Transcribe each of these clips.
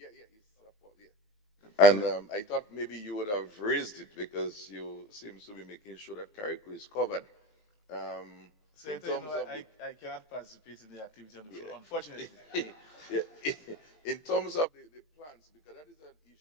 Yeah, yeah, it's support, yeah. And I thought maybe you would have raised it because you seem to be making sure that Carrico is covered. So, In terms of I cannot participate in the activity on the floor, yeah, unfortunately. yeah, in terms of the plans, because that is an issue.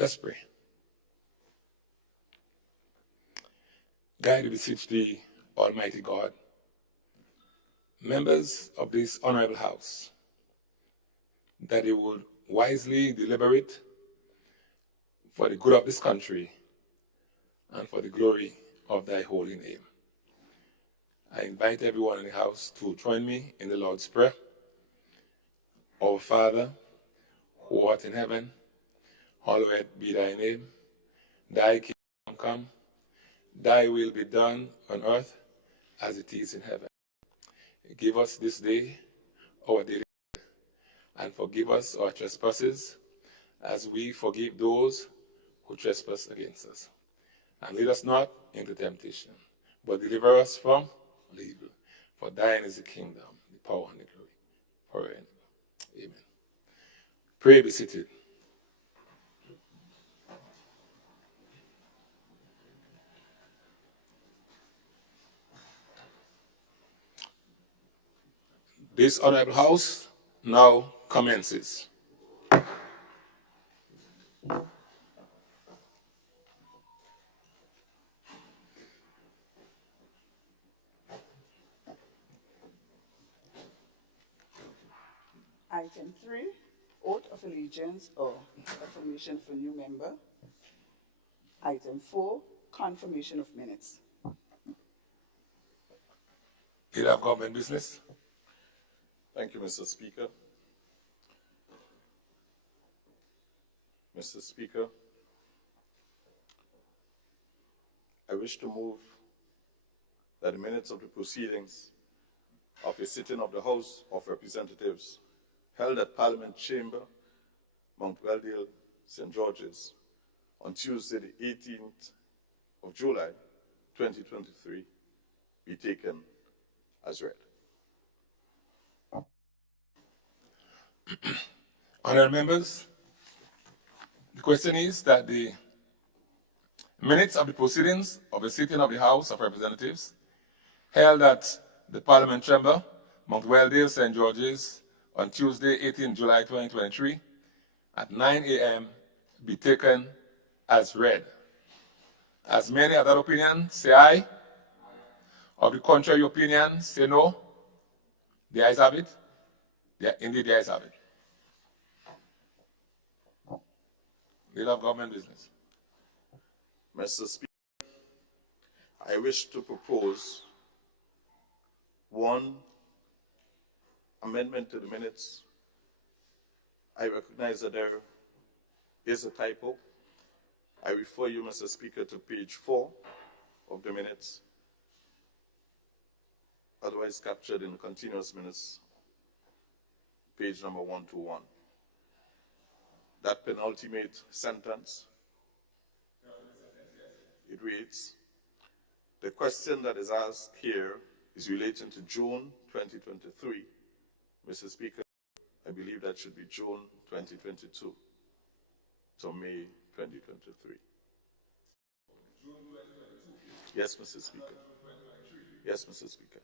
Let's pray. God, we beseech thee, Almighty God, members of this honorable house, that they would wisely deliberate for the good of this country and for the glory of thy holy name. I invite everyone in the house to join me in the Lord's Prayer. Our Father, who art in heaven, hallowed be thy name. Thy kingdom come, thy will be done on earth as it is in heaven. Give us this day our daily bread, and forgive us our trespasses, as we forgive those who trespass against us. And lead us not into temptation, but deliver us from evil. For thine is the kingdom, the power, and the glory, forever and ever. Amen. Pray, be seated. This honorable house now commences. Item 3, oath of allegiance or affirmation for new member. Item 4, confirmation of minutes. Leader of government business. Thank you, Mr. Speaker. Mr. Speaker, I wish to move that the minutes of the proceedings of a sitting of the House of Representatives held at Parliament Chamber, Mount Weldale, St. George's, on Tuesday, the 18th of July, 2023, be taken as read. Honourable members, the question is that the minutes of the proceedings of the sitting of the House of Representatives held at the Parliament Chamber, Mount Weldale, St. George's, on Tuesday, 18 July 2023, at 9 a.m. be taken as read. As many of that opinion, say aye. Of the contrary opinion, say no. The ayes have it. Indeed, the ayes have it. Leader of government business. Mr. Speaker, I wish to propose one amendment to the minutes. I recognize that there is a typo. I refer you, Mr. Speaker, to page 4 of the minutes, otherwise captured in the continuous minutes, page number 121. That penultimate sentence, it reads, the question that is asked here is relating to June 2023. Mr. Speaker, I believe that should be June 2022 to May 2023. Yes, Mr. Speaker. Yes, Mr. Speaker.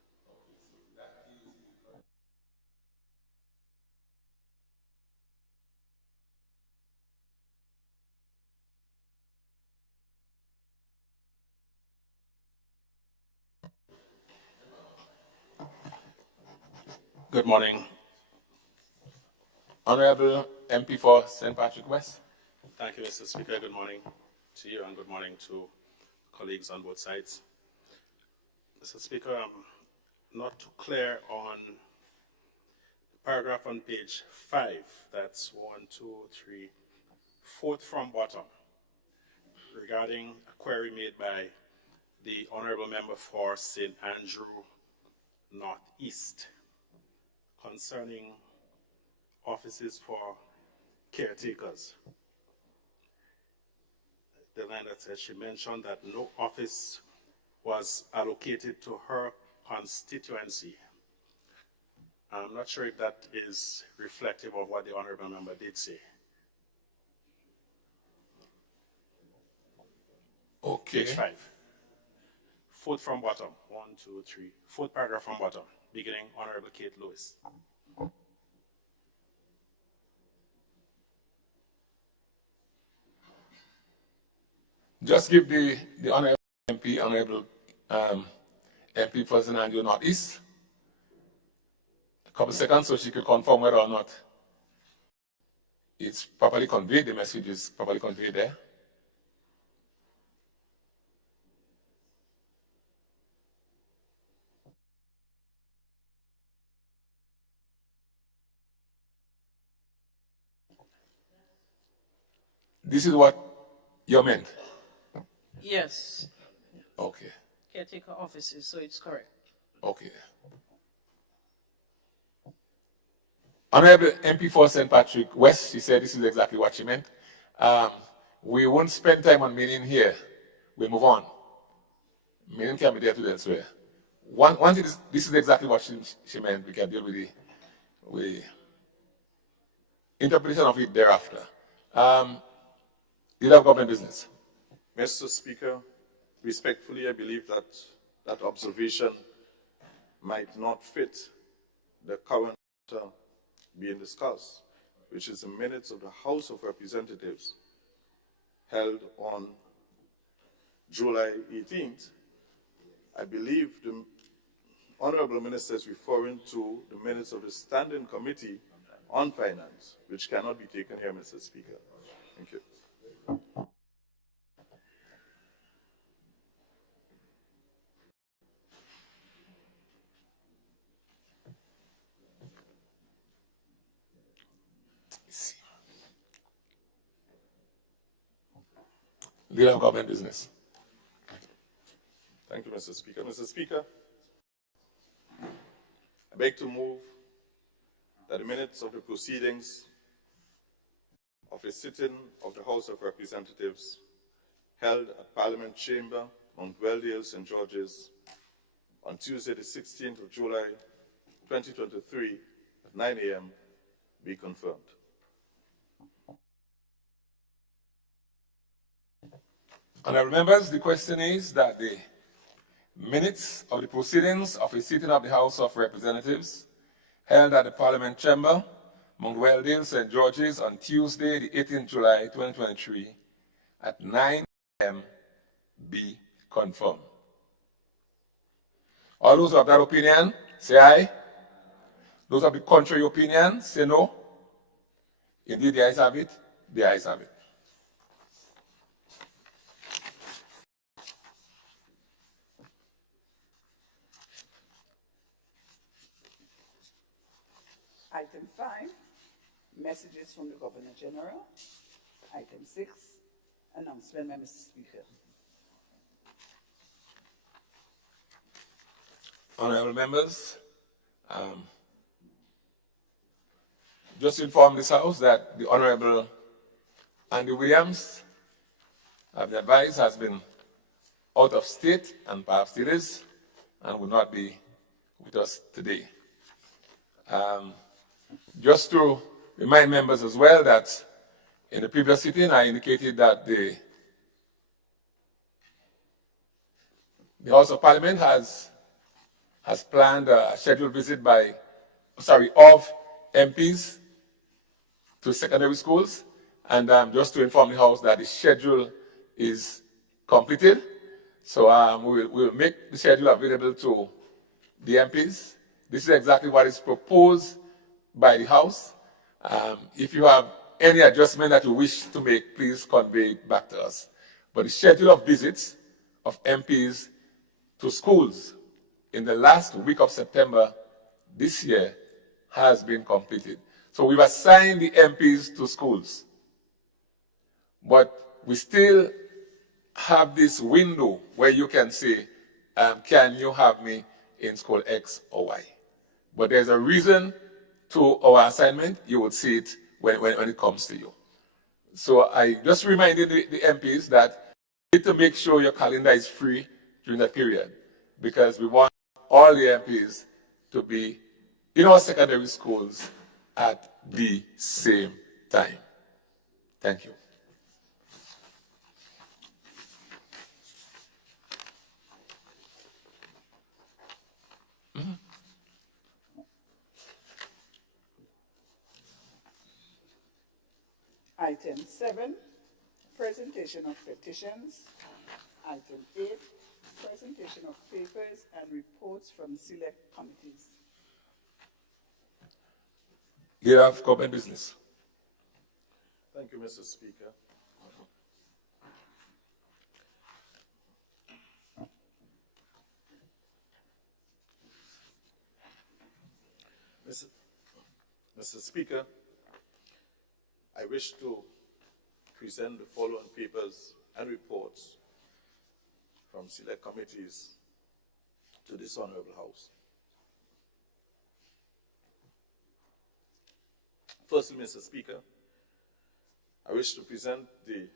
Good morning. Honorable MP for St. Patrick West. Thank you, Mr. Speaker. Good morning to you and good morning to colleagues on both sides. Mr. Speaker, I'm not too clear on the paragraph on page 5. That's 1, 2, 3, fourth from bottom, regarding a query made by the Honourable Member for St. Andrew Northeast concerning offices for caretakers. The line that says she mentioned that no office was allocated to her constituency. I'm not sure if that is reflective of what the Honourable Member did say. Okay. Page 5. Fourth from bottom. 1, 2, 3. Fourth paragraph from bottom, beginning Honourable Kate Lewis. just give the Honorable MP for Zenandio Northeast a couple seconds so she could confirm whether or not it's properly conveyed, the message is properly conveyed there. This is what you meant? Yes, Okay, caretaker offices, so it's correct. okay. Honorable MP for St. Patrick West, she said this is exactly what she meant. We won't spend time on meaning here. We'll move on. Meaning can be there to elsewhere. Once this is exactly what she meant, we can deal with the interpretation of it thereafter. Leader of Government Business. Mr. Speaker, respectfully, I believe that that observation might not fit the current matter being discussed, which is the minutes of the House of Representatives held on July 18th. I believe the Honorable Minister is referring to the minutes of the Standing Committee on Finance, which cannot be taken here, Mr. Speaker. Thank you. Leader of Government Business. Thank you, Mr. Speaker. Mr. Speaker, I beg to move that the minutes of the proceedings of a sitting of the House of Representatives held at Parliament Chamber, Mount Weldale, St. George's, on Tuesday, the 16th of July, 2023, at 9 a.m., be confirmed. Honorable members, the question is that the minutes of the proceedings of a sitting of the House of Representatives held at the Parliament Chamber, Mount Weldale, St. George's, on Tuesday, the 18th July, 2023, at 9 a.m. be confirmed. All those who have that opinion, say aye. Those of the contrary opinion, say no. Indeed, the ayes have it. The ayes have it. Item 5, messages from the Governor General. Item 6, announcement by Mr. Speaker. Honorable members, just to inform this House that the Honorable Andy Williams, I've been advised, has been out of state and perhaps still is, and will not be with us today. Just to remind members as well that in the previous sitting, I indicated that the House of Parliament has planned a scheduled visit of MPs to secondary schools, and just to inform the House that the schedule is completed. So we'll make the schedule available to the MPs. This is exactly what is proposed by the House. If you have any adjustment that you wish to make, please convey it back to us. But the schedule of visits of MPs to schools in the last week of September this year has been completed. So we've assigned the MPs to schools. But we still have this window where you can say, can you have me in school X or Y? But there's a reason to our assignment. You would see it when it comes to you. So I just reminded the MPs that you need to make sure your calendar is free during that period, because we want all the MPs to be in our secondary schools at the same time. Thank you. Item 7, Presentation of petitions. Item 8, presentation of papers and reports from select committees. Leader of Government Business. Thank you, Mr. Speaker. Mr. Speaker, I wish to present the following papers and reports from select committees to this Honorable House. Firstly, Mr. Speaker, I wish to present the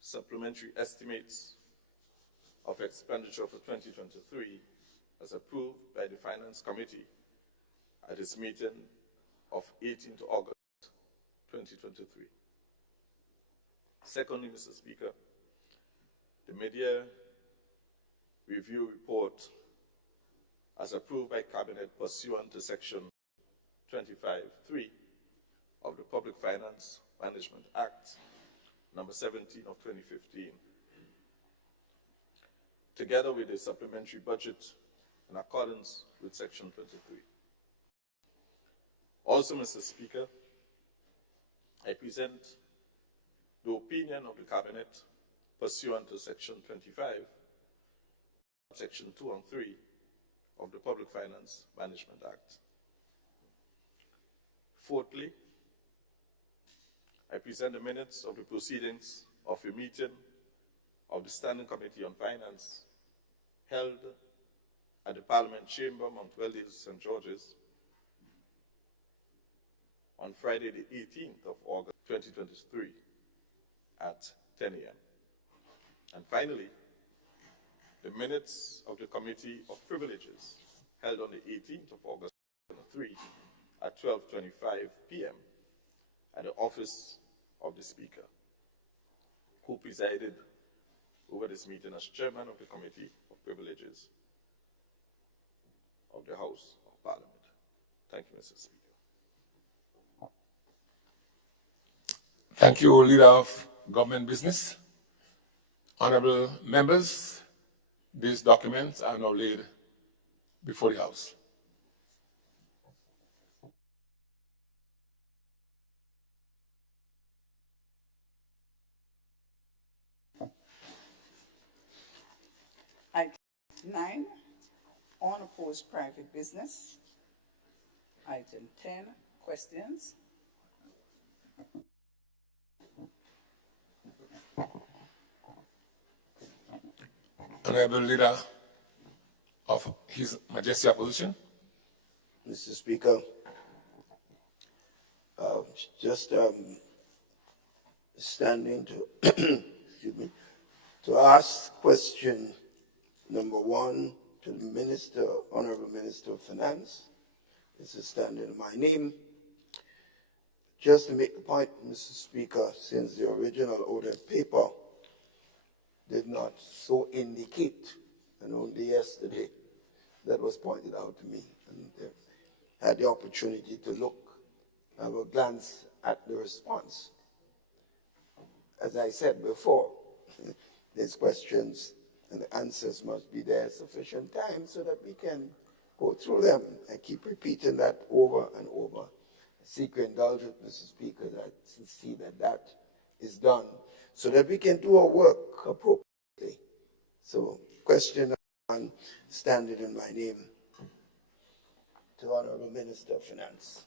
supplementary estimates of expenditure for 2023 as approved by the Finance Committee at its meeting of 18th August 2023. Secondly, Mr. Speaker, the mid-year review report as approved by Cabinet pursuant to Section 25(3) of the Public Finance Management Act, number 17 of 2015, together with a supplementary budget in accordance with Section 23. Also, Mr. Speaker, I present the opinion of the Cabinet pursuant to Section 25, Section 2 and 3 of the Public Finance Management Act. Fourthly, I present the minutes of the proceedings of a meeting of the Standing Committee on Finance held at the Parliament Chamber, Mount Weldon, St. George's, on Friday, the 18th of August, 2023, at 10 a.m. And finally, the minutes of the Committee of Privileges held on the 18th of August, 2023, at 12:25 p.m. at the office of the Speaker, who presided over this meeting as Chairman of the Committee of Privileges of the House of Parliament. Thank you, Mr. Speaker. Thank you, Leader of Government Business. Honorable members, these documents are now laid before the House. Item 9, unopposed private business. Item 10, questions. Honorable Leader of His Majesty Opposition. Mr. Speaker, just standing to, excuse me, to ask question number 1 to the Minister, Honorable Minister of Finance. This is standing in my name. Just to make the point, Mr. Speaker, since the original order paper did not so indicate, and only yesterday that was pointed out to me, and had the opportunity to look, have a glance at the response. As I said before, these questions and the answers must be there sufficient time so that we can go through them. I keep repeating that over and over. I seek your indulgence, Mr. Speaker, that to see that that is done so that we can do our work appropriately. So, question 1, standing in my name, to Honorable Minister of Finance.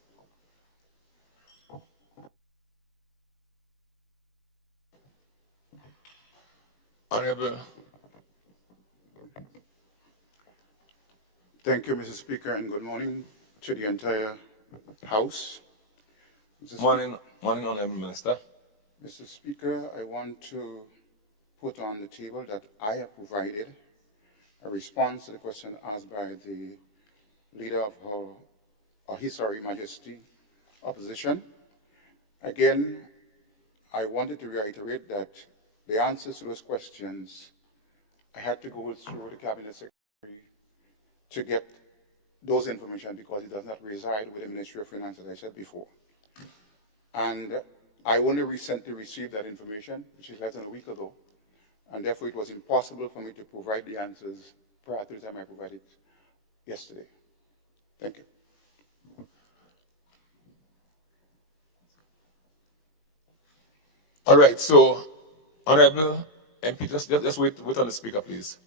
Honorable. Thank you, Mr. Speaker, and good morning to the entire House. Morning, Honorable Minister. Mr. Speaker, I want to put on the table that I have provided a response to the question asked by the Leader of His Majesty Opposition. Again, I wanted to reiterate that the answers to those questions, I had to go through the Cabinet Secretary to get those information because it does not reside with the Ministry of Finance, as I said before. And I only recently received that information, which is less than a week ago, and therefore it was impossible for me to provide the answers prior to the time I provided yesterday. Thank you. All right, so Honorable MP, just wait on the speaker, please.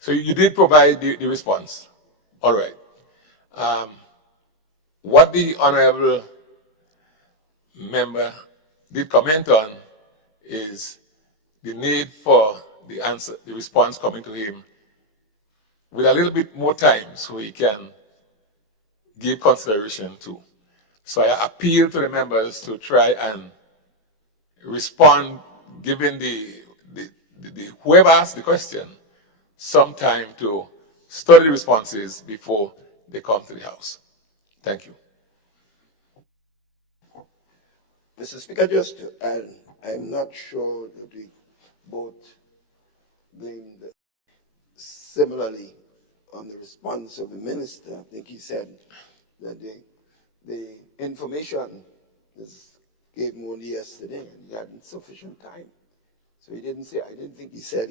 So you did provide the response. All right. What the Honorable member did comment on is the need for the answer, the response coming to him with a little bit more time so he can give consideration to. So I appeal to the members to try and respond, giving whoever asked the question some time to study the responses before they come to the House. Thank you. Mr. Speaker, just to add, I'm not sure that we both blamed similarly on the response of the minister. I think he said that the information was gave him only yesterday and he hadn't sufficient time. So he didn't say, I didn't think he said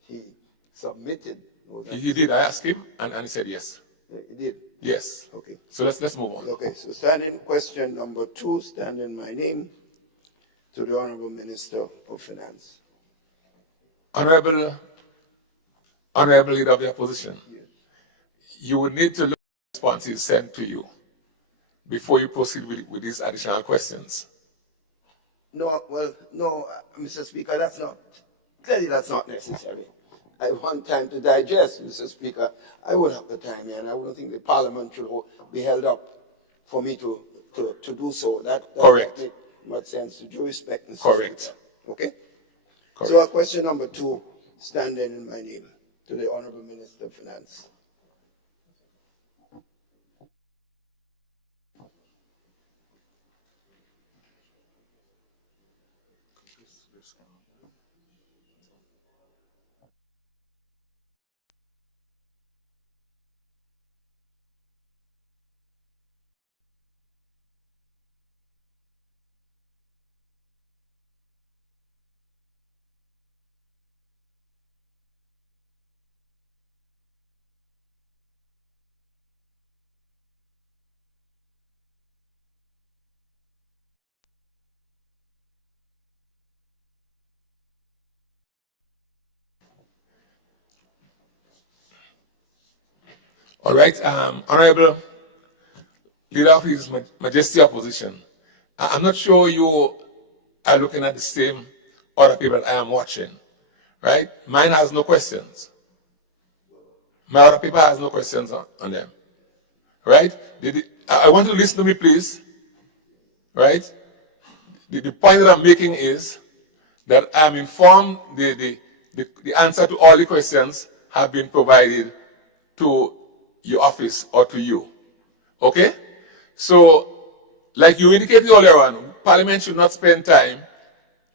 he submitted. He did. I asked him and he said yes. He did? Yes. Okay. So let's move on. Okay, so standing question number 2, standing my name to the Honorable Minister of Finance. Honorable Leader of the Opposition, you would need to look at the responses sent to you before you proceed with these additional questions. No, well, no, Mr. Speaker, clearly that's not necessary. I want time to digest, Mr. Speaker. I would have the time here, and I wouldn't think the Parliament should be held up for me to do so. That Correct. Doesn't make much sense. Due respect, Mr. Correct. Speaker. Okay? Correct. So question number 2, standing in my name to the Honorable Minister of Finance. All right, Honorable Leader of His Majesty Opposition, I'm not sure you are looking at the same other people I am watching, right? Mine has no questions. My other paper has no questions on them, right? I want you to listen to me, please, right? The point that I'm making is that I'm informed the answer to all the questions have been provided to your office or to you. Okay? So, like you indicated earlier on, Parliament should not spend time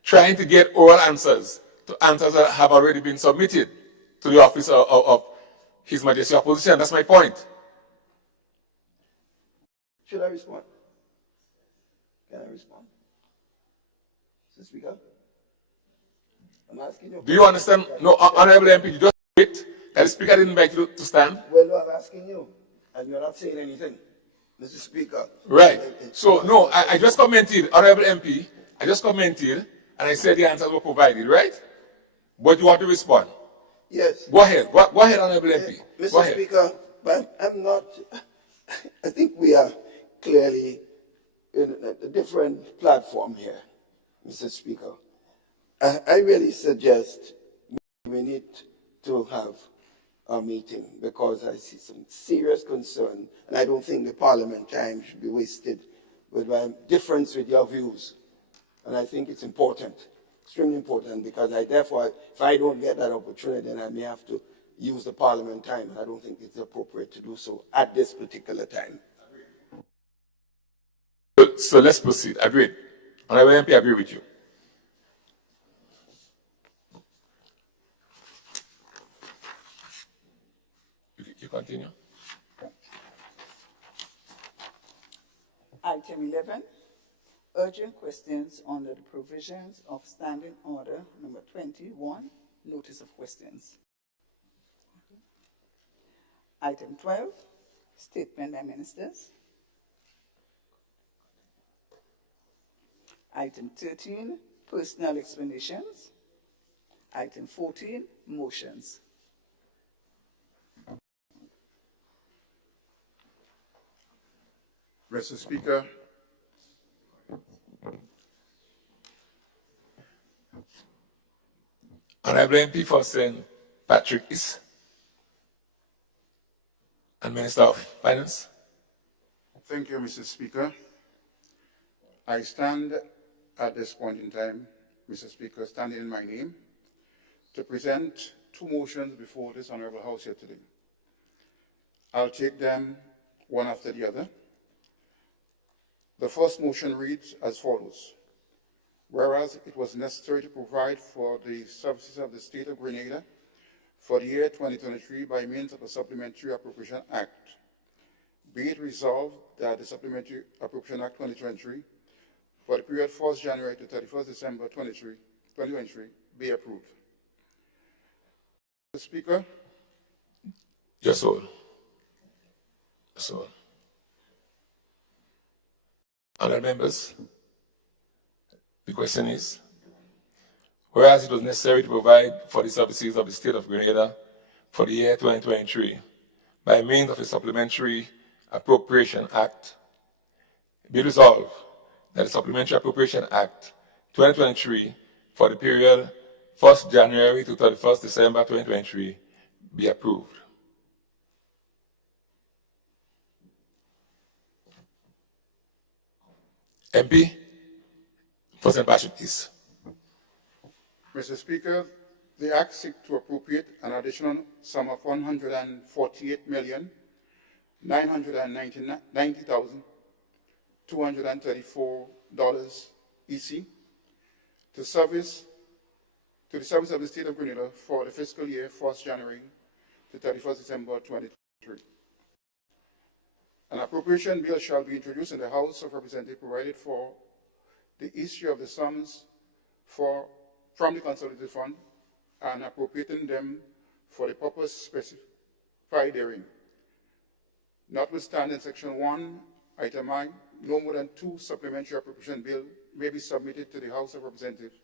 trying to get oral answers to answers that have already been submitted to the office of His Majesty Opposition. That's my point. Should I respond? Can I respond? Mr. Speaker? I'm asking you. Do you understand? No, Honorable MP, you just wait. The Speaker didn't invite you to stand. Well, no, I'm asking you, and you're not saying anything, Mr. Speaker. Right. So, no, I just commented, Honorable MP, I just commented, and I said the answers were provided, right? But you want to respond? Yes. Go ahead. Go ahead, Honorable MP. Go Mr. ahead. Speaker, but I'm not, I think we are clearly in a different platform here, Mr. Speaker. I really suggest we need to have a meeting because I see some serious concern, and I don't think the Parliament time should be wasted with my difference with your views. And I think it's important, extremely important, because therefore, if I don't get that opportunity, then I may have to use the Parliament time, and I don't think it's appropriate to do so at this particular time. So let's proceed. Agreed. Honorable MP, I agree with you. You continue. Item Item 11, urgent questions under the provisions of Standing Order number 21, notice of questions. Item 12, statement by ministers. Item 13, personal explanations. Item 14, motions. Mr. Speaker, Honorable MP for St. Patrick East and Minister of Finance. thank you, Mr. Speaker. I stand at this point in time, Mr. Speaker, standing in my name, to present two motions before this Honorable House here today. I'll take them one after the other. The first motion reads as follows. Whereas it was necessary to provide for the services of the State of Grenada for the year 2023 by means of a Supplementary Appropriation Act, be it resolved that the Supplementary Appropriation Act 2023 for the period 1st January to 31st December 2023 be approved. Mr. Speaker, Just hold. Just hold. Honourable members, the question is, whereas it was necessary to provide for the services of the State of Grenada for the year 2023 by means of a Supplementary Appropriation Act, be resolved that the Supplementary Appropriation Act 2023 for the period 1st January to 31st December 2023 be approved. MP for St. Patrick East. Mr. Speaker, the Act seeks to appropriate an additional sum of $148,990,234 EC to the service of the State of Grenada for the fiscal year 1st January to 31st December 2023. An appropriation bill shall be introduced in the House of Representatives provided for the issue of the sums from the Consolidated Fund and appropriating them for the purpose specified therein. Notwithstanding Section 1, Item I, no more than 2 supplementary appropriation bills may be submitted to the House of Representatives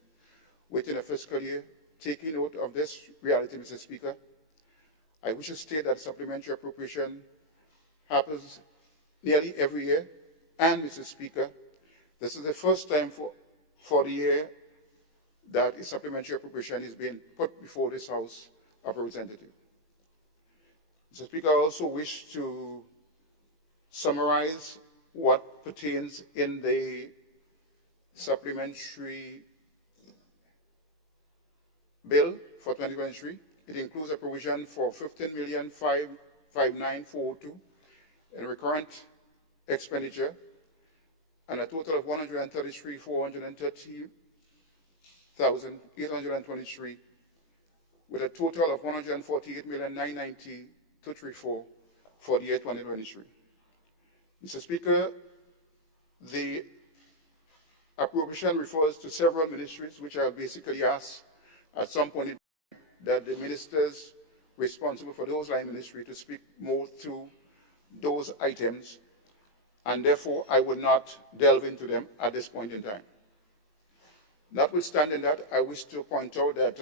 within a fiscal year. Taking note of this reality, Mr. Speaker, I wish to state that supplementary appropriation happens nearly every year, and Mr. Speaker, this is the first time for the year that a supplementary appropriation is being put before this House of Representatives. Mr. Speaker, I also wish to summarize what pertains in the supplementary bill for 2023. It includes a provision for $15,559,402 in recurrent expenditure and a total of $133,430,823 with a total of $148,990,234 for the year 2023. Mr. Speaker, the appropriation refers to several ministries, which I basically ask at some point that the ministers responsible for those line ministry to speak more to those items, and therefore I will not delve into them at this point in time. Notwithstanding that, I wish to point out that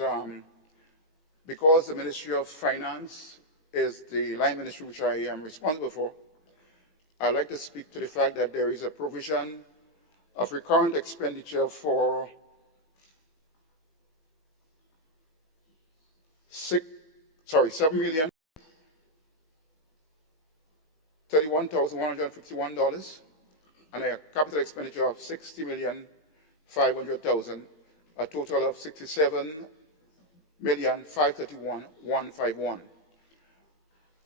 because the Ministry of Finance is the line ministry which I am responsible for, I'd like to speak to the fact that there is a provision of recurrent expenditure for $7,031,151 and a capital expenditure of $60,500,000, a total of $67,531,151.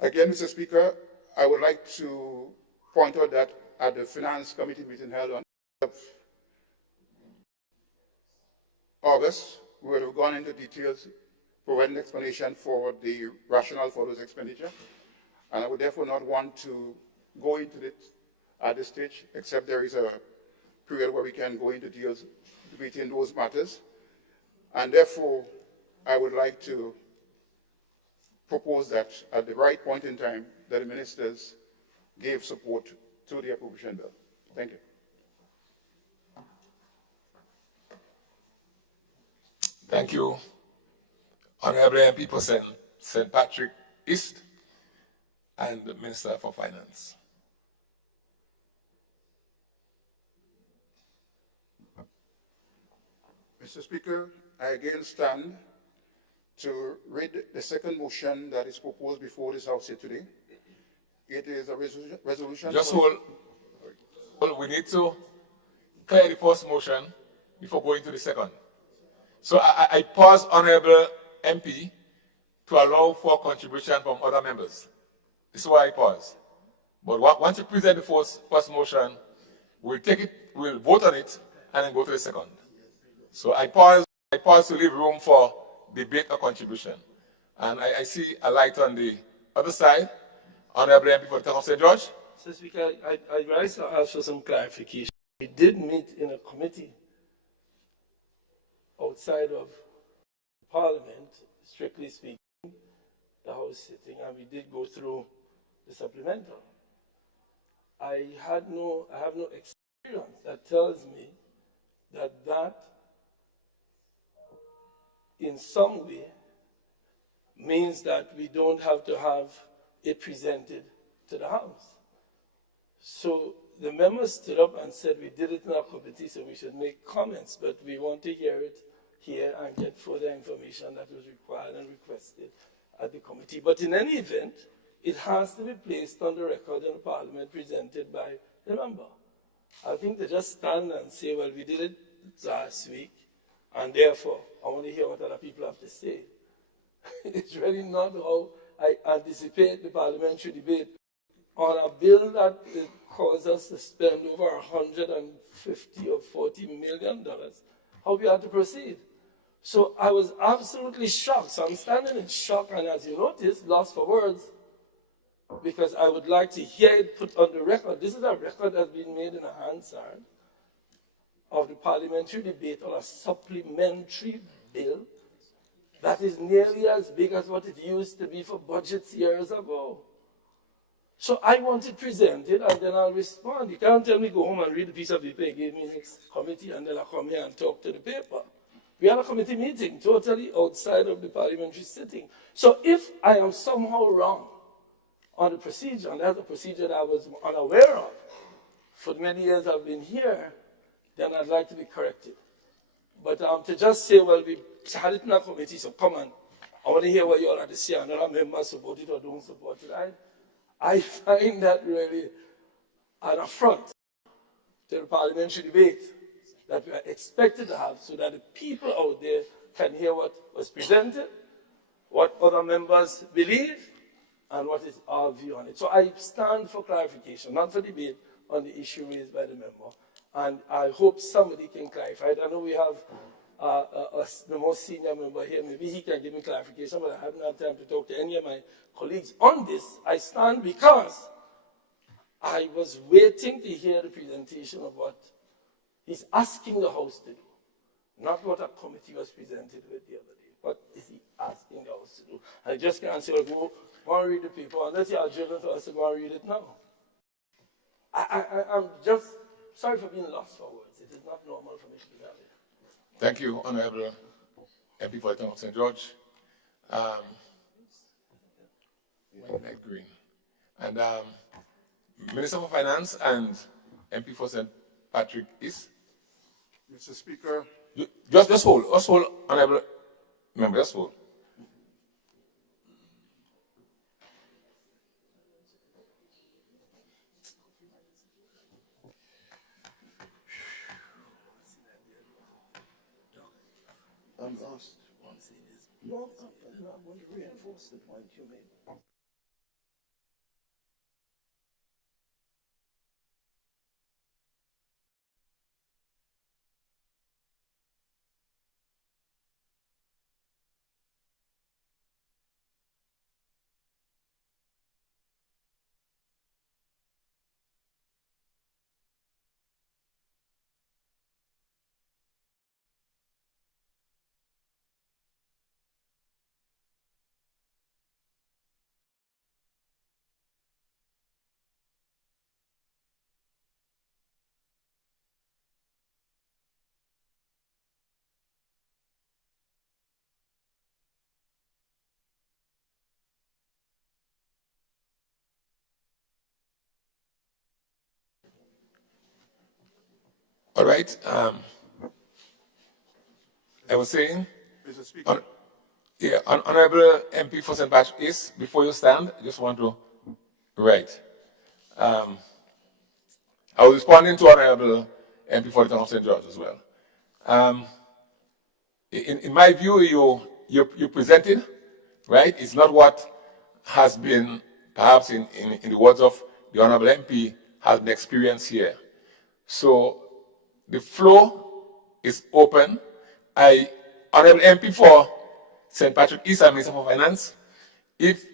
Again, Mr. Speaker, I would like to point out that at the Finance Committee meeting held on August, we would have gone into details, providing explanation for the rationale for those expenditure, and I would therefore not want to go into it at this stage, except there is a period where we can go into deals between those matters. And therefore, I would like to propose that at the right point in time, that the ministers gave support to the appropriation bill. Thank you. Thank you, Honorable MP for St. Patrick East and the Minister for Finance. Mr. Speaker, I again stand to read the second motion that is proposed before this House here today. It is a resolution. Just hold. We need to clear the first motion before going to the second. So I pause, Honorable MP, to allow for contribution from other members. This is why I pause. But once you present the first motion, we'll take it, we'll vote on it, and then go to the second. So I pause to leave room for debate or contribution. And I see a light on the other side. Honorable MP for the town of St. George. Mr. Speaker, I'd rise to ask for some clarification. We did meet in a committee outside of Parliament, strictly speaking, the House sitting, and we did go through the supplemental. I have no experience that tells me that in some way means that we don't have to have it presented to the House. So the members stood up and said we did it in our committee, so we should make comments, but we want to hear it here and get further information that was required and requested at the committee. But in any event, it has to be placed on the record in the Parliament presented by the member. I think they just stand and say, well, we did it last week, and therefore I want to hear what other people have to say. It's really not how I anticipate the parliamentary debate on a bill that caused us to spend over $150 or $40 million, how we had to proceed. So I was absolutely shocked. So I'm standing in shock, and as you notice, lost for words, because I would like to hear it put on the record. This is a record that's been made in a Hansard of the parliamentary debate on a supplementary bill that is nearly as big as what it used to be for budgets years ago. So I want it presented, and then I'll respond. You can't tell me go home and read the piece of paper you gave me next committee, and then I'll come here and talk to the paper. We had a committee meeting totally outside of the parliamentary sitting. So if I am somehow wrong on the procedure, and that's a procedure that I was unaware of for the many years I've been here, then I'd like to be corrected. But to just say, well, we had it in our committee, so come on, I want to hear what you all have to say, and other members support it or don't support it. I find that really an affront to the parliamentary debate that we are expected to have, so that the people out there can hear what was presented, what other members believe, and what is our view on it. So I stand for clarification, not for debate on the issue raised by the member. And I hope somebody can clarify it. I know we have the most senior member here. Maybe he can give me clarification, but I haven't had time to talk to any of my colleagues on this. I stand because I was waiting to hear the presentation of what he's asking the House to do, not what a committee was presented with the other day. What is he asking the House to do? I just can't say, well, go and read the paper, unless you are driven for us to go and read it now. I'm just sorry for being lost for words. It is not normal for me to be that way. Thank you, Honorable MP for the town of St. George. Light green. And Minister for Finance and MP for St. Patrick East. Mr. Speaker. Just hold, Honorable Member, just hold. I'm lost. No, I'm going to reinforce the point you made. All right. I was saying, Mr. Speaker. Honorable MP for St. Patrick East, before you stand, I just want to, right. I was responding to Honorable MP for the town of St. George as well. In my view, you presented, right? It's not what has been, perhaps in the words of the Honorable MP, has been experienced here. So the floor is open. Honorable MP for St. Patrick East and Minister for Finance, if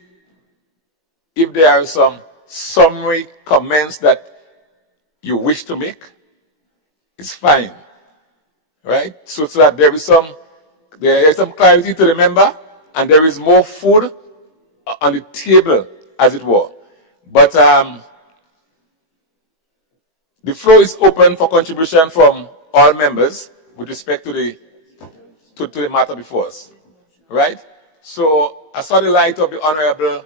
there are some summary comments that you wish to make, it's fine, right? So that there is some clarity to the member, and there is more food on the table, as it were. But the floor is open for contribution from all members with respect to the matter before us, right? So I saw the light of the Honorable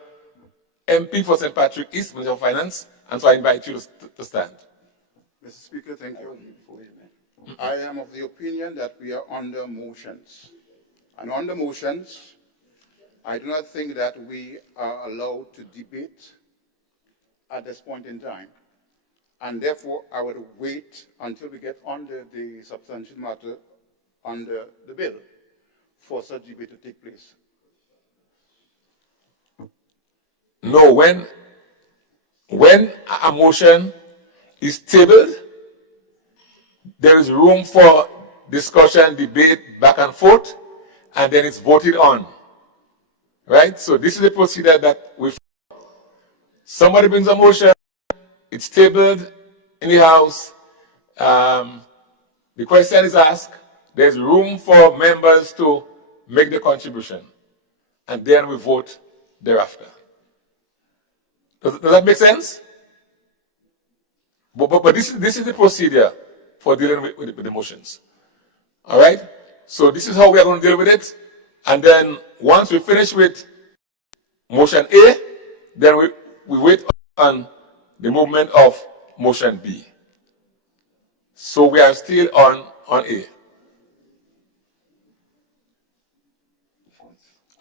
MP for St. Patrick East, Minister of Finance, and so I invite you to stand. Mr. Speaker, thank you. I am of the opinion that we are under motions. And under motions, I do not think that we are allowed to debate at this point in time. And therefore, I would wait until we get under the substantial matter under the bill for such debate to take place. No, when a motion is tabled, there is room for discussion, debate, back and forth, and then it's voted on. Right? So this is the procedure that we follow. Somebody brings a motion, it's tabled in the House, the question is asked, there's room for members to make the contribution, and then we vote thereafter. Does that make sense? But this is the procedure for dealing with the motions. All right? So this is how we are going to deal with it. And then once we finish with motion A, then we wait on the movement of motion B. So we are still on A.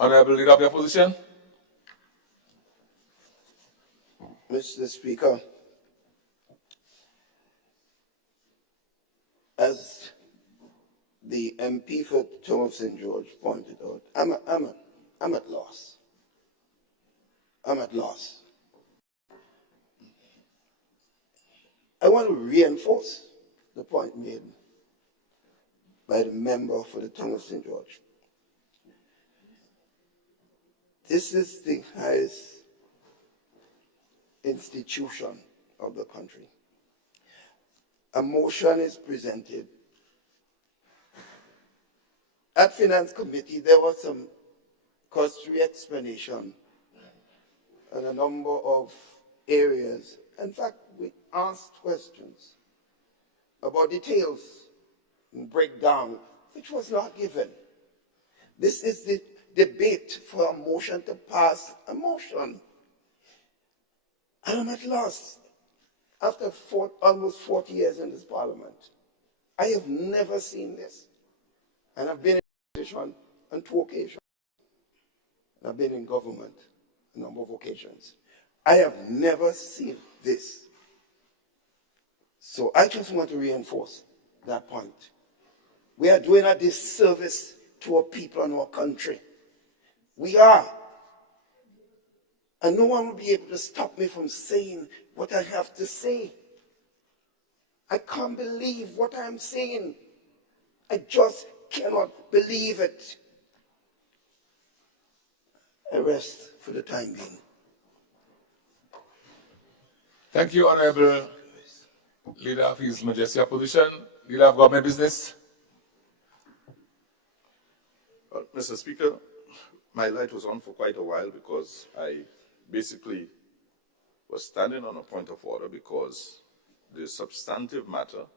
Honorable Leader of the Opposition. Mr. Speaker, as the MP for Town of St. George pointed out, I'm at loss. I'm at loss. I want to reinforce the point made by the member for the Town of St. George. This is the highest institution of the country. A motion is presented. At Finance Committee, there was some cursory explanation on a number of areas. In fact, we asked questions about details and breakdown, which was not given. This is the debate for a motion to pass a motion. I am at loss. After almost 40 years in this parliament, I have never seen this. And I've been in opposition on 2 occasions. And I've been in government a number of occasions. I have never seen this. So I just want to reinforce that point. We are doing a disservice to our people and our country. We are. And no one will be able to stop me from saying what I have to say. I can't believe what I'm saying. I just cannot believe it. I rest for the time being. Thank you, Honorable Leader of His Majesty Opposition, Leader of Government Business. Mr. Speaker, my light was on for quite a while because I basically was standing on a point of order because the substantive matter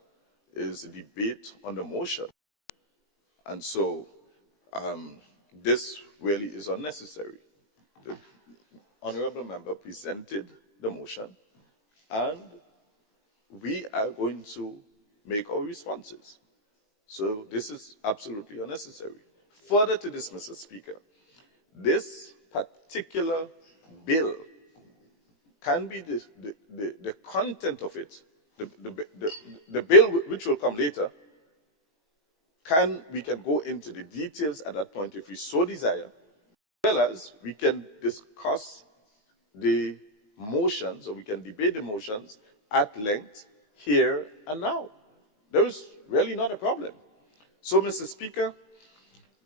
is the debate on the motion. And so this really is unnecessary. The honorable member presented the motion, and we are going to make our responses. So this is absolutely unnecessary. Further to this, Mr. Speaker, this particular bill can be the content of it, the bill which will come later, we can go into the details at that point if we so desire, as well as we can discuss the motions, or we can debate the motions at length here and now. There is really not a problem. So, Mr. Speaker,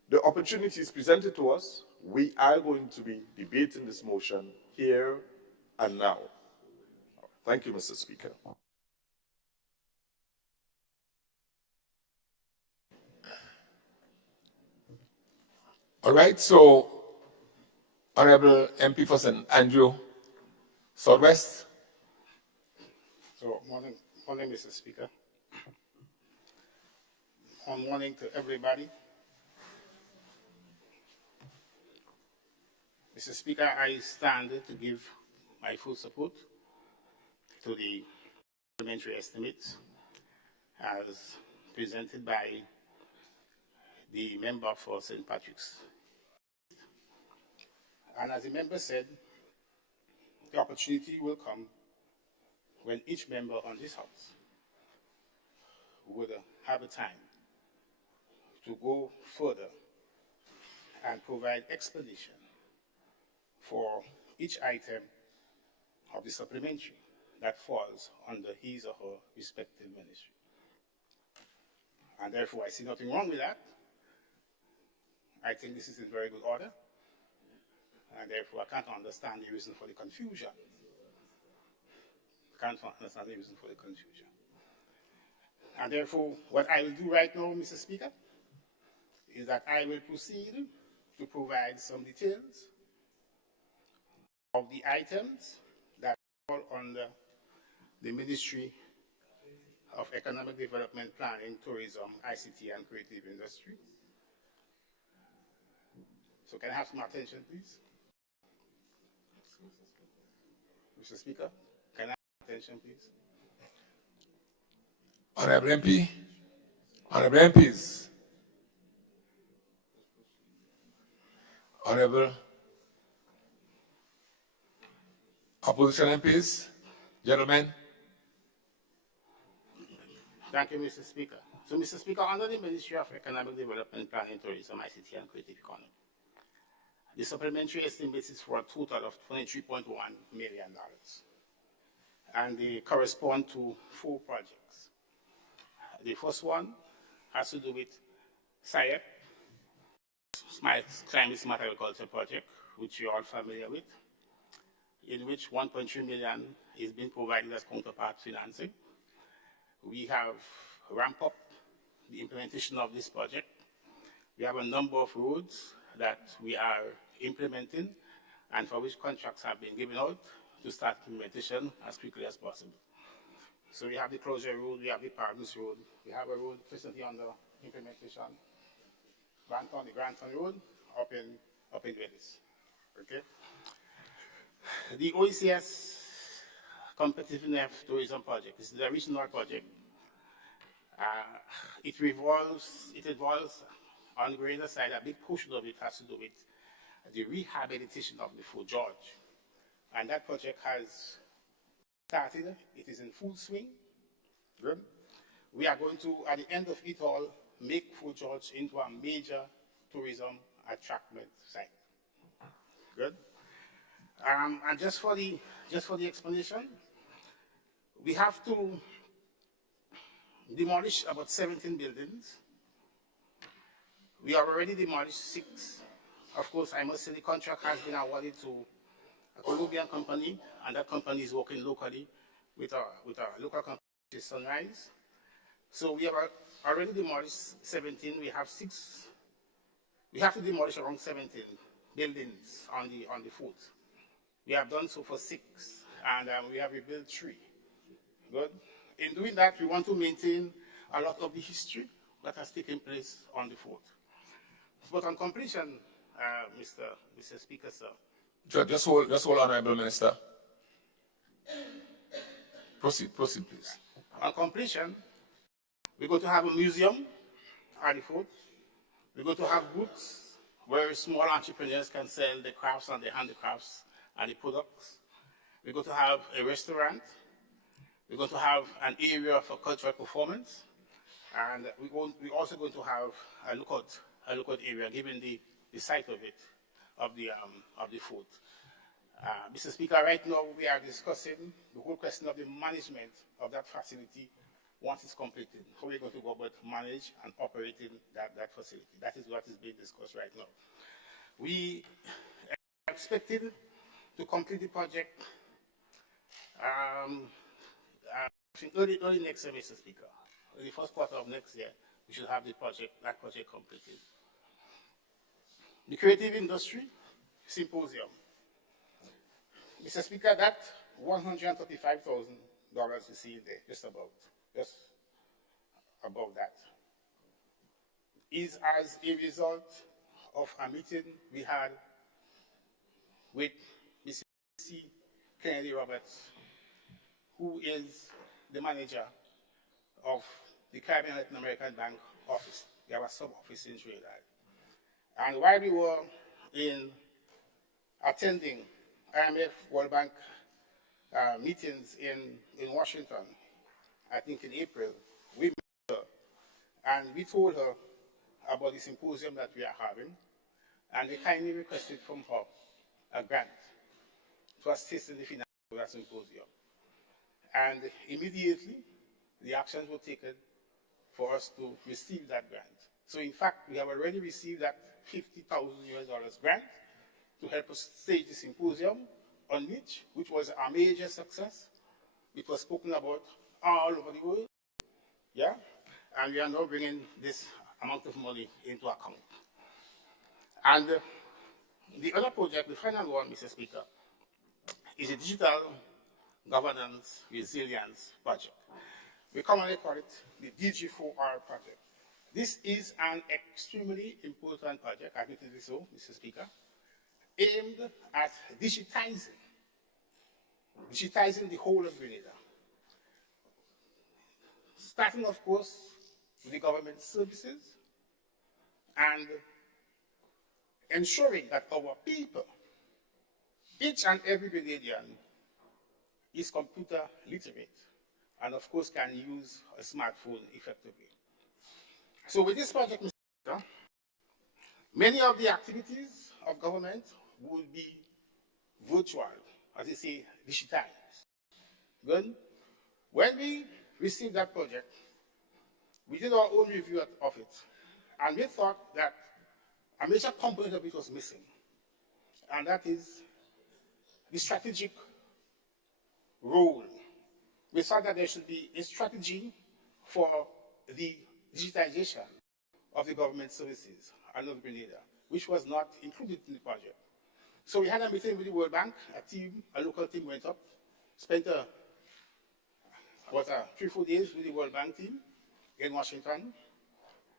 the opportunity is presented to us. We are going to be debating this motion here and now. Thank you, Mr. Speaker. All right, so Honorable MP for St. Andrew, Southwest. So, morning, Mr. Speaker. Morning to everybody. Mr. Speaker, I stand to give my full support to the parliamentary estimates as presented by the member for St. Patrick's. And as the member said, the opportunity will come when each member on this house would have a time to go further and provide explanation for each item of the supplementary that falls under his or her respective ministry. And therefore, I see nothing wrong with that. I think this is in very good order. And therefore, I can't understand the reason for the confusion. And therefore, what I will do right now, Mr. Speaker, is that I will proceed to provide some details of the items that fall under the Ministry of Economic Development, Planning, Tourism, ICT, and Creative Industry. So can I have some attention, please? Mr. Speaker, can I have attention, please? Honorable MP, Honorable MPs, Honorable Opposition MPs, gentlemen. Thank you, Mr. Speaker. So, Mr. Speaker, under the Ministry of Economic Development, Planning, Tourism, ICT, and Creative Economy, the supplementary estimates is for a total of $23.1 million. And they correspond to 4 projects. The first one has to do with SIAP, Climate Smart Agriculture Project, which you're all familiar with, in which $1.3 million is being provided as counterpart financing. We have ramped up the implementation of this project. We have a number of roads that we are implementing and for which contracts have been given out to start implementation as quickly as possible. So we have the Closure Road, we have the Paradise Road, we have a road presently under implementation, the Granton Road up in Venice. Okay. The OECS Competitiveness Tourism Project. This is a regional project. It involves on the greater side, a big portion of it has to do with the rehabilitation of the Fort George. And that project has started. It is in full swing. Good. We are going to, at the end of it all, make Fort George into a major tourism attractment site. Good. And just for the explanation, we have to demolish about 17 buildings. We have already demolished 6. Of course, I must say the contract has been awarded to a Colombian company, and that company is working locally with a local company, Sunrise. So we have already demolished 17. We have 6. We have to demolish around 17 buildings on the fort. We have done so for 6, and we have rebuilt 3. Good. In doing that, we want to maintain a lot of the history that has taken place on the fort. But on completion, Mr. Speaker, sir. Just hold, Honorable Minister. Proceed, please. On completion, We're going to have a museum at the fort. We're going to have booths where small entrepreneurs can sell their crafts and their handicrafts and the products. We're going to have a restaurant. We're going to have an area for cultural performance. And we're also going to have a lookout area, given the site of it, of the fort. Mr. Speaker, right now we are discussing the whole question of the management of that facility once it's completed. How we're going to go about manage and operating that facility. That is what is being discussed right now. We are expected to complete the project early next year, Mr. Speaker. In the first quarter of next year, we should have that project completed. The Creative Industry Symposium. Mr. Speaker, that $135,000 you see there, just above that, is as a result of a meeting we had with Mr. C. Kennedy Roberts, who is the manager of the Caribbean Latin American Bank office. They have a sub-office in Trinidad. And while we were attending IMF World Bank meetings in Washington, I think in April, we met her and we told her about the symposium that we are having, and we kindly requested from her a grant to assist in the finance of that symposium. And immediately, the actions were taken for us to receive that grant. So in fact, we have already received that $50,000 grant to help us stage the symposium on which was a major success. It was spoken about all over the world, yeah? And we are now bringing this amount of money into account. And the other project, the final one, Mr. Speaker, is a digital governance resilience project. We commonly call it the DG4R project. This is an extremely important project, admittedly so, Mr. Speaker, aimed at digitizing the whole of Grenada. Starting, of course, with the government services and ensuring that our people, each and every Grenadian, is computer literate and, of course, can use a smartphone effectively. So with this project, Mr. Speaker, many of the activities of government will be virtual, as they say, digitized. Good. When we received that project, we did our own review of it, and we thought that a major component of it was missing, and that is the strategic role. We thought that there should be a strategy for the digitization of the government services of Grenada, which was not included in the project. So we had a meeting with the World Bank. A local team went up, spent about 3-4 days with the World Bank team in Washington,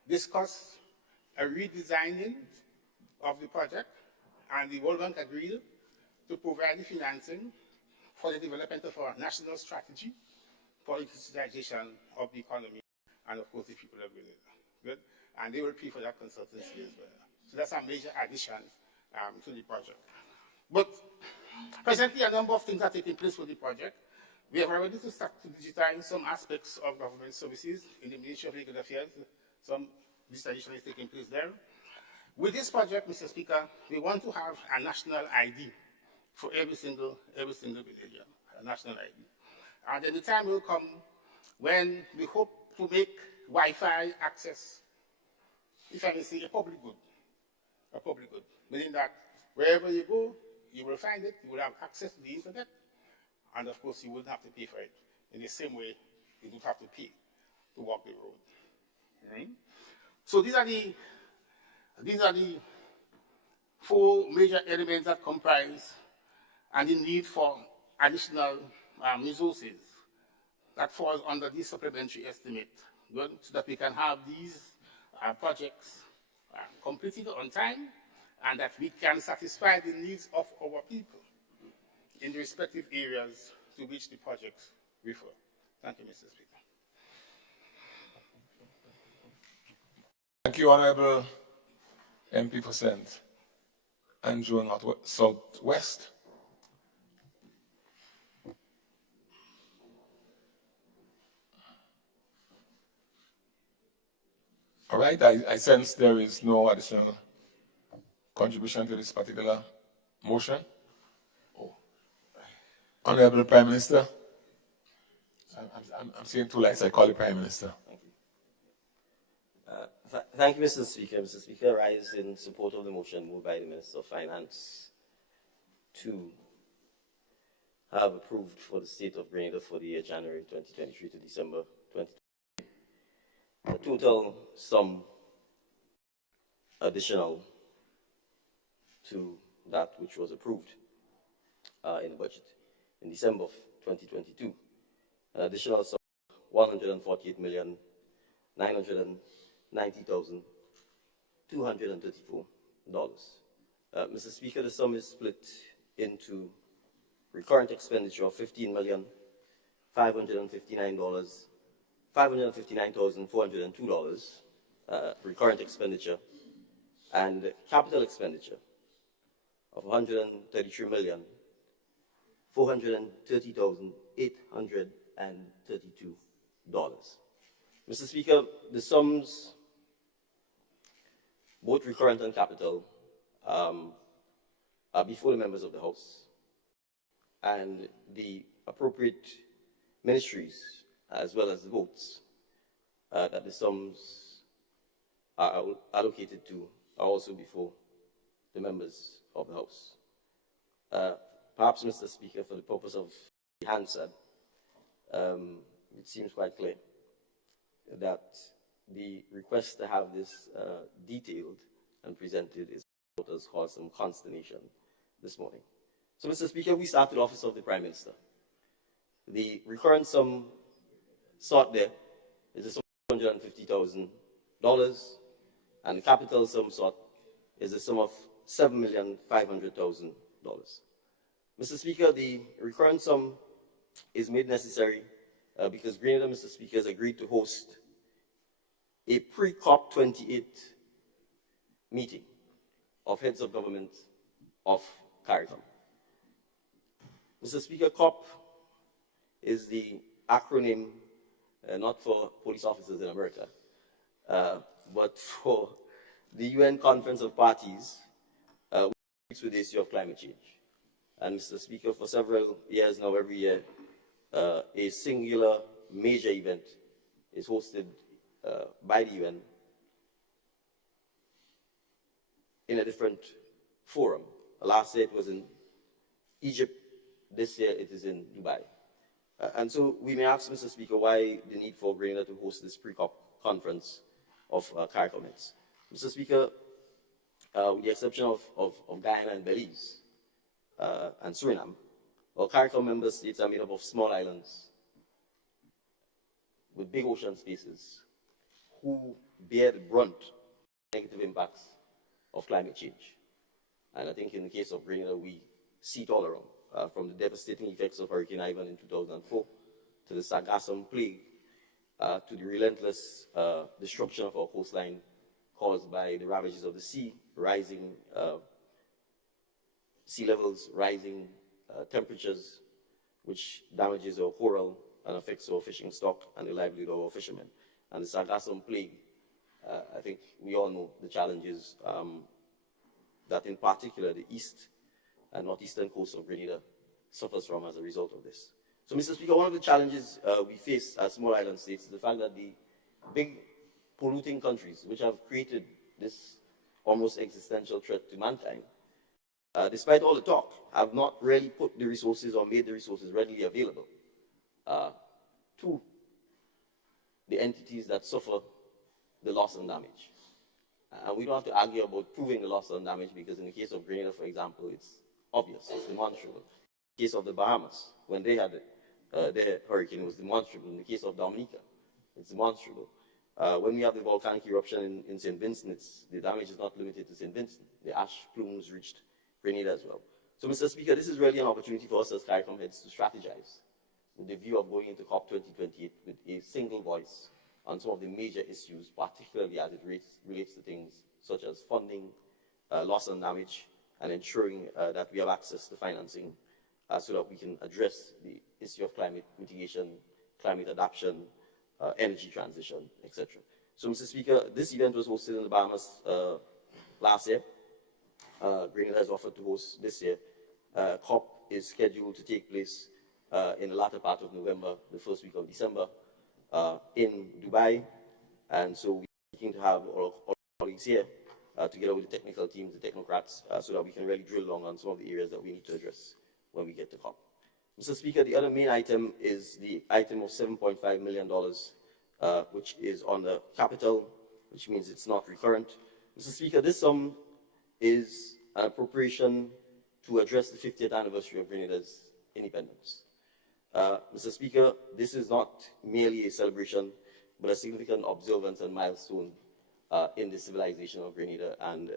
discussed a redesigning of the project, and the World Bank agreed to provide the financing for the development of our national strategy for the digitization of the economy and, of course, the people of Grenada. Good? And they will pay for that consultancy as well. So that's a major addition to the project. But presently, a number of things are taking place with the project. We have already to start to digitize some aspects of government services in the Ministry of Legal Affairs. Some digitization is taking place there. With this project, Mr. Speaker, we want to have a national ID for every single Grenadian, a national ID. And then the time will come when we hope to make Wi-Fi access, if I may say, a public good, meaning that wherever you go, you will find it, you will have access to the internet, and of course you wouldn't have to pay for it. In the same way, you don't have to pay to walk the road. Right? So these are the 4 major elements that comprise and the need for additional resources that falls under this supplementary estimate, good, so that we can have these projects completed on time and that we can satisfy the needs of our people in the respective areas to which the projects refer. Thank you, Mr. Speaker. Thank you, Honorable MP for St. Andrew Southwest. All right, I sense there is no additional contribution to this particular motion. Oh. Honorable Prime Minister, I'm seeing two lights. I call the Prime Minister. Thank you, Mr. Speaker. Mr. Speaker, I rise in support of the motion moved by the Minister of Finance to have approved for the state of Grenada for the year January 2023 to December 2023 a total sum additional to that which was approved in the budget in December of 2022, an additional sum of $148,990,234. Mr. Speaker, the sum is split into recurrent expenditure of $559,402, recurrent expenditure, and capital expenditure of $133,430,832. Mr. Speaker, the sums, both recurrent and capital, are before the members of the House, and the appropriate ministries, as well as the votes that the sums are allocated to, are also before the members of the House. Perhaps, Mr. Speaker, for the purpose of the Hansard, it seems quite clear that the request to have this detailed and presented is what has caused some consternation this morning. So, Mr. Speaker, we start with the office of the Prime Minister. The recurrent sum sought there is a sum of $150,000, and the capital sum sought is a sum of $7,500,000. Mr. Speaker, the recurrent sum is made necessary because Grenada, Mr. Speaker, has agreed to host a pre-COP28 meeting of heads of government of CARICOM. Mr. Speaker, COP is the acronym not for police officers in America, but for the UN Conference of Parties, which deals with the issue of climate change. And Mr. Speaker, for several years now, every year, a singular major event is hosted by the UN in a different forum. Last year it was in Egypt. This year it is in Dubai. And so we may ask, Mr. Speaker, why the need for Grenada to host this pre-COP conference of CARICOM heads. Mr. Speaker, with the exception of Guyana and Belize and Suriname, well, CARICOM member states are made up of small islands with big ocean spaces who bear the brunt of negative impacts of climate change. And I think in the case of Grenada, we see it all around. From the devastating effects of Hurricane Ivan in 2004, to the Sargassum plague, to the relentless destruction of our coastline caused by the ravages of the sea, rising sea levels, rising temperatures, which damages our coral and affects our fishing stock and the livelihood of our fishermen. And the Sargassum plague, I think we all know the challenges that in particular the east and northeastern coast of Grenada suffers from as a result of this. So, Mr. Speaker, one of the challenges we face as small island states is the fact that the big polluting countries, which have created this almost existential threat to mankind, despite all the talk, have not really put the resources or made the resources readily available to the entities that suffer the loss and damage. And we don't have to argue about proving the loss and damage because in the case of Grenada, for example, it's obvious, it's demonstrable. In the case of the Bahamas, when they had their hurricane, it was demonstrable. In the case of Dominica, it's demonstrable. When we have the volcanic eruption in St. Vincent, the damage is not limited to St. Vincent. The ash plumes reached Grenada as well. So, Mr. Speaker, this is really an opportunity for us as CARICOM heads to strategize with the view of going into COP 2028 with a single voice on some of the major issues, particularly as it relates to things such as funding, loss and damage, and ensuring that we have access to financing so that we can address the issue of climate mitigation, climate adaptation, energy transition, etc. So, Mr. Speaker, this event was hosted in the Bahamas last year. Grenada has offered to host this year. COP is scheduled to take place in the latter part of November, the first week of December, in Dubai. And so we're looking to have all our colleagues here together with the technical teams, the technocrats, so that we can really drill down on some of the areas that we need to address when we get to COP. Mr. Speaker, the other main item is the item of $7.5 million, which is on the capital, which means it's not recurrent. Mr. Speaker, this sum is an appropriation to address the 50th anniversary of Grenada's independence. Mr. Speaker, this is not merely a celebration, but a significant observance and milestone in the civilization of Grenada and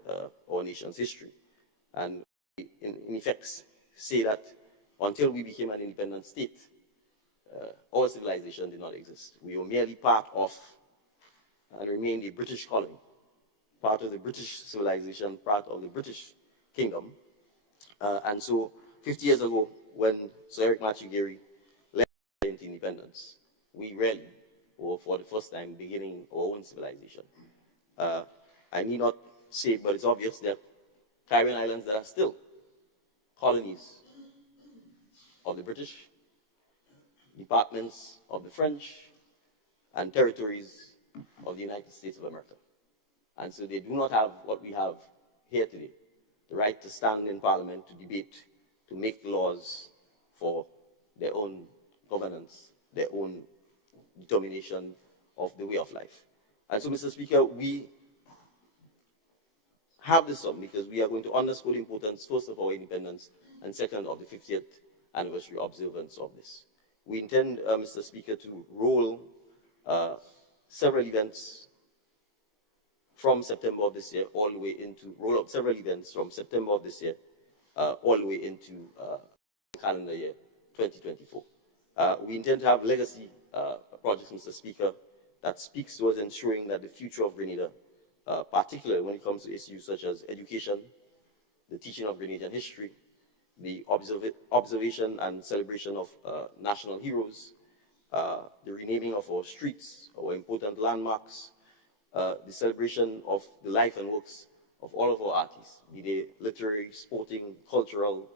our nation's history. And in effect, say that until we became an independent state, our civilization did not exist. We were merely part of and remained a British colony, part of the British civilization, part of the British kingdom. And so 50 years ago, when Sir Eric Matthew Geary led into independence, we really were for the first time beginning our own civilization. I need not say, but it's obvious that Caribbean islands that are still colonies of the British, departments of the French, and territories of the United States of America. And so they do not have what we have here today, the right to stand in Parliament, to debate, to make laws for their own governance, their own determination of the way of life. And so, Mr. Speaker, we have this sum because we are going to underscore the importance, first of our independence, and second, of the 50th anniversary observance of this. We intend, Mr. Speaker, to roll several events from September of this year all the way into, roll up several events from September of this year all the way into calendar year 2024. We intend to have legacy projects, Mr. Speaker, that speaks towards ensuring that the future of Grenada, particularly when it comes to issues such as education, the teaching of Grenadian history, the observation and celebration of national heroes, the renaming of our streets, our important landmarks, the celebration of the life and works of all of our artists, be they literary, sporting, cultural,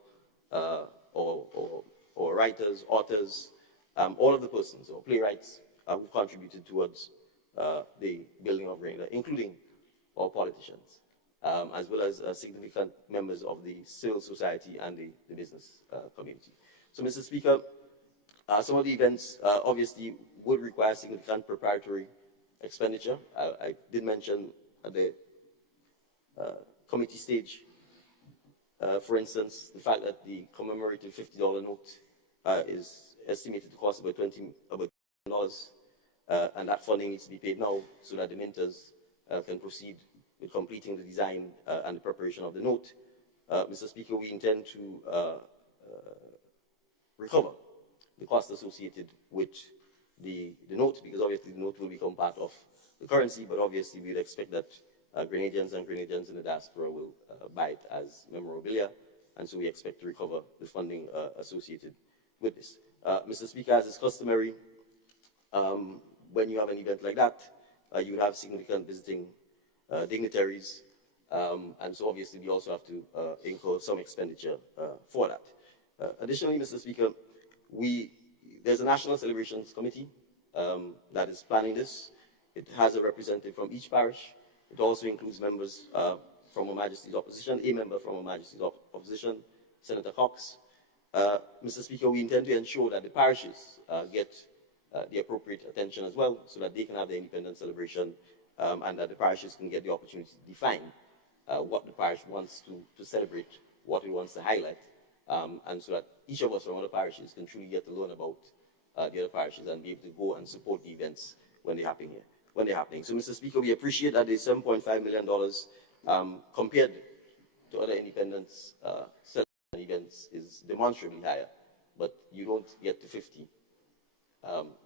or writers, authors, all of the persons or playwrights who contributed towards the building of Grenada, including our politicians, as well as significant members of the civil society and the business community. So, Mr. Speaker, some of the events obviously would require significant preparatory expenditure. I did mention at the committee stage, for instance, the fact that the commemorative $50 note is estimated to cost about $20 million, and that funding needs to be paid now so that the minters can proceed with completing the design and the preparation of the note. Mr. Speaker, we intend to recover the cost associated with the note, because obviously the note will become part of the currency, but obviously we'd expect that Grenadians and Grenadians in the diaspora will buy it as memorabilia, and so we expect to recover the funding associated with this. Mr. Speaker, as is customary, when you have an event like that, you have significant visiting dignitaries, and so obviously we also have to incur some expenditure for that. Additionally, Mr. Speaker, there's a National Celebrations Committee that is planning this. It has a representative from each parish. It also includes members from Her Majesty's opposition, a member from Her Majesty's opposition, Senator Cox. Mr. Speaker, we intend to ensure that the parishes get the appropriate attention as well, so that they can have their independence celebration, and that the parishes can get the opportunity to define what the parish wants to celebrate, what it wants to highlight, and so that each of us from other parishes can truly get to learn about the other parishes and be able to go and support the events when they're happening here. So, Mr. Speaker, we appreciate that the $7.5 million compared to other independence events is demonstrably higher, but you don't get to 50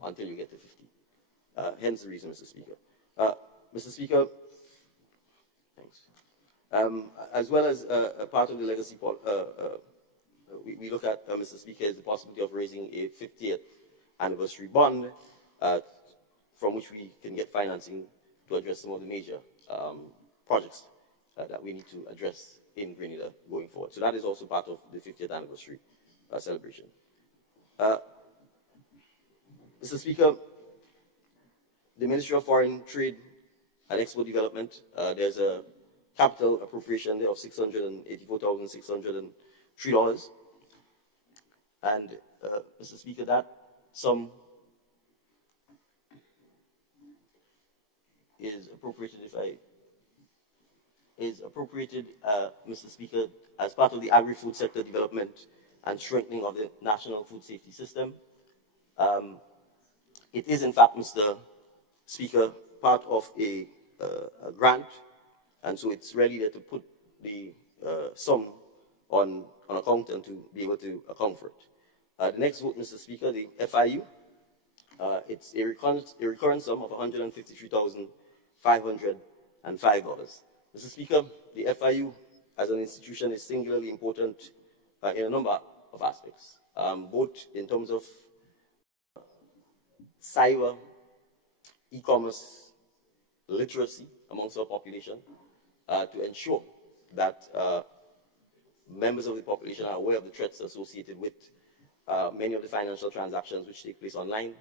until you get to 50. Hence the reason, Mr. Speaker. Mr. Speaker, thanks. As well as a part of the legacy, we look at, Mr. Speaker, is the possibility of raising a 50th anniversary bond from which we can get financing to address some of the major projects that we need to address in Grenada going forward. So that is also part of the 50th anniversary celebration. Mr. Speaker, the Ministry of Foreign Trade and Export Development, there's a capital appropriation there of $684,603. And, Mr. Speaker, that sum is appropriated, Mr. Speaker, as part of the agri-food sector development and strengthening of the national food safety system. It is, in fact, Mr. Speaker, part of a grant, and so it's really there to put the sum on account and to be able to account for it. The next vote, Mr. Speaker, the FIU, it's a recurrent sum of $153,505. Mr. Speaker, the FIU as an institution is singularly important in a number of aspects, both in terms of cyber, e-commerce, literacy amongst our population, to ensure that members of the population are aware of the threats associated with many of the financial transactions which take place online.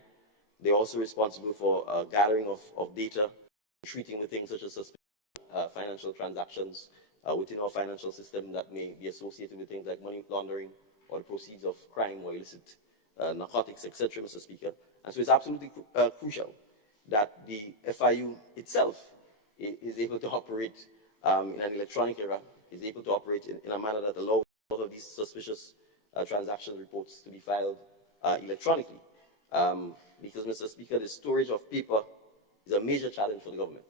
They're also responsible for gathering of data, treating with things such as suspicious financial transactions within our financial system that may be associated with things like money laundering or the proceeds of crime or illicit narcotics, etc., Mr. Speaker. And so it's absolutely crucial that the FIU itself is able to operate in an electronic era, is able to operate in a manner that allows all of these suspicious transaction reports to be filed electronically. Because, Mr. Speaker, the storage of paper is a major challenge for the government.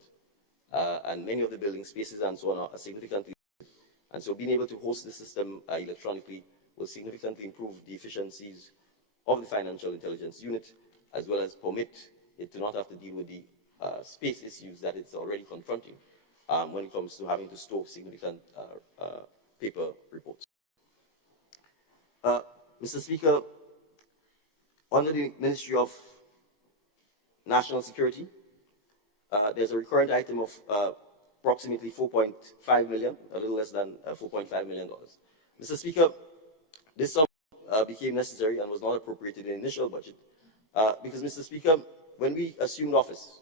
And many of the building spaces and so on are significantly. And so being able to host the system electronically will significantly improve the efficiencies of the Financial Intelligence Unit, as well as permit it to not have to deal with the space issues that it's already confronting when it comes to having to store significant paper reports. Mr. Speaker, under the Ministry of National Security, there's a recurrent item of approximately $4.5 million, a little less than $4.5 million. Mr. Speaker, this sum became necessary and was not appropriated in the initial budget because, Mr. Speaker, when we assumed office,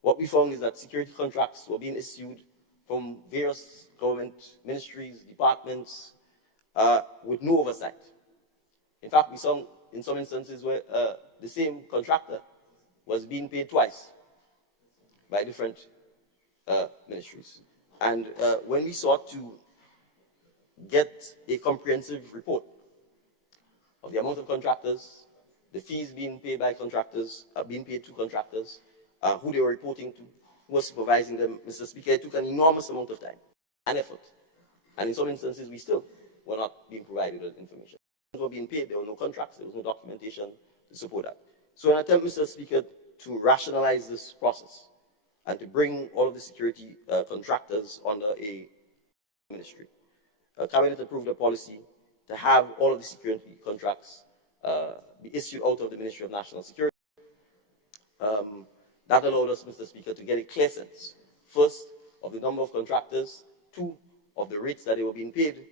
what we found is that security contracts were being issued from various government ministries, departments, with no oversight. In fact, we saw in some instances where the same contractor was being paid twice by different ministries. And when we sought to get a comprehensive report of the amount of contractors, the fees being paid by contractors, being paid to contractors, who they were reporting to, who was supervising them, Mr. Speaker, it took an enormous amount of time and effort. And in some instances, we still were not being provided with information. Were being paid, there were no contracts, there was no documentation to support that. So in an attempt, Mr. Speaker, to rationalize this process and to bring all of the security contractors under a ministry, Cabinet approved a policy to have all of the security contracts be issued out of the Ministry of National Security. That allowed us, Mr. Speaker, to get a clear sense, first, of the number of contractors, two, of the rates that they were being paid,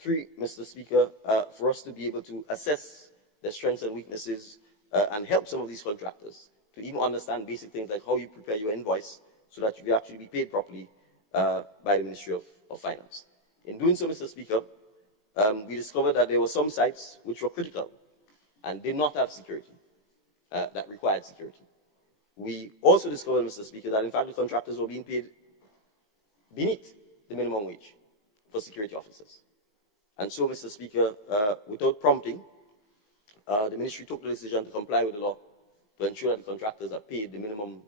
three, Mr. Speaker, for us to be able to assess their strengths and weaknesses and help some of these contractors to even understand basic things like how you prepare your invoice so that you can actually be paid properly by the Ministry of Finance. In doing so, Mr. Speaker, we discovered that there were some sites which were critical and did not have security, that required security. We also discovered, Mr. Speaker, that in fact the contractors were being paid beneath the minimum wage for security officers. And so, Mr. Speaker, without prompting, the ministry took the decision to comply with the law to ensure that the contractors are paid the minimum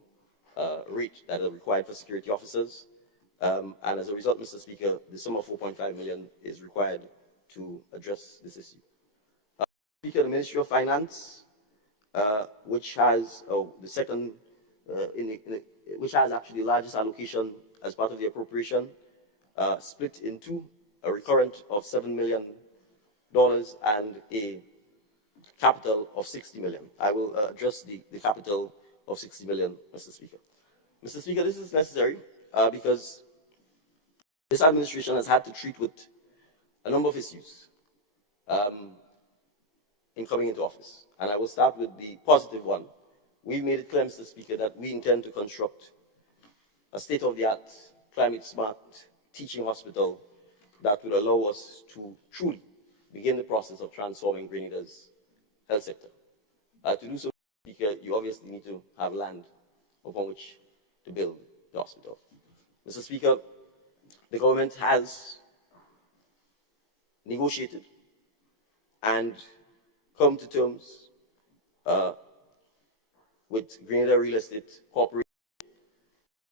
rate that is required for security officers. And as a result, Mr. Speaker, the sum of $4.5 million is required to address this issue. Speaker, the Ministry of Finance, which has the second which has actually the largest allocation as part of the appropriation, split into a recurrent of $7 million and a capital of $60 million. I will address the capital of $60 million, Mr. Speaker. Mr. Speaker, this is necessary because this administration has had to treat with a number of issues in coming into office. And I will start with the positive one. We've made it clear, Mr. Speaker, that we intend to construct a state-of-the-art, climate-smart teaching hospital that will allow us to truly begin the process of transforming Grenada's health sector. To do so, Mr. Speaker, you obviously need to have land upon which to build the hospital. Mr. Speaker, the government has negotiated and come to terms with Grenada Real Estate Corporation,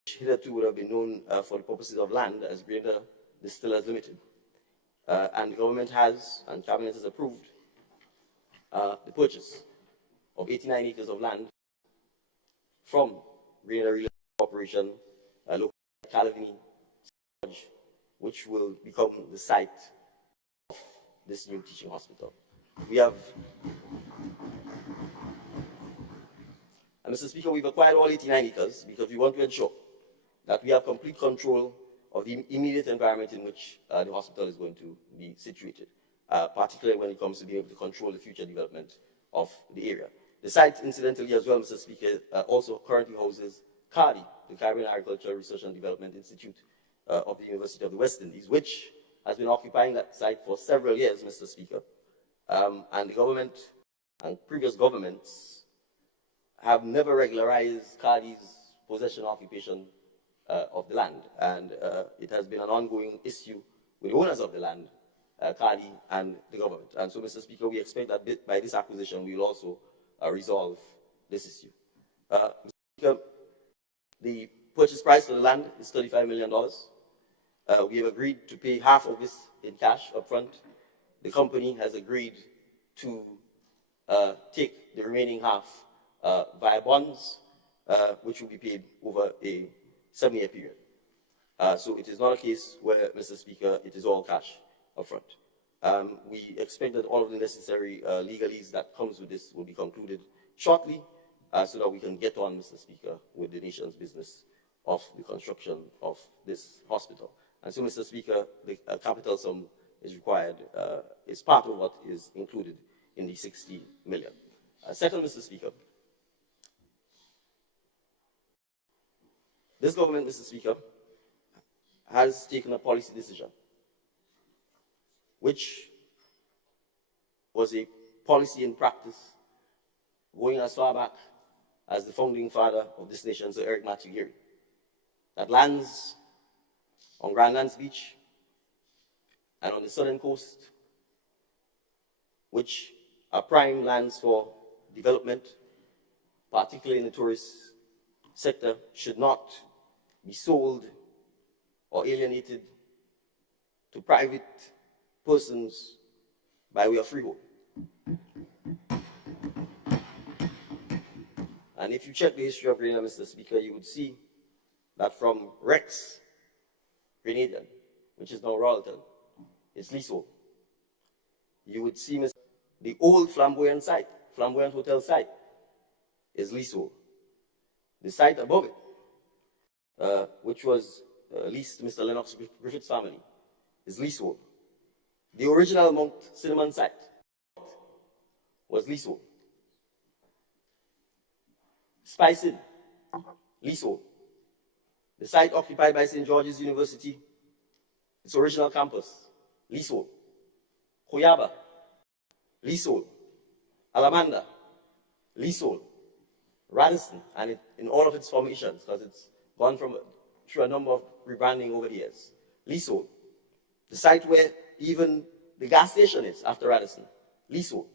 which hitherto would have been known for the purposes of land as Grenada Distillers Limited. And the government has, and Cabinet has approved, the purchase of 89 acres of land from Grenada Real Estate Corporation, located at Calavini, which will become the site of this new teaching hospital. We have, and Mr. Speaker, we've acquired all 89 acres because we want to ensure that we have complete control of the immediate environment in which the hospital is going to be situated, particularly when it comes to being able to control the future development of the area. The site, incidentally, as well, Mr. Speaker, also currently houses CARDI, the Caribbean Agricultural Research and Development Institute of the University of the West Indies, which has been occupying that site for several years, Mr. Speaker. And the government and previous governments have never regularized CARDI's possession or occupation of the land. And it has been an ongoing issue with the owners of the land, CARDI and the government. And so, Mr. Speaker, we expect that by this acquisition, we will also resolve this issue. Mr. Speaker, the purchase price for the land is $35 million. We have agreed to pay half of this in cash upfront. The company has agreed to take the remaining half via bonds, which will be paid over a 7-year period. So it is not a case where, Mr. Speaker, it is all cash upfront. We expect that all of the necessary legalese that comes with this will be concluded shortly, so that we can get on, Mr. Speaker, with the nation's business of the construction of this hospital. And so, Mr. Speaker, the capital sum is required, is part of what is included in the $60 million. Second, Mr. Speaker, this government, Mr. Speaker, has taken a policy decision, which was a policy in practice going as far back as the founding father of this nation, Sir Eric Matthew Geary, that lands on Grandlands Beach and on the southern coast, which are prime lands for development, particularly in the tourist sector, should not be sold or alienated to private persons by way of freehold. And if you check the history of Grenada, Mr. Speaker, you would see that from Rex Grenadian, which is now Royalton, it's leasehold. You would see the old Flamboyant site, Flamboyant Hotel site, is leasehold. The site above it, which was leased to Mr. Lennox Griffith's family, is leasehold. The original Mount Cinnamon site was leasehold. Spice Inn, leasehold. The site occupied by St. George's University, its original campus, leasehold. Koyaba, leasehold. Alamanda, leasehold. Radisson, and in all of its formations, because it's gone through a number of rebranding over the years, leasehold. The site where even the gas station is after Radisson, leasehold.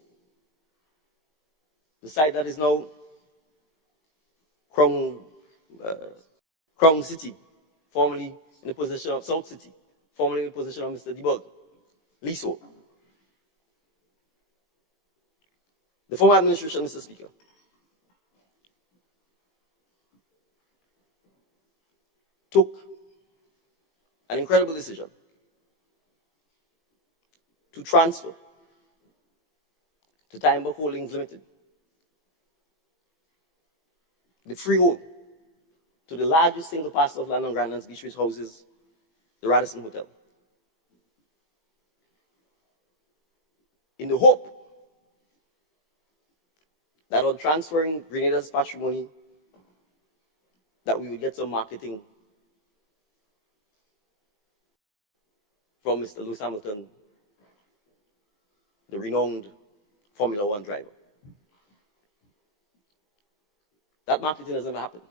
The site that is now Crown City, formerly in the possession of South City, formerly in the possession of Mr. Debug, leasehold. The former administration, Mr. Speaker, took an incredible decision to transfer to Timber Holdings Limited the freehold to the largest single parcel of land on Grandlands Beach, which houses the Radisson Hotel, in the hope that on transferring Grenada's patrimony, that we would get some marketing from Mr. Lewis Hamilton, the renowned Formula One driver. That marketing has never happened.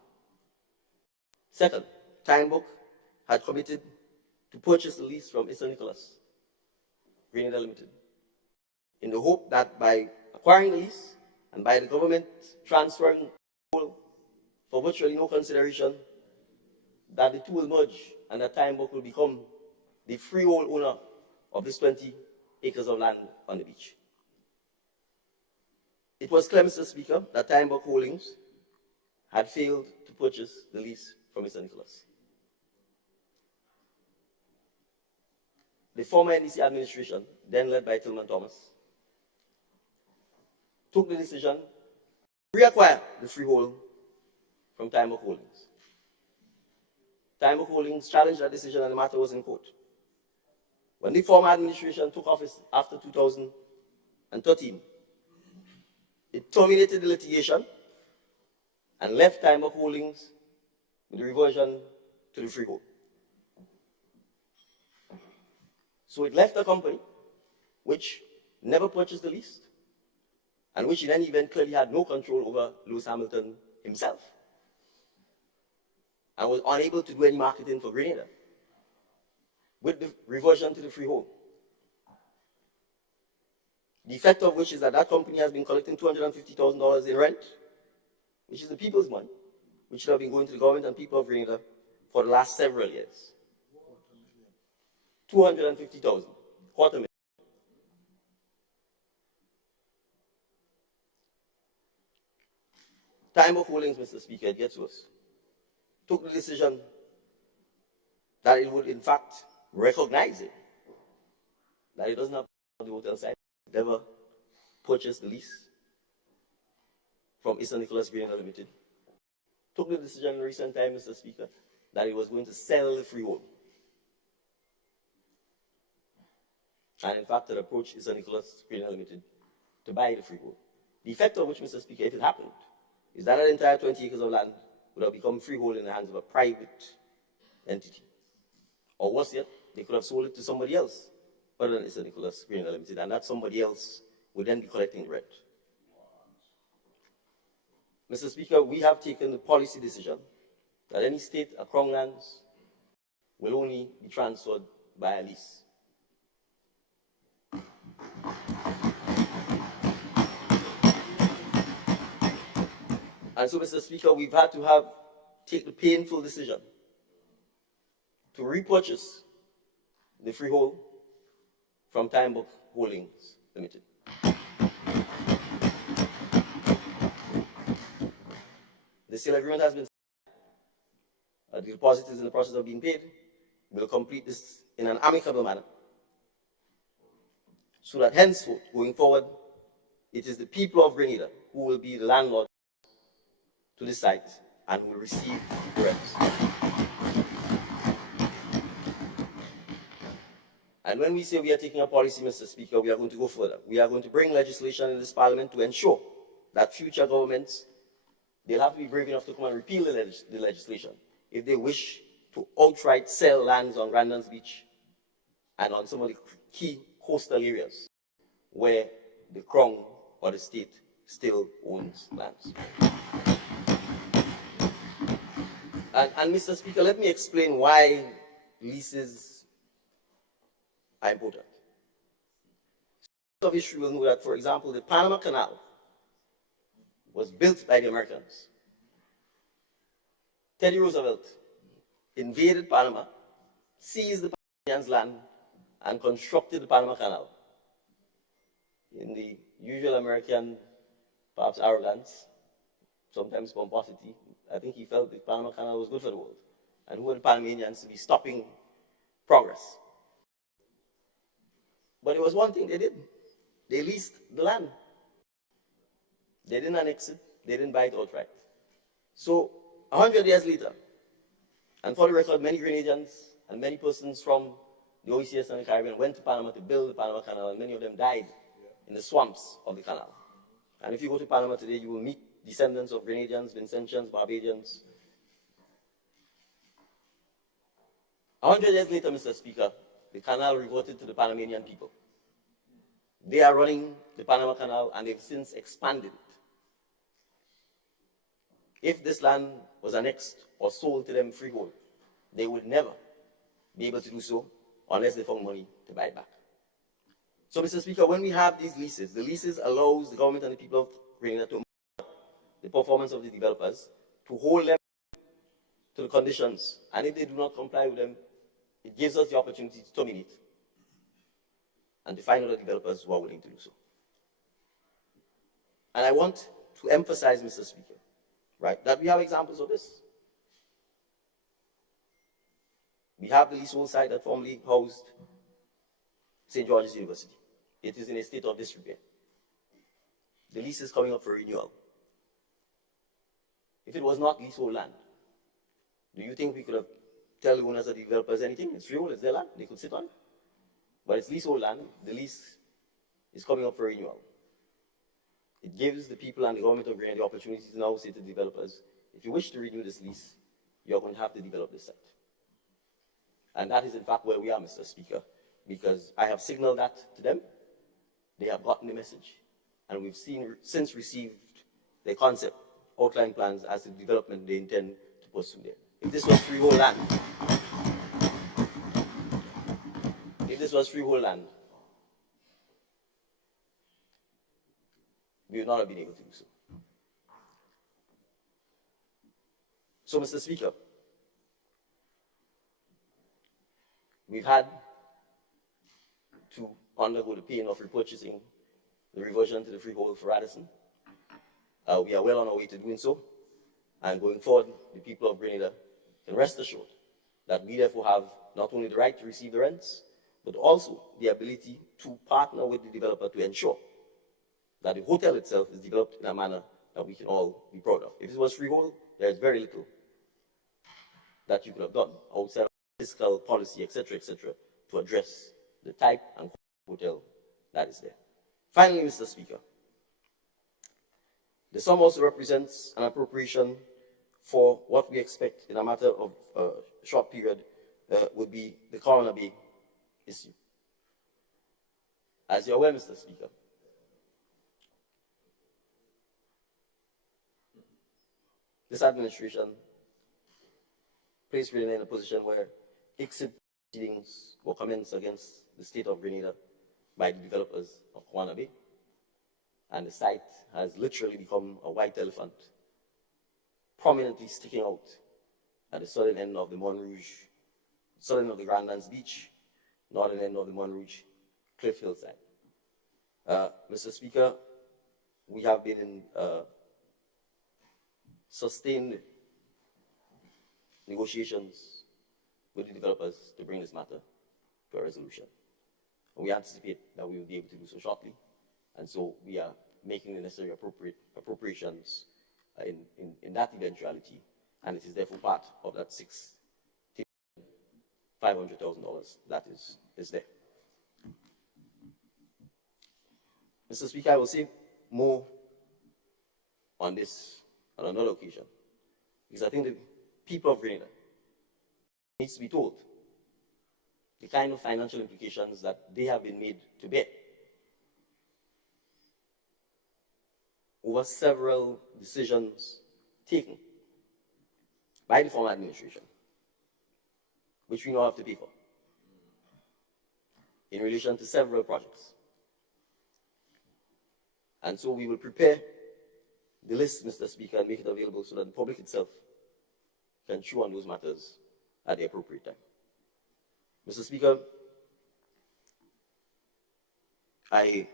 Second, Timebook had committed to purchase the lease from Issa Nicholas, Grenada Limited, in the hope that by acquiring the lease and by the government transferring for virtually no consideration, that the two will merge and that Timebook will become the freehold owner of this 20 acres of land on the beach. It was clear, Mr. Speaker, that Timebook Holdings had failed to purchase the lease from Mr. Nicholas. The former NDC administration, then led by Tillman Thomas, took the decision to reacquire the freehold from Timebook Holdings. Timebook Holdings challenged that decision and the matter was in court. When the former administration took office after 2013, it terminated the litigation and left Timebook Holdings with the reversion to the freehold. So it left a company which never purchased the lease and which in any event clearly had no control over Lewis Hamilton himself and was unable to do any marketing for Grenada with the reversion to the freehold. The effect of which is that that company has been collecting $250,000 in rent, which is the people's money, which should have been going to the government and people of Grenada for the last several years. 250,000, $250,000. Timebook Holdings, Mr. Speaker, it gets worse, took the decision that it would in fact recognize it, that it doesn't have on the hotel side, never purchased the lease from Issa Nicholas Grenada Limited. Took the decision in recent time, Mr. Speaker, that it was going to sell the freehold. And in fact, it approached Issa Nicholas Grenada Limited to buy the freehold. The effect of which, Mr. Speaker, if it happened, is that an entire 20 acres of land would have become freehold in the hands of a private entity. Or worse yet, they could have sold it to somebody else other than Issa Nicholas Grenada Limited, and that somebody else would then be collecting rent. Mr. Speaker, we have taken the policy decision that any state or crown lands will only be transferred by a lease. And so, Mr. Speaker, we've had to take the painful decision to repurchase the freehold from Timebook Holdings Limited. The sale agreement has been signed. The deposit is in the process of being paid. We'll complete this in an amicable manner, so that henceforth, going forward, it is the people of Grenada who will be the landlord to the site and will receive the rents. And when we say we are taking a policy, Mr. Speaker, we are going to go further. We are going to bring legislation in this parliament to ensure that future governments, they'll have to be brave enough to come and repeal the legislation if they wish to outright sell lands on Grandlands Beach and on some of the key coastal areas where the crown or the state still owns lands. And Mr. Speaker, let me explain why leases are important. Of history will know that, for example, the Panama Canal was built by the Americans. Teddy Roosevelt invaded Panama, seized the Panamanians' land, and constructed the Panama Canal. In the usual American, perhaps arrogance, sometimes pomposity, I think he felt the Panama Canal was good for the world. and who are the Panamanians to be stopping progress? But it was one thing they did. They leased the land. They didn't annex it. They didn't buy it outright. So 100 years later, and for the record, many Grenadians and many persons from the OECS and the Caribbean went to Panama to build the Panama Canal, and many of them died in the swamps of the canal. And if you go to Panama today, you will meet descendants of Grenadians, Vincentians, Barbadians. 100 years later, Mr. Speaker, the canal reverted to the Panamanian people. They are running the Panama Canal, and they've since expanded it. If this land was annexed or sold to them freehold, they would never be able to do so unless they found money to buy it back. So, Mr. Speaker, when we have these leases, the leases allows the government and the people of Grenada to monitor the performance of the developers, to hold them to the conditions, and if they do not comply with them, it gives us the opportunity to terminate and to find other developers who are willing to do so. And I want to emphasize, Mr. Speaker, right, that we have examples of this. We have the leasehold site that formerly housed St. George's University. It is in a state of disrepair. The lease is coming up for renewal. If it was not leasehold land, do you think we could have tell the owners of the developers anything? It's freehold, it's their land, they could sit on it. But it's leasehold land, the lease is coming up for renewal. It gives the people and the government of Grenada the opportunity to now say to the developers, if you wish to renew this lease, you're going to have to develop this site. And that is in fact where we are, Mr. Speaker, because I have signaled that to them, they have gotten the message, and we've since received their concept, outline plans as to the development they intend to pursue there. If this was freehold land, we would not have been able to do so. So, Mr. Speaker, we've had to undergo the pain of repurchasing the reversion to the freehold for Radisson. We are well on our way to doing so, and going forward, the people of Grenada can rest assured that we therefore have not only the right to receive the rents, but also the ability to partner with the developer to ensure that the hotel itself is developed in a manner that we can all be proud of. If it was freehold, there is very little that you could have done outside of fiscal policy, etc., to address the type and hotel that is there. Finally, Mr. Speaker, the sum also represents an appropriation for what we expect in a matter of a short period would be the Coroner Bay issue. As you're aware, Mr. Speaker, this administration placed Grenada in a position where exit proceedings were commenced against the state of Grenada by the developers of Coroner Bay, and the site has literally become a white elephant, prominently sticking out at the southern end of the Mont Rouge, southern of the Grand Anse Beach, northern end of the Mont Rouge cliff hillside. Mr. Speaker, we have been in sustained negotiations with the developers to bring this matter to a resolution. And we anticipate that we will be able to do so shortly. And so we are making the necessary appropriations in that eventuality. And it is therefore part of that $6,500,000 that is there. Mr. Speaker, I will say more on this on another occasion, because I think the people of Grenada needs to be told the kind of financial implications that they have been made to bear over several decisions taken by the former administration, which we now have to pay for, in relation to several projects. And so we will prepare the list, Mr. Speaker, and make it available so that the public itself can chew on those matters at the appropriate time. Mr. Speaker, I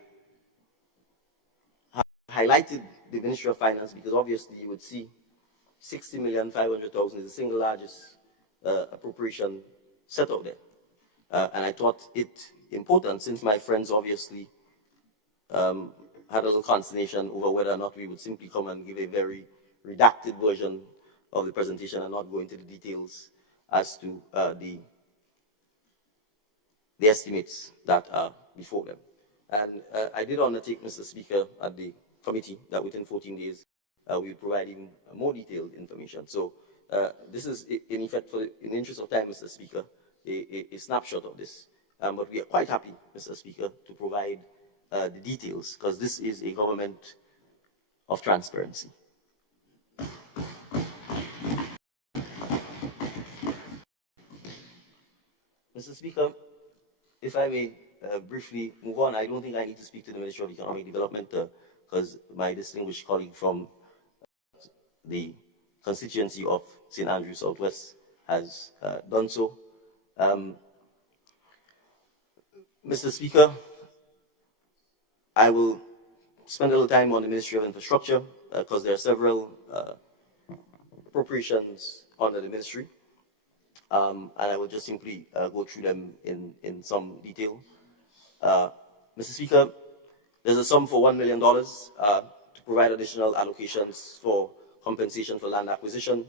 have highlighted the Ministry of Finance because obviously you would see $60,500,000 is the single largest appropriation set out there. And I thought it important, since my friends obviously had a little consternation over whether or not we would simply come and give a very redacted version of the presentation and not go into the details as to the estimates that are before them. And I did undertake, Mr. Speaker, at the committee that within 14 days we would provide even more detailed information. So this is, in effect, in the interest of time, Mr. Speaker, a snapshot of this. But we are quite happy, Mr. Speaker, to provide the details, because this is a government of transparency. Mr. Speaker, if I may briefly move on, I don't think I need to speak to the Ministry of Economic Development because my distinguished colleague from the constituency of St. Andrews Southwest has done so. Mr. Speaker, I will spend a little time on the Ministry of Infrastructure because there are several appropriations under the ministry. And I will just simply go through them in some detail. Mr. Speaker, there's a sum for $1 million to provide additional allocations for compensation for land acquisition.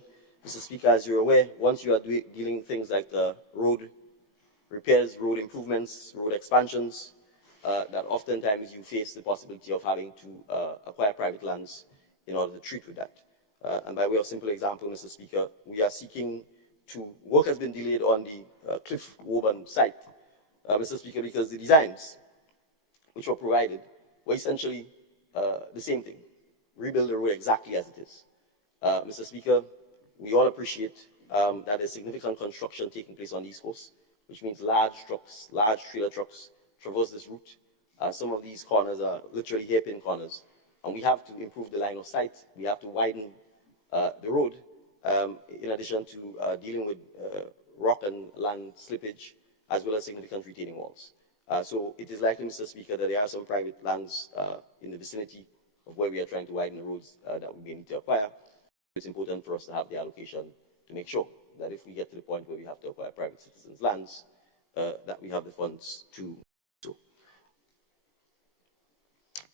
Mr. Speaker, as you're aware, once you are dealing with things like road repairs, road improvements, road expansions, that oftentimes you face the possibility of having to acquire private lands in order to treat with that. And by way of simple example, Mr. Speaker, we are seeking work has been delayed on the Cliff Woburn site, Mr. Speaker, because the designs which were provided were essentially the same thing, rebuild the road exactly as it is. Mr. Speaker, we all appreciate that there's significant construction taking place on the East Coast, which means large trucks, large trailer trucks traverse this route. Some of these corners are literally hairpin corners, and we have to improve the line of sight. We have to widen the road. In addition to dealing with rock and land slippage, as well as significant retaining walls. So it is likely, Mr. Speaker, that there are some private lands in the vicinity of where we are trying to widen the roads that we may need to acquire. It's important for us to have the allocation to make sure that if we get to the point where we have to acquire private citizens' lands, that we have the funds to do so.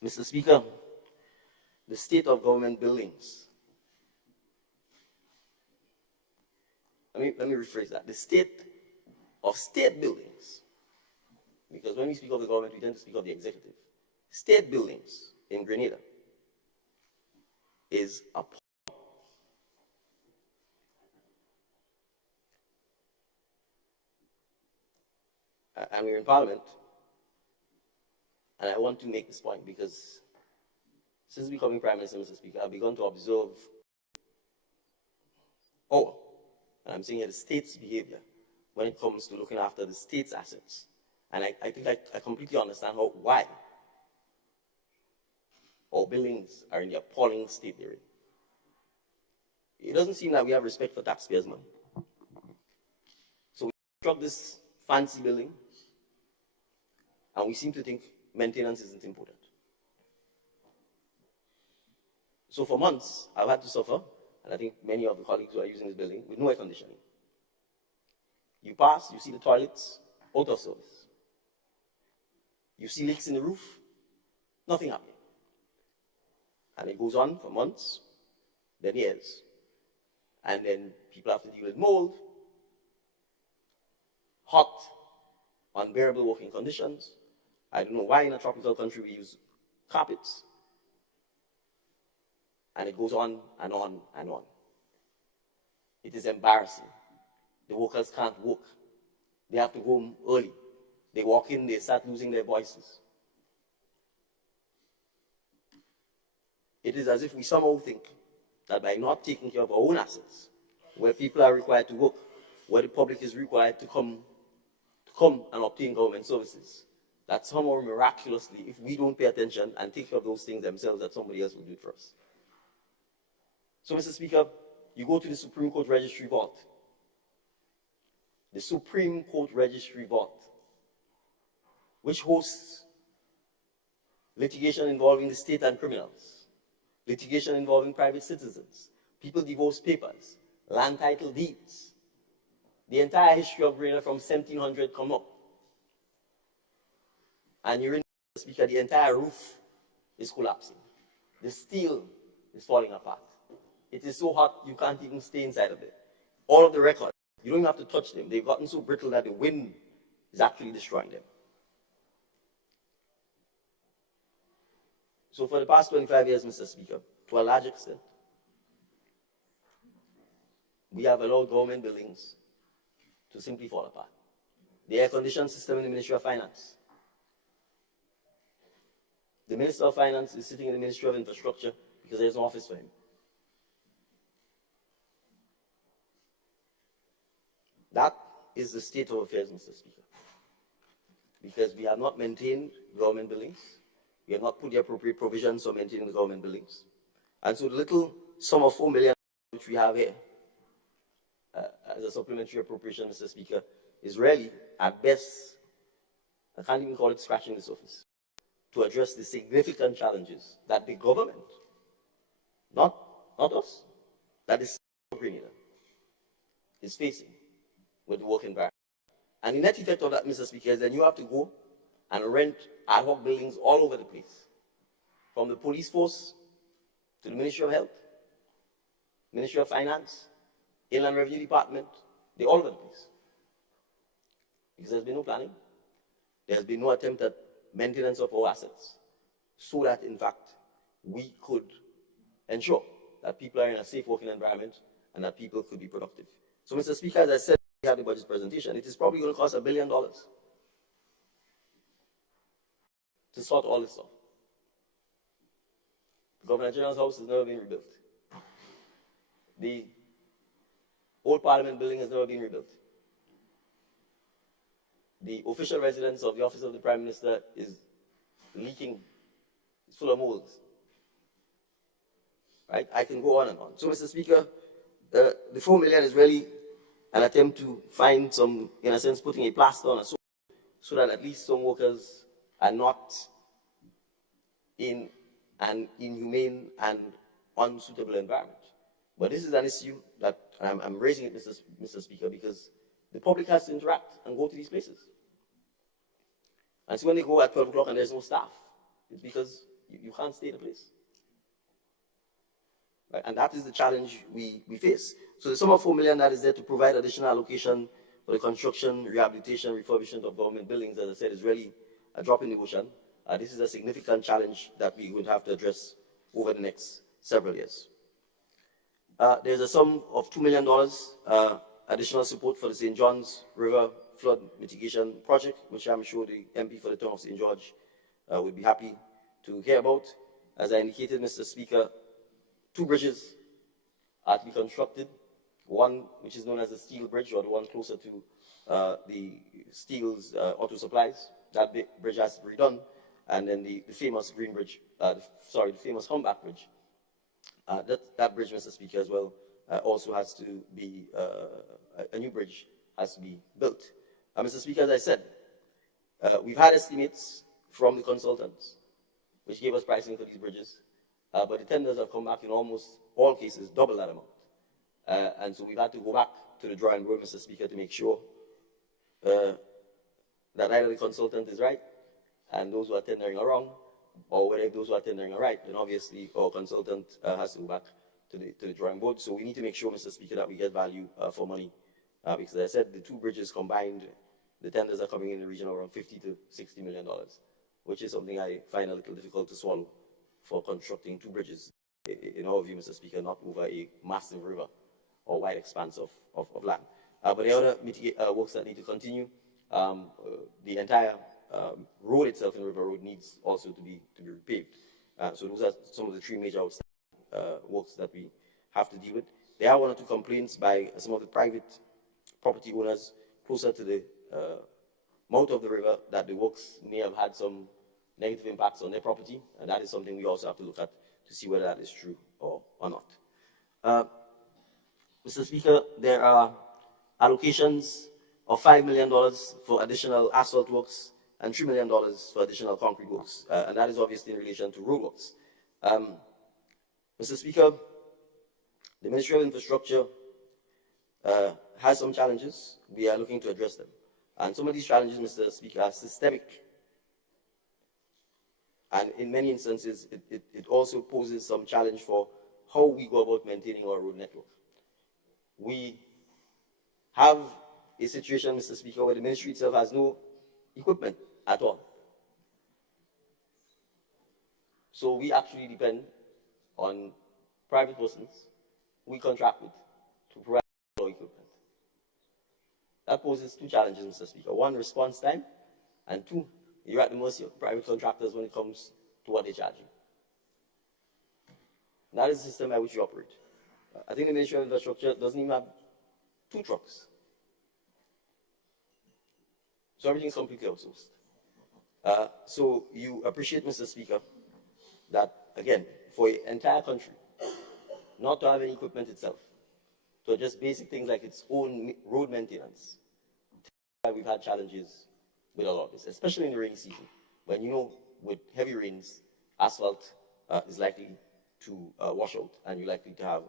Mr. Speaker, the state of government buildings. Let me rephrase that. The state of state buildings, because when we speak of the government, we tend to speak of the executive. State buildings in Grenada is appalling. And we're in Parliament, and I want to make this point because since becoming Prime Minister, Mr. Speaker, I've begun to observe and I'm saying here the state's behavior when it comes to looking after the state's assets. And I think I completely understand why our buildings are in the appalling state they're in. It doesn't seem that we have respect for taxpayers' money. So we construct this fancy building, and we seem to think maintenance isn't important. So for months, I've had to suffer, and I think many of the colleagues who are using this building, with no air conditioning. You pass, you see the toilets, out of service. You see leaks in the roof, nothing happening. And it goes on for months, then years. And then people have to deal with mold, hot, unbearable working conditions. I don't know why in a tropical country we use carpets. And it goes on and on and on. It is embarrassing. The workers can't work. They have to go home early. They walk in, they start losing their voices. It is as if we somehow think that by not taking care of our own assets, where people are required to work, where the public is required to come and obtain government services, that somehow miraculously, if we don't pay attention and take care of those things themselves, that somebody else will do it for us. So, Mr. Speaker, you go to the Supreme Court Registry Vault. The Supreme Court Registry Vault, which hosts litigation involving the state and criminals, litigation involving private citizens, people divorce papers, land title deeds, the entire history of Grenada from 1700 come up. And you're in, Mr. Speaker, the entire roof is collapsing. The steel is falling apart. It is so hot you can't even stay inside of it. All of the records, you don't even have to touch them. They've gotten so brittle that the wind is actually destroying them. So for the past 25 years, Mr. Speaker, to a large extent, we have allowed government buildings to simply fall apart. The air conditioning system in the Ministry of Finance. The Minister of Finance is sitting in the Ministry of Infrastructure because there's no office for him. That is the state of affairs, Mr. Speaker. Because we have not maintained government buildings. We have not put the appropriate provisions for maintaining the government buildings. And so the little sum of $4 million which we have here as a supplementary appropriation, Mr. Speaker, is really, at best, I can't even call it scratching the surface, to address the significant challenges that the government, not us, that is Grenada, is facing with the work environment. And the net effect of that, Mr. Speaker, is then you have to go and rent ad hoc buildings all over the place, from the police force to the Ministry of Health, Ministry of Finance, Inland Revenue Department, they're all over the place. Because there's been no planning. There has been no attempt at maintenance of our assets so that, in fact, we could ensure that people are in a safe working environment and that people could be productive. So, Mr. Speaker, as I said, we had the budget presentation. It is probably going to cost $1 billion to sort all this out. The Governor General's house has never been rebuilt. The old Parliament building has never been rebuilt. The official residence of the Office of the Prime Minister is leaking. It's full of molds. Right? I can go on and on. So, Mr. Speaker, the $4 million is really an attempt to find some, in a sense, putting a plaster on a sore so that at least some workers are not in an inhumane and unsuitable environment. But this is an issue that I'm raising it, Mr. Speaker, because the public has to interact and go to these places. And so when they go at 12 o'clock and there's no staff, it's because you can't stay in the place. Right? And that is the challenge we face. So the sum of $4 million that is there to provide additional allocation for the construction, rehabilitation, refurbishment of government buildings, as I said, is really a drop in the ocean. This is a significant challenge that we would have to address over the next several years. There's a sum of $2 million additional support for the St. John's River Flood Mitigation Project, which I'm sure the MP for the town of St. George would be happy to hear about. As I indicated, Mr. Speaker, 2 bridges are to be constructed. One, which is known as the Steel Bridge, or the one closer to the Steel's auto supplies. That bridge has to be redone. And then the famous Green Bridge, the famous Humpback Bridge. That bridge, Mr. Speaker, as well, also has to be, a new bridge has to be built. Mr. Speaker, as I said, we've had estimates from the consultants, which gave us pricing for these bridges, but the tenders have come back in almost all cases double that amount. And so we've had to go back to the drawing board, Mr. Speaker, to make sure that either the consultant is right and those who are tendering are wrong, or whether those who are tendering are right, then obviously our consultant has to go back to the drawing board. So we need to make sure, Mr. Speaker, that we get value for money. Because as I said, the 2 bridges combined, the tenders are coming in the region of around $50 to $60 million, which is something I find a little difficult to swallow for constructing 2 bridges, in our view, Mr. Speaker, not over a massive river or wide expanse of land. But the other works that need to continue, the entire road itself in River Road needs also to be repaved. So those are some of the 3 major outstanding works that we have to deal with. There are 1 or 2 complaints by some of the private property owners closer to the mouth of the river that the works may have had some negative impacts on their property, and that is something we also have to look at to see whether that is true or not. Mr. Speaker, there are allocations of $5 million for additional asphalt works and $3 million for additional concrete works, and that is obviously in relation to road works. Mr. Speaker, the Ministry of Infrastructure has some challenges. We are looking to address them. And some of these challenges, Mr. Speaker, are systemic. And in many instances, it also poses some challenge for how we go about maintaining our road network. We have a situation, Mr. Speaker, where the ministry itself has no equipment at all. So we actually depend on private persons we contract with to provide our equipment. That poses two challenges, Mr. Speaker. One, response time, and two, you're at the mercy of private contractors when it comes to what they charge you. And that is the system by which you operate. I think the Ministry of Infrastructure doesn't even have 2 trucks. So everything's completely outsourced. So you appreciate, Mr. Speaker, that, again, for an entire country, not to have any equipment itself, to just basic things like its own road maintenance, we've had challenges with a lot of this, especially in the rainy season, when, you know, with heavy rains, asphalt is likely to wash out, and you're likely to have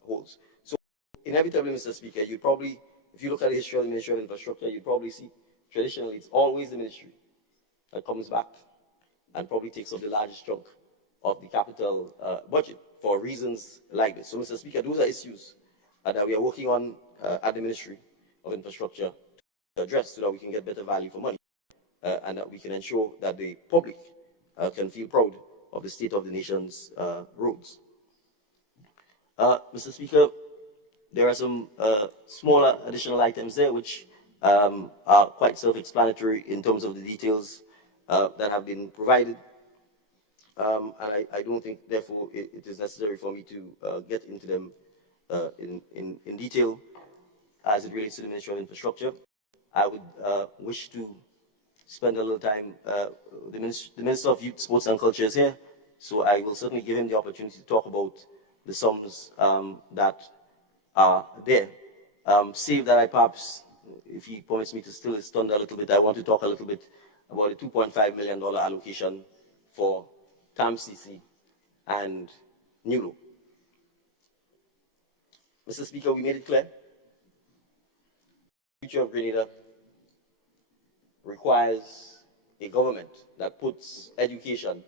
holes. So inevitably, Mr. Speaker, you probably, if you look at the history of the Ministry of Infrastructure, you probably see traditionally it's always the ministry that comes back and probably takes up the largest chunk of the capital budget for reasons like this. So, Mr. Speaker, those are issues that we are working on at the Ministry of Infrastructure to address so that we can get better value for money and that we can ensure that the public can feel proud of the state of the nation's roads. Mr. Speaker, there are some smaller additional items there which are quite self-explanatory in terms of the details that have been provided. And I don't think, therefore, it is necessary for me to get into them in detail as it relates to the Ministry of Infrastructure. I would wish to spend a little time. The Minister of Youth, Sports and Culture is here, so I will certainly give him the opportunity to talk about the sums that are there. Save that I perhaps, if he permits me to still his thunder a little bit, I want to talk a little bit about the $2.5 million allocation for TAMCC and NULO. Mr. Speaker, we made it clear. The future of Grenada requires a government that puts education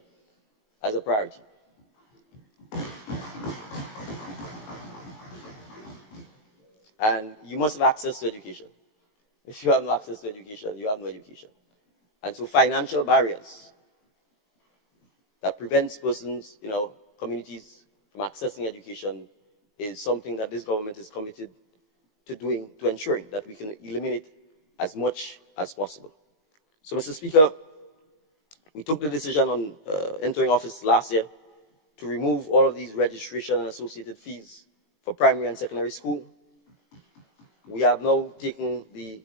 as a priority. And you must have access to education. If you have no access to education, you have no education. And so financial barriers that prevents persons, communities from accessing education is something that this government is committed to doing, to ensuring that we can eliminate as much as possible. So, Mr. Speaker, we took the decision on entering office last year to remove all of these registration and associated fees for primary and secondary school. We have now taken the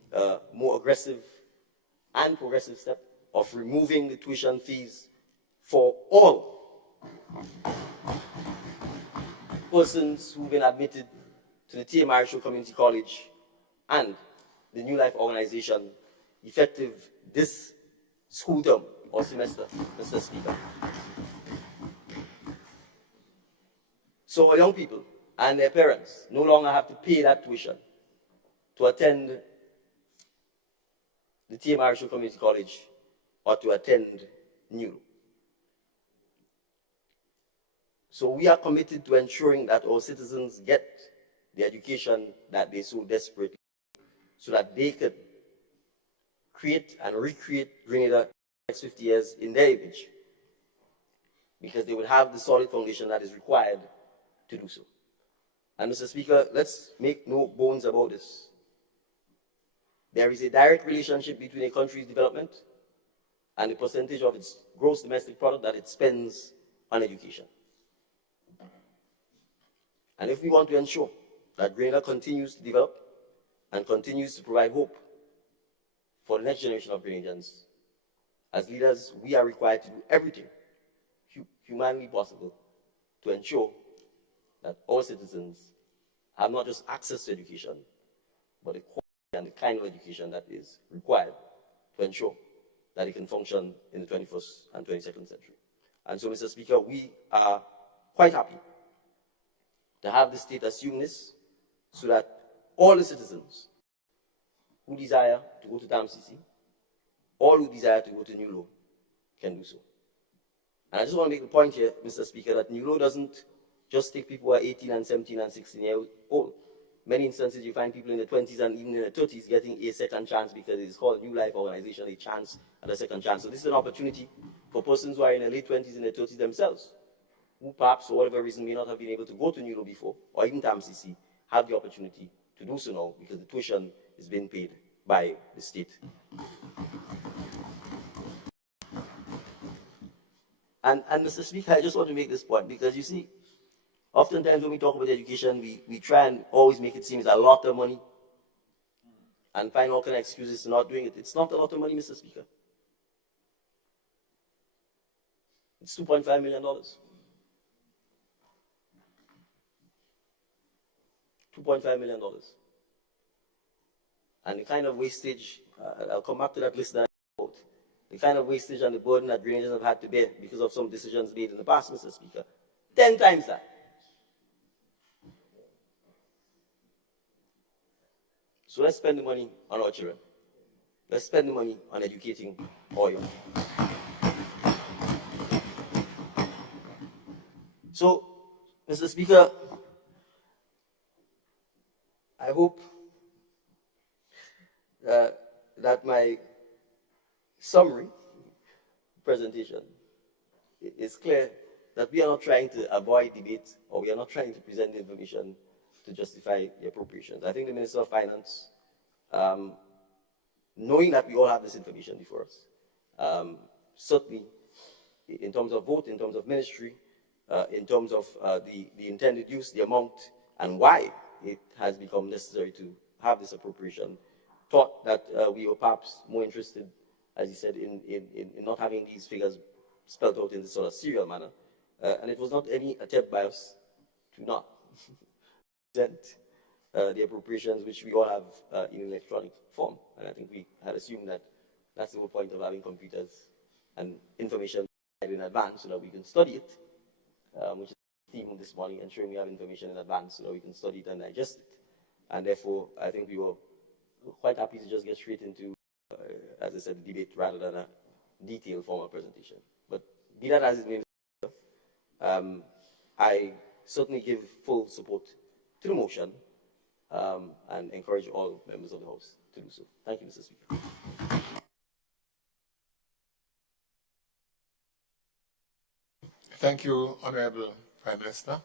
more aggressive and progressive step of removing the tuition fees for all persons who've been admitted to the T.A. Marshall Community College and the New Life organization effective this school term or semester, Mr. Speaker. So our young people and their parents no longer have to pay that tuition to attend the T.A. Marshall Community College or to attend NULO. So we are committed to ensuring that our citizens get the education that they so desperately need so that they could create and recreate Grenada in the next 50 years in their image, because they would have the solid foundation that is required to do so. And Mr. Speaker, let's make no bones about this. There is a direct relationship between a country's development and the percentage of its gross domestic product that it spends on education. And if we want to ensure that Grenada continues to develop and continues to provide hope for the next generation of Grenadians, as leaders, we are required to do everything humanly possible to ensure that all citizens have not just access to education, but the quality and the kind of education that is required to ensure that it can function in the 21st and 22nd century. And so, Mr. Speaker, we are quite happy to have the state assume this so that all the citizens who desire to go to TAMCC, all who desire to go to NULO can do so. And I just want to make the point here, Mr. Speaker, that NULO doesn't just take people who are 18 and 17 and 16 years old. Many instances you find people in the 20s and even in the 30s getting a second chance because it is called New Life Organization, a chance at a second chance. So this is an opportunity for persons who are in their late 20s and their 30s themselves, who perhaps for whatever reason may not have been able to go to NULO before, or even TAMCC, have the opportunity to do so now because the tuition is being paid by the state. And Mr. Speaker, I just want to make this point because you see, oftentimes when we talk about education, we try and always make it seem it's a lot of money and find all kind of excuses to not doing it. It's not a lot of money, Mr. Speaker. It's $2.5 million. $2.5 million. And the kind of wastage, I'll come back to that list that I wrote, the kind of wastage and the burden that drainages have had to bear because of some decisions made in the past, Mr. Speaker, 10 times that. So let's spend the money on our children. Let's spend the money on educating our young. So, Mr. Speaker, I hope that my summary presentation is clear that we are not trying to avoid debate or we are not trying to present information to justify the appropriations. I think the Minister of Finance, knowing that we all have this information before us, certainly in terms of vote, in terms of ministry, in terms of the intended use, the amount, and why it has become necessary to have this appropriation, thought that we were perhaps more interested, as he said, in not having these figures spelled out in this sort of serial manner. And it was not any attempt by us to not present the appropriations which we all have in electronic form. And I think we had assumed that that's the whole point of having computers and information in advance so that we can study it, which is the theme of this morning, ensuring we have information in advance so that we can study it and digest it. And therefore, I think we were quite happy to just get straight into, as I said, debate rather than a detailed formal presentation. But be that as it may, I certainly give full support to the motion and encourage all members of the House to do so. Thank you, Mr. Speaker. Thank you, Honorable Prime Minister.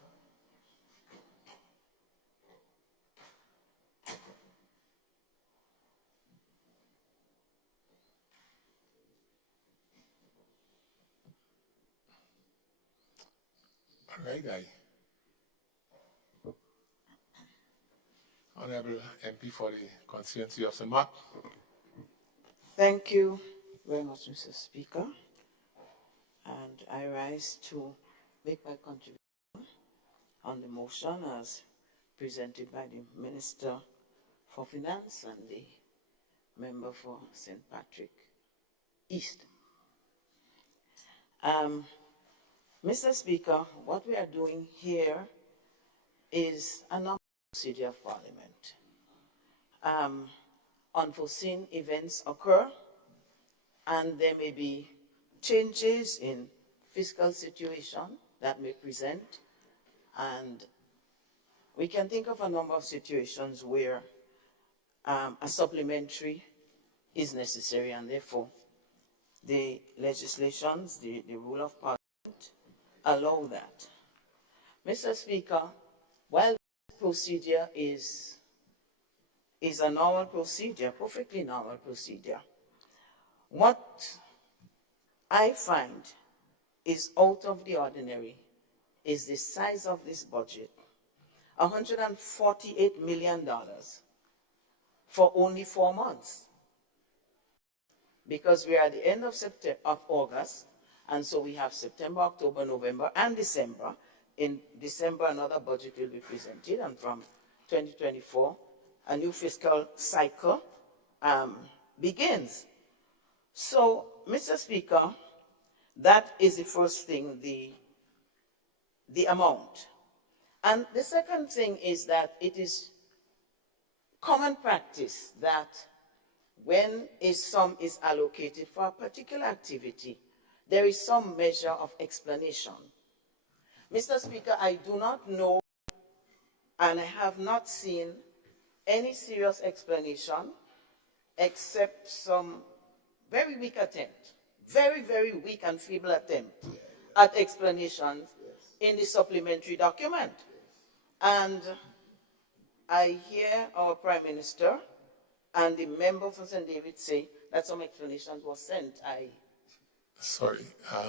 All right, Honorable MP for the constituency of St. Mark. Thank you very much, Mr. Speaker. And I rise to make my contribution on the motion as presented by the Minister for Finance and the member for St. Patrick East. Mr. Speaker, what we are doing here is a normal procedure of Parliament. Unforeseen events occur, and there may be changes in fiscal situation that may present, and we can think of a number of situations where a supplementary is necessary, and therefore the legislations, the rule of Parliament, allow that. Mr. Speaker, while this procedure is a normal procedure, perfectly normal procedure, what I find is out of the ordinary is the size of this budget, $148 million for only 4 months. Because we are at the end of August, and so we have September, October, November, and December. In December, another budget will be presented, and from 2024, a new fiscal cycle begins. So, Mr. Speaker, that is the first thing, the amount. And the second thing is that it is common practice that when a sum is allocated for a particular activity, there is some measure of explanation. Mr. Speaker, I do not know and I have not seen any serious explanation except some very weak attempt, very, very weak and feeble attempt at explanations in the supplementary document. And I hear our Prime Minister and the member for St. David say that some explanations were sent. Sorry.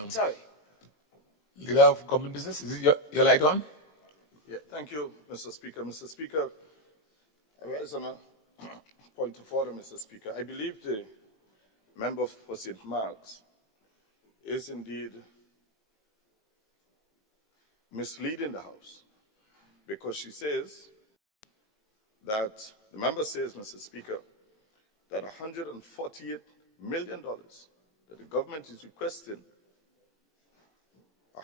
Sorry. Leader of Government Business, is it your light on? Yeah, thank you, Mr. Speaker. Mr. Speaker, I rise on a point of order, Mr. Speaker. I believe the member for St. Mark's is indeed misleading the House because she says that, the member says, Mr. Speaker, that $148 million that the government is requesting,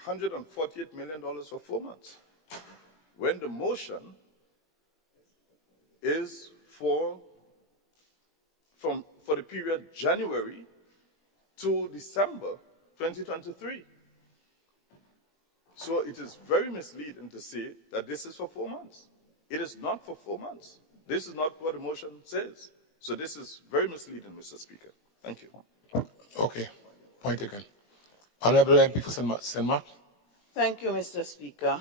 $148 million for 4 months, when the motion is for the period January to December 2023. So it is very misleading to say that this is for 4 months. It is not for 4 months. This is not what the motion says. So this is very misleading, Mr. Speaker. Thank you. Okay, point taken. Honorable MP for St. Mark. Thank you, Mr. Speaker.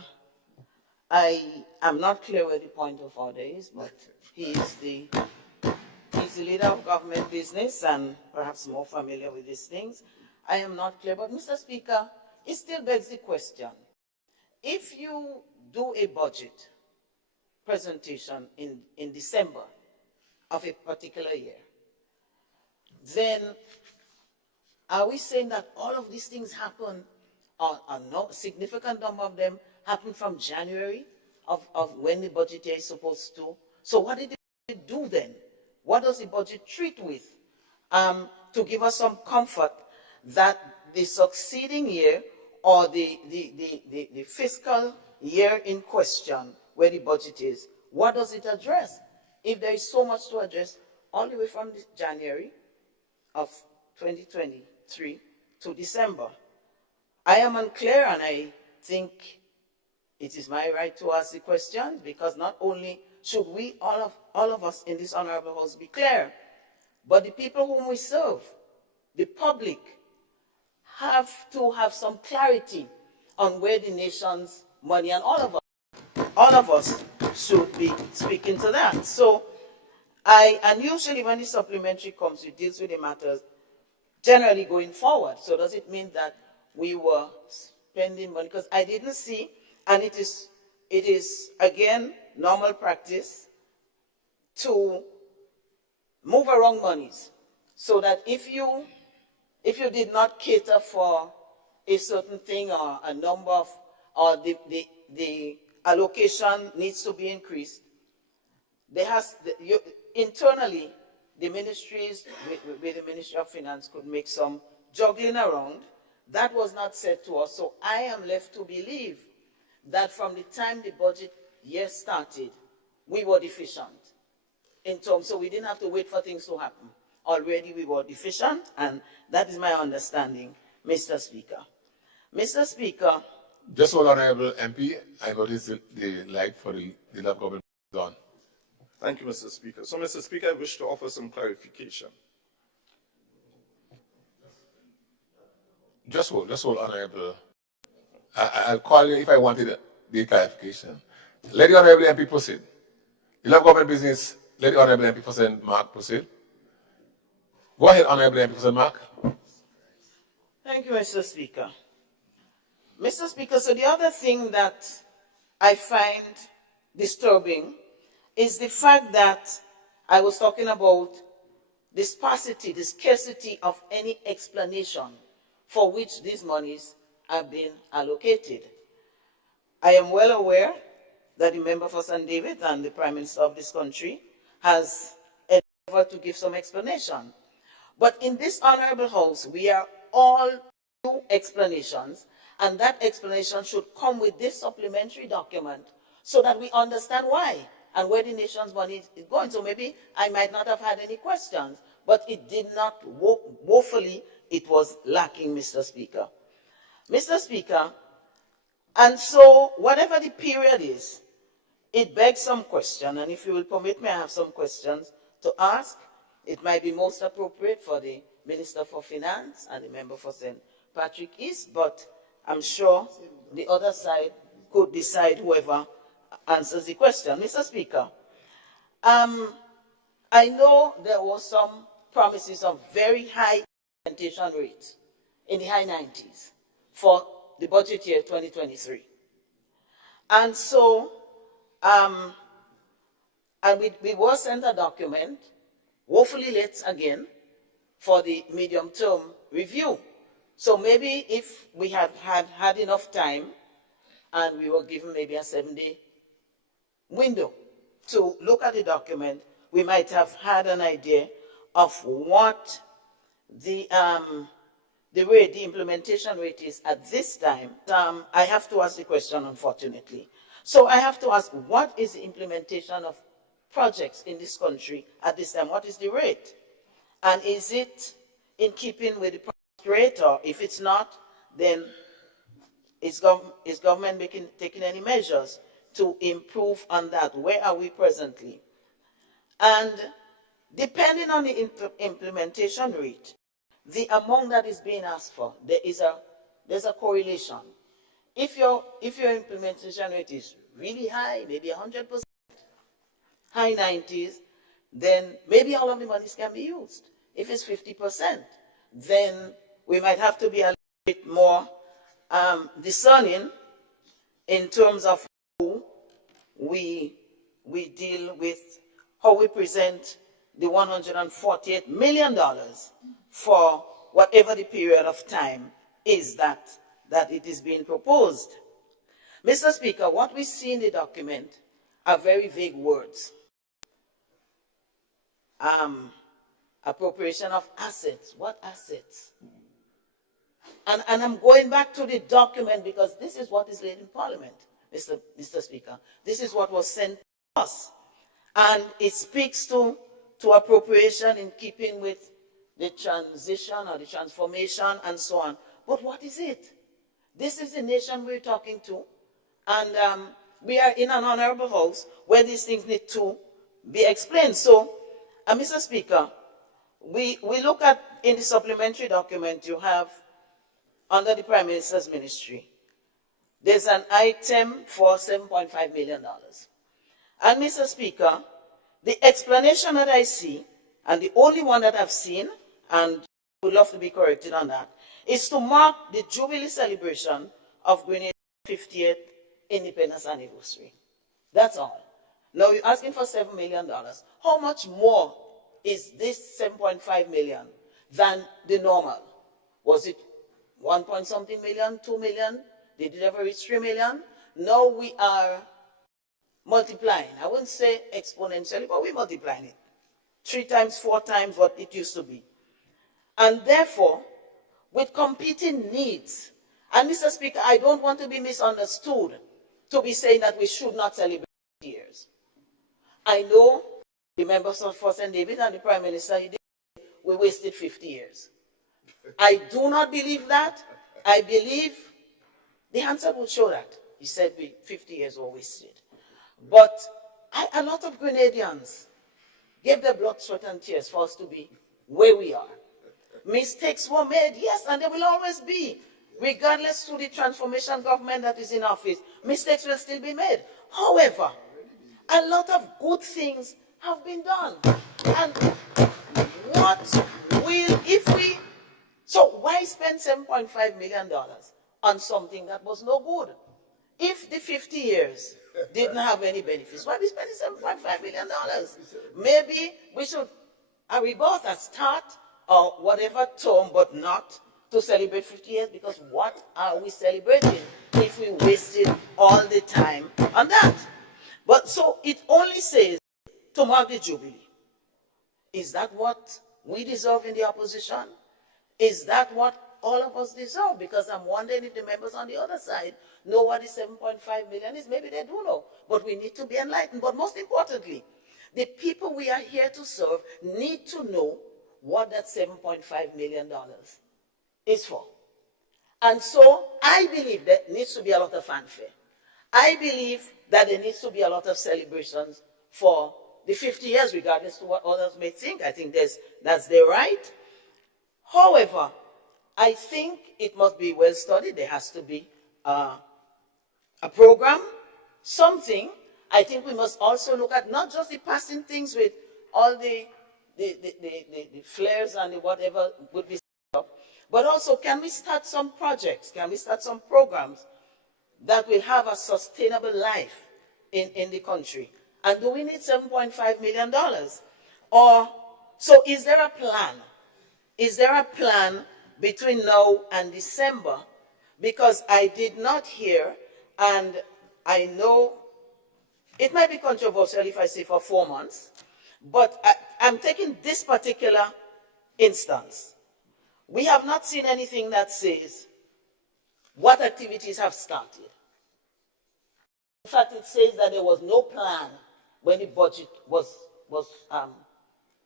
I am not clear where the point of order is, but he's the leader of government business and perhaps more familiar with these things. I am not clear, but Mr. Speaker, it still begs the question. If you do a budget presentation in December of a particular year, then are we saying that all of these things happen, or no significant number of them happen from January of when the budget year is supposed to? So what did it do then? What does the budget treat with to give us some comfort that the succeeding year or the fiscal year in question where the budget is, what does it address? If there is so much to address all the way from January of 2023 to December. I am unclear, and I think it is my right to ask the questions, because not only should we, all of us in this honorable house, be clear, but the people whom we serve, the public, have to have some clarity on where the nation's money, and all of us should be speaking to that. So, and usually when the supplementary comes, it deals with the matters generally going forward. So does it mean that we were spending money? Because I didn't see, and it is again normal practice to move around monies, so that if you did not cater for a certain thing or a number of, or the allocation needs to be increased, internally, the ministries, with the Ministry of Finance, could make some juggling around. That was not said to us. So I am left to believe that from the time the budget year started, we were deficient in terms, so we didn't have to wait for things to happen. Already we were deficient, and that is my understanding, Mr. Speaker. Mr. Speaker. Just one honorable MP, I noticed the light for the leader of government is on. Thank you, Mr. Speaker. So, Mr. Speaker, I wish to offer some clarification. Just hold, honorable. I'll call you if I wanted the clarification. Let the honorable MP proceed. Leader of government business, let the honorable MP for St. Mark proceed. Go ahead, honorable MP for St. Mark. Thank you, Mr. Speaker. Mr. Speaker, so the other thing that I find disturbing is the fact that I was talking about the sparsity, the scarcity of any explanation for which these monies have been allocated. I am well aware that the member for St. David and the Prime Minister of this country has endeavored to give some explanation. But in this honorable house, we are all due explanations, and that explanation should come with this supplementary document so that we understand why. and where the nation's money is going. So maybe I might not have had any questions, but it did not, woefully, it was lacking, Mr. Speaker. Mr. Speaker, and so whatever the period is, it begs some question, and if you will permit me, I have some questions to ask. It might be most appropriate for the Minister for Finance and the member for St. Patrick East, but I'm sure the other side could decide whoever answers the question. Mr. Speaker, I know there were some promises of very high implementation rates in the high 90s for the budget year 2023. And so, and we were sent a document, woefully late again, for the medium-term review. So maybe if we had enough time and we were given maybe a 7-day window to look at the document, we might have had an idea of what the rate, the implementation rate is at this time. I have to ask the question, unfortunately. So I have to ask, what is the implementation of projects in this country at this time? What is the rate? And is it in keeping with the project rate, or if it's not, then is government taking any measures to improve on that? Where are we presently? And depending on the implementation rate, the amount that is being asked for, there's a correlation. If your implementation rate is really high, maybe 100%, high 90s, then maybe all of the monies can be used. If it's 50%, then we might have to be a little bit more discerning in terms of how we deal with, how we present the $148 million for whatever the period of time is that it is being proposed. Mr. Speaker, what we see in the document are very vague words. Appropriation of assets. What assets? And I'm going back to the document because this is what is laid in Parliament, Mr. Speaker. This is what was sent to us. And it speaks to appropriation in keeping with the transition or the transformation and so on. But what is it? This is the nation we're talking to. And we are in an honorable house where these things need to be explained. So, Mr. Speaker, we look at, in the supplementary document you have under the Prime Minister's Ministry, there's an item for $7.5 million. And Mr. Speaker, the explanation that I see, and the only one that I've seen, and would love to be corrected on that, is to mark the Jubilee celebration of Grenada's 50th independence anniversary. That's all. Now you're asking for $7 million. How much more is this 7.5 million than the normal? Was it 1 point something million, 2 million? Did it ever reach 3 million? Now we are multiplying. I wouldn't say exponentially, but we're multiplying it. 3 times, 4 times what it used to be. And therefore, with competing needs, and Mr. Speaker, I don't want to be misunderstood to be saying that we should not celebrate years. I know the members of Fort St. David and the Prime Minister, we wasted 50 years. I do not believe that. I believe the answer would show that. He said 50 years were wasted. But a lot of Grenadians gave their blood, sweat, and tears for us to be where we are. Mistakes were made, yes, and there will always be. Regardless to the transformation government that is in office, mistakes will still be made. However, a lot of good things have been done. And what will, so why spend $7.5 million on something that was no good? If the 50 years didn't have any benefits, why are we spending $7.5 million? Maybe we should, are we both a start or whatever term, but not to celebrate 50 years, because what are we celebrating if we wasted all the time on that? But so it only says to mark the Jubilee. Is that what we deserve in the opposition? Is that what all of us deserve, because I'm wondering if the members on the other side know what the 7.5 million is. Maybe they do know, but we need to be enlightened. But most importantly, the people we are here to serve need to know what that $7.5 million is for. And so I believe there needs to be a lot of fanfare. I believe that there needs to be a lot of celebrations for the 50 years, regardless to what others may think. I think that's their right. However, I think it must be well studied. There has to be a program, something. I think we must also look at not just the passing things with all the flares and the whatever would be set up, but also can we start some projects, can we start some programs that will have a sustainable life in the country? And do we need $7.5 million? Or, so is there a plan? Is there a plan between now and December? Because I did not hear, and I know it might be controversial if I say for 4 months, but I'm taking this particular instance. We have not seen anything that says what activities have started. In fact, it says that there was no plan when the budget was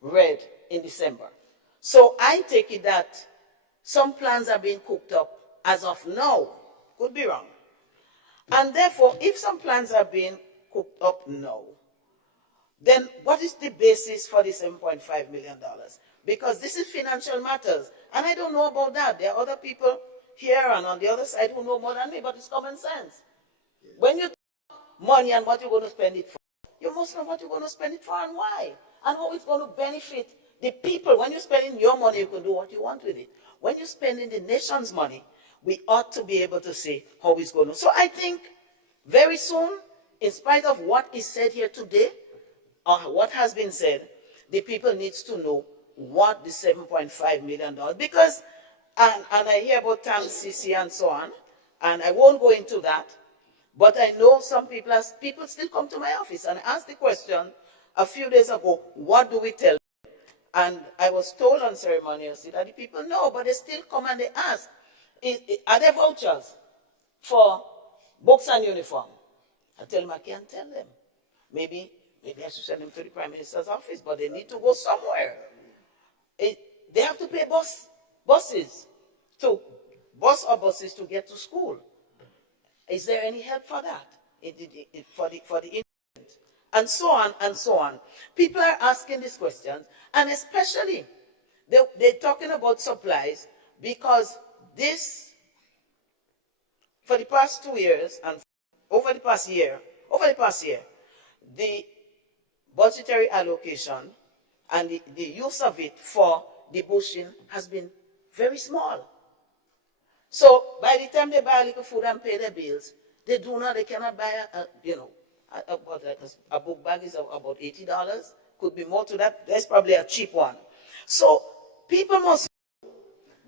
read in December. So I take it that some plans are being cooked up as of now. Could be wrong. And therefore, if some plans are being cooked up now, then what is the basis for the $7.5 million? Because this is financial matters, and I don't know about that. There are other people here and on the other side who know more than me, but it's common sense. When you talk money and what you're going to spend it for, you must know what you're going to spend it for and why, and how it's going to benefit the people. When you're spending your money, you can do what you want with it. When you're spending the nation's money, we ought to be able to say how it's going to. So I think very soon, in spite of what is said here today, or what has been said, the people needs to know what the $7.5 million, because, and I hear about TAMCC and so on, and I won't go into that, but I know some people, people still come to my office and ask the question a few days ago, what do we tell them? And I was told unceremoniously that the people know, but they still come and they ask, are there vouchers for books and uniform? I tell them I can't tell them. Maybe I should send them to the Prime Minister's office, but they need to go somewhere. They have to pay buses to get to school. Is there any help for that? For the infant? And so on and so on. People are asking these questions, and especially they're talking about supplies, because this, for the past 2 years and over the past year, the budgetary allocation and the use of it for the bushing has been very small. So by the time they buy a little food and pay their bills, they cannot buy a book bag is about $80. Could be more to that. There's probably a cheap one. So people must know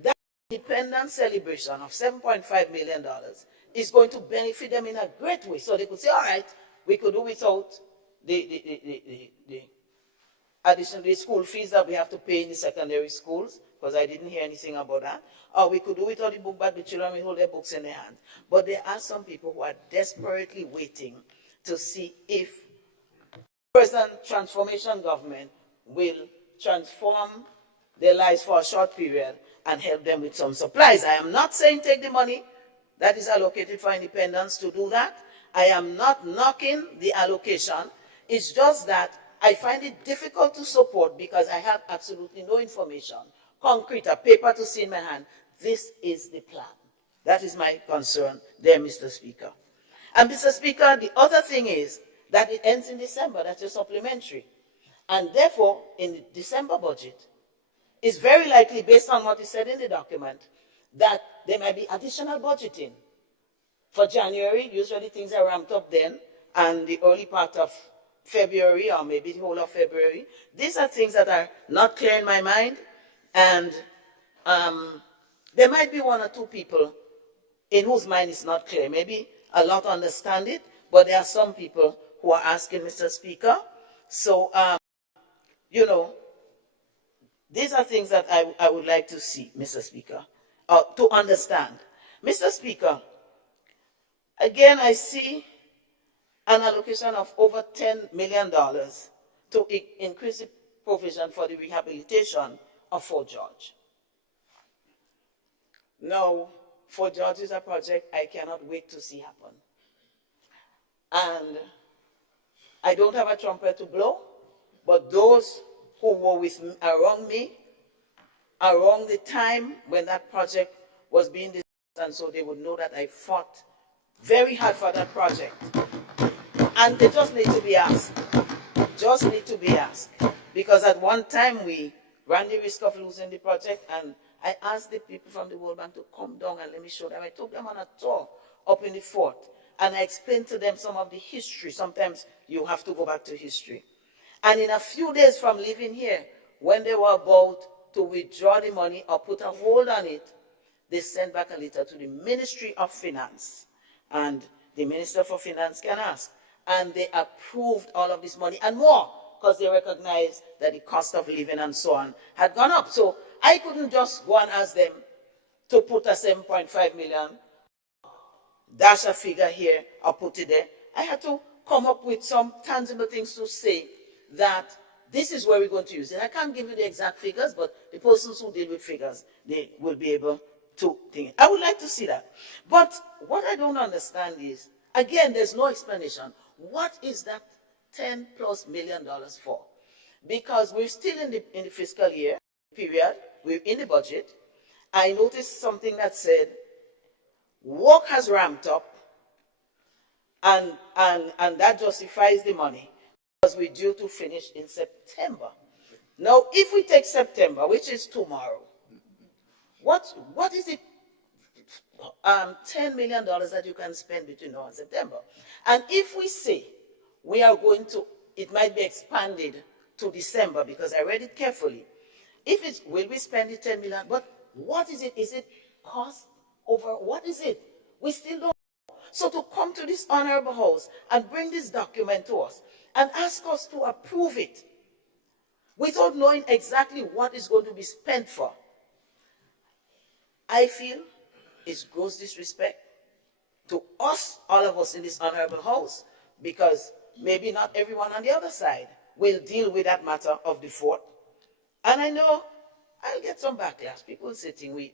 that independence celebration of $7.5 million is going to benefit them in a great way. So they could say, all right, we could do without the additional school fees that we have to pay in the secondary schools, because I didn't hear anything about that. Or we could do without the book bag, the children will hold their books in their hand. But there are some people who are desperately waiting to see if the present transformation government will transform their lives for a short period and help them with some supplies. I am not saying take the money that is allocated for independence to do that. I am not knocking the allocation. It's just that I find it difficult to support because I have absolutely no information, concrete, a paper to see in my hand. This is the plan. That is my concern there, Mr. Speaker. And Mr. Speaker, the other thing is that it ends in December. That's a supplementary. And therefore, in the December budget, it's very likely, based on what is said in the document, that there might be additional budgeting for January. Usually things are ramped up then, and the early part of February, or maybe the whole of February. These are things that are not clear in my mind, and there might be one or two people in whose mind it's not clear. Maybe a lot understand it, but there are some people who are asking, Mr. Speaker. So, you know, these are things that I would like to see, Mr. Speaker. to understand. Mr. Speaker, again, I see an allocation of over $10 million to increase the provision for the rehabilitation of Fort George. Now, Fort George is a project I cannot wait to see happen. And I don't have a trumpet to blow, but those who were with me, around me, around the time when that project was being discussed, and so they would know that I fought very hard for that project. And they just need to be asked. Just need to be asked. Because at one time we ran the risk of losing the project, and I asked the people from the World Bank to come down and let me show them. I took them on a tour up in the fort, and I explained to them some of the history. Sometimes you have to go back to history. And in a few days from leaving here, when they were about to withdraw the money or put a hold on it, they sent back a letter to the Ministry of Finance. And the Minister for Finance can ask. And they approved all of this money and more, because they recognized that the cost of living and so on had gone up. So I couldn't just go and ask them to put a 7.5 million, dash a figure here or put it there. I had to come up with some tangible things to say that this is where we're going to use it. I can't give you the exact figures, but the persons who deal with figures, they will be able to think. I would like to see that. But what I don't understand is, again, there's no explanation. What is that $10+ million for? Because we're still in the fiscal year period. We're in the budget. I noticed something that said work has ramped up, and that justifies the money because we're due to finish in September. Now, if we take September, which is tomorrow, what is it? $10 million that you can spend between now and September. And if we say we are going to, it might be expanded to December, because I read it carefully. If it's, will we spend the 10 million? But what is it? Is it cost over? What is it? We still don't know. So to come to this honorable house and bring this document to us and ask us to approve it without knowing exactly what is going to be spent for, I feel it's gross disrespect to us, all of us in this honorable house, because maybe not everyone on the other side will deal with that matter of the fort. And I know I'll get some backlash. People sitting, we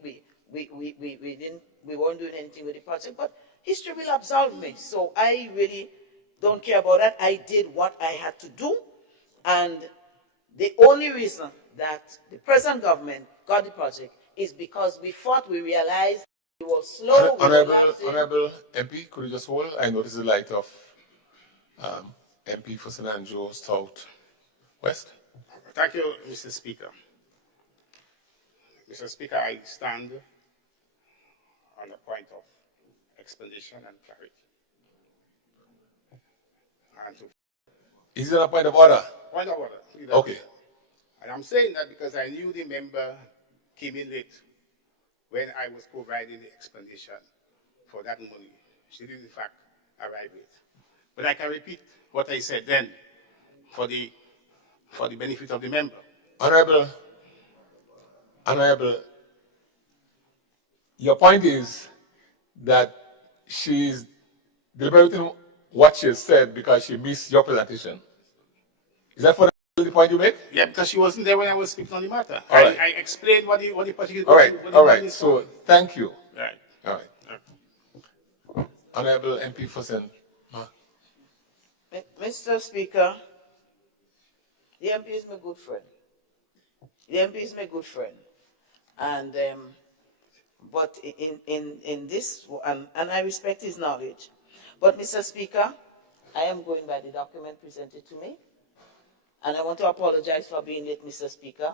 weren't doing anything with the project, but history will absolve me. So I really don't care about that. I did what I had to do, and the only reason that the present government got the project is because we fought, we realized it was slow. Honorable MP, could you just hold? I notice the light of MP for St. Andrews South West. Thank you, Mr. Speaker. Mr. Speaker, I stand on the point of explanation and clarity. Is it a point of order? Point of order. Okay. And I'm saying that because I knew the member came in late when I was providing the explanation for that money. She did, in fact, arrive late. But I can repeat what I said then for the benefit of the member. Honorable, your point is that she's deliberating what she has said because she missed your presentation. Is that for the point you make? Yeah, because she wasn't there when I was speaking on the matter. All right. I explained what the particular... All right. So, thank you. Right. All right. Honorable MP for St. Mr. Speaker, the MP is my good friend. The MP is my good friend. And, but in this, and I respect his knowledge. But, Mr. Speaker, I am going by the document presented to me. And I want to apologize for being late, Mr. Speaker.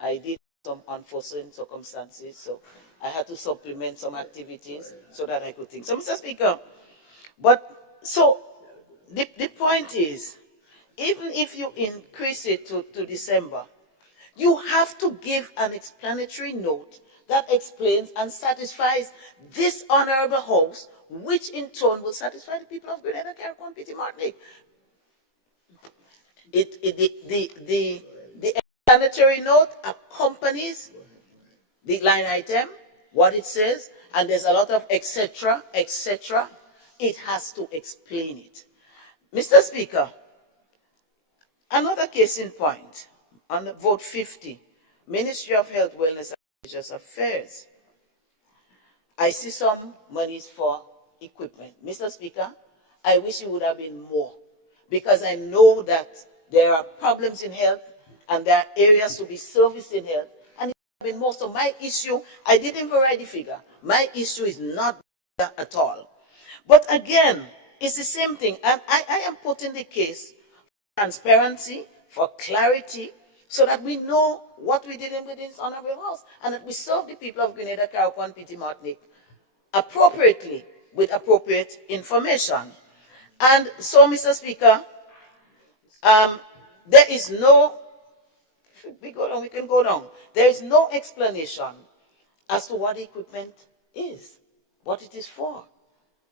I did some unforeseen circumstances, so I had to supplement some activities so that I could think. So, Mr. Speaker, but, so, the point is, even if you increase it to December, you have to give an explanatory note that explains and satisfies this honorable house, which in turn will satisfy the people of Grenada, Carriacou, and Petite Martinique. The explanatory note accompanies the line item. what it says, and there's a lot of etc., etc., it has to explain it. Mr. Speaker, another case in point, on vote 50, Ministry of Health, Wellness and Religious Affairs. I see some monies for equipment. Mr. Speaker, I wish it would have been more, because I know that there are problems in health and there are areas to be serviced in health, and it would have been more. So my issue, I didn't even write the figure. My issue is not that at all. But again, it's the same thing. And I am putting the case for transparency, for clarity, so that we know what we did within this honorable house, and that we serve the people of Grenada, Carriacou, and Petit Martinique appropriately, with appropriate information. And so, Mr. Speaker, there is no, if we go down, we can go down. There is no explanation as to what the equipment is, what it is for,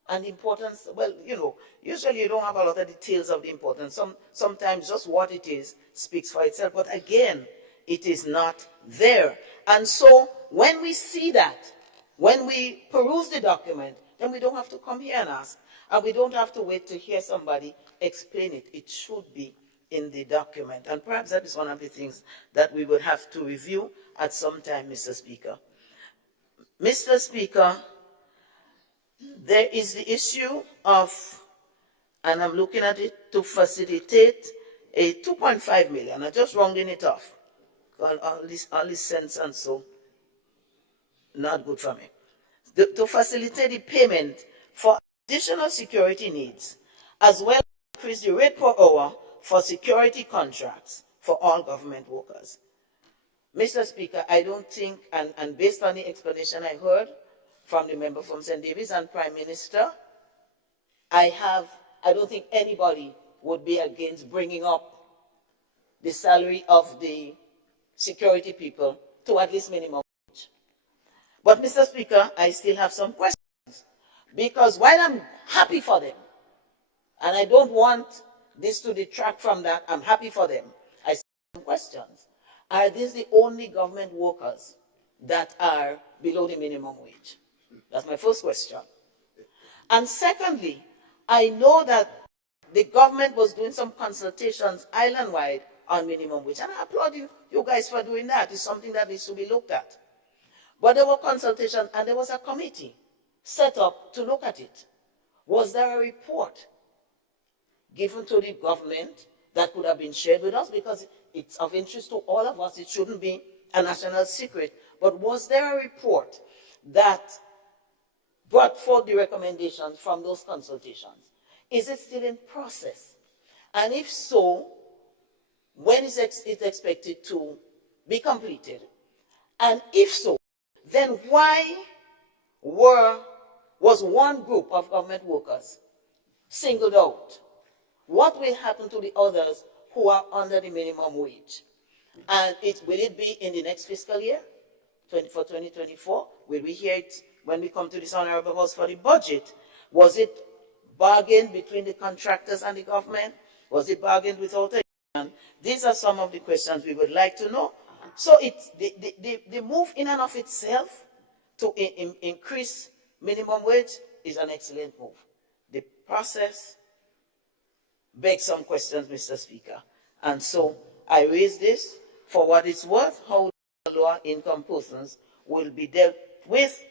and the importance. Well, you know, usually you don't have a lot of details of the importance. Sometimes just what it is speaks for itself. But again, it is not there. And so when we see that, when we peruse the document, then we don't have to come here and ask, and we don't have to wait to hear somebody explain it. It should be in the document. And perhaps that is one of the things that we would have to review at some time, Mr. Speaker. Mr. Speaker, there is the issue of, and I'm looking at it, to facilitate a 2.5 million. I'm just rounding it off. All this sense and so, not good for me. To facilitate the payment for additional security needs, as well as increase the rate per hour for security contracts for all government workers. Mr. Speaker, I don't think, and based on the explanation I heard from the member from St. David's and Prime Minister, I don't think anybody would be against bringing up the salary of the security people to at least minimum wage. But, Mr. Speaker, I still have some questions, because while I'm happy for them, and I don't want this to detract from that, I'm happy for them, I still have some questions. Are these the only government workers that are below the minimum wage? That's my first question. And secondly, I know that the government was doing some consultations island-wide on minimum wage, and I applaud you guys for doing that. It's something that needs to be looked at. But there were consultations, and there was a committee set up to look at it. Was there a report given to the government that could have been shared with us? Because it's of interest to all of us. It shouldn't be a national secret. But was there a report that brought forth the recommendations from those consultations? Is it still in process? And if so, when is it expected to be completed? And if so, then why was one group of government workers singled out? What will happen to the others who are under the minimum wage? And will it be in the next fiscal year, for 2024? Will we hear it when we come to this honorable house for the budget? Was it bargained between the contractors and the government? Was it bargained without a union? These are some of the questions we would like to know. So the move in and of itself to increase minimum wage is an excellent move. The process begs some questions, Mr. Speaker. And so I raise this for what it's worth, how lower income persons will be dealt with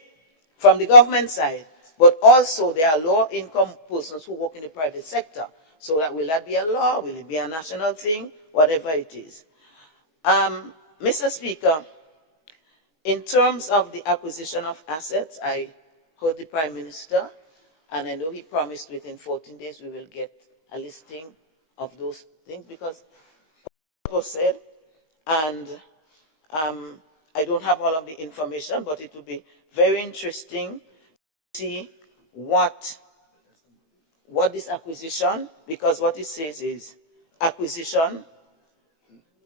from the government side, but also there are lower income persons who work in the private sector. So will that be a law? Will it be a national thing? Whatever it is. Mr. Speaker, in terms of the acquisition of assets, I heard the Prime Minister, and I know he promised within 14 days we will get a listing of those things, because what was said, and I don't have all of the information, but it would be very interesting to see what this acquisition, because what it says is acquisition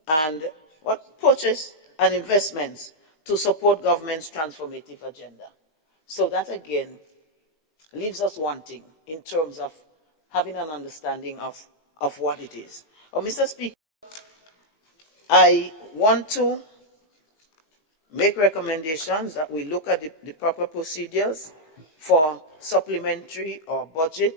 and what purchase and investments to support government's transformative agenda. So that again leaves us wanting in terms of having an understanding of what it is. Mr. Speaker, I want to make recommendations that we look at the proper procedures for supplementary or budget,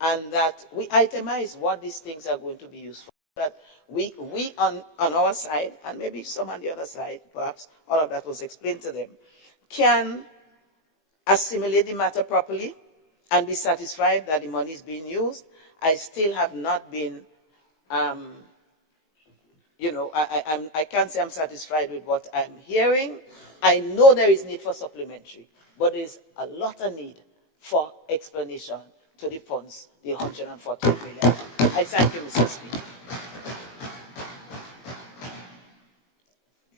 and that we itemize what these things are going to be used for. That we on our side, and maybe some on the other side, perhaps all of that was explained to them, can assimilate the matter properly and be satisfied that the money is being used. I still have not been, I can't say I'm satisfied with what I'm hearing. I know there is need for supplementary, but there's a lot of need for explanation to the funds, the 140 million. I thank you, Mr. Speaker.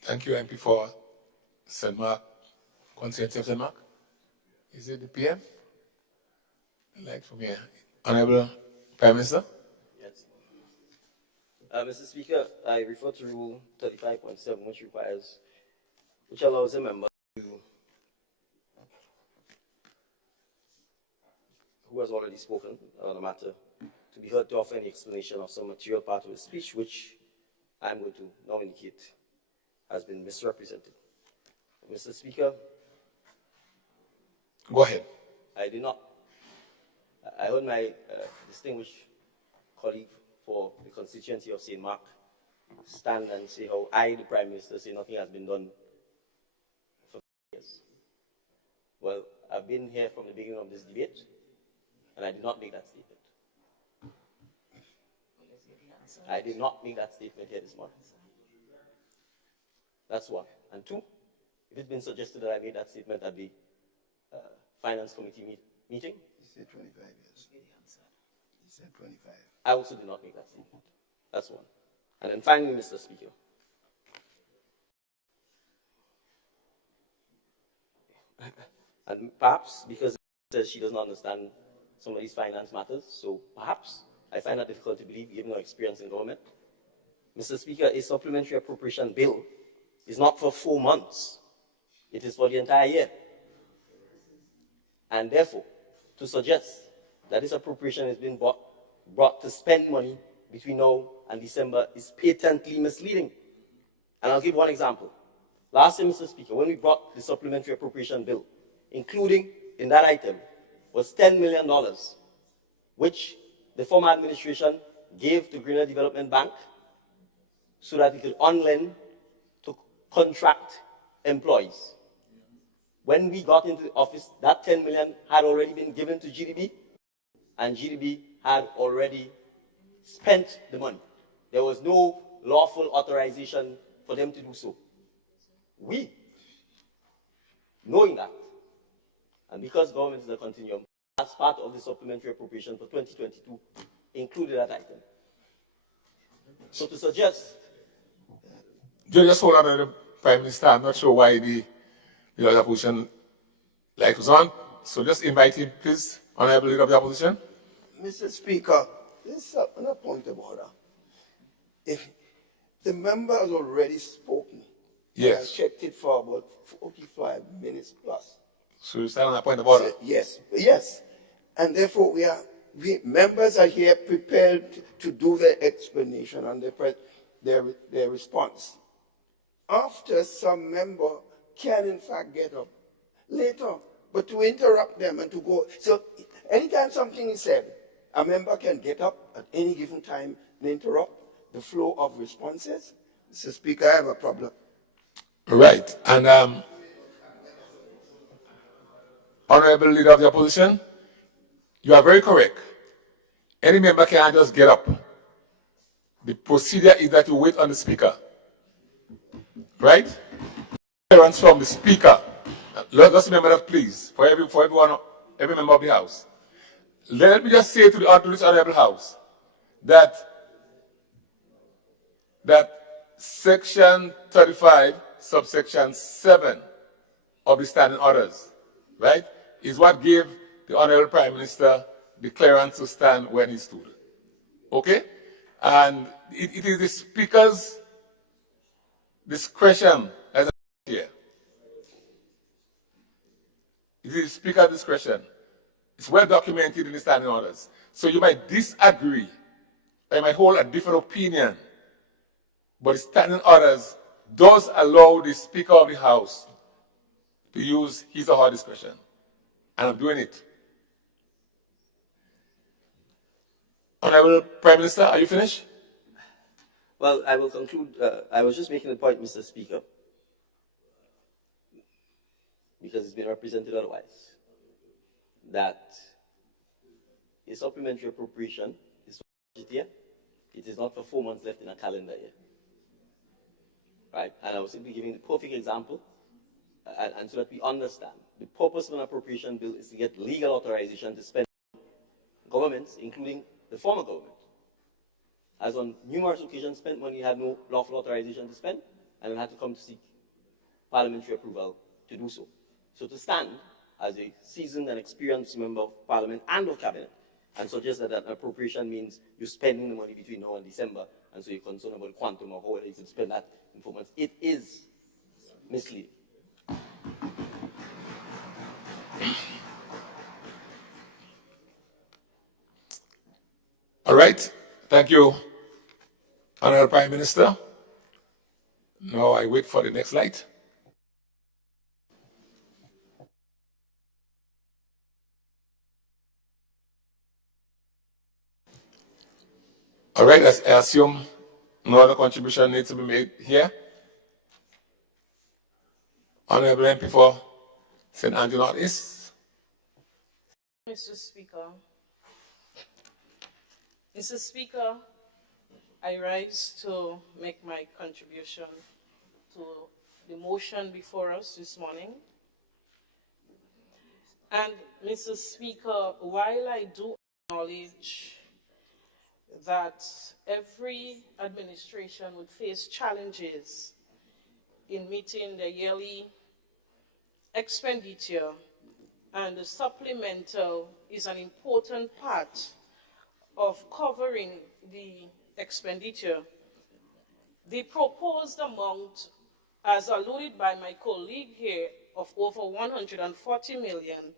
Thank you, MP, for St. Mark, constituency of St. Mark. Is it the PM? I'd like from here. Honorable Prime Minister. Yes. Mr. Speaker, I refer to Rule 35.7, which allows a member who has already spoken on the matter to be heard to offer any explanation of some material part of his speech, which I'm going to now indicate has been misrepresented. Mr. Speaker. Go ahead. I did not. I heard my distinguished colleague for the constituency of St. Mark stand and say how I, the Prime Minister, say nothing has been done for years. Well, I've been here from the beginning of this debate, and I did not make that statement. I did not make that statement here this morning. That's one. And two, if it's been suggested that I made that statement at the Finance Committee meeting. He said 25 years. He said 25. I also did not make that statement. That's one. And then finally, Mr. Speaker. And perhaps because she doesn't understand some of these finance matters, so perhaps I find that difficult to believe given our experience in government. Mr. Speaker, a supplementary appropriation bill is not for 4 months. It is for the entire year. And therefore, to suggest that this appropriation has been brought to spend money between now and December is patently misleading. And I'll give one example. Last year, Mr. Speaker, when we brought the supplementary appropriation bill, including in that item, was $10 million, which the former administration gave to Greener Development Bank so that it could on-lend to contract employees. When we got into the office, that 10 million had already been given to GDB, and GDB had already spent the money. There was no lawful authorization for them to do so. We, knowing that, and because government is a continuum, as part of the supplementary appropriation for 2022, included that item. So to suggest... Just hold on to the Prime Minister. I'm not sure why the other opposition light was on. So just invite him, please, Honorable Leader of the Opposition. Mr. Speaker, this is a point of order. If the member has already spoken, yes. I checked it for about 45 minutes plus. So you stand on a point of order? Yes, yes. And therefore, members are here prepared to do their explanation and their response. After, some member can in fact get up later, but to interrupt them and to go. So anytime something is said, a member can get up at any given time and interrupt the flow of responses. Mr. Speaker, I have a problem. Right. And Honorable Leader of the Opposition, you are very correct. Any member can't just get up. The procedure is that you wait on the Speaker. Right? Clearance from the Speaker. Let's remember that, please, for everyone, every member of the House. Let me just say to this Honorable House that Section 35, subsection 7 of the Standing Orders, right, is what gave the Honorable Prime Minister the clearance to stand when he stood. Okay? And it is the Speaker's discretion as a here. It is the Speaker's discretion. It's well documented in the Standing Orders. So you might disagree, or you might hold a different opinion, but the Standing Orders does allow the Speaker of the House to use his or her discretion. And I'm doing it. Honorable Prime Minister, are you finished? Well, I will conclude. I was just making the point, Mr. Speaker, because it's been represented otherwise, that a supplementary appropriation is for budget year. It is not for 4 months left in a calendar year. Right? And I was simply giving the perfect example, and so that we understand. The purpose of an appropriation bill is to get legal authorization to spend. Governments, including the former government, has on numerous occasions spent money had no lawful authorization to spend, and then had to come to seek parliamentary approval to do so. So to stand as a seasoned and experienced member of parliament and of cabinet and suggest that an appropriation means you're spending the money between now and December, and so you're concerned about the quantum of how you can spend that in 4 months, it is misleading. All right. Thank you, Honorable Prime Minister. Now I wait for the next light. All right, I assume no other contribution needs to be made here. Honorable MP for St. Andrew North East. Mr. Speaker, I rise to make my contribution to the motion before us this morning. And Mr. Speaker, while I do acknowledge that every administration would face challenges in meeting the yearly expenditure, and the supplemental is an important part of covering the expenditure, the proposed amount, as alluded by my colleague here, of over 140 million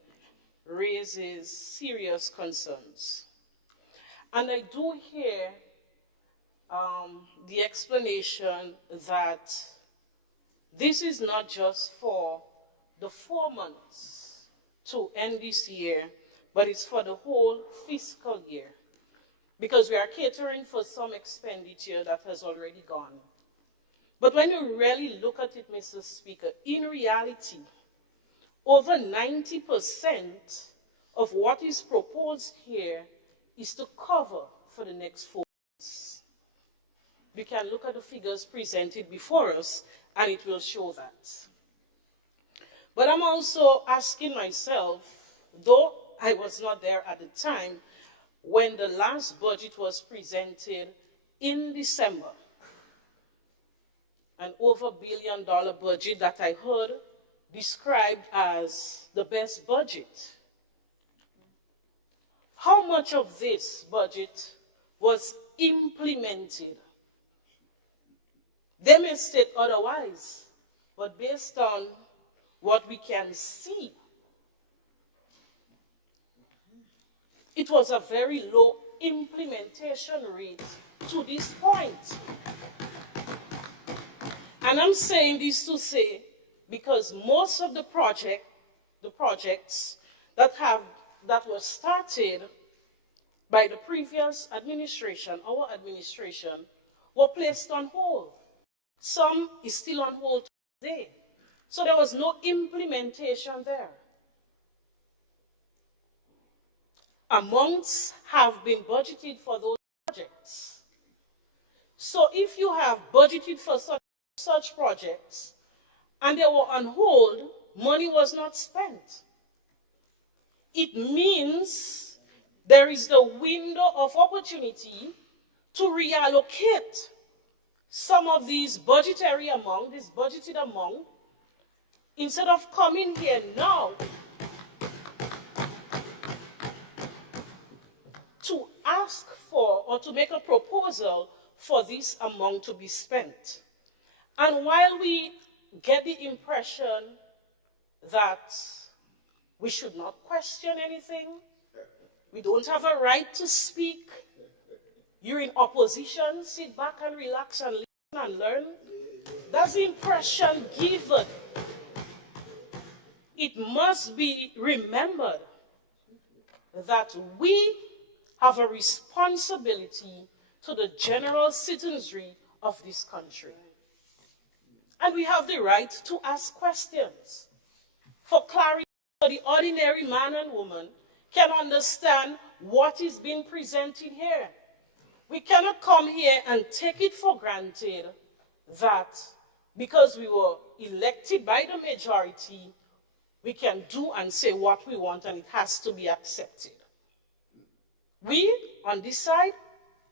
raises serious concerns. And I do hear the explanation that this is not just for the 4 months to end this year, but it's for the whole fiscal year, because we are catering for some expenditure that has already gone. But when you really look at it, Mr. Speaker, in reality, over 90% of what is proposed here is to cover for the next 4 months. We can look at the figures presented before us, and it will show that. But I'm also asking myself, though I was not there at the time, when the last budget was presented in December, an over $1 billion budget that I heard described as the best budget. How much of this budget was implemented? They may state otherwise, but based on what we can see, it was a very low implementation rate to this point. And I'm saying this to say, because most of the projects that were started by the previous administration, our administration, were placed on hold. Some is still on hold today. So there was no implementation there. Amounts have been budgeted for those projects. So if you have budgeted for such projects and they were on hold, money was not spent. It means there is the window of opportunity to reallocate some of these budgetary amount, this budgeted amount, instead of coming here now to ask for or to make a proposal for this amount to be spent. And while we get the impression that we should not question anything, we don't have a right to speak, you're in opposition, sit back and relax and listen and learn. That's the impression given. It must be remembered that we have a responsibility to the general citizenry of this country. And we have the right to ask questions for clarity, so the ordinary man and woman can understand what is being presented here. We cannot come here and take it for granted that because we were elected by the majority, we can do and say what we want and it has to be accepted. We, on this side,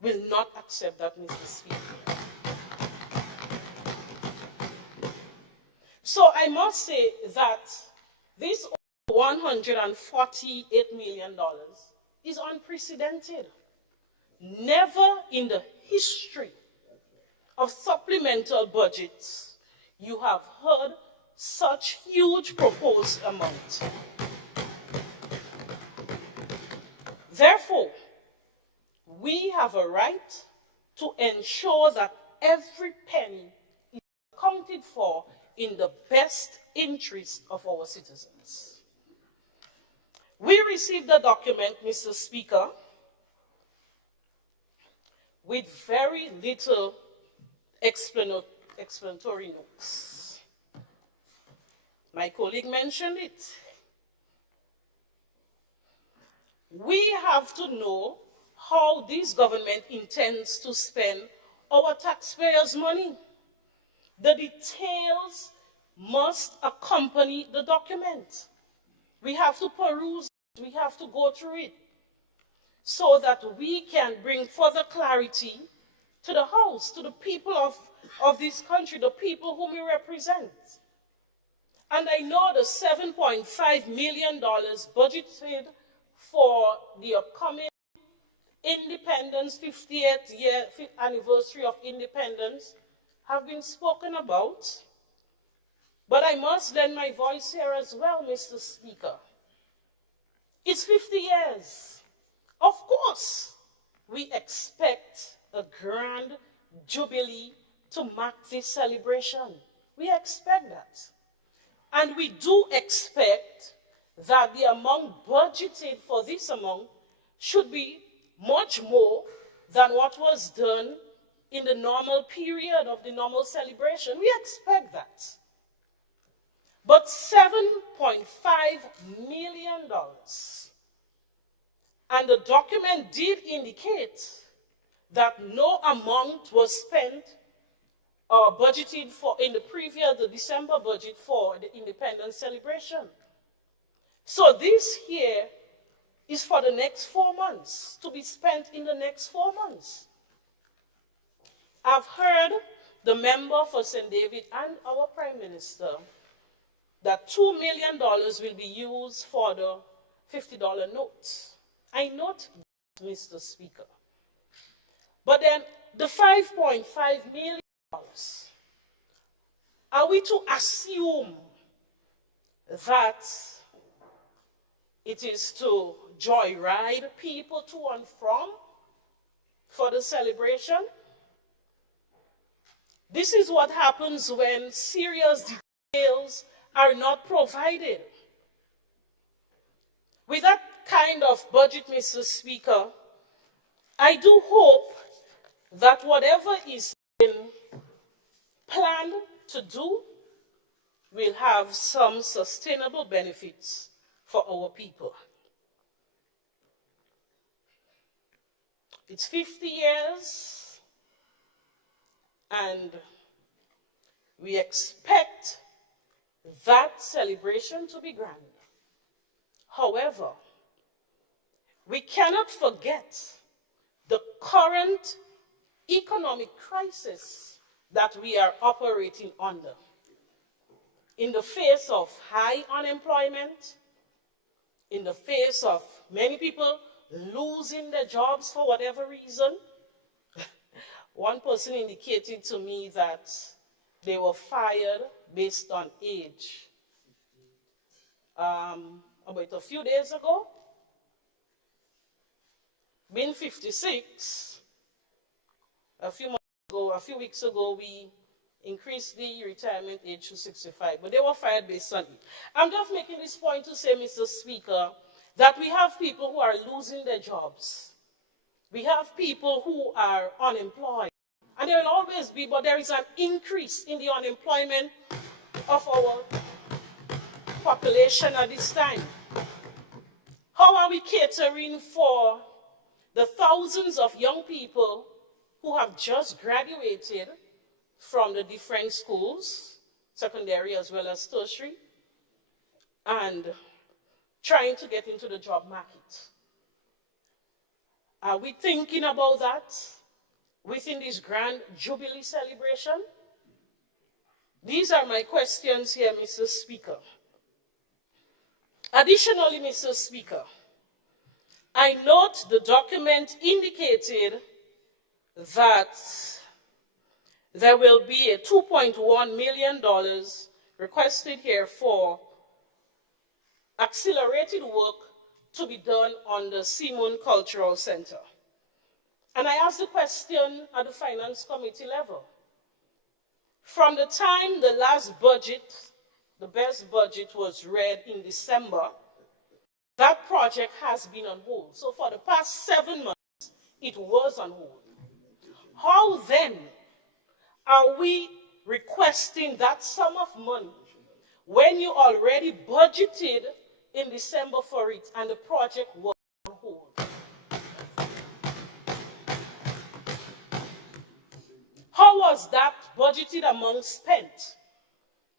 will not accept that, Mr. Speaker. So I must say that this $148 million is unprecedented. Never in the history of supplemental budgets you have heard such huge proposed amount. Therefore, we have a right to ensure that every penny is accounted for in the best interest of our citizens. We received the document, Mr. Speaker, with very little explanatory notes. My colleague mentioned it. We have to know how this government intends to spend our taxpayers' money. The details must accompany the document. We have to peruse, we have to go through it so that we can bring further clarity to the House, to the people of this country, the people whom we represent. And I know the $7.5 million budgeted for the upcoming independence, 50th year anniversary of independence have been spoken about. But I must lend my voice here as well, Mr. Speaker. It's 50 years. Of course, we expect a grand jubilee to mark this celebration. We expect that. And we do expect that the amount budgeted for this amount should be much more than what was done in the normal period of the normal celebration. We expect that. But $7.5 million. And the document did indicate that no amount was spent or budgeted for in the the December budget for the independence celebration. So this here is for the next 4 months, to be spent in the next 4 months. I've heard the member for St. David and our Prime Minister that $2 million will be used for the $50 notes. I note that, Mr. Speaker. But then the $5.5 million, are we to assume that it is to joyride people to and from for the celebration? This is what happens when serious details are not provided. With that kind of budget, Mr. Speaker, I do hope that whatever is being planned to do will have some sustainable benefits for our people. It's 50 years, and we expect that celebration to be grand. However, we cannot forget the current economic crisis that we are operating under. In the face of high unemployment, in the face of many people losing their jobs for whatever reason. One person indicated to me that they were fired based on age. About a few days ago, being 56, a few weeks ago, we increase the retirement age to 65, but they were fired based on it. I'm just making this point to say, Mr. Speaker, that we have people who are losing their jobs. We have people who are unemployed. And there will always be, but there is an increase in the unemployment of our population at this time. How are we catering for the thousands of young people who have just graduated from the different schools, secondary as well as tertiary, and trying to get into the job market? Are we thinking about that within this grand Jubilee celebration? These are my questions here, Mr. Speaker. Additionally, Mr. Speaker, I note the document indicated that there will be a $2.1 million requested here for accelerated work to be done on the Simon Cultural Center. And I asked the question at the Finance Committee level. From the time the last budget, the best budget, was read in December, that project has been on hold. So for the past 7 months, it was on hold. How then are we requesting that sum of money when you already budgeted in December for it and the project was on hold? How was that budgeted amount spent?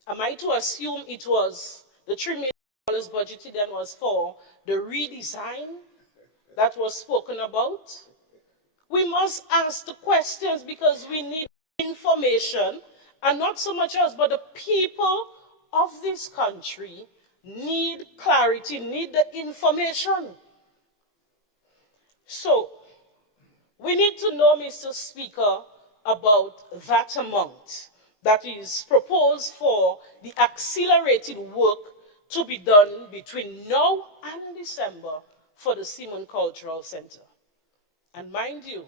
Am I to assume it was the $3 million budgeted then was for the redesign that was spoken about? We must ask the questions because we need information, and not so much us, but the people of this country need clarity, need the information. So, we need to know, Mr. Speaker, about that amount that is proposed for the accelerated work to be done between now and December for the Simon Cultural Center. And mind you,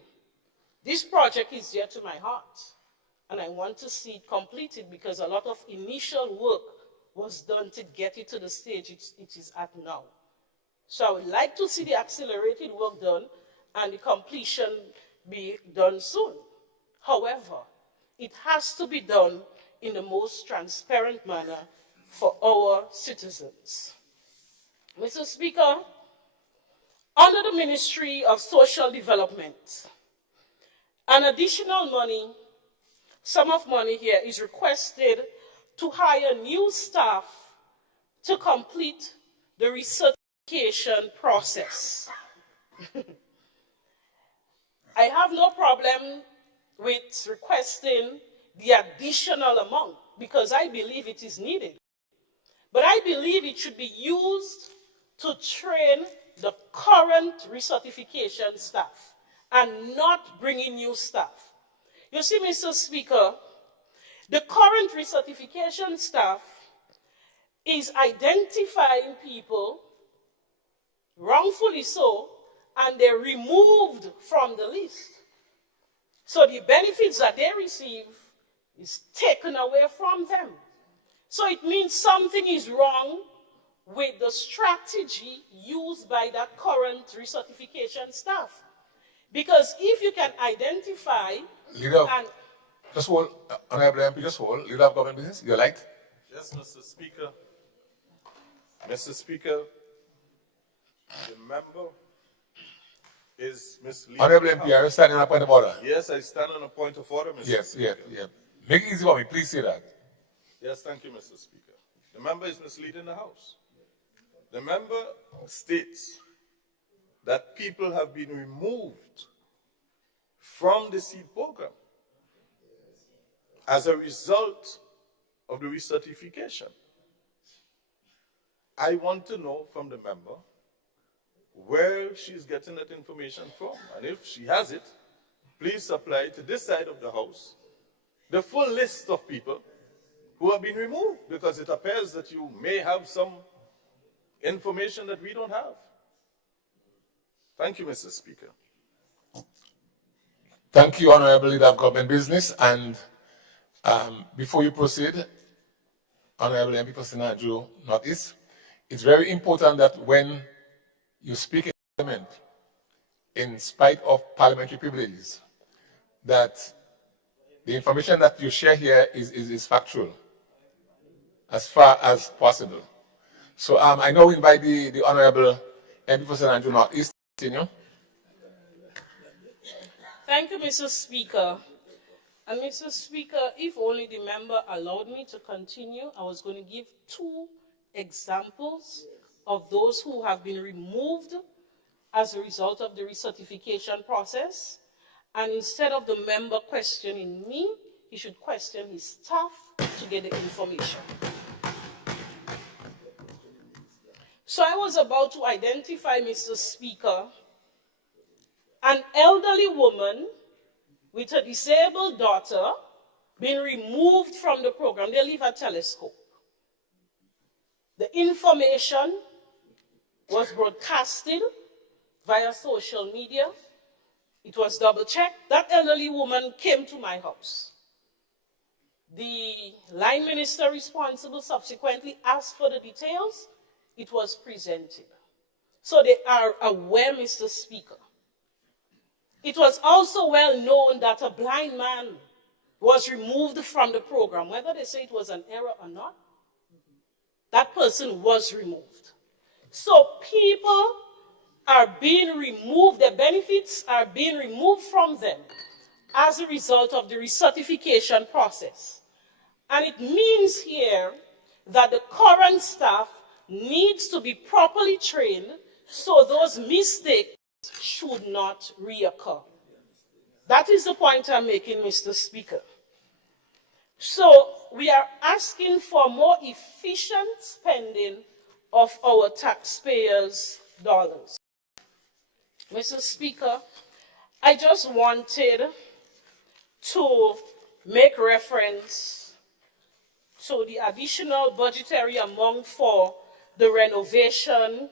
this project is dear to my heart, and I want to see it completed because a lot of initial work was done to get it to the stage it is at now. So I would like to see the accelerated work done and the completion be done soon. However, it has to be done in the most transparent manner for our citizens. Mr. Speaker, under the Ministry of Social Development, an additional money, sum of money here is requested to hire new staff to complete the recertification process. I have no problem with requesting the additional amount because I believe it is needed. But I believe it should be used to train the current recertification staff and not bring in new staff. You see, Mr. Speaker, the current recertification staff is identifying people, wrongfully so, and they're removed from the list. So the benefits that they receive is taken away from them. So it means something is wrong with the strategy used by that current recertification staff. Because if you can identify and... Just hold, Honorable MP, just hold. Leader of Government Business, your light. Yes, Mr. Speaker. Mr. Speaker, the member is misleading. Honorable MP, are you standing on a point of order? Yes, I stand on a point of order, Mr. Speaker. Yes. Make it easy for me, please say that. Yes, thank you, Mr. Speaker. The member is misleading the House. The member states that people have been removed from the seed program as a result of the recertification. I want to know from the member where she's getting that information from. And if she has it, please supply to this side of the House the full list of people who have been removed, because it appears that you may have some information that we don't have. Thank you, Mr. Speaker. Thank you, Honorable Leader of Government Business. And Before you proceed, Honorable MP for St. Andrew Northeast, it's very important that when you speak in Parliament, in spite of parliamentary privileges, that the information that you share here is factual as far as possible. So I now invite the Honorable MP for St. Andrew Northeast to continue. Thank you, Mr. Speaker. And Mr. Speaker, if only the member allowed me to continue, I was going to give 2 examples of those who have been removed as a result of the recertification process. And instead of the member questioning me, he should question his staff to get the information. So I was about to identify, Mr. Speaker, an elderly woman with a disabled daughter being removed from the program. They live at Telescope. The information was broadcasted via social media. It was double-checked. That elderly woman came to my house. The line minister responsible subsequently asked for the details. It was presented. So they are aware, Mr. Speaker. It was also well known that a blind man was removed from the program. Whether they say it was an error or not, that person was removed. So people are being removed, their benefits are being removed from them as a result of the recertification process. And it means here that the current staff needs to be properly trained so those mistakes should not reoccur. That is the point I'm making, Mr. Speaker. So we are asking for more efficient spending of our taxpayers' dollars. Mr. Speaker, I just wanted to make reference to the additional budgetary amount for the renovation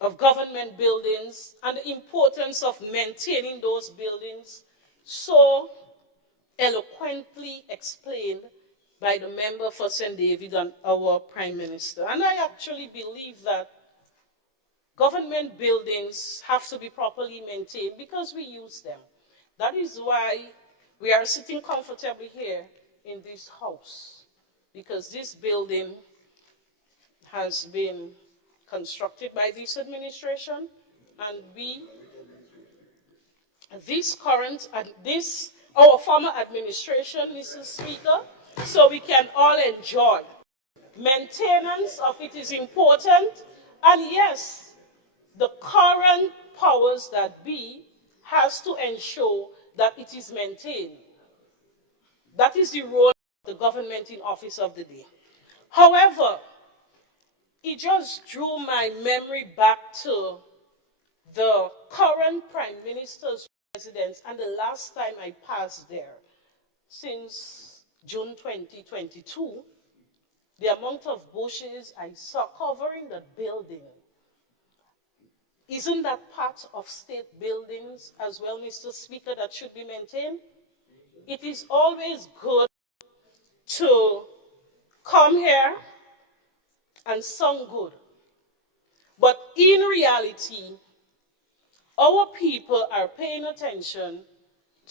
of government buildings and the importance of maintaining those buildings so eloquently explained by the member for St. David and our Prime Minister. And I actually believe that government buildings have to be properly maintained because we use them. That is why we are sitting comfortably here in this house, because this building has been constructed by this administration, and our former administration, Mr. Speaker, so we can all enjoy. Maintenance of it is important, and yes, the current powers that be has to ensure that it is maintained. That is the role of the government in office of the day. However, it just drew my memory back to the current Prime Minister's residence and the last time I passed there, since June 2022, the amount of bushes I saw covering the building. Isn't that part of state buildings as well, Mr. Speaker, that should be maintained? It is always good to come here and sound good. But in reality, our people are paying attention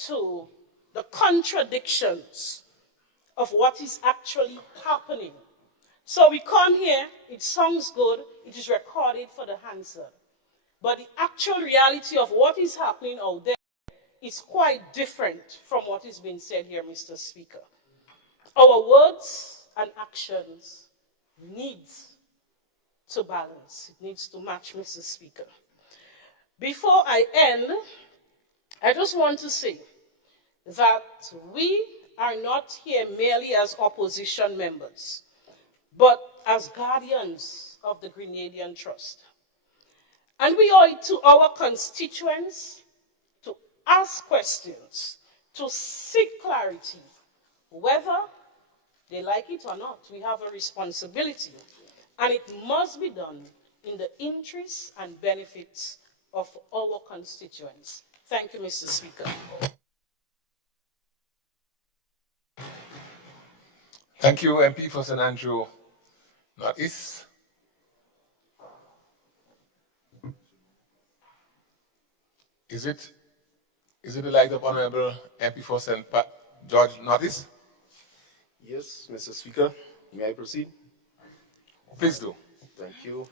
to the contradictions of what is actually happening. So we come here, it sounds good, it is recorded for the Hansard. But the actual reality of what is happening out there is quite different from what is being said here, Mr. Speaker. Our words and actions need to balance. It needs to match, Mr. Speaker. Before I end, I just want to say that we are not here merely as opposition members, but as guardians of the Grenadian Trust. And we owe it to our constituents to ask questions, to seek clarity, whether they like it or not. We have a responsibility, and it must be done in the interests and benefits of our constituents. Thank you, Mr. Speaker. Thank you, MP for St. Andrew Northeast. Is it the light of Honorable MP for St. George Northeast? Yes, Mr. Speaker, may I proceed? Please do. Thank you.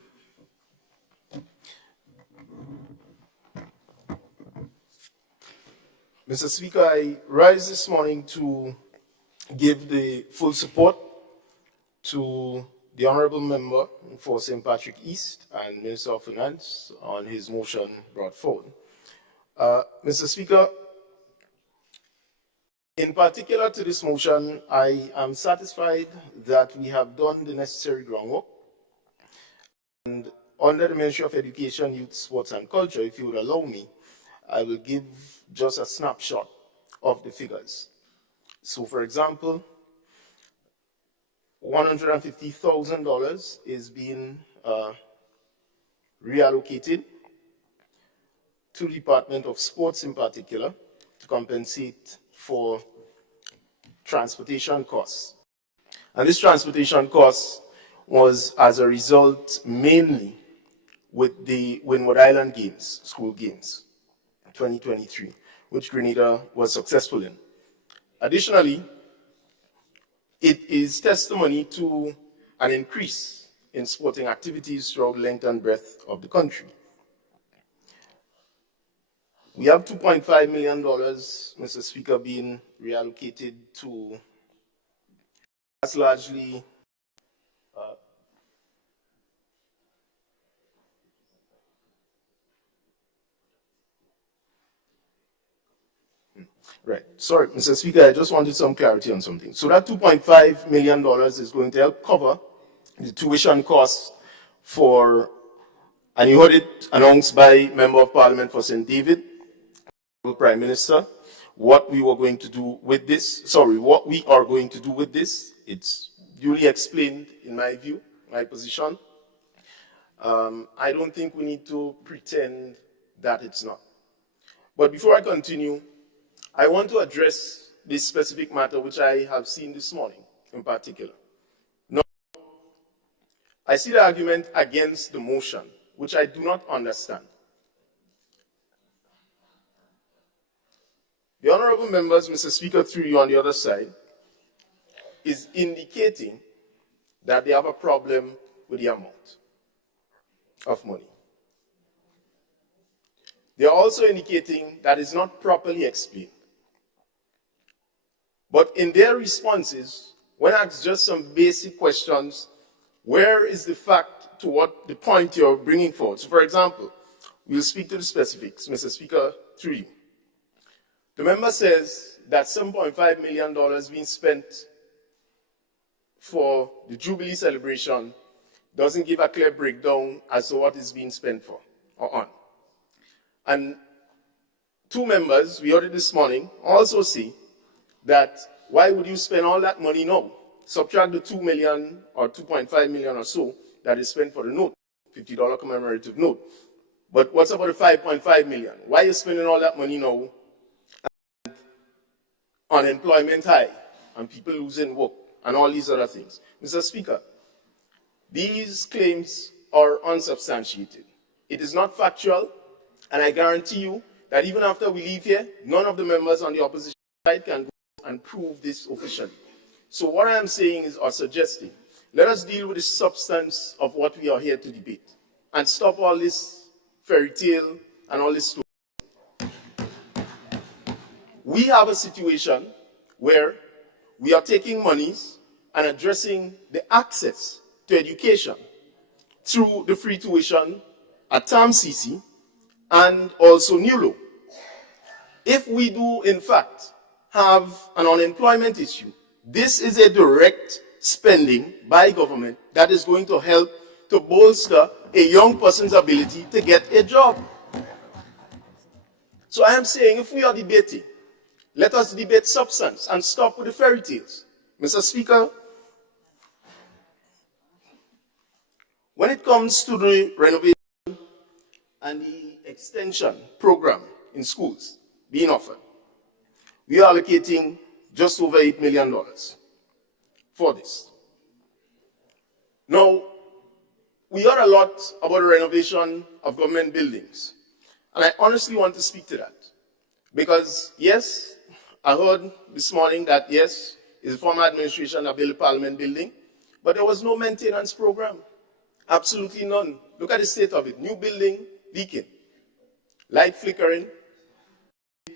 Mr. Speaker, I rise this morning to give the full support to the Honorable Member for St. Patrick East and Minister of Finance on his motion brought forward. Mr. Speaker, in particular to this motion, I am satisfied that we have done the necessary groundwork. And under the Ministry of Education, Youth, Sports and Culture, if you would allow me, I will give just a snapshot of the figures. So, for example, $150,000 is being reallocated to the Department of Sports in particular to compensate for transportation costs. And this transportation cost was as a result mainly with the Windward Island Games, school games, 2023, which Grenada was successful in. Additionally, it is testimony to an increase in sporting activities throughout the length and breadth of the country. We have $2.5 million, Mr. Speaker, being reallocated to, that's largely right. Sorry, Mr. Speaker, I just wanted some clarity on something. So that $2.5 million is going to help cover the tuition costs for, and you heard it announced by Member of Parliament for St. David, Prime Minister, what we are going to do with this. It's duly explained in my view, my position. I don't think we need to pretend that it's not. But before I continue, I want to address this specific matter which I have seen this morning in particular. Now, I see the argument against the motion, which I do not understand. The honorable members, Mr. Speaker, through you on the other side, is indicating that they have a problem with the amount of money. They are also indicating that it's not properly explained. But in their responses, when asked just some basic questions, where is the fact to what the point you're bringing forward? So, for example, we'll speak to the specifics, Mr. Speaker, through you. The member says that $7.5 million being spent for the Jubilee celebration doesn't give a clear breakdown as to what is being spent for or on. And two members, we heard it this morning, also say that why would you spend all that money now? Subtract the $2 million or $2.5 million or so that is spent for the note, $50 commemorative note. But what's about the $5.5 million? Why are you spending all that money now? And unemployment high and people losing work and all these other things. Mr. Speaker, these claims are unsubstantiated. It is not factual, and I guarantee you that even after we leave here, none of the members on the opposition side can go and prove this officially. So what I am saying is, or suggesting, let us deal with the substance of what we are here to debate and stop all this fairy tale and all this story. We have a situation where we are taking monies and addressing the access to education through the free tuition at TAMCC and also NULO. If we do, in fact, have an unemployment issue, this is a direct spending by government that is going to help to bolster a young person's ability to get a job. So I am saying, if we are debating, let us debate substance and stop with the fairy tales. Mr. Speaker, when it comes to the renovation and the extension program in schools being offered, we are allocating just over $8 million. for this. Now, we heard a lot about the renovation of government buildings, and I honestly want to speak to that. Because, yes, I heard this morning that, yes, it's the former administration that built the Parliament building, but there was no maintenance program. Absolutely none. Look at the state of it. New building, leaking. Light flickering.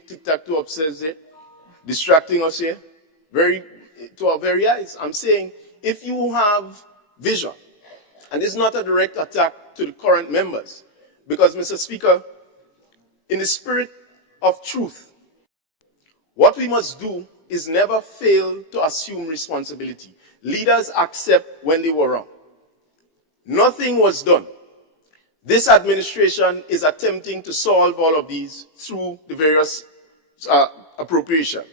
Tic-tac-toe upstairs there. Distracting us here. To our very eyes. I'm saying, if you have vision, and it's not a direct attack to the current members, because, Mr. Speaker, in the spirit of truth, what we must do is never fail to assume responsibility. Leaders accept when they were wrong. Nothing was done. This administration is attempting to solve all of these through the various appropriation.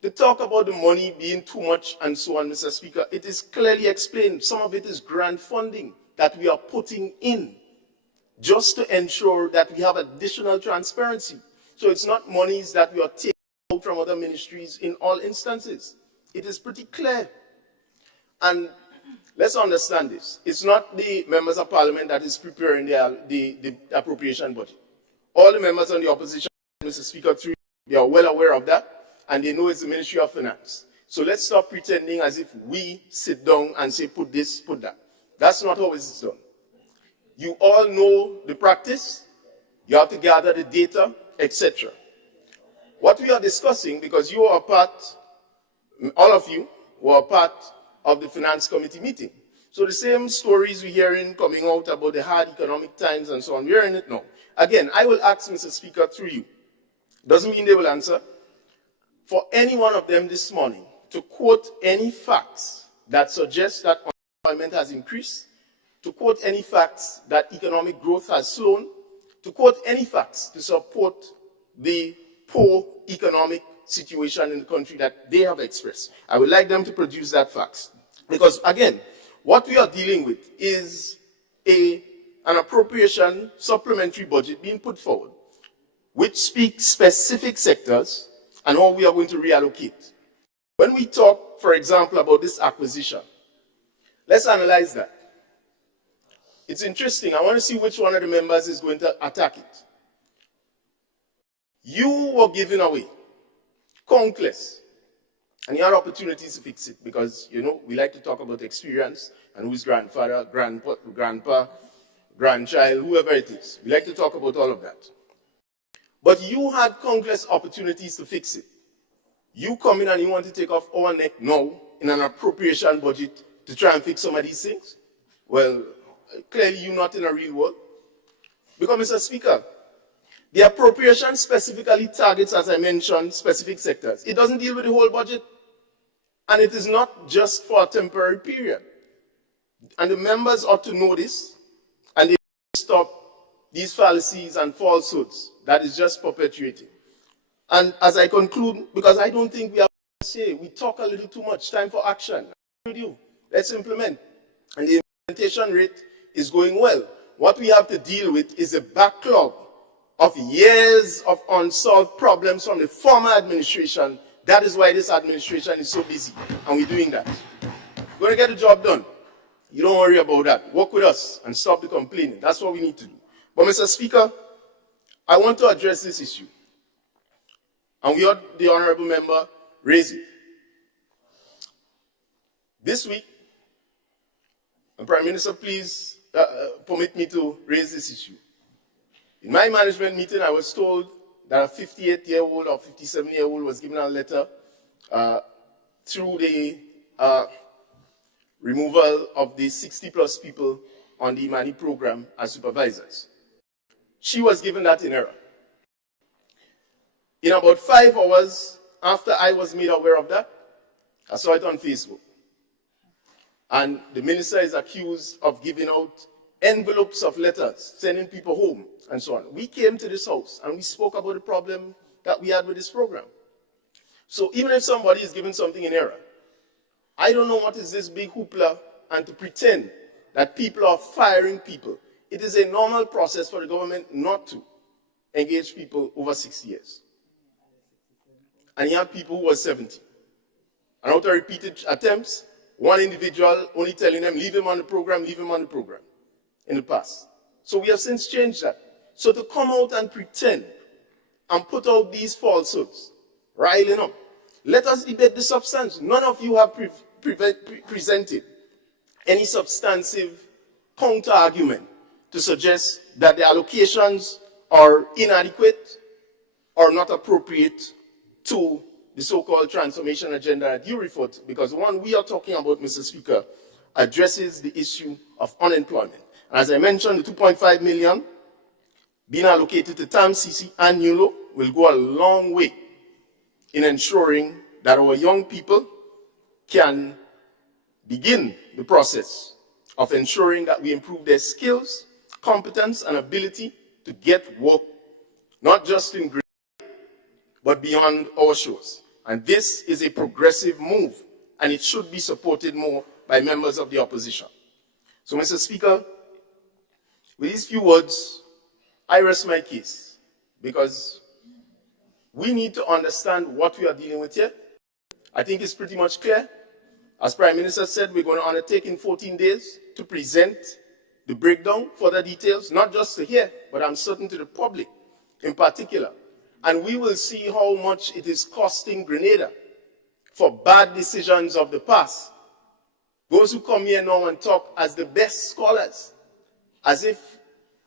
To talk about the money being too much and so on, Mr. Speaker, it is clearly explained. Some of it is grant funding that we are putting in just to ensure that we have additional transparency. So it's not monies that we are taking out from other ministries in all instances. It is pretty clear. And let's understand this. It's not the members of parliament that is preparing the appropriation budget. All the members on the opposition, Mr. Speaker, they are well aware of that, and they know it's the Ministry of Finance. So let's stop pretending as if we sit down and say, put this, put that. That's not how it's done. You all know the practice. You have to gather the data, etc. What we are discussing, because you are part, all of you were part of the Finance Committee meeting. So the same stories we're hearing coming out about the hard economic times and so on, we're hearing it now. Again, I will ask Mr. Speaker through you. Doesn't mean they will answer. For any one of them this morning to quote any facts that suggest that unemployment has increased, to quote any facts that economic growth has slowed, to quote any facts to support the poor economic situation in the country that they have expressed. I would like them to produce that facts. Because again, what we are dealing with is an appropriation supplementary budget being put forward, which speaks specific sectors and how we are going to reallocate. When we talk, for example, about this acquisition, let's analyze that. It's interesting. I want to see which one of the members is going to attack it. You were giving away countless, and you had opportunities to fix it because, you know, we like to talk about experience and who's grandfather, grandpa, grandchild, whoever it is. We like to talk about all of that. But you had countless opportunities to fix it. You come in and you want to take off our neck now in an appropriation budget to try and fix some of these things? Well, clearly you're not in a real world. Because, Mr. Speaker, the appropriation specifically targets, as I mentioned, specific sectors. It doesn't deal with the whole budget. And it is not just for a temporary period. And the members ought to know this, and they stop these fallacies and falsehoods that is just perpetuating. And as I conclude, because I don't think we have to say, we talk a little too much, time for action. With you. Let's implement. And the implementation rate is going well. What we have to deal with is a backlog of years of unsolved problems from the former administration. That is why this administration is so busy, and we're doing that. We're going to get the job done. You don't worry about that. Work with us and stop the complaining. That's what we need to do. But, Mr. Speaker, I want to address this issue. And we heard the honorable member raise it. This week, and Prime Minister, please permit me to raise this issue. In my management meeting, I was told that a 58-year-old or 57-year-old was given a letter through the removal of the 60-plus people on the Imani program as supervisors. She was given that in error. In about 5 hours after I was made aware of that, I saw it on Facebook. And the minister is accused of giving out envelopes of letters, sending people home, and so on. We came to this house and we spoke about the problem that we had with this program. So even if somebody is given something in error, I don't know what is this big hoopla and to pretend that people are firing people. It is a normal process for the government not to engage people over 60 years. And you have people who are 70. And after repeated attempts, one individual only telling them, leave him on the program, leave him on the program in the past. So we have since changed that. So to come out and pretend and put out these falsehoods, riling up, let us debate the substance. None of you have presented any substantive counter-argument to suggest that the allocations are inadequate or not appropriate to the so-called transformation agenda that you refer to, because the one we are talking about, Mr. Speaker, addresses the issue of unemployment. And as I mentioned, the 2.5 million being allocated to TAMCC and NULO will go a long way in ensuring that our young people can begin the process of ensuring that we improve their skills, competence, and ability to get work, not just in Grenada, but beyond our shores. And this is a progressive move, and it should be supported more by members of the opposition. So, Mr. Speaker, with these few words, I rest my case, because we need to understand what we are dealing with here. I think it's pretty much clear. As Prime Minister said, we're going to undertake in 14 days to present the breakdown, further details, not just to here, but I'm certain to the public in particular. And we will see how much it is costing Grenada for bad decisions of the past. Those who come here now and talk as the best scholars, as if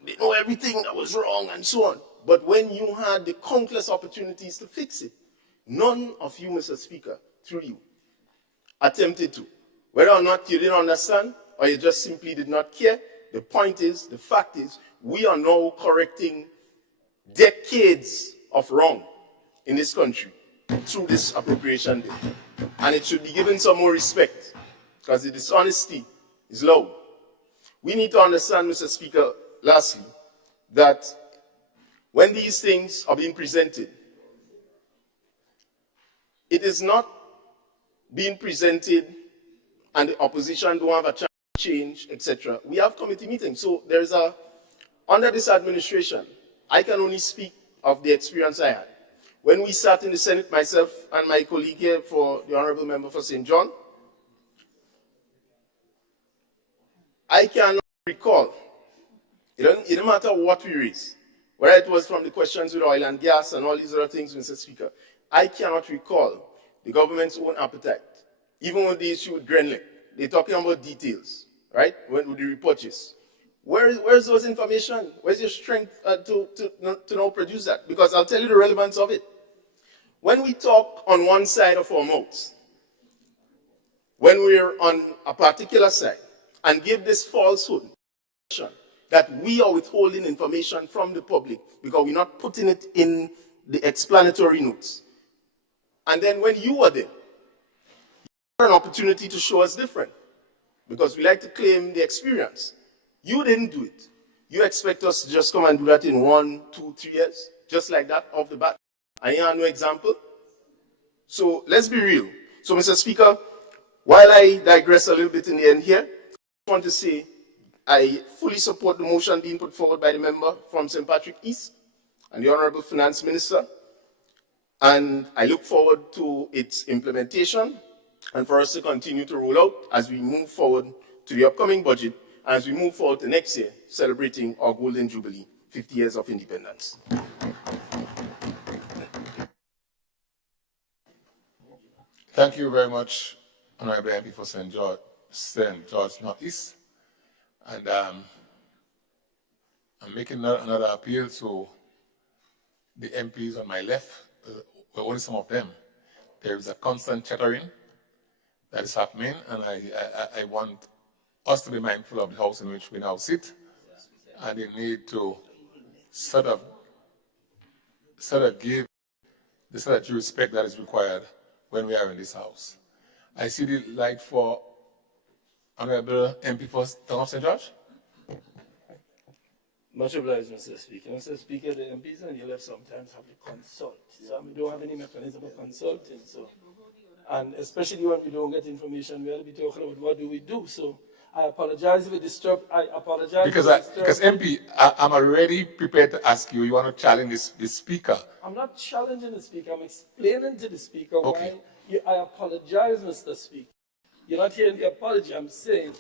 they know everything that was wrong and so on. But when you had the countless opportunities to fix it, none of you, Mr. Speaker, through you, attempted to. Whether or not you didn't understand or you just simply did not care, the point is, the fact is, we are now correcting decades of wrong in this country through this appropriation bill. And it should be given some more respect, because the dishonesty is low. We need to understand, Mr. Speaker, lastly, that when these things are being presented, it is not being presented and the opposition don't have a chance to change, etc. We have committee meetings. So there's under this administration, I can only speak of the experience I had. When we sat in the Senate, myself and my colleague here for the Honorable Member for St. John, I cannot recall, it doesn't matter what we raise, whether it was from the questions with oil and gas and all these other things, Mr. Speaker, I cannot recall the government's own appetite, even with the issue with Grenlec. They're talking about details, right, with the repurchase. Where's those information? Where's your strength to now produce that? Because I'll tell you the relevance of it. When we talk on one side of our mouths, when we're on a particular side, and give this falsehood that we are withholding information from the public because we're not putting it in the explanatory notes. And then when you are there, you have an opportunity to show us different, because we like to claim the experience. You didn't do it. You expect us to just come and do that in 1, 2, 3 years, just like that, off the bat. And you have no example. So let's be real. So, Mr. Speaker, while I digress a little bit in the end here, I want to say I fully support the motion being put forward by the member from St. Patrick East and the Honorable Finance Minister. And I look forward to its implementation and for us to continue to roll out as we move forward to the upcoming budget, as we move forward to next year, celebrating our Golden Jubilee, 50 years of independence. Thank you very much, Honorable MP for St. George Northeast. And I'm making another appeal to the MPs on my left, well, only some of them. There is a constant chattering that is happening, and I want us to be mindful of the house in which we now sit, and the need to sort of give the sort of due respect that is required when we are in this house. I see the light for Honorable MP for Town of St. George. Much obliged, Mr. Speaker. Mr. Speaker, the MPs on your left sometimes have to consult. So we don't have any mechanism of consulting. So, and especially when we don't get information, we have to be talking about what do we do. So I apologize if it disturbed. I apologize. Because MP, I'm already prepared to ask you. You want to challenge this speaker? I'm not challenging the speaker. I'm explaining to the speaker okay. why. I apologize, Mr. Speaker. you're not hearing the apology. I'm saying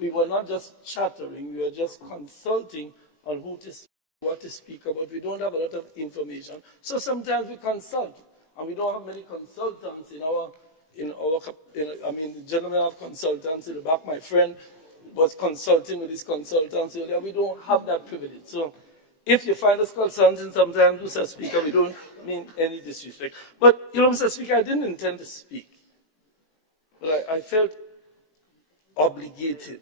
we were not just chattering, we were just consulting on who to speak, what to speak about. We don't have a lot of information. So sometimes we consult, and we don't have many consultants the gentleman have consultants in the back. My friend was consulting with his consultants earlier. We don't have that privilege. So if you find us consulting sometimes, Mr. Speaker, we don't mean any disrespect. But, Mr. Speaker, I didn't intend to speak. But I felt obligated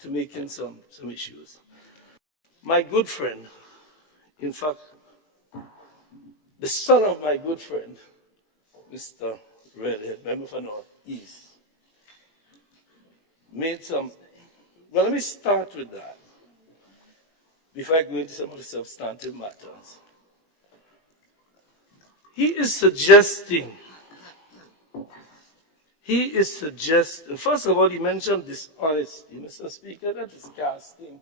to making some issues. My good friend, in fact, the son of my good friend, Mr. Redhead, member for North East, made some. Well, let me start with that before I go into some of the substantive matters. He is suggesting, first of all, he mentioned dishonesty, Mr. Speaker, that is casting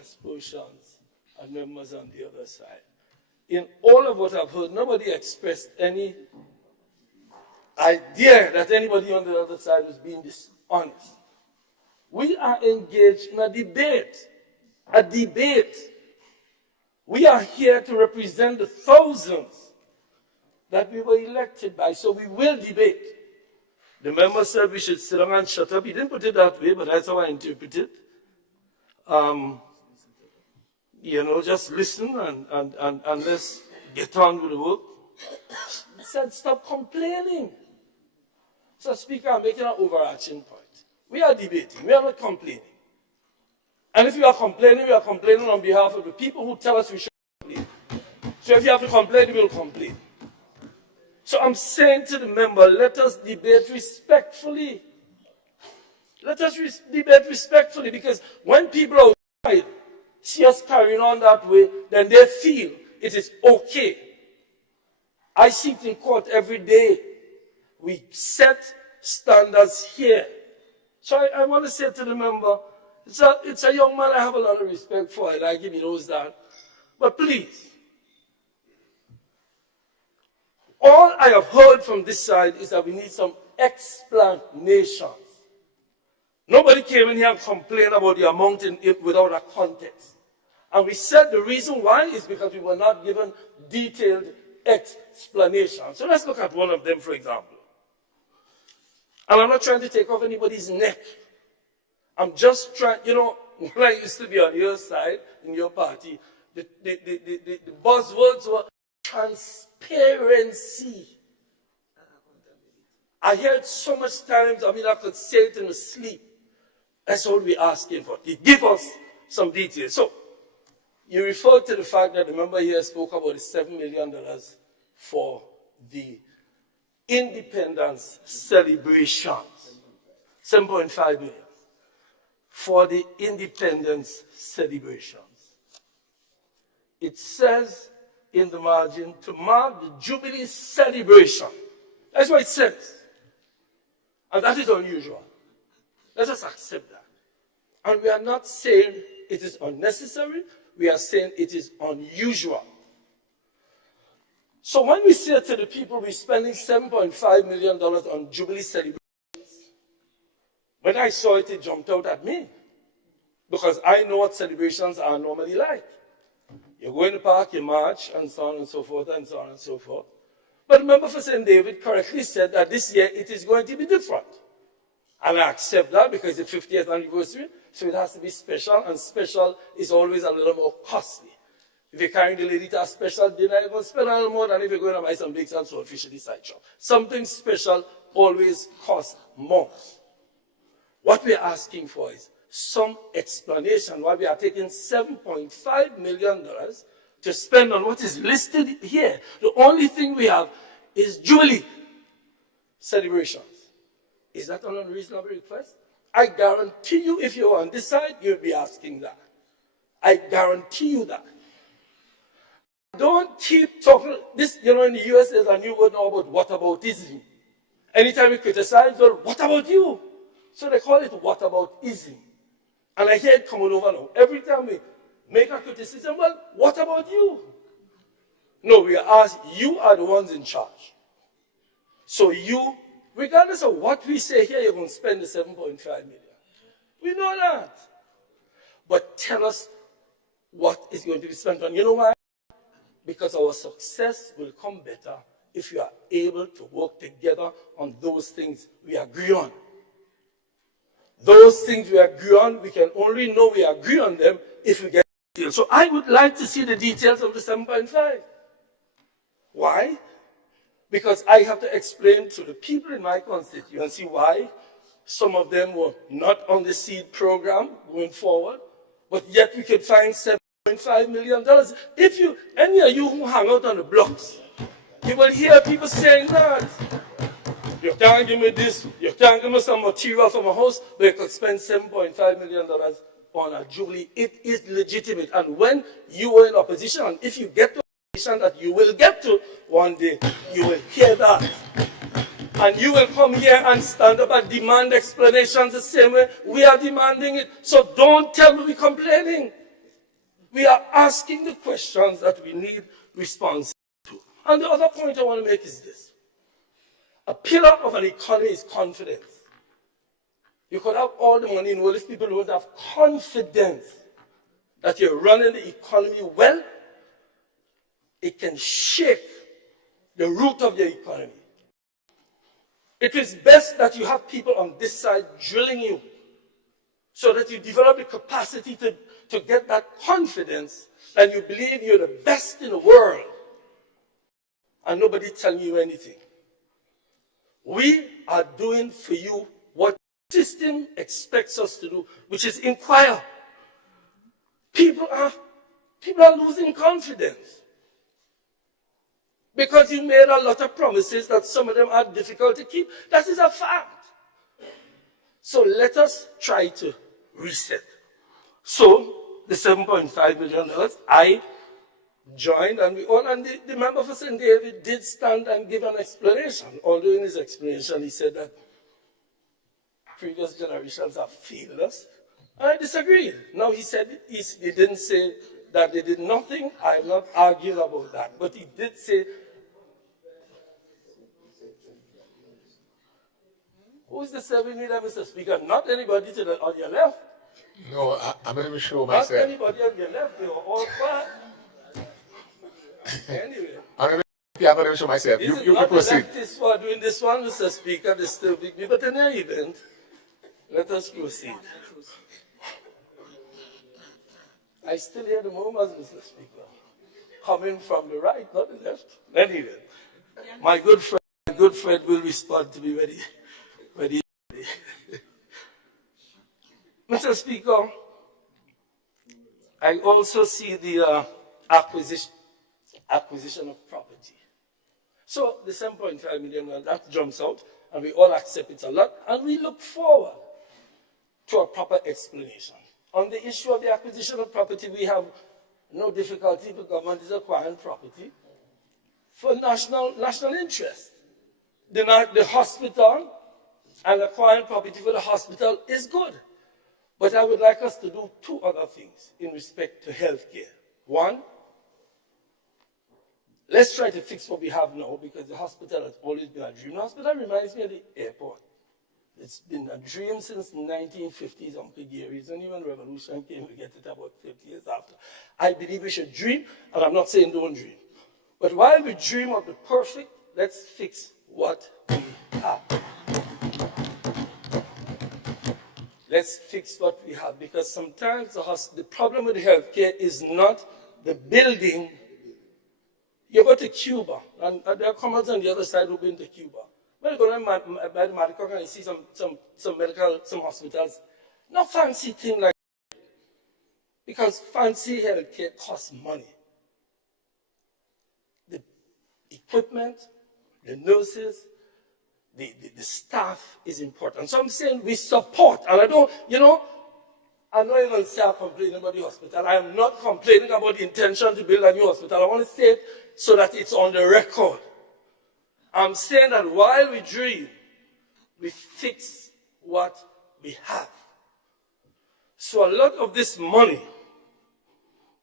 aspersions on members on the other side. In all of what I've heard, nobody expressed any idea that anybody on the other side was being dishonest. We are engaged in a debate. We are here to represent the thousands that we were elected by, so we will debate. The member said we should sit down and shut up. He didn't put it that way, but that's how I interpret it. Just listen and let's get on with the work. He said, stop complaining. So, Speaker, I'm making an overarching point. We are debating. We are not complaining. And if we are complaining on behalf of the people who tell us we should complain. So if you have to complain, we will complain. So I'm saying to the member, let us debate respectfully. Let us debate respectfully, because when people outside see us carrying on that way, then they feel it is okay. I see it in court every day. We set standards here. So I want to say to the member, it's a young man I have a lot of respect for. I like him, he knows that. But please, all I have heard from this side is that we need some explanations. Nobody came in here and complained about the amount in it without a context. And we said the reason why is because we were not given detailed explanations. So let's look at one of them, for example. And I'm not trying to take off anybody's neck. I'm just trying, when I used to be on your side, in your party, the buzzwords were transparency. I hear it so much times, I could say it in my sleep. That's all we're asking for. Give us some details. So, you referred to the fact that the member here spoke about the $7 million for the independence celebrations. 7.5 million for the independence celebrations. It says in the margin to mark the Jubilee celebration. That's what it says. And that is unusual. Let us accept that. And we are not saying it is unnecessary. We are saying it is unusual. So when we say to the people we're spending $7.5 million on Jubilee celebrations, when I saw it, it jumped out at me. Because I know what celebrations are normally like. You go in the park, you march, and so on and so forth, and so on and so forth. But the member for St. David correctly said that this year it is going to be different. And I accept that because it's the 50th anniversary, so it has to be special, and special is always a little more costly. If you're carrying the lady to a special dinner, you're going to spend a little more than if you're going to buy some bakes and swordfish at the side shop. Something special always costs more. What we're asking for is some explanation why we are taking $7.5 million to spend on what is listed here. The only thing we have is Jubilee celebrations. Is that an unreasonable request? I guarantee you, if you're on this side, you'll be asking that. I guarantee you that. Don't keep talking. This, in the US, there's a new word now about whataboutism. Anytime we criticize, well, what about you? So they call it whataboutism. And I hear it coming over now. Every time we make a criticism, well, what about you? No, we are asked, you are the ones in charge. So you Regardless of what we say here, you're going to spend the 7.5 million. We know that. But tell us what is going to be spent on. You know why? Because our success will come better if we are able to work together on those things we agree on. Those things we agree on, we can only know we agree on them if we get details. So I would like to see the details of the 7.5. Why? Because I have to explain to the people in my constituency why some of them were not on the seed program going forward, but yet we could find $7.5 million. If you, any of you who hang out on the blocks, you will hear people saying that. You can't give me this, you can't give me some material from a house, but you could spend $7.5 million on a jubilee. It is legitimate. And when you are in opposition, and if you get to a position that you will get to one day, you will hear that. And you will come here and stand up and demand explanations the same way we are demanding it. So don't tell me we're complaining. We are asking the questions that we need responses to. And the other point I want to make is this. A pillar of an economy is confidence. You could have all the money in the world if people don't have confidence that you're running the economy well, it can shake the root of your economy. It is best that you have people on this side drilling you so that you develop the capacity to get that confidence that you believe you're the best in the world and nobody telling you anything. We are doing for you what the system expects us to do, which is inquire. People are losing confidence because you made a lot of promises that some of them are difficult to keep. That is a fact. So let us try to reset. So the $7.5 million, I joined, and the member for St. David did stand and give an explanation. Although in his explanation he said that previous generations have failed us. I disagree. Now he said he didn't say that they did nothing. I'm not arguing about that. But he did say, who is the 7 leader, Mr. Speaker? Not anybody on your left. No, I'm not even sure myself. Not anybody on your left. They were all quiet. Anyway. I'm not even sure myself. You proceed. The leftists who are doing this one, Mr. Speaker, they still big me. But in any event, let us proceed. I still hear the murmurs, Mr. Speaker, coming from the right, not the left. Anyway, my good friend will respond to me ready. Mr. Speaker, I also see the acquisition of property. So the 7.5 million, well, that jumps out, and we all accept it a lot, and we look forward to a proper explanation. On the issue of the acquisition of property, we have no difficulty. The government is acquiring property for national interest. The hospital and acquiring property for the hospital is good. But I would like us to do two other things in respect to healthcare. One, let's try to fix what we have now, because the hospital has always been a dream. The hospital reminds me of the airport. It's been a dream since the 1950s, Uncle Gary's, and even revolution came, we get it about 50 years after. I believe we should dream, and I'm not saying don't dream. But while we dream of the perfect, let's fix what we have. Let's fix what we have, because sometimes the problem with healthcare is not the building. You go to Cuba, and there are comments on the other side who've been to Cuba. When you go by the medical and you see some hospitals, not fancy thing like that, because fancy healthcare costs money. The equipment, the nurses, the staff is important. So I'm saying we support, and I'm not even say I'm complaining about the hospital. I am not complaining about the intention to build a new hospital. I want to say it so that it's on the record. I'm saying that while we dream, we fix what we have. So a lot of this money,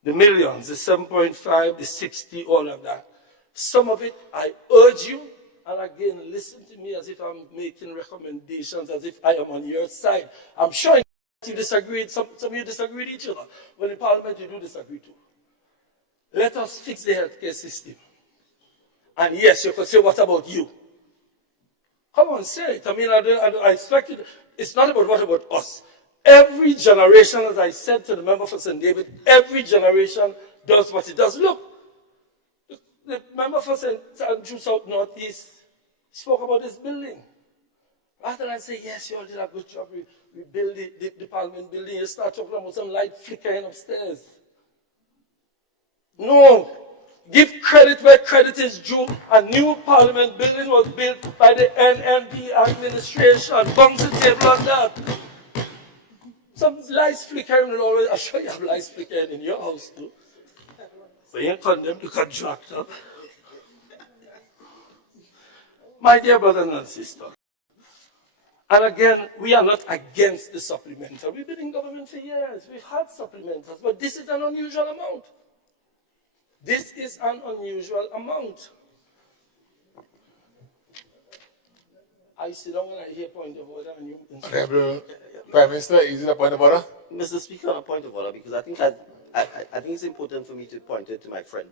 the millions, the 7.5, the 60, all of that, some of it, I urge you, And again, listen to me as if I'm making recommendations, as if I am on your side. I'm sure you disagree, some of you disagree with each other. But in Parliament, you do disagree too. Let us fix the healthcare system. And yes, you could say, what about you? Come on, say it. I mean, I expect it. It's not about what about us. Every generation, as I said to the member for St. David, every generation does what it does. Look, the member for St. Andrew South Northeast spoke about this building. Rather than say, yes, you all did a good job, we built the Parliament building, you start talking about some light flickering upstairs. No. Give credit where credit is due. A new Parliament building was built by the NMP administration. Bounce the table on that. Some lights flickering will always, I'm sure you have lights flickering in your house too. But you condemn the contractor. My dear brothers and sisters, and again, we are not against the supplemental. We've been in government for years. We've had supplementals, but this is an unusual amount. This is an unusual amount. I sit down when I hear point of order and you... Honorable Prime Minister, is it a point of order? Mr. Speaker, on a point of order, because I think it's important for me to point it to my friend.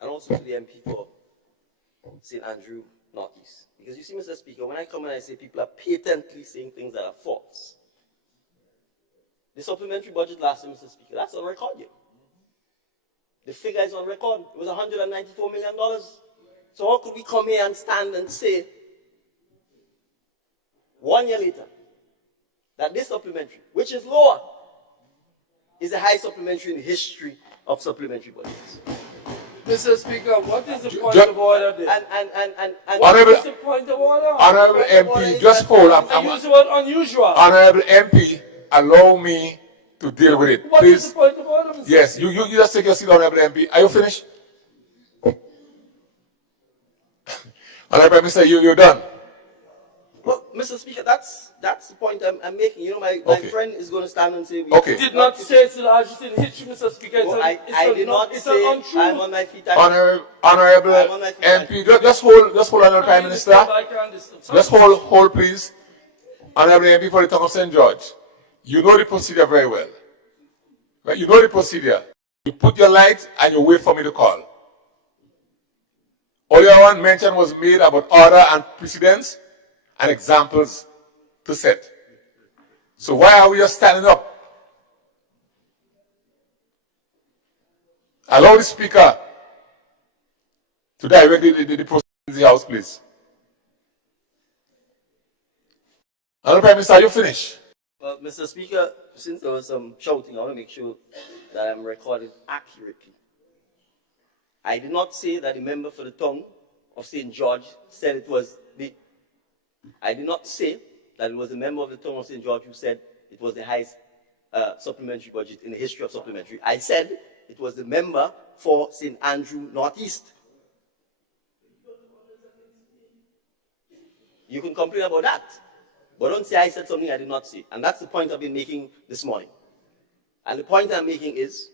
And also to the MP for St. Andrew Northeast. Because you see, Mr. Speaker, when I come and I say people are patently saying things that are false. The supplementary budget last year, Mr. Speaker, that's on record here. The figure is on record. It was $194 million. So how could we come here and stand and say, 1 year later, that this supplementary, which is lower, is the highest supplementary in the history of supplementary budgets? Mr. Speaker, what is the point of order there? What is the point of order? Honorable MP, just hold on. Use the word unusual. Honorable MP, allow me to deal with it. What Please. is the point of order, Mr. Yes, you just take your seat, Honorable MP. Are you finished? Honorable Minister, you're done. Well, Mr. Speaker, that's the point I'm making. You know, my friend is going to stand and say... Okay. Did not say it's the largest in history, Mr. Speaker. I did not say I'm on my feet. Honorable MP, just hold, Honorable Prime Minister. Just hold, please. Honorable MP for the town of St. George. You know the procedure very well. Right? You know the procedure. You put your light and you wait for me to call. All your one mention was made about order and precedence and examples to set. So why are we just standing up? Allow the Speaker to direct the proceedings in the House, please. Honorable Prime Minister, are you finished? Well, Mr. Speaker, since there was some shouting, I want to make sure that I'm recorded accurately. I did not say that the member for the town of St. George said it was I did not say that it was a member of the town of St. George who said it was the highest supplementary budget in the history of supplementary. I said it was the member for St. Andrew Northeast. You can complain about that, but don't say I said something I did not say. And that's the point I've been making this morning. And the point I'm making is,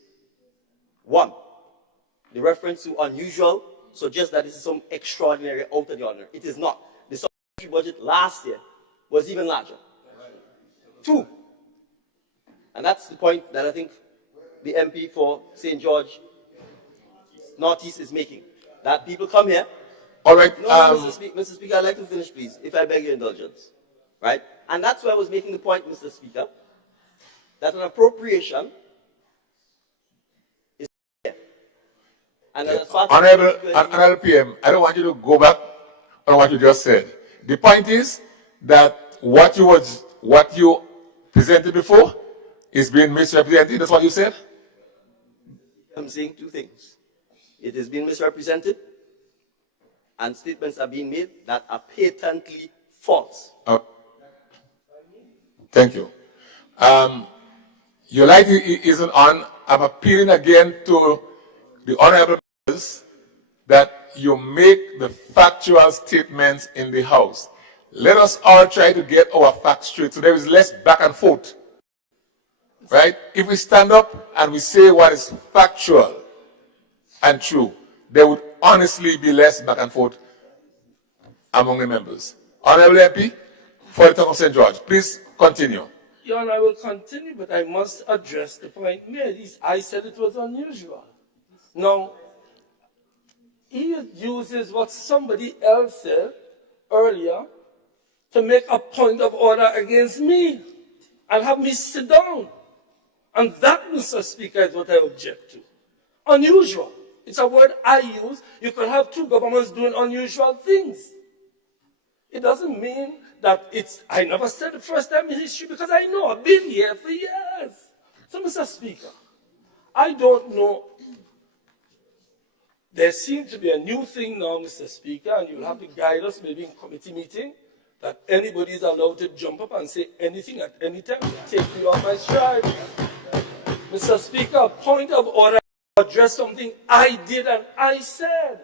one, the reference to unusual suggests that this is some extraordinary, out of the ordinary. It is not. The supplementary budget last year was even larger. Two, and that's the point that I think the MP for St. George Northeast is making, that people come here. All right. No, Mr. Speaker, I'd like to finish, please, if I beg your indulgence. Right? And that's why I was making the point, Mr. Speaker, that an appropriation is here. And as part Honorable PM, I don't want you to go back on what you just said. The point is that what you presented before is being misrepresented. That's what you said? I'm saying two things. It is being misrepresented, and statements are being made that are patently false. Thank you. Your light isn't on. I'm appealing again to the honorable members that you make the factual statements in the House. Let us all try to get our facts straight so there is less back and forth. Right? If we stand up and we say what is factual and true, there would honestly be less back and forth among the members. Honorable MP, for the town of St. George, please continue. Your Honor, I will continue, but I must address the point made. I said it was unusual. Now, he uses what somebody else said earlier to make a point of order against me and have me sit down. And that, Mr. Speaker, is what I object to. Unusual. It's a word I use. You can have two governments doing unusual things. It doesn't mean that I never said the first time in history because I know I've been here for years. So, Mr. Speaker, I don't know. There seems to be a new thing now, Mr. Speaker, and you'll have to guide us maybe in committee meeting, that anybody is allowed to jump up and say anything at any time. Take you on my stride. Mr. Speaker, a point of order to address something I did and I said.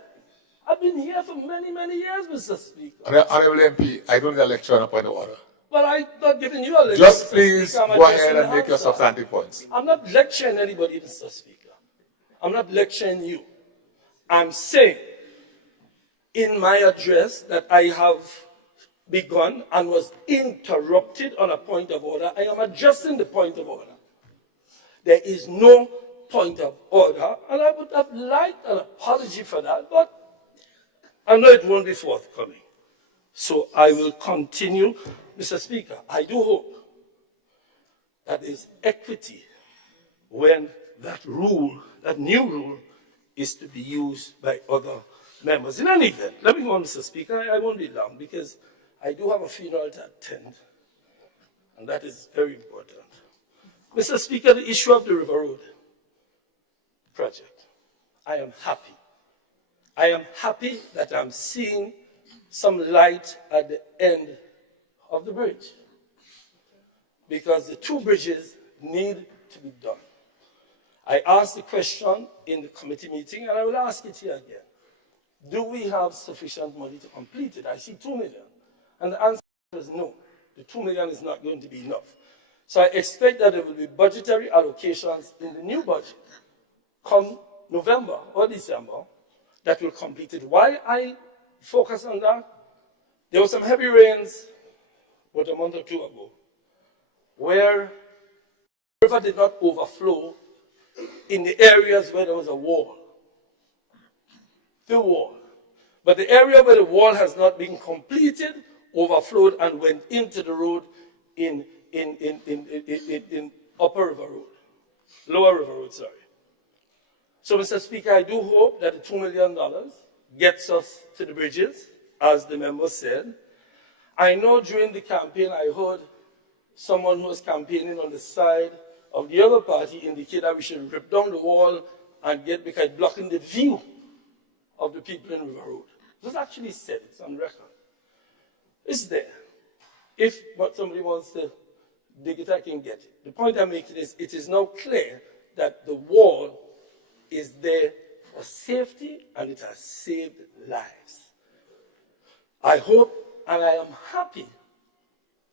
I've been here for many, many years, Mr. Speaker. Honorable MP, I don't need a lecture on a point of order. But I'm not giving you a lecture. Just Mr. please Speaker. go ahead and make your substantive points. I'm not lecturing anybody, Mr. Speaker. I'm not lecturing you. I'm saying in my address that I have begun and was interrupted on a point of order, I am addressing the point of order. There is no point of order, and I would have liked an apology for that, but I know it won't be forthcoming. So I will continue. Mr. Speaker, I do hope that there is equity when that rule, that new rule, is to be used by other members. In any event, let me go on, Mr. Speaker. I won't be long because I do have a funeral to attend, and that is very important. Mr. Speaker, the issue of the River Road project, I am happy. I am happy that I'm seeing some light at the end of the bridge, because the two bridges need to be done. I asked the question in the committee meeting, and I will ask it here again. Do we have sufficient money to complete it? I see 2 million. And the answer is no. The 2 million is not going to be enough. So I expect that there will be budgetary allocations in the new budget come November or December that will complete it. Why I focus on that? There were some heavy rains about a month or two ago where the river did not overflow in the areas where there was a wall. The wall. But the area where the wall has not been completed overflowed and went into the road in Upper River Road. Lower River Road, sorry. So, Mr. Speaker, I do hope that the $2 million gets us to the bridges, as the member said. I know during the campaign I heard someone who was campaigning on the side of the other party indicate that we should rip down the wall and get, because blocking the view of the people in River Road. It was actually said, it's on record. It's there. If somebody wants to dig it, I can get it. The point I'm making is it is now clear that the wall is there for safety and it has saved lives. I hope and I am happy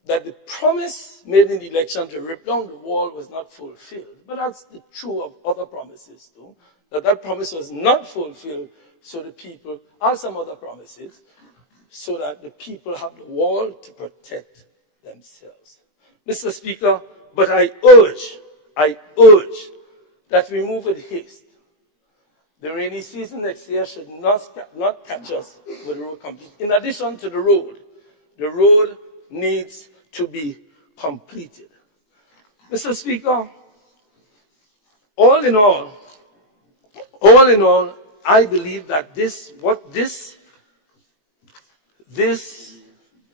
that the promise made in the election to rip down the wall was not fulfilled. But that's the true of other promises too, that promise was not fulfilled, so the people, and some other promises, so that the people have the wall to protect themselves. Mr. Speaker, but I urge that we move with haste. The rainy season next year should not catch us with the road complete. In addition to the road needs to be completed. Mr. Speaker, all in all, I believe that this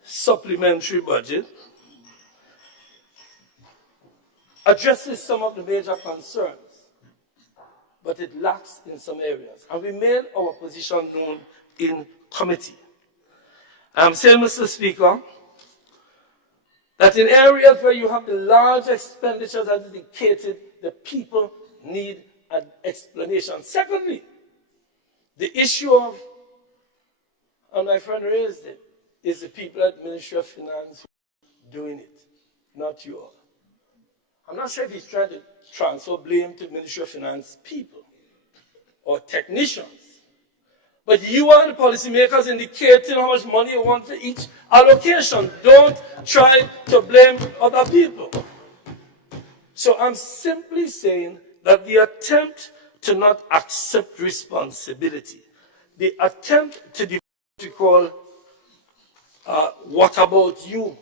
supplementary budget addresses some of the major concerns, but it lacks in some areas. And we made our position known in committee. I'm saying, Mr. Speaker, that in areas where you have the large expenditures that are dedicated, the people need an explanation. Secondly, the issue of, and my friend raised it, is the people at the Ministry of Finance doing it, not you all. I'm not sure if he's trying to transfer blame to Ministry of Finance people or technicians, But you are the policymakers indicating how much money you want for each allocation. Don't try to blame other people. So I'm simply saying that the attempt to not accept responsibility, the attempt to do what we call what about you?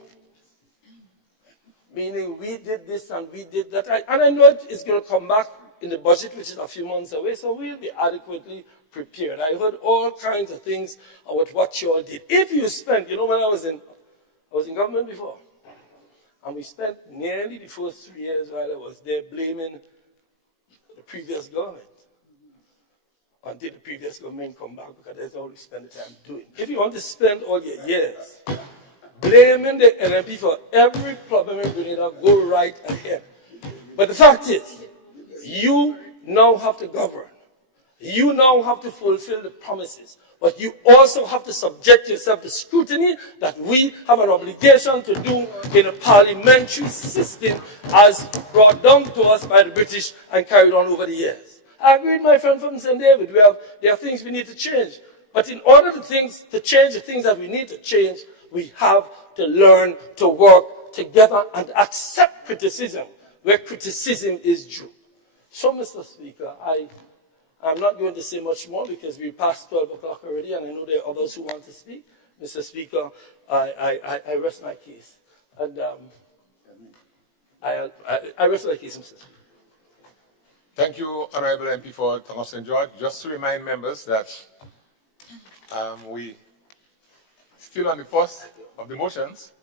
Meaning we did this and we did that. And I know it's going to come back in the budget, which is a few months away, so we'll be adequately prepared. I heard all kinds of things about what you all did. If you spent, you know, when I was in government before, and we spent nearly the first 3 years while I was there blaming the previous government until the previous government come back, because that's all we spend the time doing. If you want to spend all your years blaming the NMP for every problem in Grenada, go right ahead. But the fact is, you now have to govern. You now have to fulfill the promises. But you also have to subject yourself to scrutiny that we have an obligation to do in a parliamentary system as brought down to us by the British and carried on over the years. I agree with my friend from St. David. There are things we need to change. But in order to change the things that we need to change, we have to learn to work together and accept criticism where criticism is due. So, Mr. Speaker, I'm not going to say much more because we passed 12 o'clock already, and I know there are others who want to speak. Mr. Speaker, I rest my case. And I rest my case, Mr. Speaker. Thank you, Honorable MP for Thomas St. George. Just to remind members that we still on the first of the motions.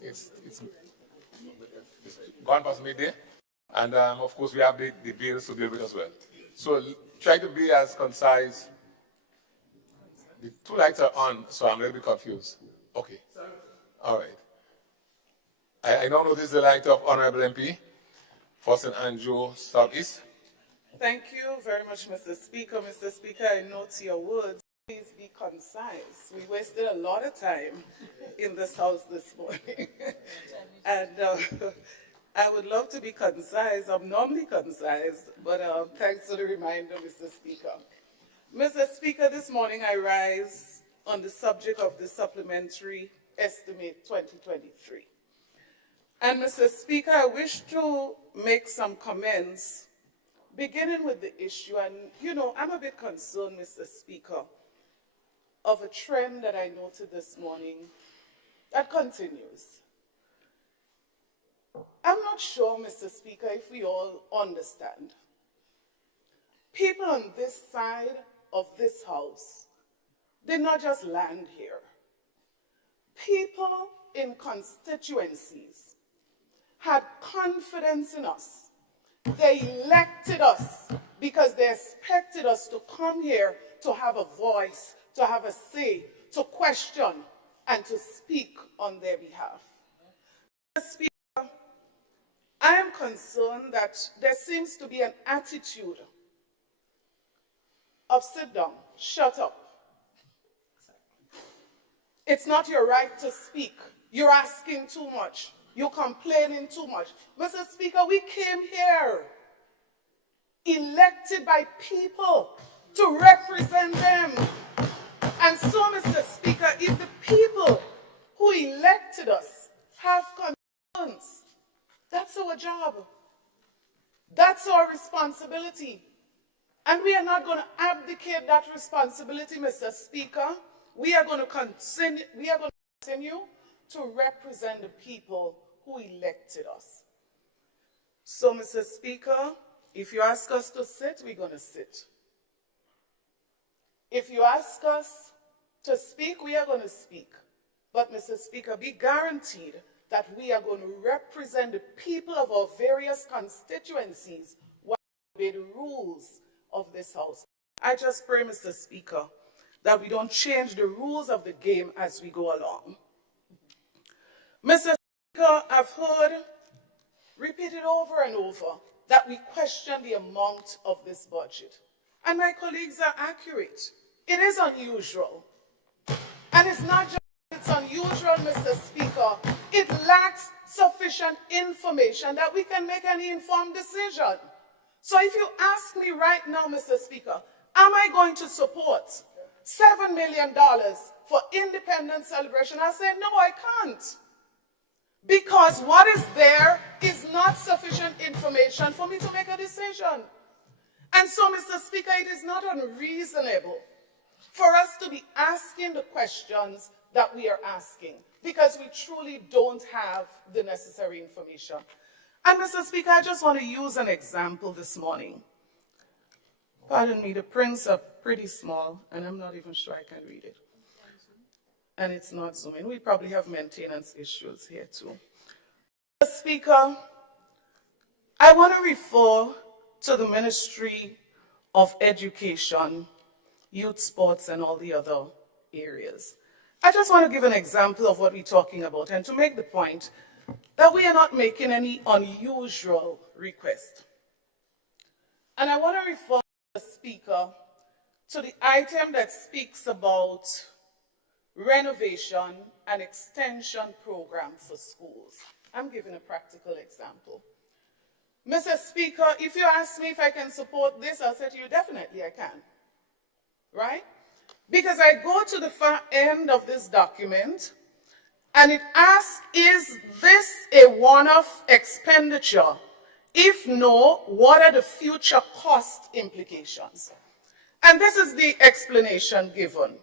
it's gone past midday. And of course, we have the bills to deal with as well. So try to be as concise. The two lights are on, so I'm a little bit confused. Okay. All right. I now notice the light of Honorable MP for St. Andrew Southeast. Thank you very much, Mr. Speaker. Mr. Speaker, I note your words. Please be concise. We wasted a lot of time in this house this morning. And I would love to be concise. I'm normally concise, but thanks for the reminder, Mr. Speaker. Mr. Speaker, this morning I rise on the subject of the supplementary estimate 2023. And Mr. Speaker, I wish to make some comments, beginning with the issue. And, you know, I'm a bit concerned, Mr. Speaker, of a trend that I noted this morning that continues. I'm not sure, Mr. Speaker, if we all understand. People on this side of this house did not just land here. People in constituencies had confidence in us. They elected us because they expected us to come here to have a voice, to have a say, to question, and to speak on their behalf. Mr. Speaker, I am concerned that there seems to be an attitude of sit down, shut up. It's not your right to speak. You're asking too much. You're complaining too much. Mr. Speaker, we came here elected by people to represent them. And so, Mr. Speaker, if the people who elected us have concerns, that's our job. That's our responsibility. And we are not going to abdicate that responsibility, Mr. Speaker. We are going to continue to represent the people who elected us. So, Mr. Speaker, if you ask us to sit, we're going to sit. If you ask us to speak, we are going to speak. But, Mr. Speaker, be guaranteed that we are going to represent the people of our various constituencies while we obey the rules of this House. I just pray, Mr. Speaker, that we don't change the rules of the game as we go along. Mr. Speaker, I've heard repeated over and over that we question the amount of this budget. And my colleagues are accurate. It is unusual. And it's not just it's unusual, Mr. Speaker. It lacks sufficient information that we can make any informed decision. So if you ask me right now, Mr. Speaker, am I going to support $7 million for independence celebration? I said, no, I can't. Because what is there is not sufficient information for me to make a decision. And so, Mr. Speaker, it is not unreasonable for us to be asking the questions that we are asking, because we truly don't have the necessary information. And Mr. Speaker, I just want to use an example this morning. Pardon me, the prints are pretty small, and I'm not even sure I can read it. And it's not zooming. We probably have maintenance issues here too. Mr. Speaker, I want to refer to the Ministry of Education, Youth, Sports, and all the other areas. I just want to give an example of what we're talking about and to make the point that we are not making any unusual request. And I want to refer the Speaker to the item that speaks about renovation and extension program for schools. I'm giving a practical example. Mr. Speaker, if you ask me if I can support this, I'll say to you, definitely I can. Right? Because I go to the far end of this document and it asks, is this a one-off expenditure? If no, what are the future cost implications? And this is the explanation given.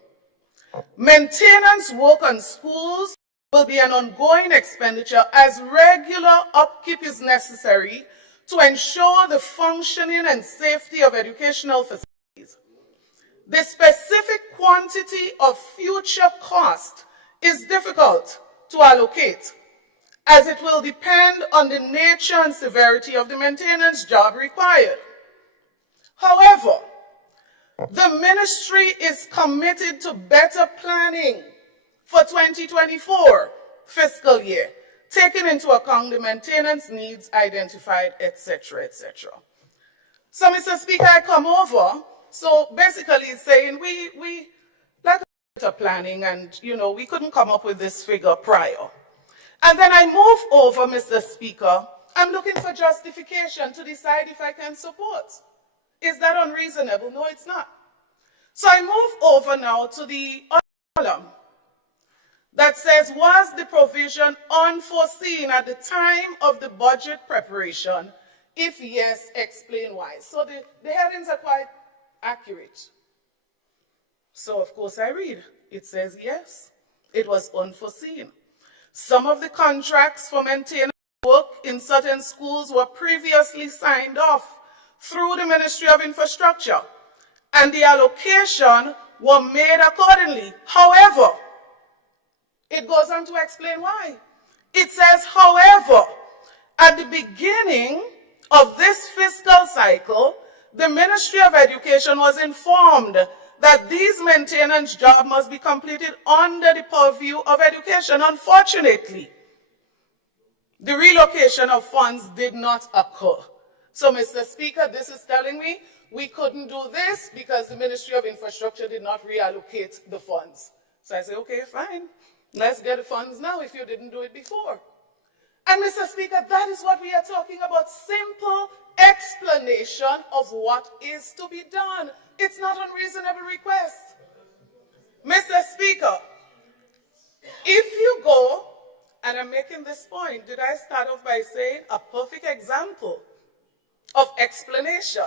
Maintenance work on schools will be an ongoing expenditure as regular upkeep is necessary to ensure the functioning and safety of educational facilities. The specific quantity of future cost is difficult to allocate, as it will depend on the nature and severity of the maintenance job required. However, the ministry is committed to better planning for 2024 fiscal year, taking into account the maintenance needs identified, etc., etc. So, Mr. Speaker, I come over. So basically it's saying we like better planning and, we couldn't come up with this figure prior. And then I move over, Mr. Speaker. I'm looking for justification to decide if I can support. Is that unreasonable? No, it's not. So I move over now to the column that says, was the provision unforeseen at the time of the budget preparation? If yes, explain why. So the headings are quite accurate. So of course I read. It says yes, it was unforeseen. Some of the contracts for maintenance work in certain schools were previously signed off through the Ministry of Infrastructure, and the allocation were made accordingly. However, it goes on to explain why. It says, however, at the beginning of this fiscal cycle, the Ministry of Education was informed that these maintenance jobs must be completed under the purview of education. Unfortunately, the relocation of funds did not occur. So, Mr. Speaker, this is telling me we couldn't do this because the Ministry of Infrastructure did not reallocate the funds. So I say, okay, fine. Let's get the funds now if you didn't do it before. And Mr. Speaker, that is what we are talking about. Simple explanation of what is to be done. It's not an unreasonable request. Mr. Speaker, if you go, and I'm making this point, did I start off by saying a perfect example of explanation?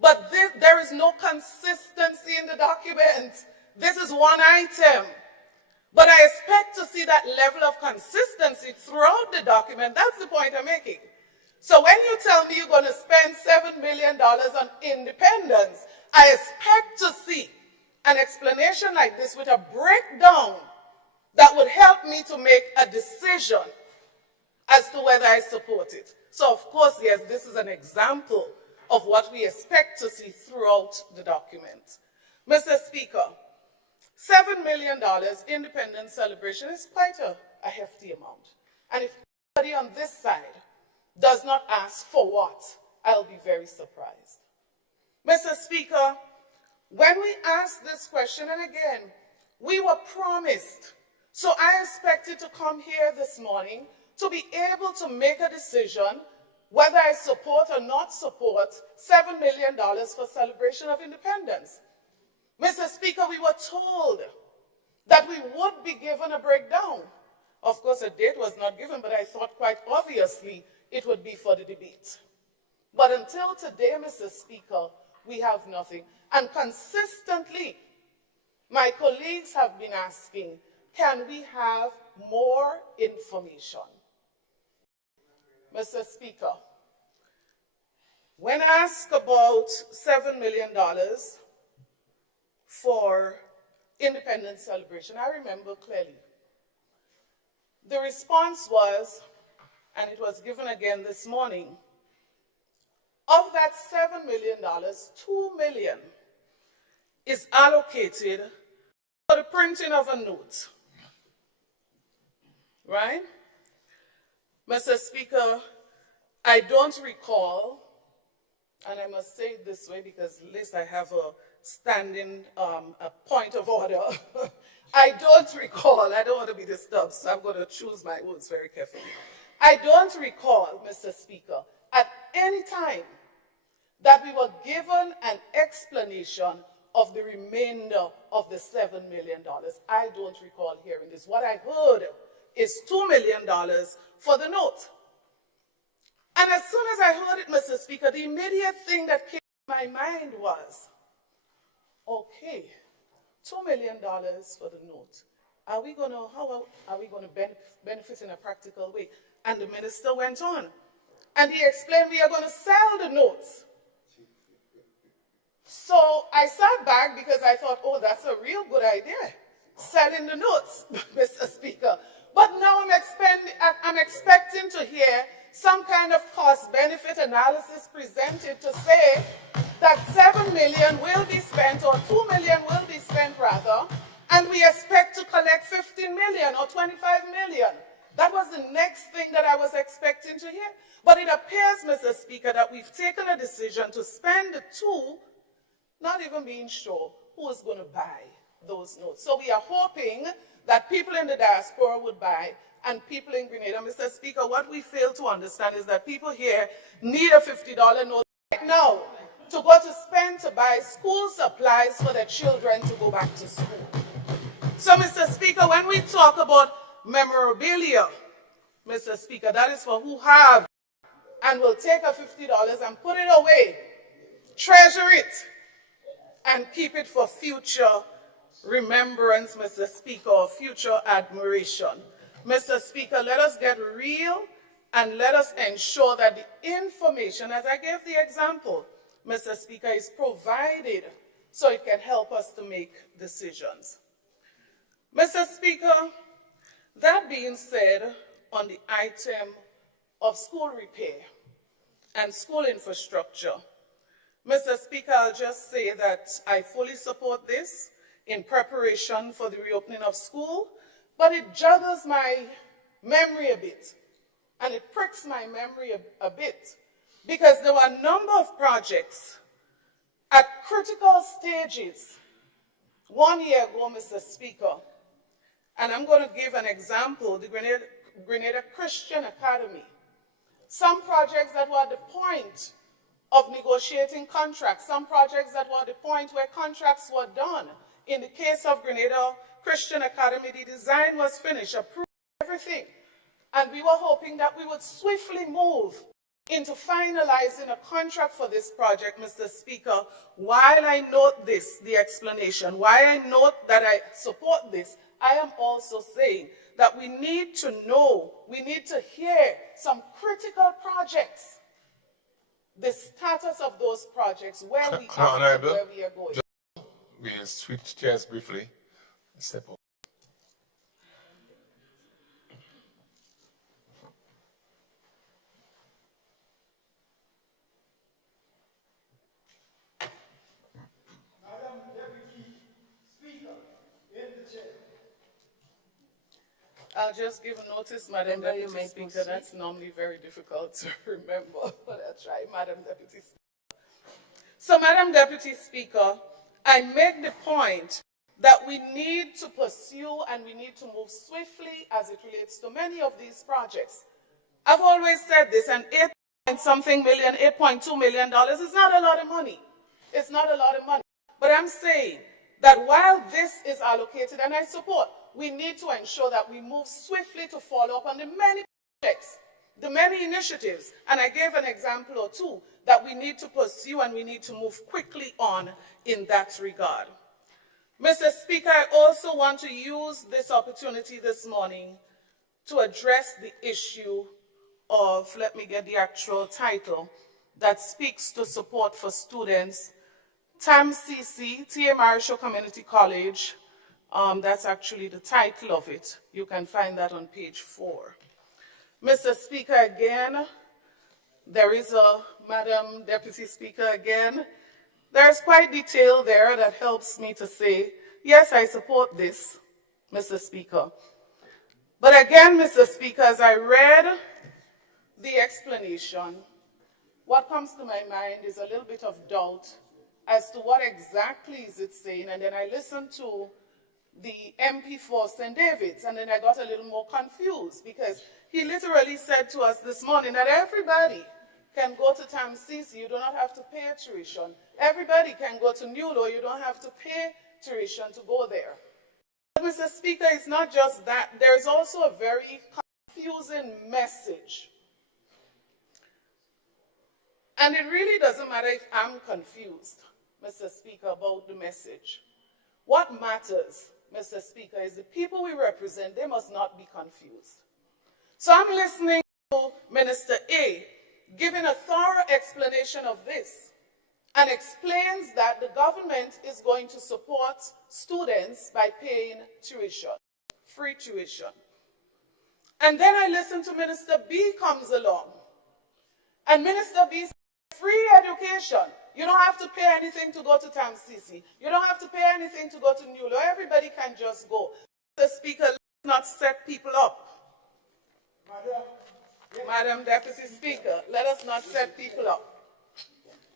But there is no consistency in the document. This is one item. But I expect to see that level of consistency throughout the document. That's the point I'm making. So when you tell me you're going to spend $7 million on independence, I expect to see an explanation like this with a breakdown that would help me to make a decision as to whether I support it. So of course, yes, this is an example of what we expect to see throughout the document. Mr. Speaker, $7 million independence celebration is quite a hefty amount. And if anybody on this side does not ask for what, I'll be very surprised. Mr. Speaker, when we asked this question, and again, we were promised, so I expected to come here this morning to be able to make a decision whether I support or not support $7 million for celebration of independence. Mr. Speaker, we were told that we would be given a breakdown. Of course, a date was not given, but I thought quite obviously it would be for the debate. But until today, Mr. Speaker, we have nothing. And consistently, my colleagues have been asking, can we have more information? Mr. Speaker, when asked about $7 million for independence celebration, I remember clearly. The response was, and it was given again this morning, of that $7 million, $2 million is allocated for the printing of a note. Right? Mr. Speaker, I don't recall, and I must say it this way because at least I have a standing a point of order. I don't recall, I don't want to be disturbed, so I'm going to choose my words very carefully. I don't recall, Mr. Speaker, at any time that we were given an explanation of the remainder of the $7 million. I don't recall hearing this. What I heard is $2 million for the note. And as soon as I heard it, Mr. Speaker, the immediate thing that came to my mind was, okay, $2 million for the note. How are we going to benefit in a practical way? And the minister went on. And he explained, we are going to sell the notes. So I sat back because I thought, oh, that's a real good idea, selling the notes, Mr. Speaker. But now I'm expecting to hear some kind of cost-benefit analysis presented to say that $7 million will be spent, or $2 million will be spent rather, and we expect to collect $15 million or $25 million. That was the next thing that I was expecting to hear. But it appears, Mr. Speaker, that we've taken a decision to spend the $2 million, not even being sure who is going to buy those notes. So we are hoping that people in the diaspora would buy and people in Grenada. Mr. Speaker, what we fail to understand is that people here need a $50 note right now to go to spend to buy school supplies for their children to go back to school. So, Mr. Speaker, when we talk about memorabilia, Mr. Speaker, that is for who have and will take a $50 and put it away, treasure it, and keep it for future remembrance, Mr. Speaker, or future admiration. Mr. Speaker, let us get real and let us ensure that the information, as I gave the example, Mr. Speaker, is provided so it can help us to make decisions. Mr. Speaker, that being said, on the item of school repair and school infrastructure, Mr. Speaker, I'll just say that I fully support this in preparation for the reopening of school, but it juggles my memory a bit, and it pricks my memory a bit, because there were a number of projects at critical stages 1 year ago, Mr. Speaker, and I'm going to give an example, the Grenada Christian Academy. Some projects that were at the point of negotiating contracts, some projects that were at the point where contracts were done. In the case of Grenada Christian Academy, the design was finished, approved, everything. And we were hoping that we would swiftly move into finalizing a contract for this project, Mr. Speaker. While I note this, the explanation, why I note that I support this, I am also saying that we need to know, we need to hear some critical projects, the status of those projects, where we are and where we are going. We'll switch chairs briefly. Step up. Madam Deputy Speaker, in the chair. I'll just give a notice, Madam Deputy Speaker. That's normally very difficult to remember, but I'll try, Madam Deputy Speaker. So, Madam Deputy Speaker, I make the point that we need to pursue and we need to move swiftly as it relates to many of these projects. I've always said this, and something million, $8.2 million is not a lot of money. It's not a lot of money. But I'm saying that while this is allocated, and I support, we need to ensure that we move swiftly to follow up on the many projects, the many initiatives, and I gave an example or two that we need to pursue and we need to move quickly on in that regard. Mr. Speaker, I also want to use this opportunity this morning to address the issue of, let me get the actual title, that speaks to support for students. TAMCC, T.A. Marisho Community College, that's actually the title of it. You can find that on page 4. Mr. Speaker, again, there is a, Madam Deputy Speaker, again, there's quite detail there that helps me to say, yes, I support this, Mr. Speaker. But again, Mr. Speaker, as I read the explanation, what comes to my mind is a little bit of doubt as to what exactly is it saying. And then I listened to the MP for St. David's, and then I got a little more confused because he literally said to us this morning that everybody can go to TAMCC, you do not have to pay tuition. Everybody can go to NULO, you don't have to pay tuition to go there. But Mr. Speaker, it's not just that. There's also a very confusing message. And it really doesn't matter if I'm confused, Mr. Speaker, about the message. What matters, Mr. Speaker, is the people we represent, they must not be confused. So I'm listening to Minister A giving a thorough explanation of this and explains that the government is going to support students by paying tuition, free tuition. And then I listen to Minister B comes along, and Minister B says, free education. You don't have to pay anything to go to TAMCC. You don't have to pay anything to go to NULO. Everybody can just go. Mr. Speaker, let's not set people up. Madam Deputy Speaker, let us not set people up.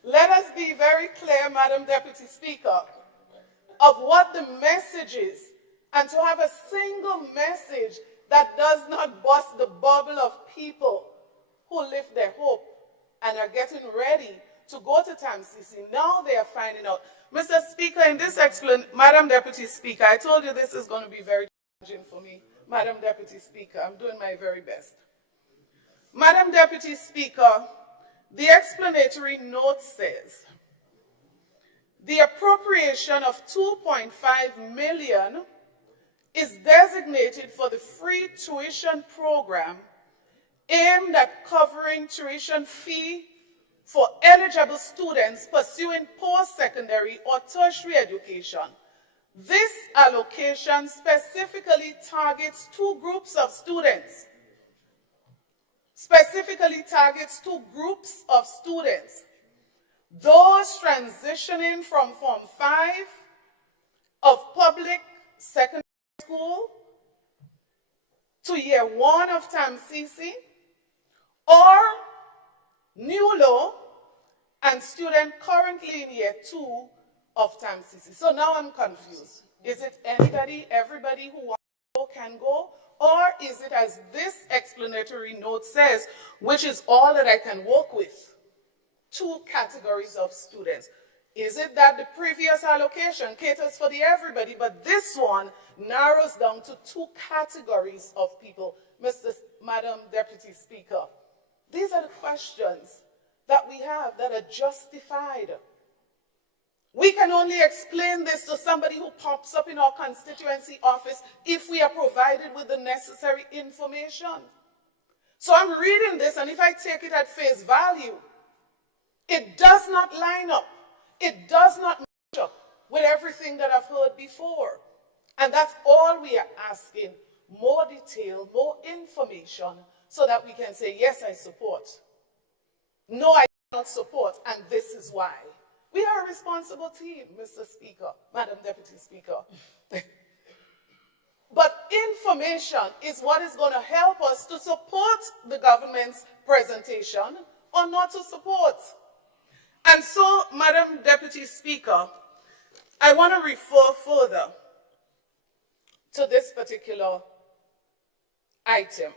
Let us be very clear, Madam Deputy Speaker, of what the message is, and to have a single message that does not bust the bubble of people who live their hope and are getting ready to go to TAMCC. Now they are finding out. Mr. Speaker, in this Madam Deputy Speaker, I told you this is going to be very challenging for me. Madam Deputy Speaker, I'm doing my very best. Madam Deputy Speaker, the explanatory note says, the appropriation of $2.5 million is designated for the free tuition program aimed at covering tuition fee for eligible students pursuing post-secondary or tertiary education. This allocation specifically targets two groups of students. Those transitioning from Form 5 of public secondary school to year 1 of TAMCC, or NULO and student currently in year 2 of TAMCC. So now I'm confused. Is it anybody, everybody who wants to go can go? Or is it, as this explanatory note says, which is all that I can work with, 2 categories of students? Is it that the previous allocation caters for the everybody, but this one narrows down to 2 categories of people? Madam Deputy Speaker, these are the questions that we have that are justified. We can only explain this to somebody who pops up in our constituency office if we are provided with the necessary information. So I'm reading this, and if I take it at face value, it does not line up. It does not match up with everything that I've heard before. And that's all we are asking, more detail, more information, so that we can say, yes, I support. No, I do not support, and this is why. We are a responsible team, Mr. Speaker, Madam Deputy Speaker. But information is what is going to help us to support the government's presentation or not to support. And so, Madam Deputy Speaker, I want to refer further to this particular item.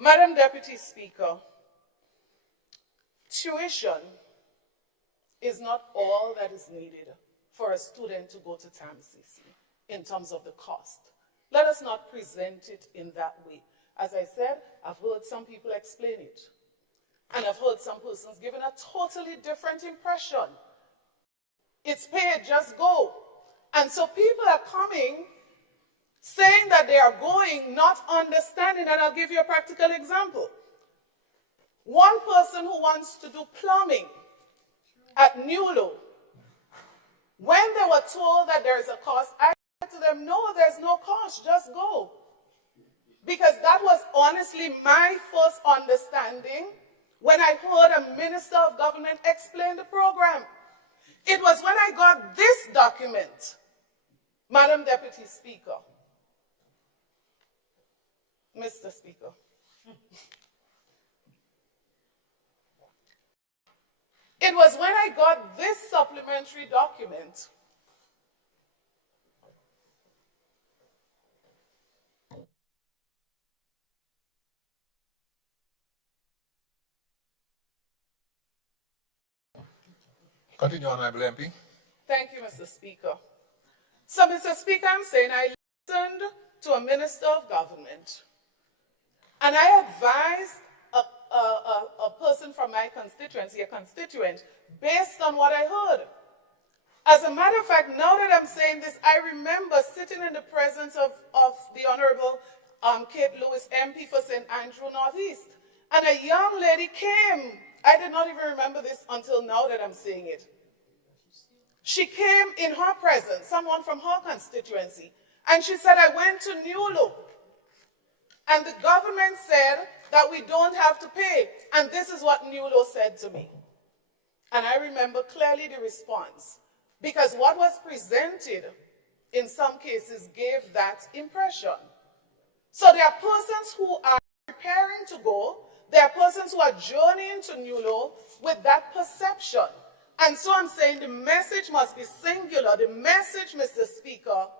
Madam Deputy Speaker, tuition is not all that is needed for a student to go to TAMCC in terms of the cost. Let us not present it in that way. As I said, I've heard some people explain it. And I've heard some persons giving a totally different impression. It's paid, just go. And so people are coming saying that they are going, not understanding, and I'll give you a practical example. One person who wants to do plumbing at Newlo, when they were told that there is a cost, I said to them, no, there's no cost, just go. Because that was honestly my first understanding when I heard a minister of government explain the program. It was when I got this document, Madam Deputy Speaker, Mr. Speaker. It was when I got this supplementary document Continue, Honorable MP. Thank you, Mr. Speaker. So, Mr. Speaker, I'm saying I listened to a minister of government, and I advised a person from my constituency, a constituent, based on what I heard. As a matter of fact, now that I'm saying this, I remember sitting in the presence of the Honorable Kate Lewis, MP for St. Andrew Northeast, and a young lady came. I did not even remember this until now that I'm saying it. She came in her presence, someone from her constituency, and she said, I went to Newlo, and the government said that we don't have to pay, and this is what Newlo said to me. And I remember clearly the response, because what was presented in some cases gave that impression. So there are persons who are preparing to go, there are persons who are journeying to Newlo with that perception. And so I'm saying the message must be singular. The message, Mr. Speaker,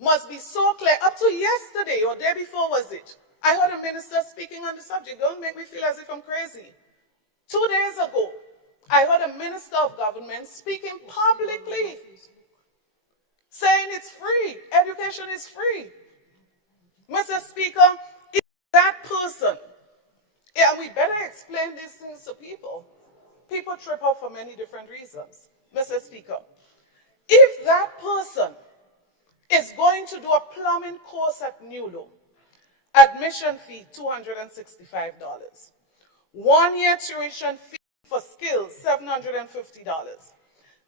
must be so clear. Up to yesterday or day before was it, I heard a minister speaking on the subject. Don't make me feel as if I'm crazy. 2 days ago, I heard a minister of government speaking publicly, saying it's free, education is free. Mr. Speaker, if that person, and we better explain these things to people. People trip up for many different reasons. Mr. Speaker, if that person is going to do a plumbing course at Newlo, admission fee $265. 1 year tuition fee for skills $750.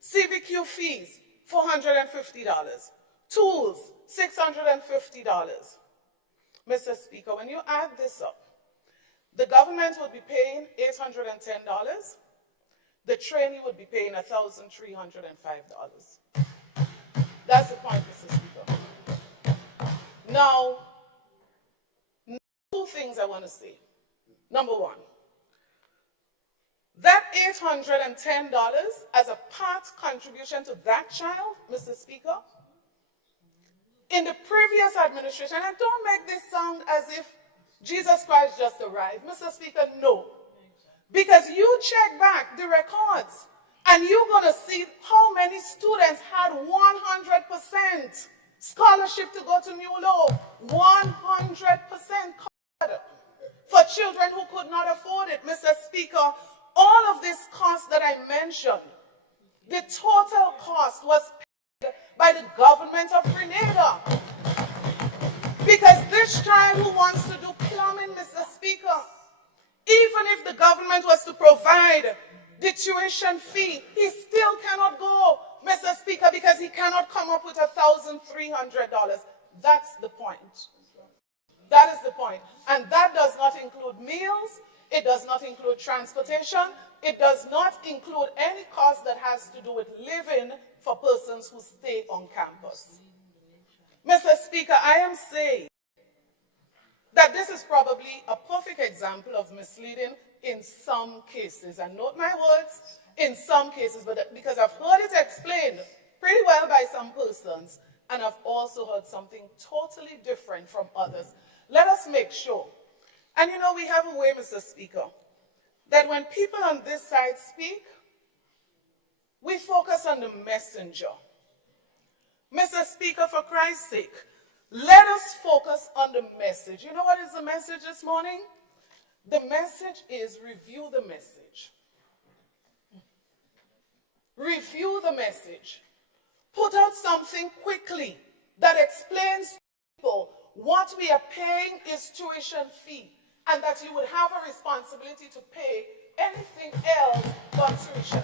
CVQ fees $450. Tools $650. Mr. Speaker, when you add this up, the government would be paying $810. The trainee would be paying $1,305. That's the point, Mr. Speaker. Now, two things I want to say. Number one, that $810 as a part contribution to that child, Mr. Speaker, in the previous administration, and don't make this sound as if Jesus Christ just arrived. Mr. Speaker, no. Because you check back the records, and you're going to see how many students had 100% scholarship to go to Newlo. 100% covered for children who could not afford it. Mr. Speaker, all of this cost that I mentioned, the total cost was paid by the government of Grenada. Because this child who wants to do plumbing, Mr. Speaker, even if the government was to provide the tuition fee, he still cannot go, Mr. Speaker, because he cannot come up with $1,300. That's the point. That is the point. And that does not include meals. It does not include transportation. It does not include any cost that has to do with living for persons who stay on campus. Mr. Speaker, I am saying that this is probably a perfect example of misleading in some cases. And note my words, in some cases, but because I've heard it explained pretty well by some persons, and I've also heard something totally different from others. Let us make sure And you know, we have a way, Mr. Speaker, that when people on this side speak, we focus on the messenger. Mr. Speaker, for Christ's sake, let us focus on the message. You know what is the message this morning? The message is review the message. Review the message. Put out something quickly that explains to people what we are paying is tuition fee, and that you would have a responsibility to pay anything else but tuition.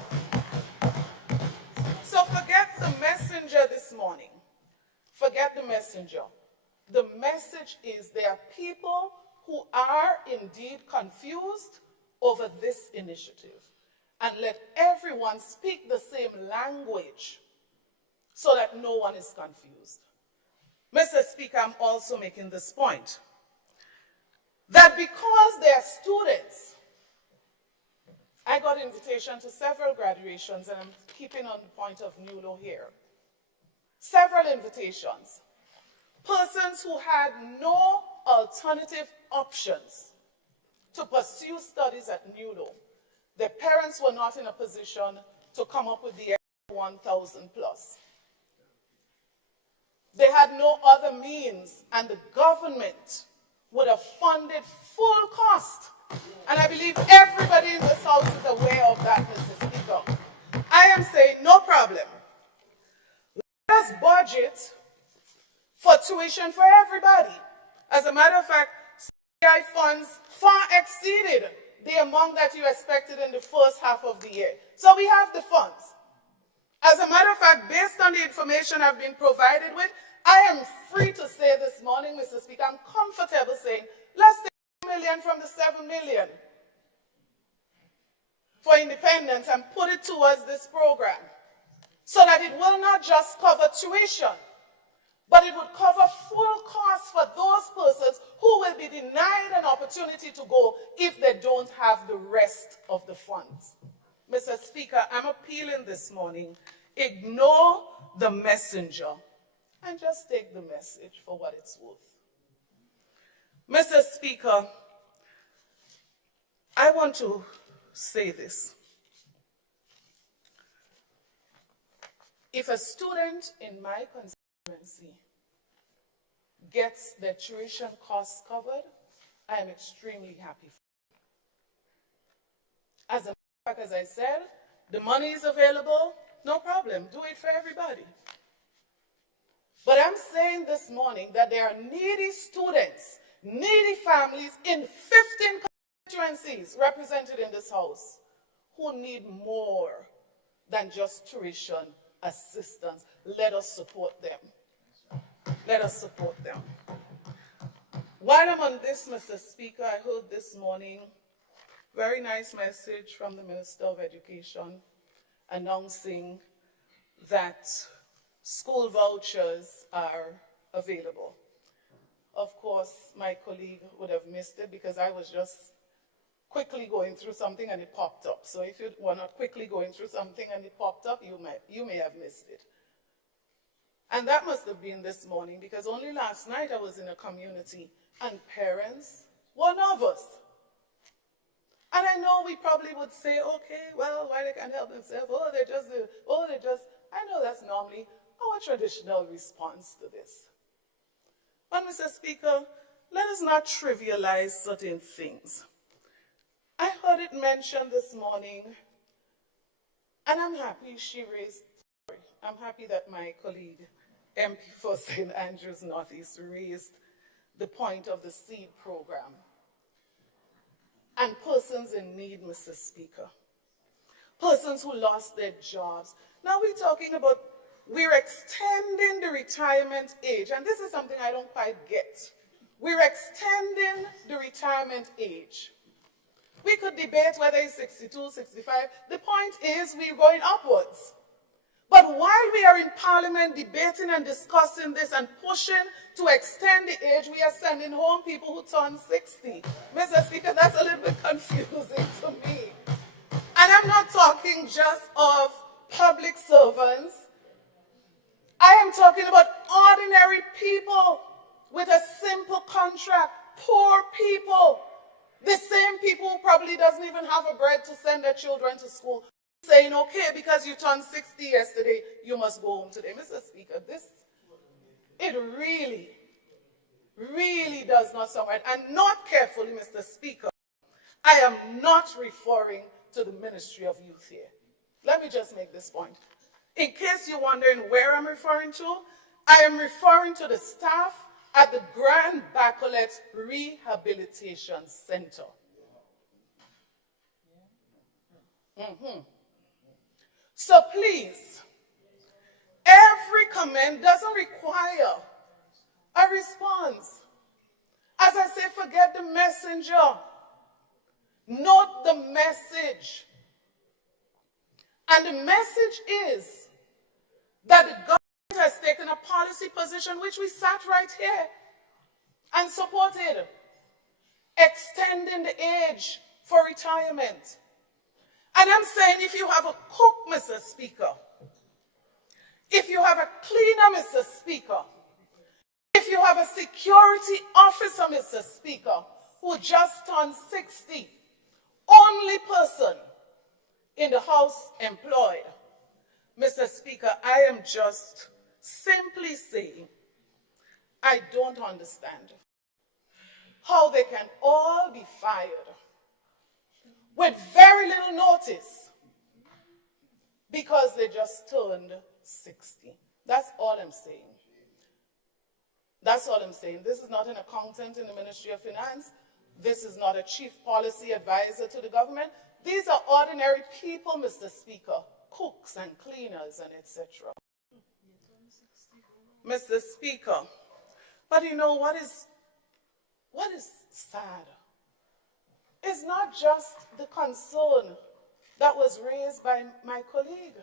So forget the messenger this morning. Forget the messenger. The message is there are people who are indeed confused over this initiative. And let everyone speak the same language so that no one is confused. Mr. Speaker, I'm also making this point, that because they are students, I got invitation to several graduations, and I'm keeping on the point of NULO here. Several invitations. Persons who had no alternative options to pursue studies at NULO. Their parents were not in a position to come up with the 1,000 plus. They had no other means, and the government would have funded full cost. And I believe everybody in this house is aware of that, Mr. Speaker. I am saying no problem. Let us budget for tuition for everybody. As a matter of fact, CI funds far exceeded the amount that you expected in the first half of the year. So we have the funds. As a matter of fact, based on the information I've been provided with, I am free to say this morning, Mr. Speaker, I'm comfortable saying, let's take $2 million from the $7 million for independence and put it towards this program so that it will not just cover tuition, but it would cover full costs for those persons who will be denied an opportunity to go if they don't have the rest of the funds. Mr. Speaker, I'm appealing this morning, ignore the messenger and just take the message for what it's worth. Mr. Speaker, I want to say this. If a student in my constituency gets their tuition costs covered, I am extremely happy. As a matter of fact, as I said, the money is available, no problem, do it for everybody. But I'm saying this morning that there are needy students, needy families in 15 constituencies represented in this house who need more than just tuition assistance. Let us support them. Let us support them. While I'm on this, Mr. Speaker, I heard this morning very nice message from the Minister of Education announcing that school vouchers are available. Of course, my colleague would have missed it because I was just quickly going through something and it popped up. So if you were not quickly going through something and it popped up, you may have missed it. And that must have been this morning because only last night I was in a community and parents were nervous. And I know we probably would say, okay, well, why they can't help themselves? I know that's normally our traditional response to this. But Mr. Speaker, let us not trivialize certain things. I heard it mentioned this morning, and I'm happy I'm happy that my colleague, MP for St. Andrews Northeast, raised the point of the SEED program. And persons in need, Mr. Speaker. Persons who lost their jobs. Now we're talking about, we're extending the retirement age, and this is something I don't quite get. We're extending the retirement age. We could debate whether it's 62, 65. The point is we're going upwards. But while we are in Parliament debating and discussing this and pushing to extend the age, we are sending home people who turn 60. Mr. Speaker, that's a little bit confusing to me. And I'm not talking just of public servants. I am talking about ordinary people with a simple contract, poor people The same people who probably doesn't even have a bread to send their children to school, saying, okay, because you turned 60 yesterday, you must go home today. Mr. Speaker, it really, really does not sound right. And not carefully, Mr. Speaker, I am not referring to the Ministry of Youth here. Let me just make this point. In case you're wondering where I'm referring to, I am referring to the staff at the Grand Bacolet Rehabilitation Center. So please, every comment doesn't require a response. As I say, forget the messenger. Note the message. And the message is that the government has taken a policy position, which we sat right here and supported, extending the age for retirement. And I'm saying, if you have a cook, Mr. Speaker, if you have a cleaner, Mr. Speaker, if you have a security officer, Mr. Speaker, who just turned 60, only person in the House employed, Mr. Speaker, I am just simply saying, I don't understand how they can all be fired with very little notice because they just turned 60. That's all I'm saying. That's all I'm saying. This is not an accountant in the Ministry of Finance. This is not a chief policy advisor to the government. These are ordinary people, Mr. Speaker, cooks and cleaners and etc. Mr. Speaker, but you know what is sad? It's not just the concern that was raised by my colleague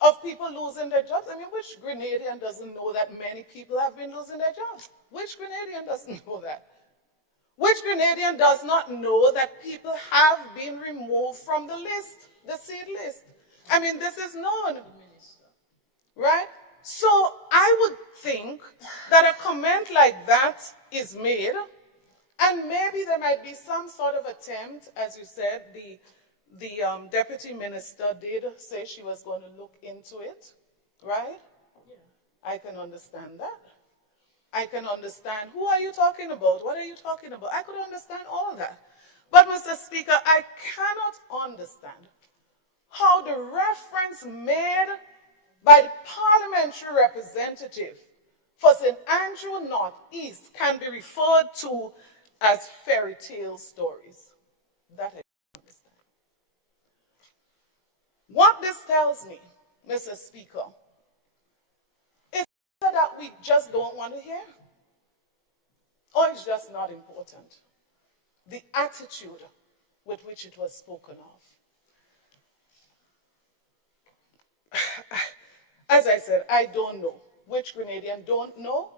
of people losing their jobs. I mean, which Grenadian doesn't know that many people have been losing their jobs? Which Grenadian doesn't know that? Which Grenadian does not know that people have been removed from the list, the seed list? I mean, this is known, right? So I would think that a comment like that is made, and maybe there might be some sort of attempt, as you said, the deputy minister did say she was going to look into it, right? Yeah. I can understand that. I can understand, who are you talking about? What are you talking about? I could understand all that. But, Mr. Speaker, I cannot understand how the reference made by the parliamentary representative for St. Andrew Northeast can be referred to as fairy tale stories. That I don't understand. What this tells me, Mr. Speaker, is that we just don't want to hear, or it's just not important. The attitude with which it was spoken of. As I said, I don't know. Which Grenadian don't know?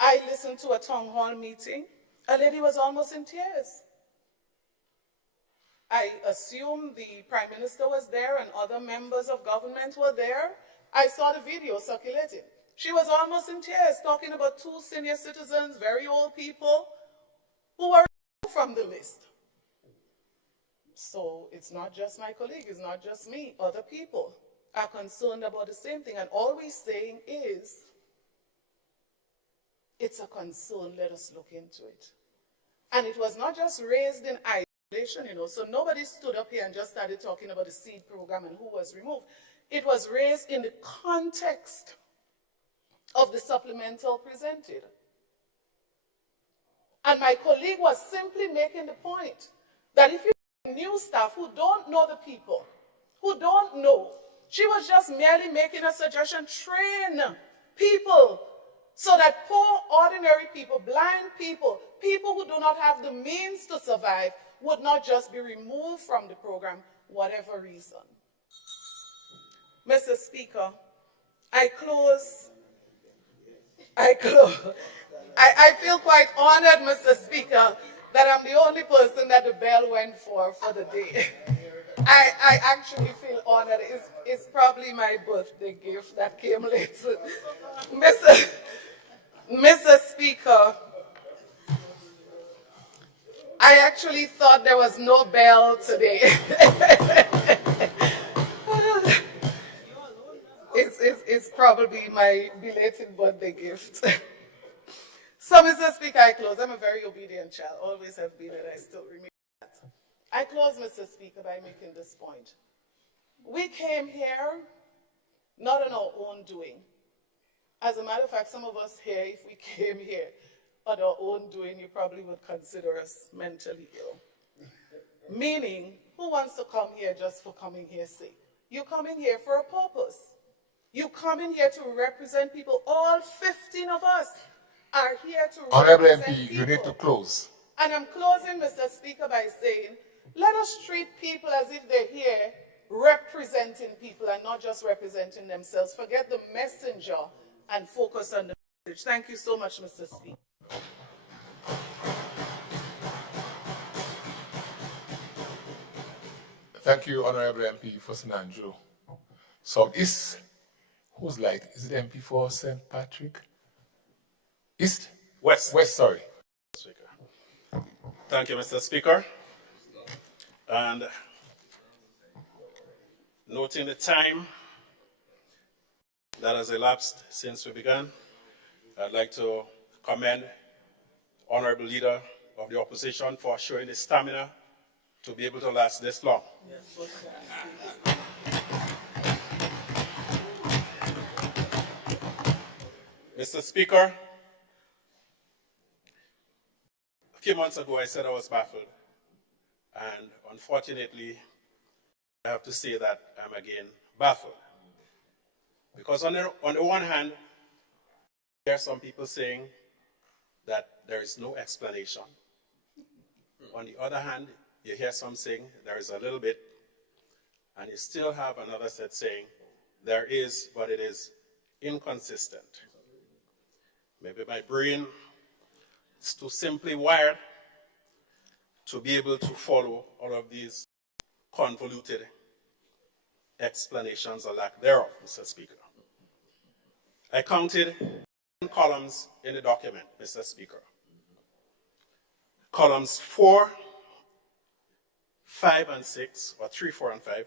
I listened to a town hall meeting. A lady was almost in tears. I assume the Prime Minister was there and other members of government were there. I saw the video circulating. She was almost in tears, talking about 2 senior citizens, very old people, who were removed from the list. So it's not just my colleague, it's not just me. Other people are concerned about the same thing. And all we're saying is, it's a concern, let us look into it. And it was not just raised in isolation, so nobody stood up here and just started talking about the seed program and who was removed. It was raised in the context of the supplemental presented. And my colleague was simply making the point that if you have new staff who don't know the people, who don't know, she was just merely making a suggestion, train people so that poor, ordinary people, blind people, people who do not have the means to survive would not just be removed from the program, whatever reason. Mr. Speaker, I feel quite honored, Mr. Speaker, that I'm the only person that the bell went for the day. I actually feel honored. It's probably my birthday gift that came late. Mr. Speaker, I actually thought there was no bell today. It's probably my belated birthday gift. So, Mr. Speaker, I close. I'm a very obedient child, always have been, and I still remain that. I close, Mr. Speaker, by making this point. We came here not on our own doing. As a matter of fact, some of us here, if we came here on our own doing, you probably would consider us mentally ill. Meaning, who wants to come here just for coming here's sake? You're coming here for a purpose. You come in here to represent people. All 15 of us are here to Honorable represent MP, people. you need to close. And I'm closing, Mr. Speaker, by saying, let us treat people as if they're here representing people and not just representing themselves. Forget the messenger and focus on the message. Thank you so much, Mr. Speaker. Thank you, Honorable MP for St. Andrew. So East, who's like, is it MP for St. Patrick? East? West. West, sorry. Speaker. Thank you, Mr. Speaker. And noting the time that has elapsed since we began, I'd like to commend Honorable Leader of the Opposition for showing the stamina to be able to last this long. Mr. Speaker, a few months ago I said I was baffled, and unfortunately I have to say that I'm again baffled. Because on the one hand, there are some people saying that there is no explanation. On the other hand, you hear some saying there is a little bit, and you still have another set saying there is, but it is inconsistent. Maybe my brain is too simply wired to be able to follow all of these convoluted explanations or lack thereof, Mr. Speaker. I counted 10 columns in the document, Mr. Speaker. Columns 4, 5, and 6, or 3, 4, and 5,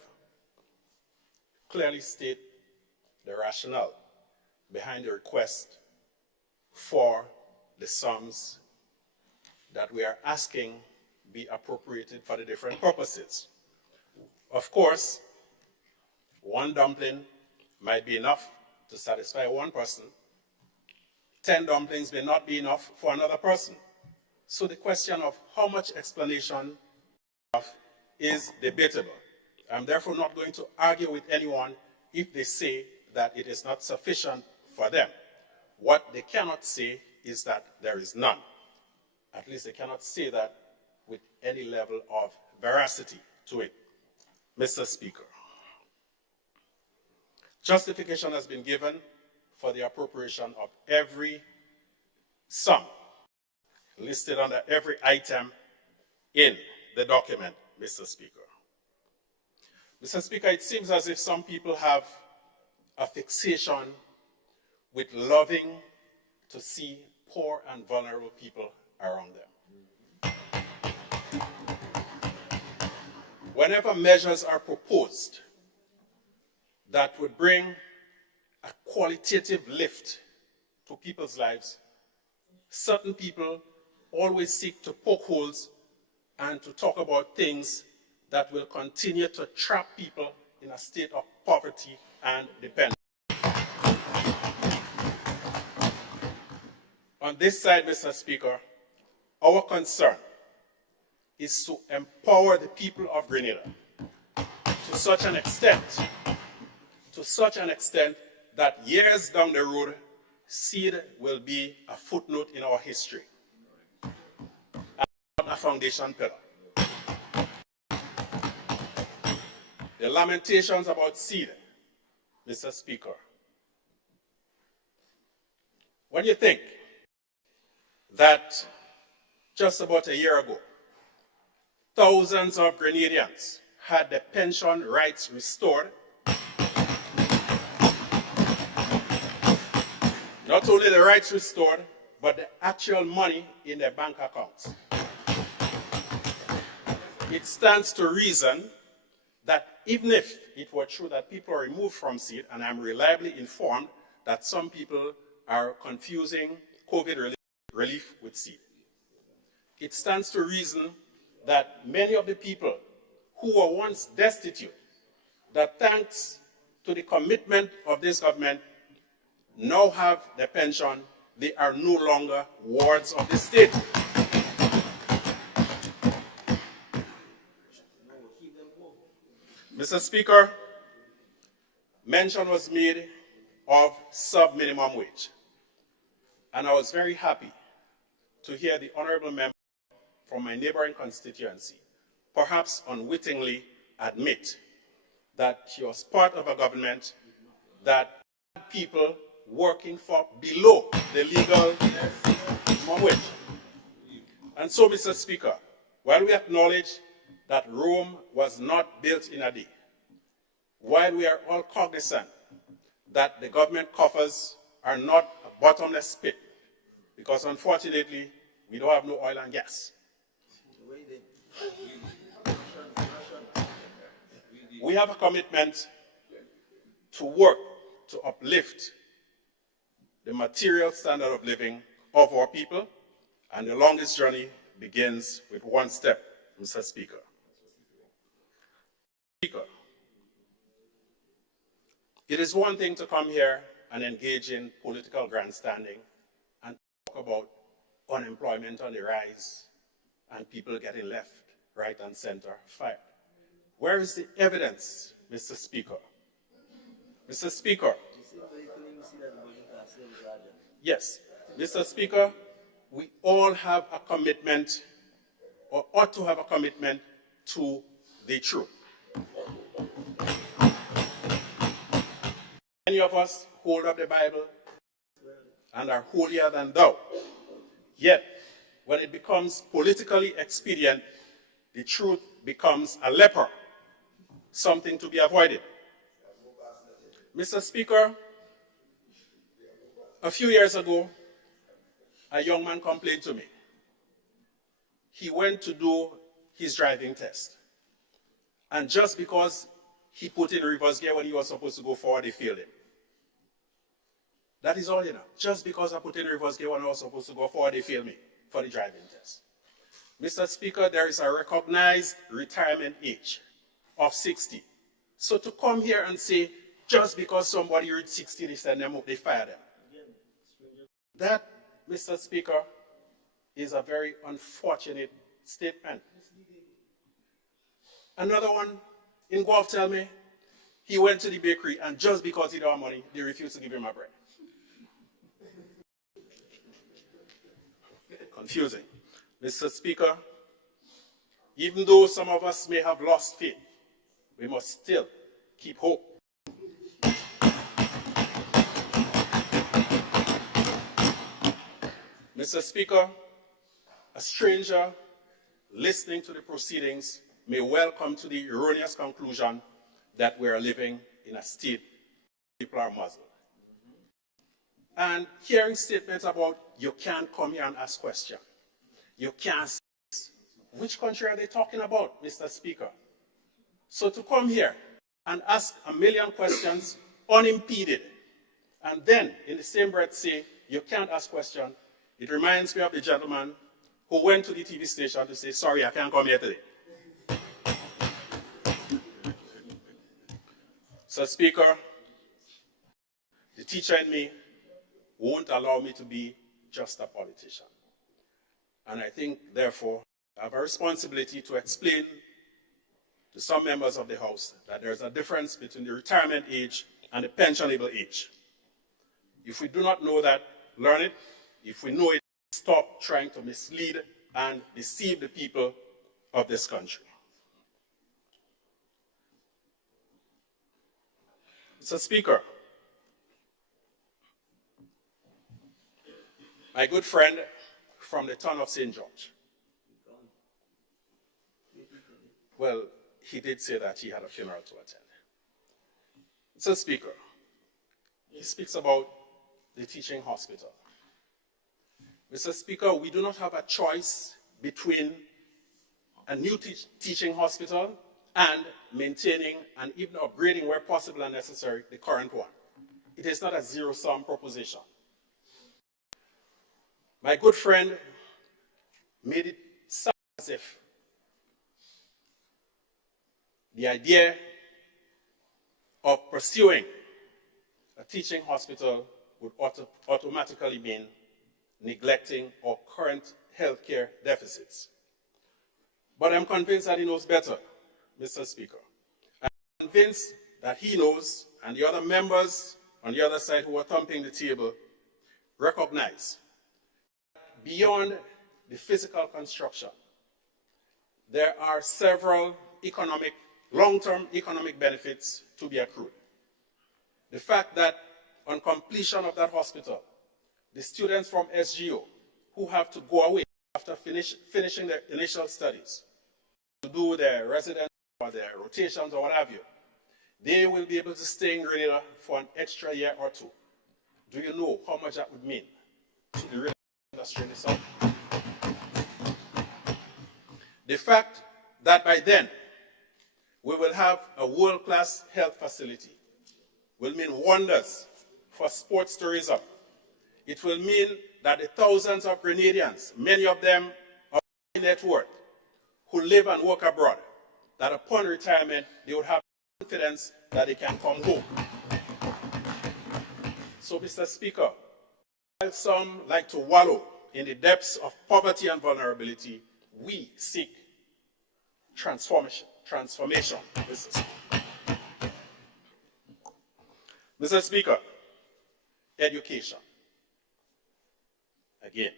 clearly state the rationale behind the request for the sums that we are asking be appropriated for the different purposes. Of course, one dumpling might be enough to satisfy one person. 10 dumplings may not be enough for another person. So the question of how much explanation is debatable. I'm therefore not going to argue with anyone if they say that it is not sufficient for them. What they cannot say is that there is none. At least they cannot say that with any level of veracity to it. Mr. Speaker, justification has been given for the appropriation of every sum listed under every item in the document, Mr. Speaker. Mr. Speaker, it seems as if some people have a fixation with loving to see poor and vulnerable people around them. Whenever measures are proposed that would bring a qualitative lift to people's lives, certain people always seek to poke holes and to talk about things that will continue to trap people in a state of poverty and dependence. On this side, Mr. Speaker, our concern is to empower the people of Grenada to such an extent that years down the road, seed will be a footnote in our history and not a foundation pillar. The lamentations about seed, Mr. Speaker, when you think that just about a year ago, thousands of Grenadians had their pension rights restored, not only the rights restored, but the actual money in their bank accounts. it stands to reason that even if it were true that people are removed from seat, and I'm reliably informed that some people are confusing COVID relief with seat, it stands to reason that many of the people who were once destitute, that thanks to the commitment of this government, now have their pension, they are no longer wards of the state. Mr. Speaker, mention was made of sub-minimum wage. And I was very happy to hear the honorable member from my neighboring constituency, perhaps unwittingly, admit that she was part of a government that had people working for below the legal minimum wage. And so, Mr. Speaker, while we acknowledge that Rome was not built in a day, while we are all cognizant that the government coffers are not a bottomless pit, because unfortunately, we don't have no oil and gas. We have a commitment to work to uplift the material standard of living of our people, and the longest journey begins with one step, Mr. Speaker. It is one thing to come here and engage in political grandstanding and talk about unemployment on the rise and people getting left, right, and center fired. Where is the evidence, Mr. Speaker? Mr. Speaker. Yes, Mr. Speaker, we all have a commitment, or ought to have a commitment, to the truth. Many of us hold up the Bible and are holier than thou. Yet, when it becomes politically expedient, the truth becomes a leper, something to be avoided. Mr. Speaker, a few years ago, a young man complained to me. He went to do his driving test. And just because he put in reverse gear when he was supposed to go forward, they failed him. That is all, you know. Just because I put in reverse gear when I was supposed to go forward, they failed me for the driving test. Mr. Speaker, there is a recognized retirement age of 60. So to come here and say, just because somebody reached 60, they send them up, they fire them. That, Mr. Speaker, is a very unfortunate statement. Another one in Guelph tell me, he went to the bakery and just because he don't have money, they refused to give him a bread. Confusing. Mr. Speaker, even though some of us may have lost faith, we must still keep hope. Mr. Speaker, a stranger listening to the proceedings may well come to the erroneous conclusion that we are living in a state where people are muzzled. And hearing statements about you can't come here and ask questions, you can't say this. Which country are they talking about, Mr. Speaker? So to come here and ask a million questions unimpeded, and then in the same breath say you can't ask questions, it reminds me of the gentleman who went to the TV station to say, sorry, I can't come here today. So, Speaker, the teacher in me won't allow me to be just a politician. And I think, therefore, I have a responsibility to explain to some members of the House that there's a difference between the retirement age and the pensionable age. If we do not know that, learn it. If we know it, stop trying to mislead and deceive the people of this country. Mr. Speaker, my good friend from the town of St. George, well, he did say that he had a funeral to attend. Mr. Speaker, he speaks about the teaching hospital. Mr. Speaker, we do not have a choice between a new teaching hospital, and maintaining and even upgrading where possible and necessary the current one. It is not a zero-sum proposition. My good friend made it sound as if the idea of pursuing a teaching hospital would automatically mean neglecting our current healthcare deficits. But I'm convinced that he knows better, Mr. Speaker. I'm convinced that he knows, and the other members on the other side who are thumping the table recognize beyond the physical construction, there are several long-term economic benefits to be accrued. The fact that on completion of that hospital, the students from SGO who have to go away after finishing their initial studies to do their residence or their rotations or what have you, they will be able to stay in Grenada for an extra year or two. Do you know how much that would mean to the real estate industry in the South? The fact that by then we will have a world-class health facility will mean wonders for sports tourism. It will mean that the thousands of Grenadians, many of them of high net worth, who live and work abroad, that upon retirement they would have confidence that they can come home. So, Mr. Speaker, while some like to wallow in the depths of poverty and vulnerability, we seek transformation, Mr. Speaker. Mr. Speaker, education. Again,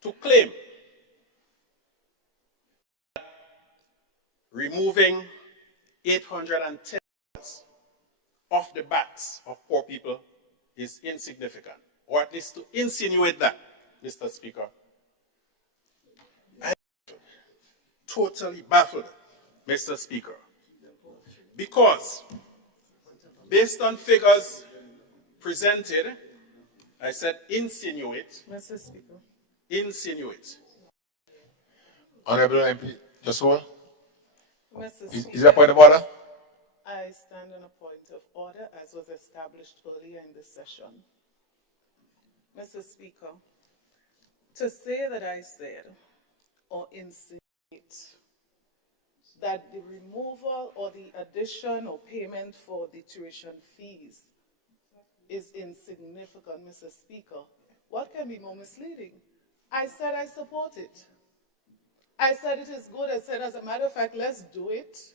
to claim that removing $810 off the backs of poor people is insignificant, or at least to insinuate that, Mr. Speaker, I'm totally baffled, Mr. Speaker, because based on figures presented, I said insinuate. Mr. Speaker. Insinuate. Honorable MP, just hold. Mr. Is Speaker, there a point of order? I stand on a point of order as was established earlier in this session. Mr. Speaker, to say that I said or insinuate that the removal or the addition or payment for the tuition fees is insignificant, Mr. Speaker, what can be more misleading? I said I support it. I said it is good. I said, as a matter of fact, let's do it.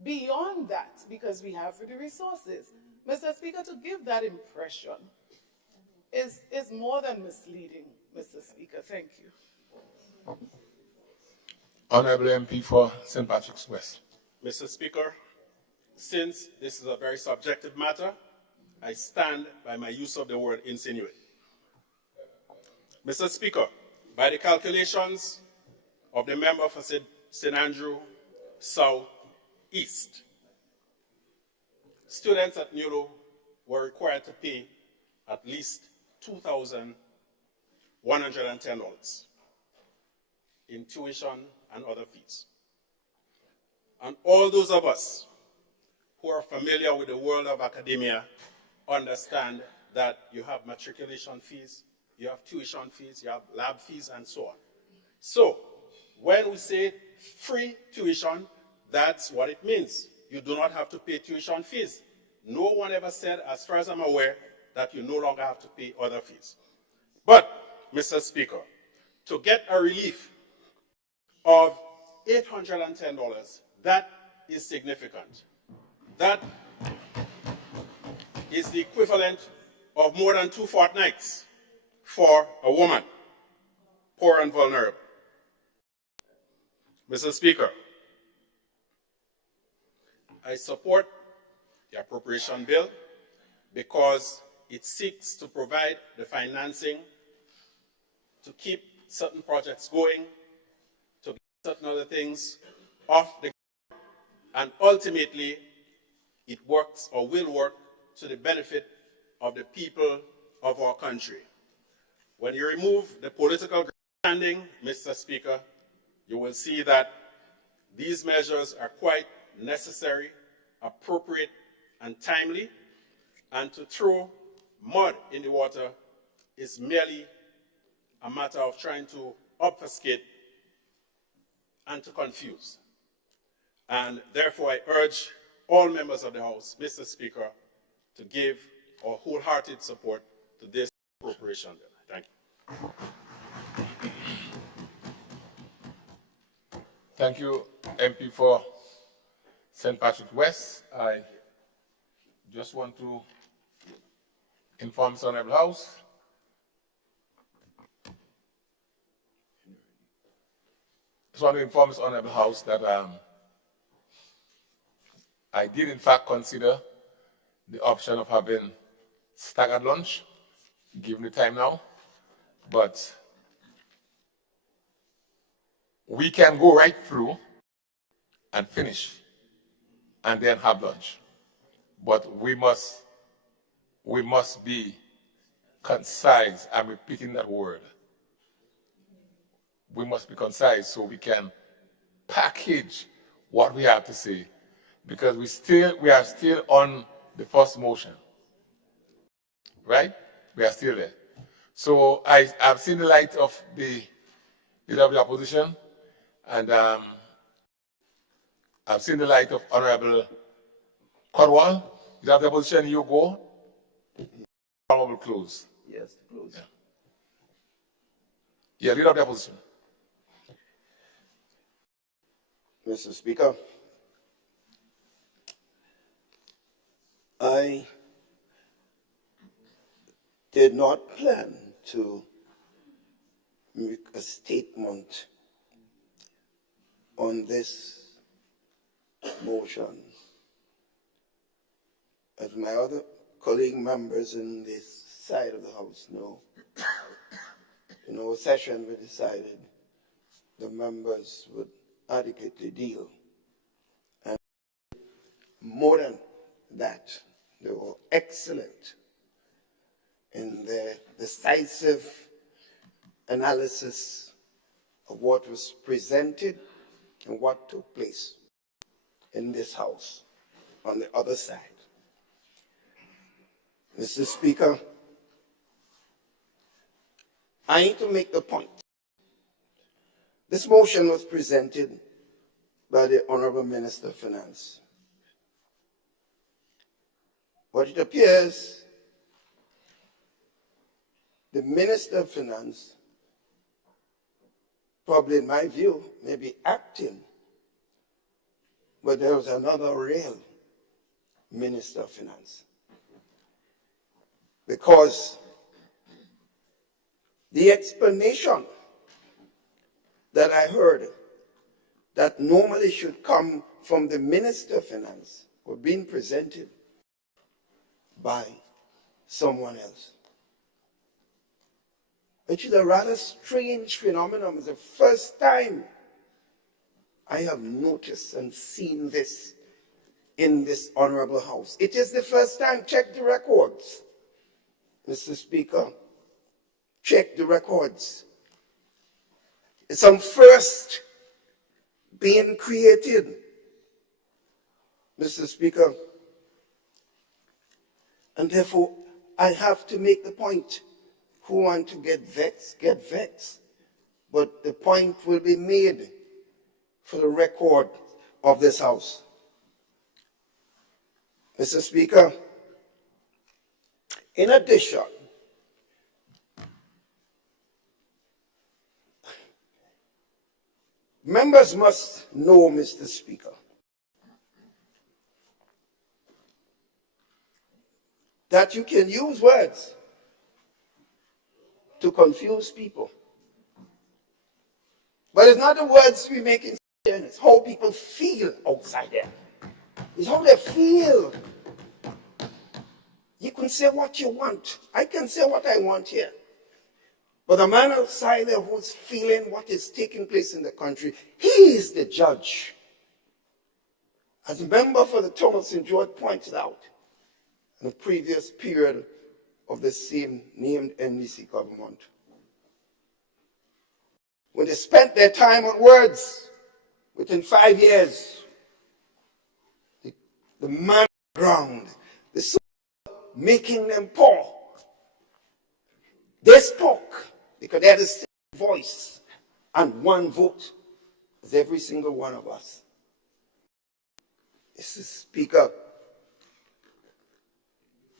Beyond that, because we have the resources. Mr. Speaker, to give that impression is more than misleading, Mr. Speaker. Thank you. Honorable MP for St. Patrick's West. Mr. Speaker, since this is a very subjective matter, I stand by my use of the word insinuate. Mr. Speaker, by the calculations of the member for St. Andrew South East, students at NULO were required to pay at least $2,110 in tuition and other fees. And all those of us who are familiar with the world of academia understand that you have matriculation fees, you have tuition fees, you have lab fees, and so on. So, when we say free tuition, that's what it means. You do not have to pay tuition fees. No one ever said, as far as I'm aware, that you no longer have to pay other fees. But, Mr. Speaker, to get a relief of $810, that is significant. That is the equivalent of more than 2 fortnights for a woman, poor and vulnerable. Mr. Speaker, I support the appropriation bill because it seeks to provide the financing to keep certain projects going, to get certain other things off the ground, and ultimately it works or will work to the benefit of the people of our country. When you remove the political standing, Mr. Speaker, you will see that these measures are quite necessary, appropriate, and timely, and to throw mud in the water is merely a matter of trying to obfuscate and to confuse. And therefore, I urge all members of the House, Mr. Speaker, to give our wholehearted support to this appropriation bill. Thank you. Thank you, MP for St. Patrick West. I just want to inform the Honourable House that I did in fact consider the option of having staggered lunch, given the time now, but we can go right through and finish and then have lunch. But we must be concise. I'm repeating that word. We must be concise so we can package what we have to say, because we are still on the first motion, right? We are still there. So I've seen the light of the leader of the opposition, and I've seen the light of Honorable Cornwall. Leader of the opposition, you go. Cornwall will close. Yes, close. Yeah, leader of the opposition. Mr. Speaker, I did not plan to make a statement on this motion. As my other colleague members in this side of the House know, in our session we decided the members would adequately deal. And more than that, they were excellent in their decisive analysis of what was presented and what took place in this House on the other side. Mr. Speaker, I need to make the point. This motion was presented by the Honorable Minister of Finance. But it appears the Minister of Finance, probably in my view, may be acting, but there was another real Minister of Finance. Because the explanation that I heard that normally should come from the Minister of Finance were being presented by someone else. Which is a rather strange phenomenon. It's the first time I have noticed and seen this in this honorable House. It is the first time. Check the records, Mr. Speaker. Check the records. It's some first being created, Mr. Speaker. And therefore, I have to make the point. Who want to get vexed. But the point will be made for the record of this House. Mr. Speaker, in addition, members must know, Mr. Speaker, that you can use words to confuse people. But it's not the words we make in Sudan, it's how people feel outside there. It's how they feel. You can say what you want. I can say what I want here. But the man outside there who's feeling what is taking place in the country, he is the judge. As a member for the Thomas St. George pointed out, in the previous period of the same named NDC government, when they spent their time on words, within 5 years, the man ground, the soil making them poor. They spoke because they had the same voice and one vote as every single one of us. Mr. Speaker,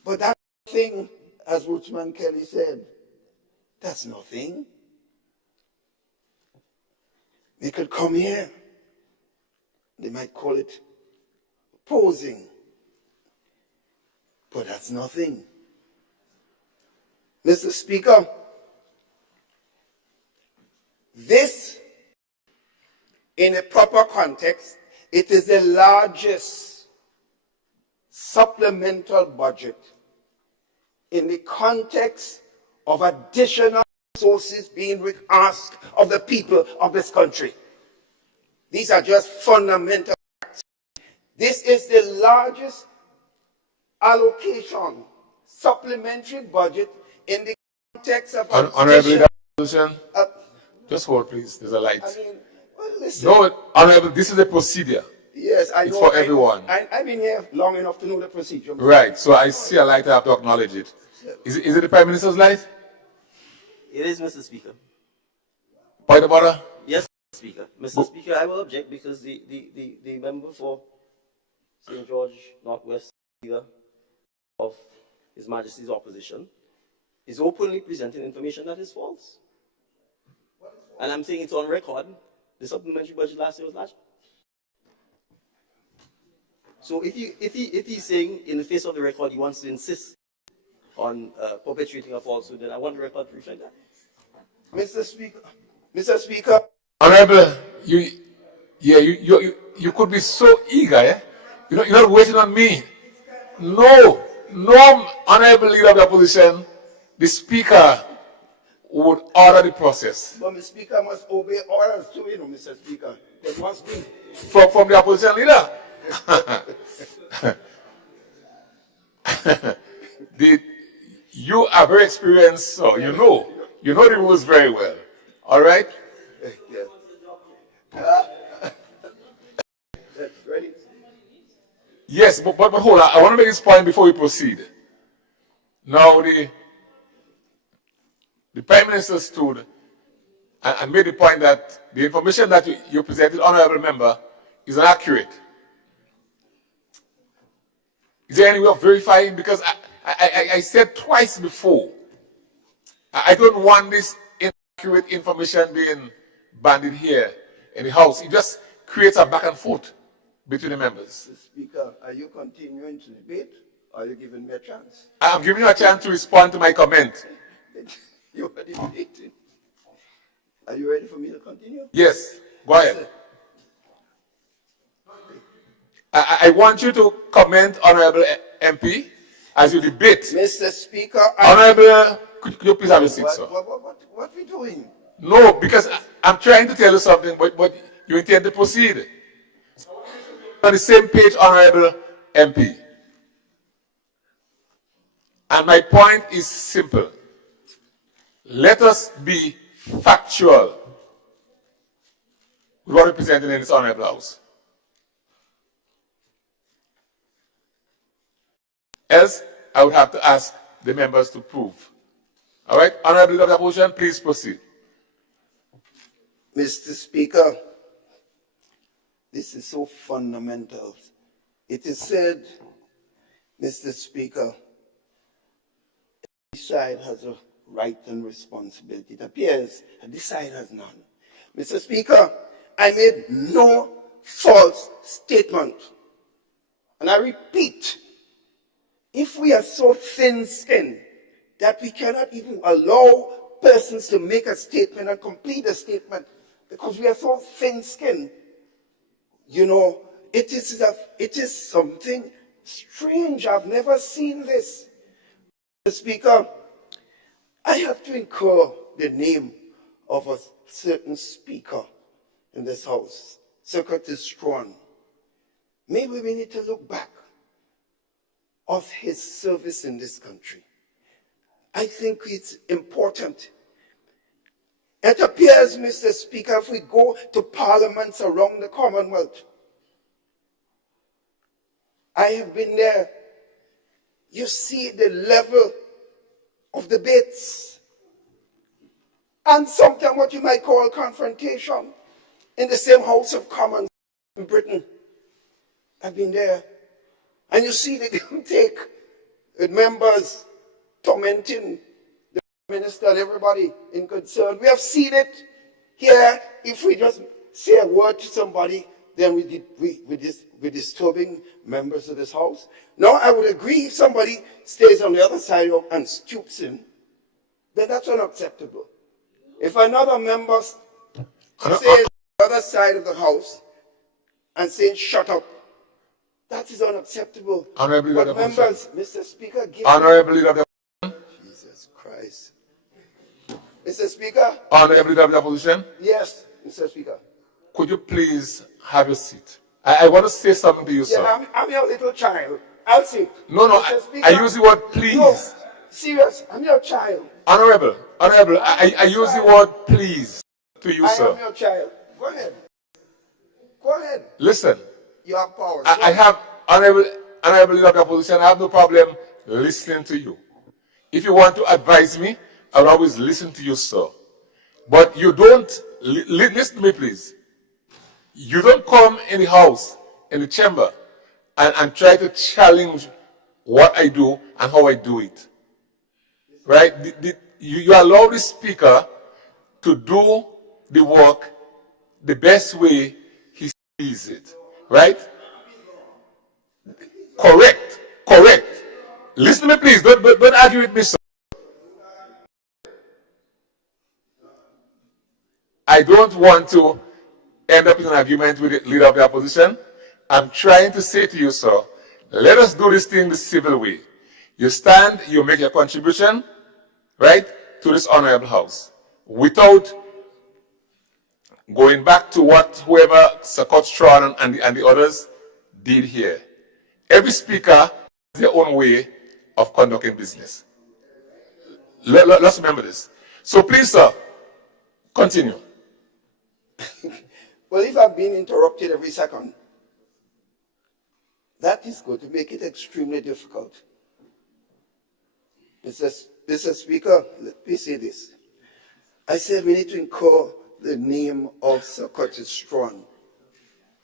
but that thing, as Woodsman Kelly said, that's nothing. They could come here. They might call it posing. But that's nothing. Mr. Speaker, this, in a proper context, it is the largest supplemental budget in the context of additional resources being asked of the people of this country. These are just fundamental facts. This is the largest allocation, supplementary budget in the context of Honorable Leader, just hold, please. There's a light. I mean, well, listen. No, Honorable, this is a procedure. Yes, I know. It's for everyone. I've been here long enough to know the procedure. Right. So I see a light. I have to acknowledge it. Is it the Prime Minister's light? It is, Mr. Speaker. Point of order? Yes, Mr. Speaker. Mr. Speaker, I will object because the member for St. George Northwest Leader of His Majesty's opposition is openly presenting information that is false. And I'm saying it's on record. The supplementary budget last year was large. So if he's saying in the face of the record he wants to insist on perpetuating a falsehood, then I want the record to reflect that. Mr. Speaker. Honorable, you could be so eager, eh? You're not waiting on me. No, Honorable Leader of the Opposition, the Speaker would order the process. But Mr. Speaker must obey orders too, you know, Mr. Speaker. It must be. From the opposition leader. You are very experienced, so you know the rules very well. All right? Ready? Yes, but hold on. I want to make this point before we proceed. Now, the Prime Minister stood and made the point that the information that you presented, Honorable Member, is inaccurate. Is there any way of verifying? Because I said twice before, I don't want this inaccurate information being bandied here in the House. It just creates a back and forth between the members. Mr. Speaker, are you continuing to debate or are you giving me a chance? I'm giving you a chance to respond to my comment. You are debating. Are you ready for me to continue? Yes, go ahead. I want you to comment, Honorable MP, as you debate. Mr. Speaker, Honorable, could you please have a seat, sir? What are we doing? No, because I'm trying to tell you something, but you intend to proceed. On the same page, Honorable MP. And my point is simple. Let us be factual with what we're presenting in this Honorable House. Else, I would have to ask the members to prove. All right, Honorable Leader of the Opposition, please proceed. Mr. Speaker, this is so fundamental. It is said, Mr. Speaker, each side has a right and responsibility. It appears that this side has none. Mr. Speaker, I made no false statement. And I repeat, if we are so thin-skinned that we cannot even allow persons to make a statement and complete a statement because we are so thin-skinned, you know, it is something strange. I've never seen this. Mr. Speaker, I have to incur the name of a certain speaker in this House, Secretary Strawn. Maybe we need to look back of his service in this country. I think it's important. It appears, Mr. Speaker, if we go to parliaments around the Commonwealth, I have been there, you see the level of debates and sometimes what you might call confrontation in the same House of Commons in Britain. I've been there. And you see the give and take with members tormenting the minister and everybody in concern. We have seen it here. If we just say a word to somebody, then we're disturbing members of this house. Now, I would agree if somebody stays on the other side and stoops in, then that's unacceptable. If another member stays on the other side of the house and saying, shut up, that is unacceptable. Honorable But members, Mr. Speaker, give Honorable Leader of the Jesus Christ. Mr. Speaker? Honorable Leader of the Opposition? Yes, Mr. Speaker. Could you please have a seat? I want to say something to you, sir. Yeah, I'm your little child. I'll sit. No, Mr. Speaker, I use the word please. No, serious, I'm your child. Honorable, I use the word please to you, sir. I am your child. Go ahead. Go ahead. Listen. You have power. I have, honorable Leader of the Opposition, I have no problem listening to you. If you want to advise me, I'll always listen to you, sir. But you don't, listen to me, please. You don't come in the house, in the chamber, and try to challenge what I do and how I do it. Right? You allow the speaker to do the work the best way he sees it. Right? Correct. Listen to me, please. Don't argue with me, sir. I don't want to end up in an argument with the Leader of the Opposition. I'm trying to say to you, sir, let us do this thing the civil way. You stand, you make your contribution, right, to this honorable house, without going back to what whoever Sakot Strawn and the others did here. Every speaker has their own way of conducting business. Let's remember this. So please, sir, continue. Well, if I've been interrupted every second, that is going to make it extremely difficult. Mr. Speaker, let me say this. I said we need to incur the name of Sir Curtis Strawn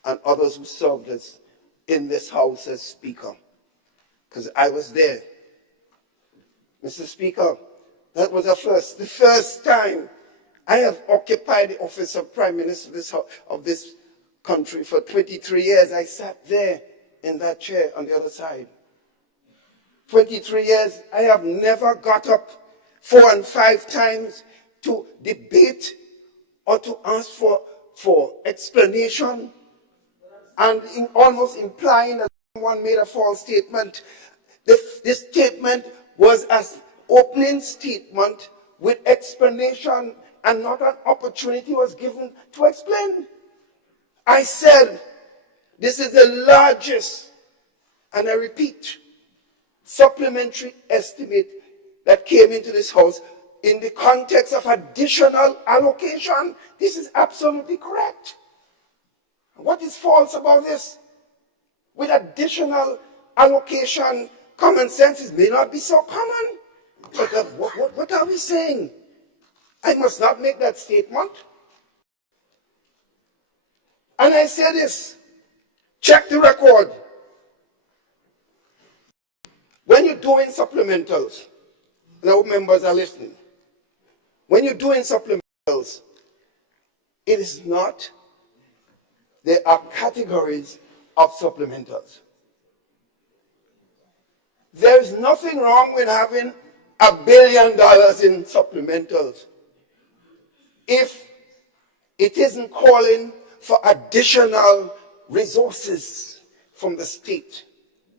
and others who served us in this House as Speaker, because I was there. Mr. Speaker, that was the first time I have occupied the office of Prime Minister of this country for 23 years. I sat there in that chair on the other side. 23 years, I have never got up 4 and 5 times to debate or to ask for explanation, and almost implying that someone made a false statement. This statement was an opening statement with explanation, and not an opportunity was given to explain. I said, this is the largest, and I repeat, supplementary estimate that came into this house in the context of additional allocation. This is absolutely correct. What is false about this? With additional allocation, common sense may not be so common. But what are we saying? I must not make that statement. And I say this, check the record. When you're doing supplementals, and I hope members are listening, when you're doing supplementals, it is not, there are categories of supplementals. There is nothing wrong with having $1 billion in supplementals if it isn't calling for additional resources from the state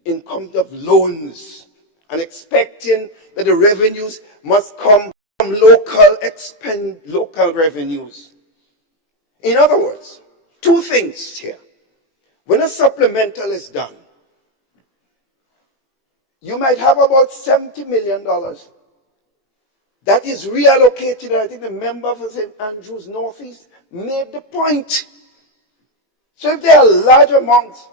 in terms of loans and expecting that the revenues must come from local revenues. In other words, 2 things here. When a supplemental is done, you might have about $70 million that is reallocated. I think the member for St. Andrews Northeast made the point. So if there are large amounts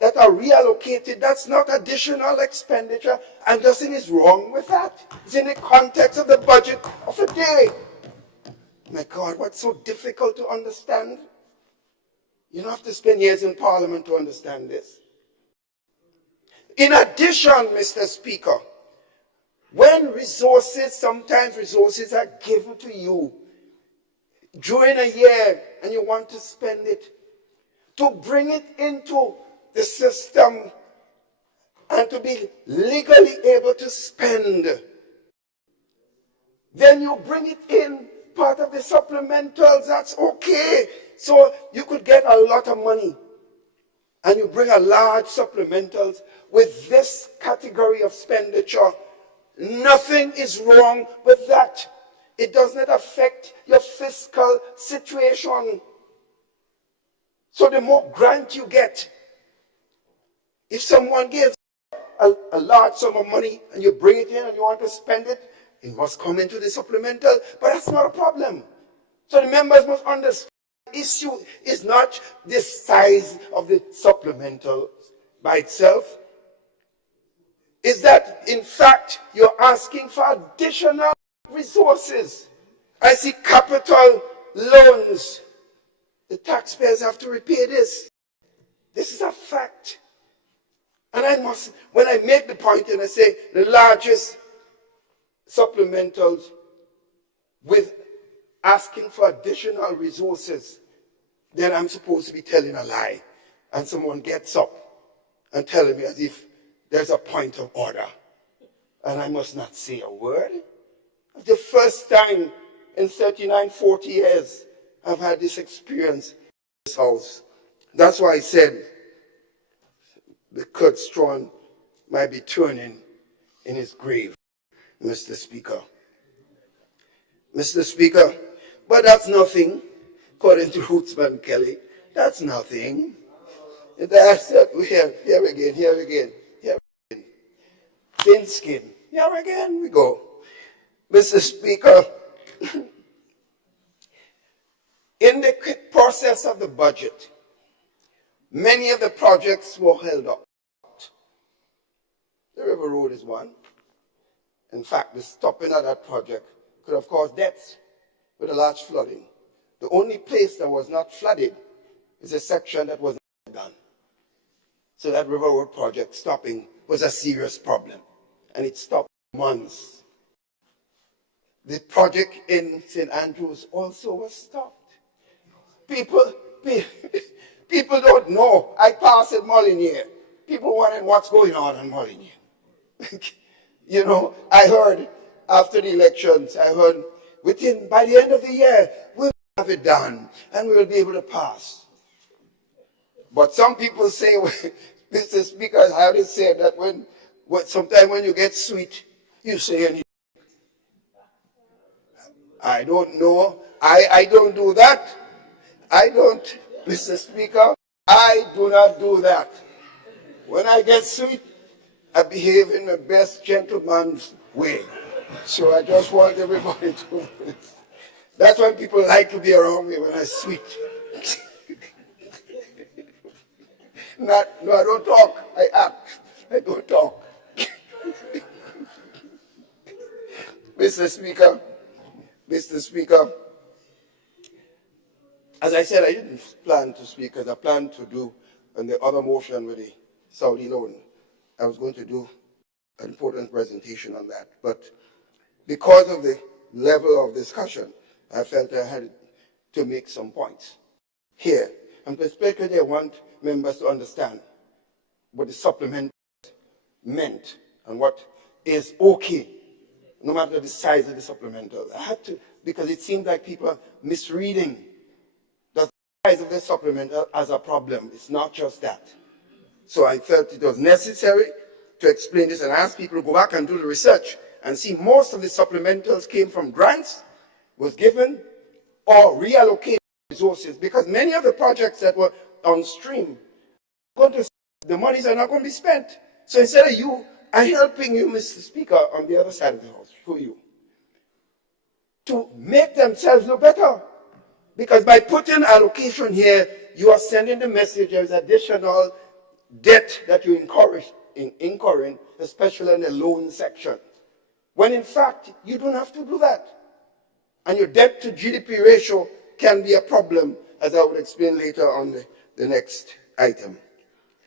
that are reallocated, that's not additional expenditure, and nothing is wrong with that. It's in the context of the budget of the day. My God, what's so difficult to understand? You don't have to spend years in Parliament to understand this. In addition, Mr. Speaker, when sometimes resources are given to you during a year and you want to spend it, to bring it into the system and to be legally able to spend, then you bring it in part of the supplementals, that's okay. So you could get a lot of money and you bring a large supplementals with this category of expenditure. Nothing is wrong with that. It does not affect your fiscal situation. So the more grant you get, if someone gives a large sum of money and you bring it in and you want to spend it, it must come into the supplemental, but that's not a problem. So the members must understand the issue is not the size of the supplemental by itself. Is that, in fact, you're asking for additional resources. I see capital loans. The taxpayers have to repay this. This is a fact. And when I make the point and I say the largest supplementals with asking for additional resources, then I'm supposed to be telling a lie. And someone gets up and telling me as if there's a point of order. And I must not say a word. It's the first time in 39, 40 years I've had this experience in this house. That's why I said the Kurt Strawn might be turning in his grave, Mr. Speaker. Mr. Speaker, but that's nothing, according to Rootsman Kelly. That's nothing. That's here again. Thin skin. Here again we go. Mr. Speaker, in the process of the budget, many of the projects were held up. The River Road is one. In fact, the stopping of that project could have caused deaths with a large flooding. The only place that was not flooded is a section that was not done. So that River Road project stopping was a serious problem. And it stopped months. The project in St. Andrews also was stopped. People don't know. I passed at Molyneux. People wondering what's going on in Molyneux. You know, I heard after the elections, by the end of the year, we'll have it done and we will be able to pass. But some people say, Mr. Speaker, I already said that sometimes when you get sweet, you say anything. I don't know. I don't do that. I don't, Mr. Speaker, I do not do that. When I get sweet, I behave in the best gentleman's way. So I just want everybody to, that's why people like to be around me when I'm sweet. No, I don't talk, I act, I don't talk. Mr. Speaker, as I said, I didn't plan to speak because I planned to do on the other motion with the Saudi loan. I was going to do an important presentation on that. But because of the level of discussion, I felt I had to make some points here. And particularly I want members to understand what the supplement meant and what is okay, no matter the size of the supplemental. I had to, because it seems like people are misreading the size of the supplemental as a problem. It's not just that. So I felt it was necessary to explain this and ask people to go back and do the research and see most of the supplementals came from grants, was given, or reallocated resources, because many of the projects that were on stream, the monies are not going to be spent. So instead of I'm helping you, Mr. Speaker, on the other side of the house, for you. to make themselves look better. Because by putting allocation here, you are sending the message there's additional debt that you incurring, especially in the loan section. When in fact, you don't have to do that. And your debt to GDP ratio can be a problem, as I will explain later on the next item.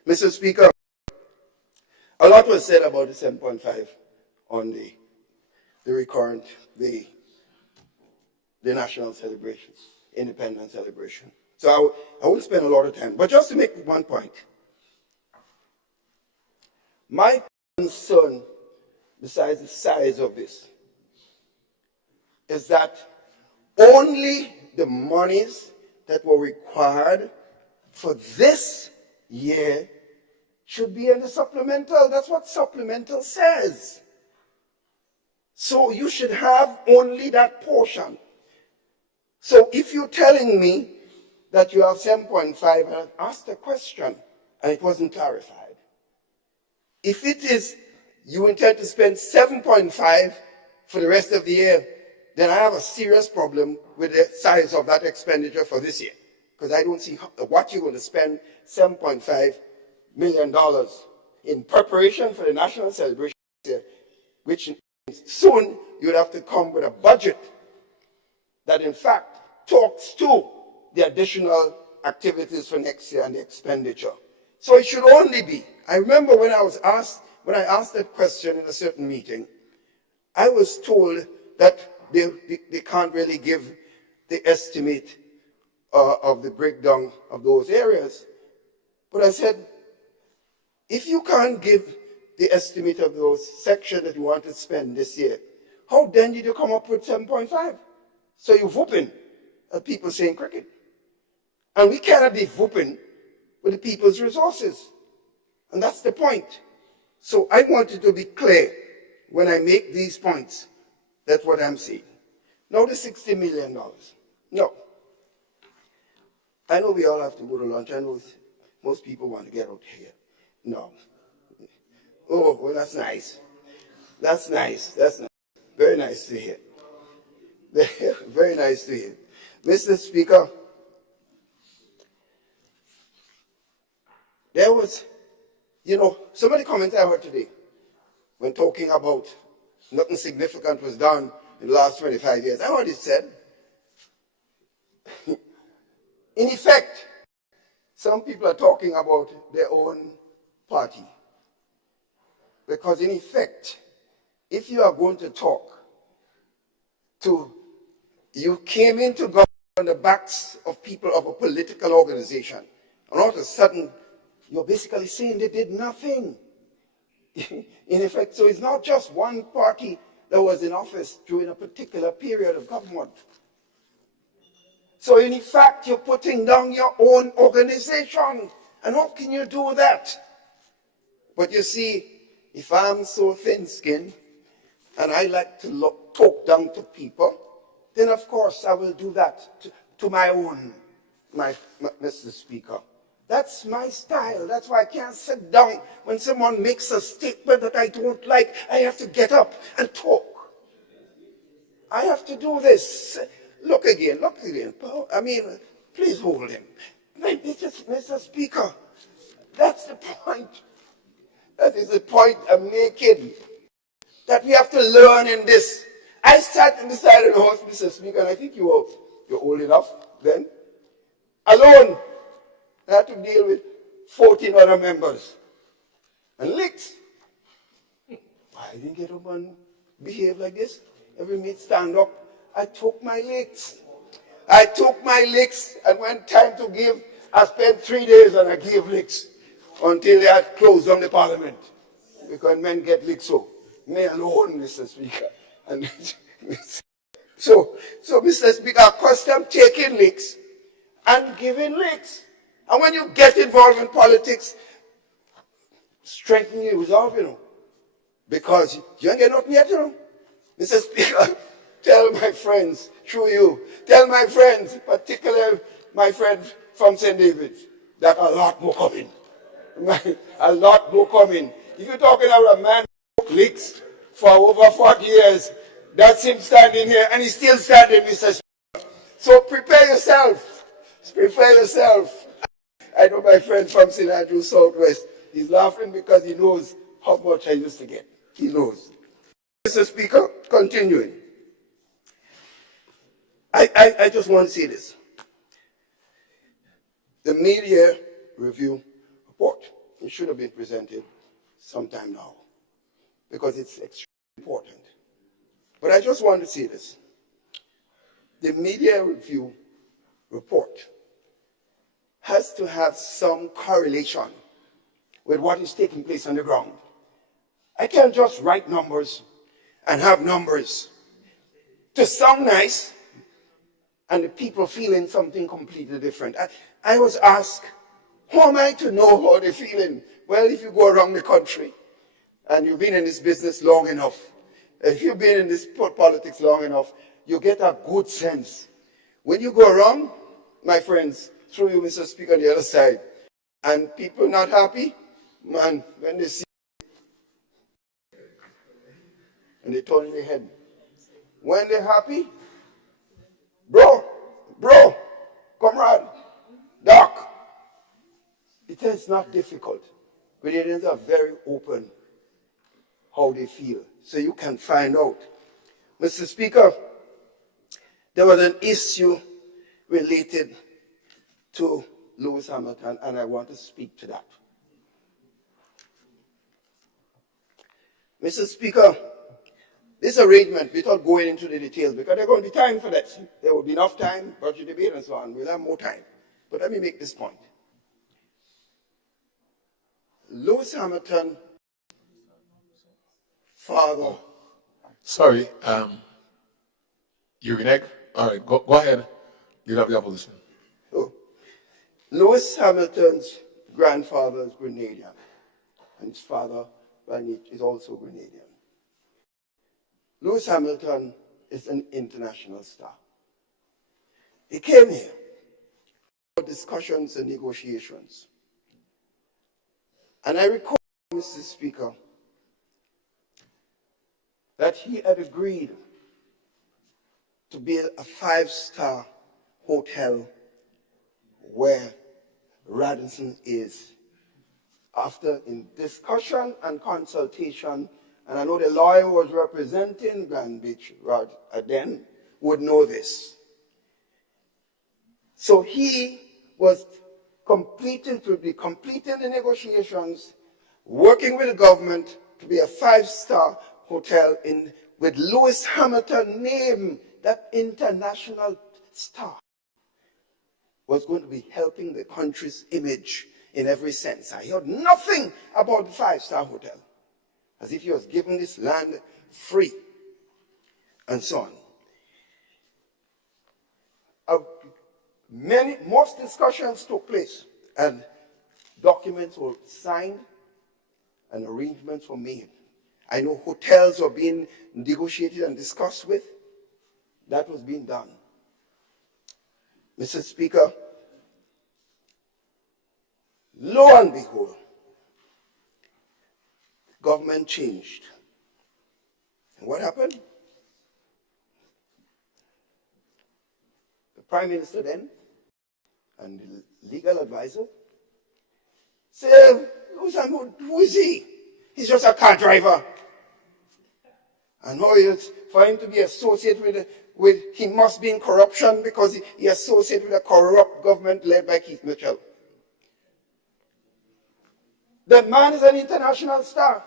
Mr. Speaker, a lot was said about the 7.5 on the national celebration, independence celebration. So I won't spend a lot of time, but just to make one point. My concern, besides the size of this, is that only the monies that were required for this year should be in the supplemental. That's what supplemental says. So you should have only that portion. So if you're telling me that you have 7.5, and I asked a question and it wasn't clarified. If it is you intend to spend 7.5 for the rest of the year, then I have a serious problem with the size of that expenditure for this year. Because I don't see what you're going to spend $7.5 million in preparation for the national celebration this year, which soon you would have to come with a budget that in fact talks to the additional activities for next year and the expenditure. So it should only be, I remember when I asked that question in a certain meeting, I was told that they can't really give the estimate of the breakdown of those areas. But I said, if you can't give the estimate of those sections that you want to spend this year, how then did you come up with 7.5? So you're whooping at people saying cricket. And we cannot be whooping with the people's resources. And that's the point. So I wanted to be clear when I make these points. That's what I'm saying. Now the $60 million. No. I know we all have to go to lunch. I know most people want to get out here. No. Oh, well, that's nice. That's nice. That's nice. Very nice to hear. Very nice to hear. Mr. Speaker, there was, some of the comments I heard today when talking about nothing significant was done in the last 25 years. I heard it said, in effect, some people are talking about their own party. Because in effect, if you are going to talk you came into government on the backs of people of a political organization, and all of a sudden, you're basically saying they did nothing. In effect, so it's not just one party that was in office during a particular period of government. So in fact, you're putting down your own organization. And how can you do that? But you see, if I'm so thin-skinned, and I like to talk down to people, then of course I will do that to my own, Mr. Speaker. That's my style. That's why I can't sit down when someone makes a statement that I don't like. I have to get up and talk. I have to do this. Look again. I mean, please hold him. Mr. Speaker, that's the point. That is the point I'm making. That we have to learn in this. I sat in the side of the house, Mr. Speaker, and I think you're old enough then. Alone. I had to deal with 14 other members. And licks. Why didn't get up and behave like this? Every mate stand up. I took my licks. And when time to give, I spent 3 days and I gave licks until they had closed on the parliament. Because men get licks so. Me alone, Mr. Speaker. And so, Mr. Speaker, accustomed taking licks and giving licks. And when you get involved in politics, strengthen your resolve, because you ain't get nothing yet, Mr. Speaker, tell my friends, through you, tell my friends, particularly my friend from St. David's, that a lot more coming. A lot more coming. If you're talking about a man who took licks for over 40 years, That's him standing here, and he's still standing, Mr. Speaker. So prepare yourself. Prepare yourself. I know my friend from St. Andrews Southwest. He's laughing because he knows how much I used to get. He knows. Mr. Speaker, continuing. I just want to say this. The media review report, it should have been presented sometime now because it's extremely important. But I just want to say this. The media review report has to have some correlation with what is taking place on the ground. I can't just write numbers and have numbers to sound nice and the people feeling something completely different. I was asked, how am I to know how they're feeling? Well, if you go around the country and you've been in this business long enough, if you've been in this politics long enough, you get a good sense. When you go around, my friends, through you, Mr. Speaker, on the other side, and people not happy, man, when they see and they turn their head. When they're happy, bro, comrade, doc. It is not difficult. Grenadians are very open how they feel, so you can find out. Mr. Speaker, there was an issue related to Lewis Hamilton, and I want to speak to that. Mr. Speaker, this arrangement, without going into the details, because there's going to be time for that. There will be enough time, budget debate and so on. We'll have more time. But let me make this point. Lewis Hamilton, father. Sorry, Urinek. All right, go ahead. You have the opposition. Oh. Lewis Hamilton's grandfather is Grenadian, and his father is also Grenadian. Lewis Hamilton is an international star. He came here for discussions and negotiations. And I recall, Mr. Speaker, that he had agreed to build a 5-star hotel where Radisson is. After in discussion and consultation, and I know the lawyer who was representing Grandbeach then would know this. So he was completing the negotiations, working with the government to be a 5-star hotel with Lewis Hamilton name, that international star, was going to be helping the country's image in every sense. I heard nothing about the 5-star hotel, as if he was given this land free, and so on. Most discussions took place, and documents were signed, and arrangements were made. I know hotels were being negotiated and discussed with. That was being done. Mr. Speaker, lo and behold, government changed. And what happened? The Prime Minister then and the legal advisor said, who is he? He's just a car driver. And how is for him to be associated with he must be in corruption because he associated with a corrupt government led by Keith Mitchell. The man is an international star.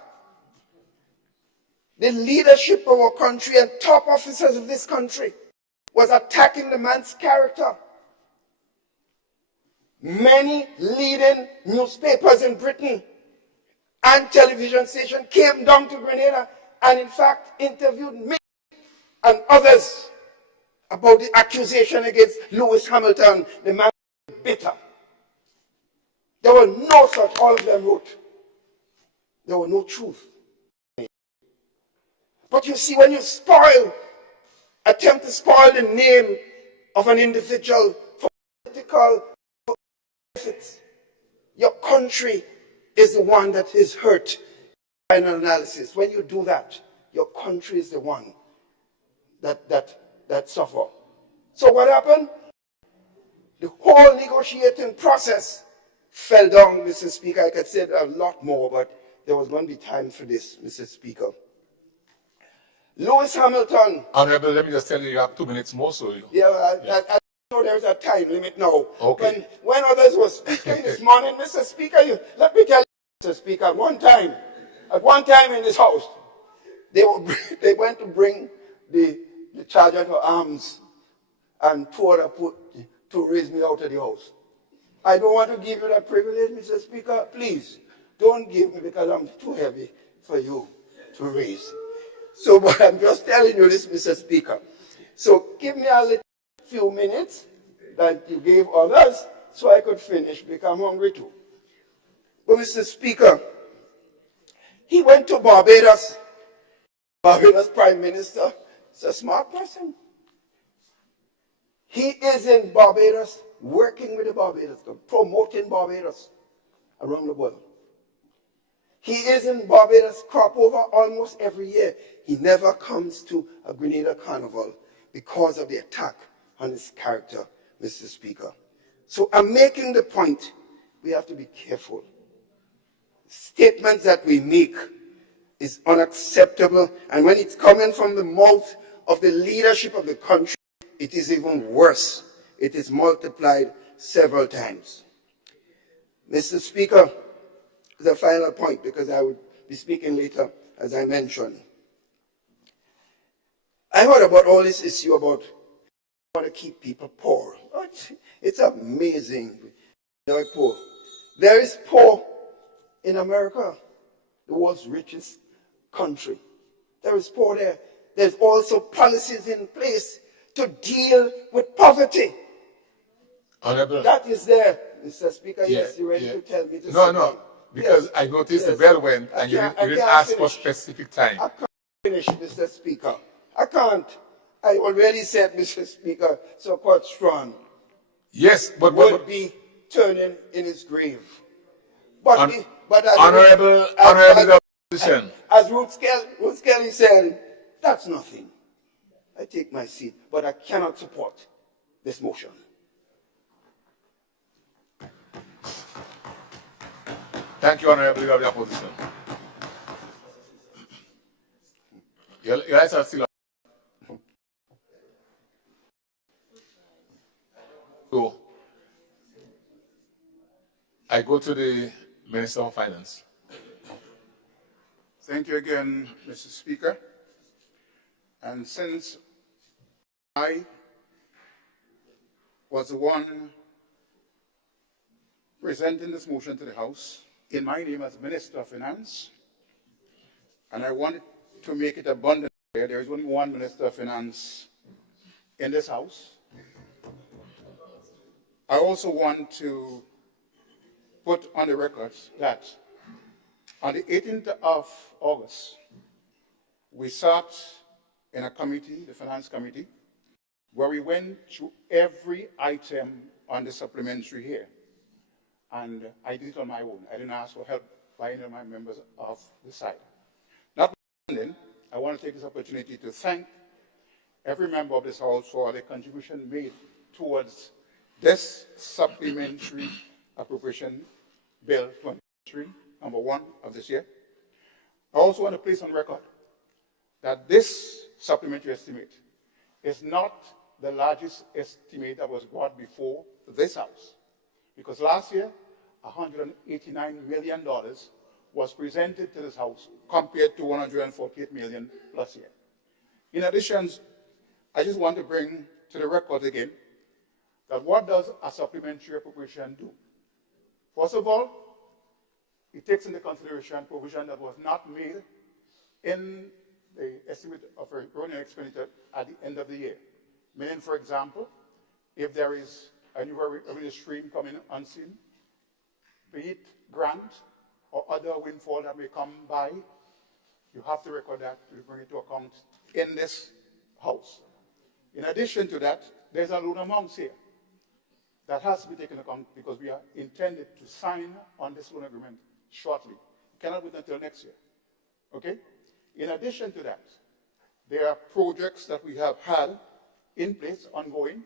The leadership of our country and top officers of this country was attacking the man's character. Many leading newspapers in Britain and television stations came down to Grenada and in fact interviewed me and others about the accusation against Lewis Hamilton. The man was bitter. There were no such, all of them wrote. There was no truth. But you see, when you attempt to spoil the name of an individual for political benefits, your country is the one that is hurt by an analysis. When you do that, your country is the one that suffer. So what happened? The whole negotiating process fell down, Mr. Speaker. I could say a lot more, but there was going to be time for this, Mr. Speaker. Lewis Hamilton. Honorable, let me just tell you, you have 2 minutes more, so you. Yeah, I know there's a time limit now. Okay. When others were speaking this morning, Mr. Speaker, let me tell you, Mr. Speaker, at one time in this house, they went to bring the sergeant of arms and to raise me out of the house. I don't want to give you that privilege, Mr. Speaker. Please, don't give me because I'm too heavy for you to raise. So, but I'm just telling you this, Mr. Speaker. So give me a few minutes that you gave others so I could finish because I'm hungry too. But Mr. Speaker, he went to Barbados. Barbados Prime Minister is a smart person. He is in Barbados, working with the Barbados, promoting Barbados around the world. He is in Barbados crop over almost every year. He never comes to a Grenada Carnival because of the attack on his character, Mr. Speaker. So I'm making the point, we have to be careful. Statements that we make is unacceptable, and when it's coming from the mouth of the leadership of the country, it is even worse. It is multiplied several times. Mr. Speaker, the final point, because I would be speaking later, as I mentioned. I heard about all this issue about how to keep people poor. It's amazing. They're poor. There is poor in America, the world's richest country. There is poor there. There's also policies in place to deal with poverty. Honorable. That is there, Mr. Speaker. Yeah, Yes, you're ready yeah. to tell me to No, sit no, down. because Yes, I noticed yes. the bell went and you I didn't can't ask for finish. specific time. I can't finish, Mr. Speaker. I can't. I already said, Mr. Speaker, so quite strong. Yes, but would be turning in his grave. But, honorable opposition. As Ruth Kelly said, that's nothing. I take my seat, but I cannot support this motion. Thank you, honorable leader of the opposition. Your eyes are still on. So, I go to the Minister of Finance. Thank you again, Mr. Speaker. And since I was the one presenting this motion to the House in my name as Minister of Finance, and I wanted to make it abundant clear there is only one Minister of Finance in this House. I also want to put on the record that on the 18th of August, we sat in a committee, the Finance Committee, where we went through every item on the supplementary here. And I did it on my own. I didn't ask for help by any of my members of the side. Notwithstanding, I want to take this opportunity to thank every member of this House for the contribution made towards this supplementary appropriation bill 23, number 1 of this year. I also want to place on record that this supplementary estimate is not the largest estimate that was brought before this House, because last year, $189 million was presented to this House compared to $148 million last year. In addition, I just want to bring to the record again that what does a supplementary appropriation do? First of all, it takes into consideration provision that was not made in the estimate of revenue expenditure at the end of the year. Meaning, for example, if there is a new revenue stream coming unseen, be it grant or other windfall that may come by, you have to record that to bring it to account in this House. In addition to that, there's a loan amounts here that has to be taken into account because we are intended to sign on this loan agreement shortly. We cannot wait until next year. Okay? In addition to that, There are projects that we have had in place, ongoing,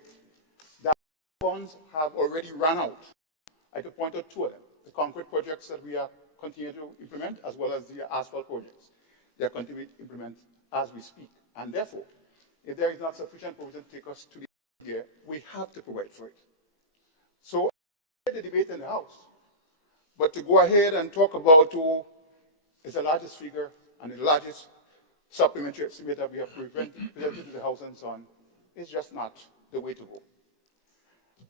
that funds have already run out. I could point out two of them. The concrete projects that we are continuing to implement, as well as the asphalt projects. They are continuing to implement as we speak. And therefore, if there is not sufficient provision to take us to the year, we have to provide for it. So, the debate in the House. But to go ahead and talk about who is the largest figure and the largest supplementary estimate that we have presented to the House and so on, is just not the way to go.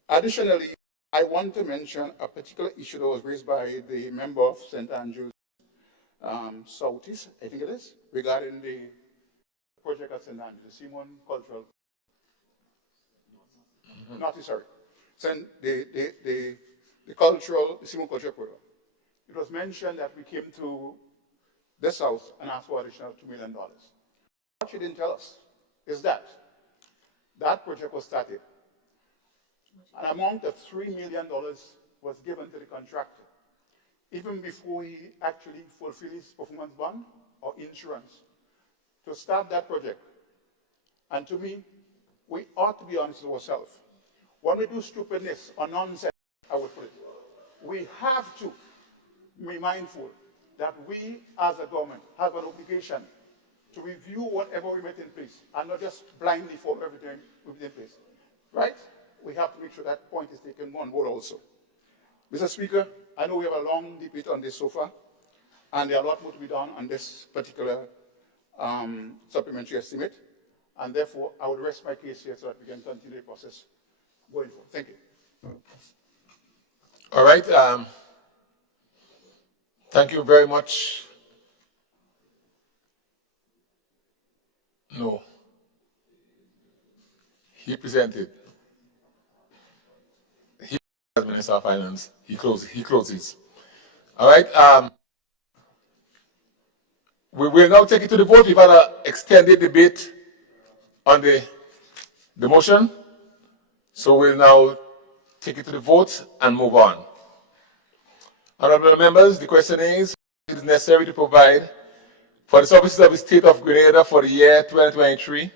Additionally, I want to mention a particular issue that was raised by the member of St. Andrews Southeast, I think it is, regarding the project at St. Andrews, the Simon Cultural, sorry, the Simon Cultural Program. It was mentioned that we came to this house and asked for additional $2 million. What she didn't tell us is that that project was started. An amount of $3 million was given to the contractor, even before he actually fulfilled his performance bond or insurance, to start that project. And to me, we ought to be honest with ourselves. When we do stupidness or nonsense, I would put it, we have to be mindful that we as a government have an obligation to review whatever we met in place and not just blindly follow everything we put in place. Right? We have to make sure that point is taken on board also. Mr. Speaker, I know we have a long debate on this so far, and there are a lot more to be done on this particular supplementary estimate, and therefore I would rest my case here so that we can continue the process going forward. Thank you. All right. Thank you very much. No. He presented. He as Minister of Finance. He closes. All right. We will now take it to the vote. We've had an extended debate on the motion. So we'll now take it to the vote and move on. Honorable members, the question is, it is necessary to provide for the services of the State of Grenada for the year 2023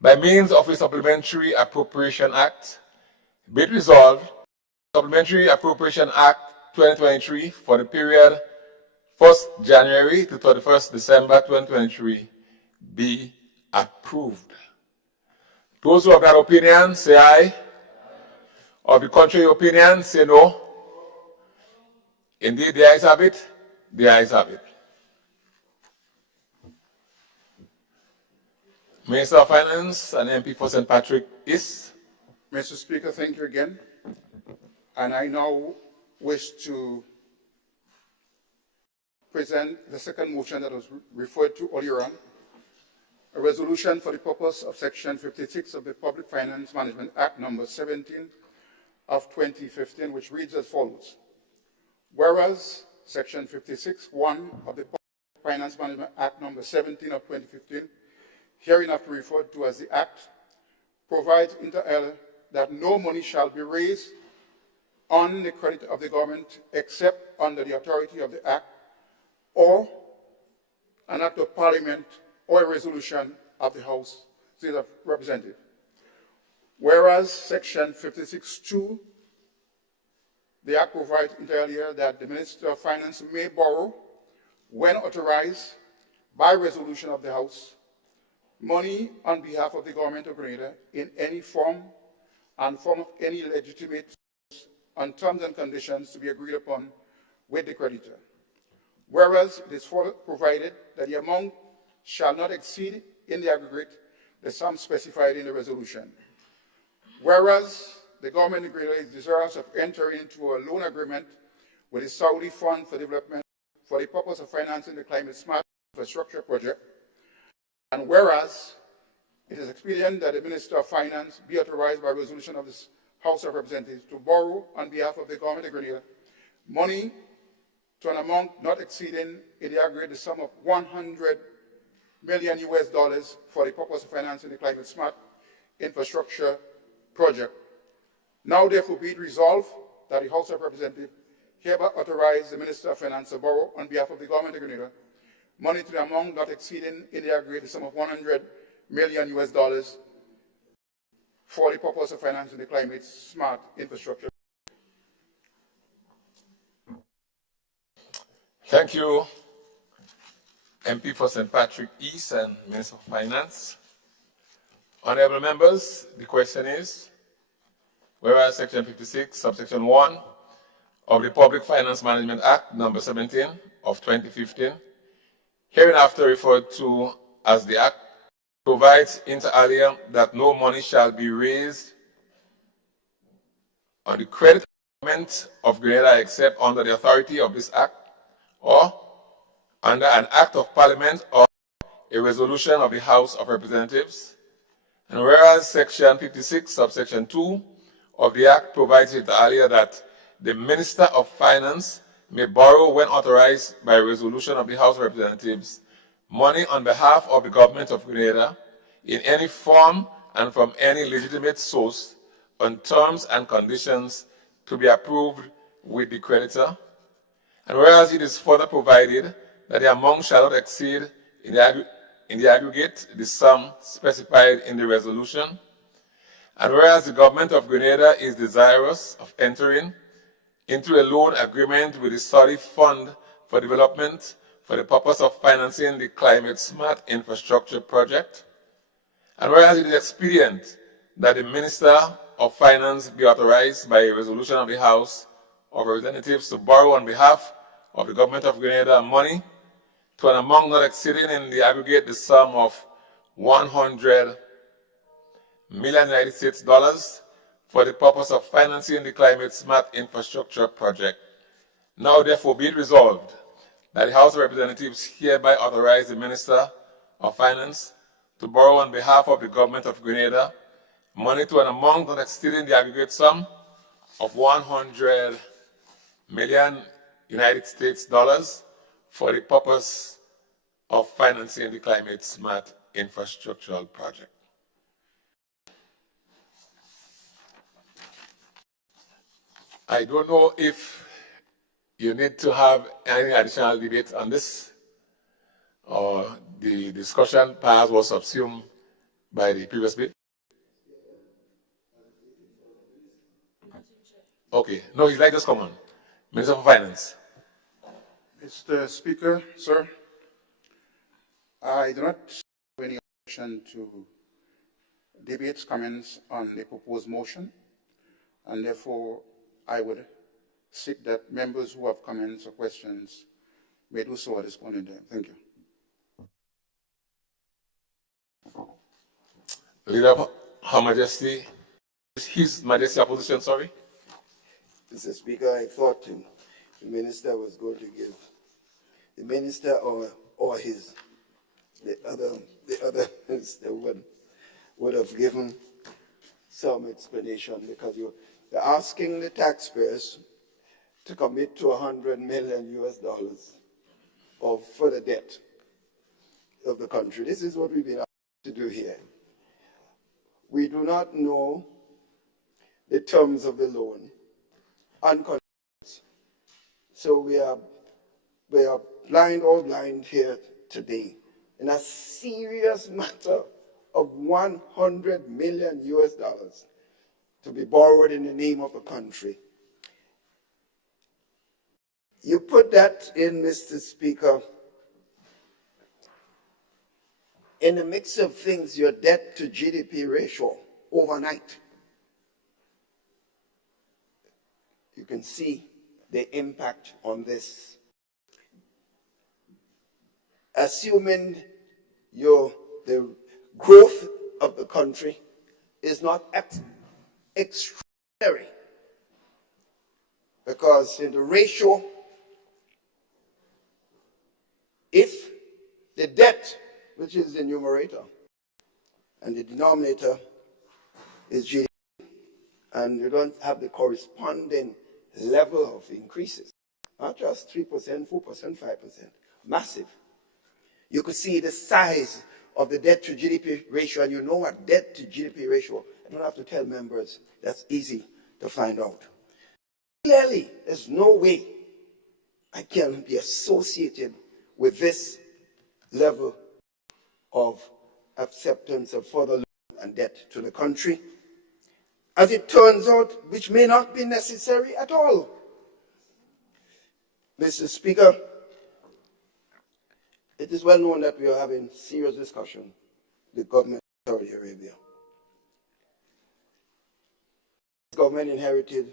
by means of a Supplementary Appropriation Act. Be it resolved, Supplementary Appropriation Act 2023 for the period 1st January to 31st December 2023 be approved. Those who have that opinion, say aye. Of the contrary opinion, say no. Indeed, the ayes have it. The ayes have it. Minister of Finance and MP for St. Patrick is. Mr. Speaker, thank you again. And I now wish to present the second motion that was referred to earlier on, a resolution for the purpose of Section 56 of the Public Finance Management Act number 17 of 2015, which reads as follows. Whereas Section 56(1) of the Public Finance Management Act number 17 of 2015, hereinafter referred to as the Act, provides inter alia that no money shall be raised on the credit of the government except under the authority of the Act or an Act of Parliament or a resolution of the House of Representatives. Whereas Section 56(2), the Act provides inter alia that the Minister of Finance may borrow, when authorized by resolution of the House, money on behalf of the Government of Grenada in any form and form of any legitimate on terms and conditions to be agreed upon with the creditor. Whereas it is further provided that the amount shall not exceed in the aggregate the sum specified in the resolution. Whereas the Government of Grenada is desirous of entering into a loan agreement with the Saudi Fund for Development for the purpose of financing the Climate Smart Infrastructure Project. And whereas it is expedient that the Minister of Finance be authorized by resolution of this House of Representatives to borrow on behalf of the Government of Grenada money to an amount not exceeding in the aggregate the sum of $100 million for the purpose of financing the Climate Smart Infrastructure Project. Now therefore be it resolved that the House of Representatives hereby authorize the Minister of Finance to borrow on behalf of the Government of Grenada money to the amount not exceeding in the aggregate the sum of $100 million US for the purpose of financing the climate smart infrastructure. Thank you, MP for St. Patrick East and Minister of Finance. Honorable members, the question is, whereas Section 56, subsection 1 of the Public Finance Management Act, number 17 of 2015, hereinafter referred to as the Act, provides inter alia that no money shall be raised on the credit of Grenada except under the authority of this Act or under an Act of Parliament or a resolution of the House of Representatives. And whereas Section 56, subsection 2 of the Act provides inter alia that the Minister of Finance may borrow when authorized by resolution of the House of Representatives money on behalf of the Government of Grenada in any form and from any legitimate source on terms and conditions to be approved with the creditor. And whereas it is further provided that the amount shall not exceed in the aggregate the sum specified in the resolution. And whereas the Government of Grenada is desirous of entering into a loan agreement with the Saudi Fund for Development for the purpose of financing the Climate Smart Infrastructure Project. And whereas it is expedient that the Minister of Finance be authorized by a resolution of the House of Representatives to borrow on behalf of the Government of Grenada money to an amount not exceeding in the aggregate the sum of $100 million United States for the purpose of financing the Climate Smart Infrastructure Project. Now therefore be it resolved that the House of Representatives hereby authorize the Minister of Finance to borrow on behalf of the Government of Grenada money to an amount not exceeding the aggregate sum of $100 million United States for the purpose of financing the Climate Smart Infrastructural Project. I don't know if you need to have any additional debate on this, or the discussion perhaps was subsumed by the previous bit. Okay, no, his light just come on. Minister for Finance. Mr. Speaker, sir, I do not have any objection to debate's comments on the proposed motion, and therefore I would seek that members who have comments or questions may do so at this point in time. Thank you. Leader of Her Majesty, His Majesty opposition, sorry. Mr. Speaker, I thought the minister was going to give, the minister or the other minister would have given some explanation, because you're asking the taxpayers to commit to $100 million US of further debt of the country. This is what we've been asked to do here. We do not know the terms of the loan and conditions. So we are blind here today in a serious matter of $100 million US to be borrowed in the name of a country. You put that in, Mr. Speaker, in the mix of things, your debt to GDP ratio overnight. You can see the impact on this. Assuming the growth of the country is not extraordinary, because in the ratio, if the debt, which is the numerator, and the denominator is GDP, and you don't have the corresponding level of increases, not just 3%, 4%, 5%, massive. You could see the size of the debt to GDP ratio, and you know what debt to GDP ratio, I don't have to tell members, that's easy to find out. Clearly, there's no way I can be associated with this level of acceptance of further loan and debt to the country, as it turns out, which may not be necessary at all. Mr. Speaker, it is well known that we are having serious discussion with the government of Saudi Arabia. The government inherited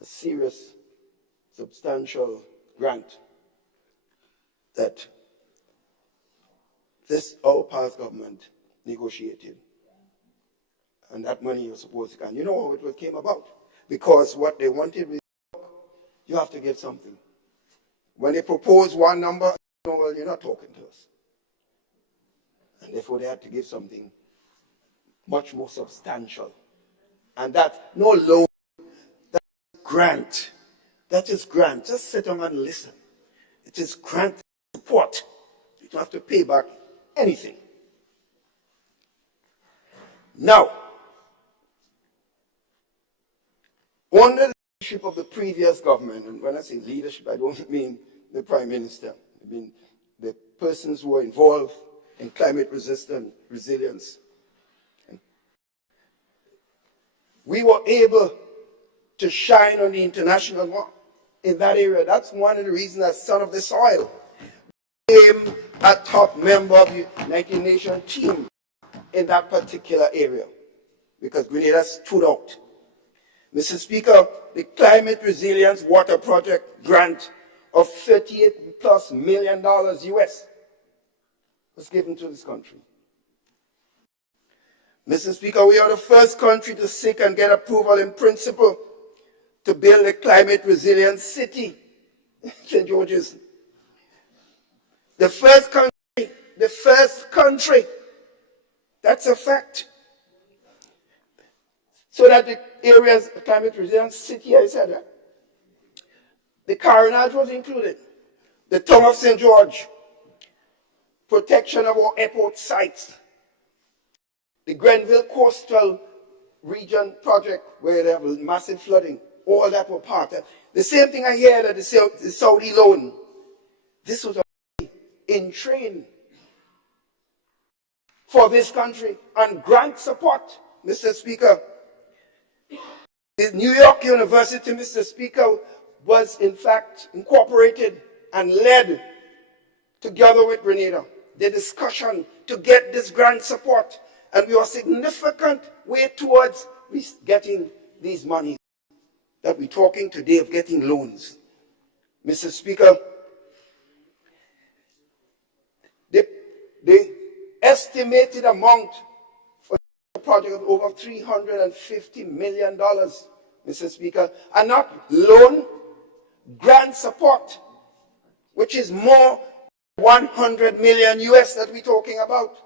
a serious, substantial grant that our past government negotiated. And that money was supposed to come. You know how it came about? Because what they wanted was, you have to give something. When they proposed one number, no, well, you're not talking to us. And therefore they had to give something much more substantial. And that's no loan, that's grant. That is grant. Just sit down and listen. It is grant support. You don't have to pay back anything. Now, under the leadership of the previous government, and when I say leadership, I don't mean the Prime Minister. I mean the persons who are involved in climate resilience. We were able to shine on the international mark in that area. That's one of the reasons that Son of the Soil became a top member of the United Nations team in that particular area, because Grenada stood out. Mr. Speaker, the Climate Resilience Water Project grant of $38+ million US was given to this country. Mr. Speaker, we are the first country to seek and get approval in principle to build a climate resilient city in St. George's. The first country, that's a fact. So that the areas of climate resilient city, I said that. The Carenage was included. The town of St. George, protection of our airport sites, the Grenville Coastal Region project where they have massive flooding, all that were part of it. The same thing I hear that the Saudi loan, this was in train for this country and grant support, Mr. Speaker. The New York University, Mr. Speaker, was in fact incorporated and led together with Grenada the discussion to get this grant support. And we are a significant way towards getting these monies that we're talking today of getting loans. Mr. Speaker, the estimated amount for the project of over $350 million, Mr. Speaker, and not loan, grant support, which is more 100 million US that we're talking about.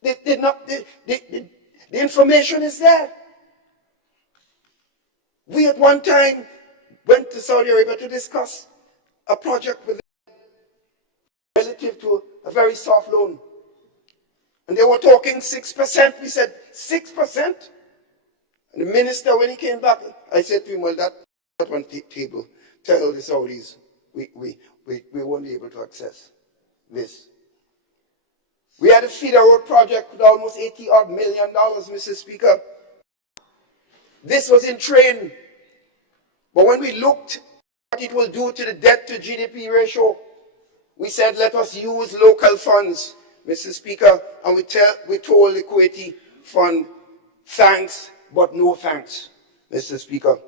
The information is there. We at one time went to Saudi Arabia to discuss a project with them relative to a very soft loan. And they were talking 6%. We said, 6%? And the minister, when he came back, I said to him, well, that one table, tell the Saudis, we won't be able to access this. We had a feeder road project with almost $80 million, Mr. Speaker. This was in train. But when we looked at what it will do to the debt to GDP ratio, we said, let us use local funds, Mr. Speaker. And we told the Kuwaiti fund, thanks, but no thanks, Mr. Speaker.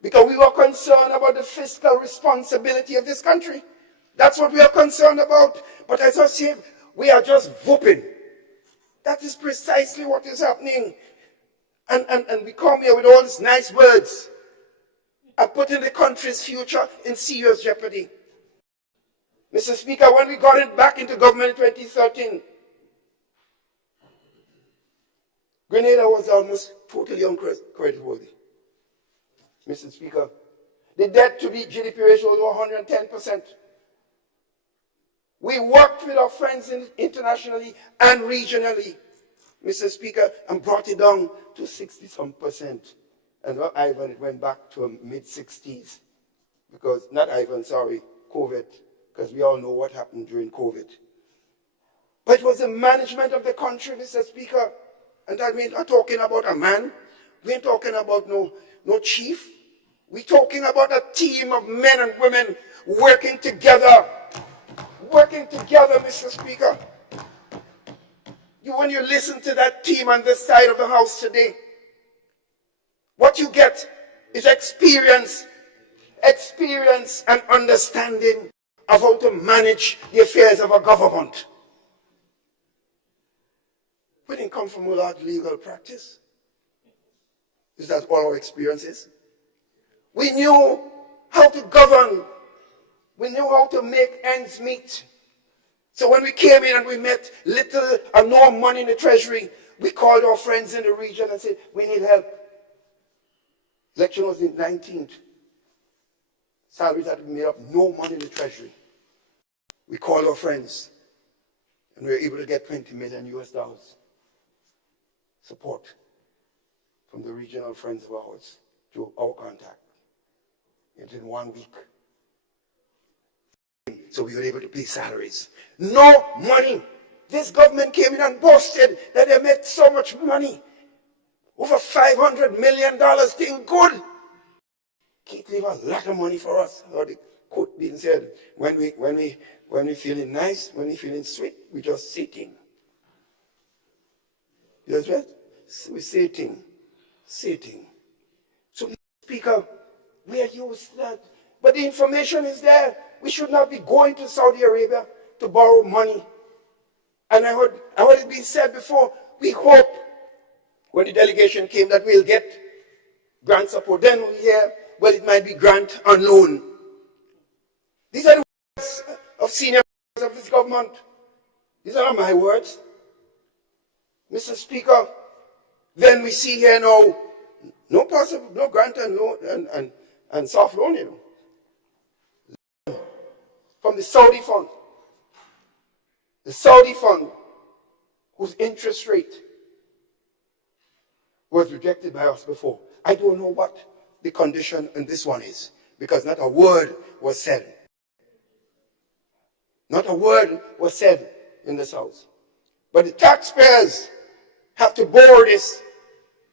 Because we were concerned about the fiscal responsibility of this country. That's what we are concerned about. But as I say, we are just whooping. That is precisely what is happening. And we come here with all these nice words and putting the country's future in serious jeopardy. Mr. Speaker, when we got it back into government in 2013, Grenada was almost totally uncreditworthy. Mr. Speaker, the debt to the GDP ratio was 110%. We worked with our friends internationally and regionally, Mr. Speaker, and brought it down to 60-some%. And Ivan, it went back to mid-60s. Because, not Ivan, sorry, COVID because we all know what happened during COVID. But it was the management of the country, Mr. Speaker. And that means not talking about a man. We ain't talking about no chief. We're talking about a team of men and women working together. Working together, Mr. Speaker. When you listen to that team on this side of the House today, what you get is experience and understanding of how to manage the affairs of a government. We didn't come from a lot of legal practice. Is that all our experience is? We knew how to govern. We knew how to make ends meet. So when we came in and we met little or no money in the treasury, we called our friends in the region and said, we need help. Election was in 19th. Salaries had to be made up, no money in the treasury. We called our friends and we were able to get $20 million support from the regional friends of ours through our contact. And in 1 week. So we were able to pay salaries. No money. This government came in and boasted that they made so much money. Over $500 million thing good. Keith leave a lot of money for us. Or the quote being said, when we feeling nice, when we feeling sweet, we just sitting. You know what? We're sitting. So, Speaker, we are used to that. But the information is there. We should not be going to Saudi Arabia to borrow money. And I heard it being said before, we hope when the delegation came that we'll get grant support. Then we hear, well, it might be grant and loan. These are the words of senior members of this government. These are not my words. Mr. Speaker, then we see here now, no grant and loan and soft loan, you know. From the Saudi fund. The Saudi fund, whose interest rate was rejected by us before. I don't know what the condition in this one is, because not a word was said. Not a word was said in this house. But the taxpayers have to borrow this,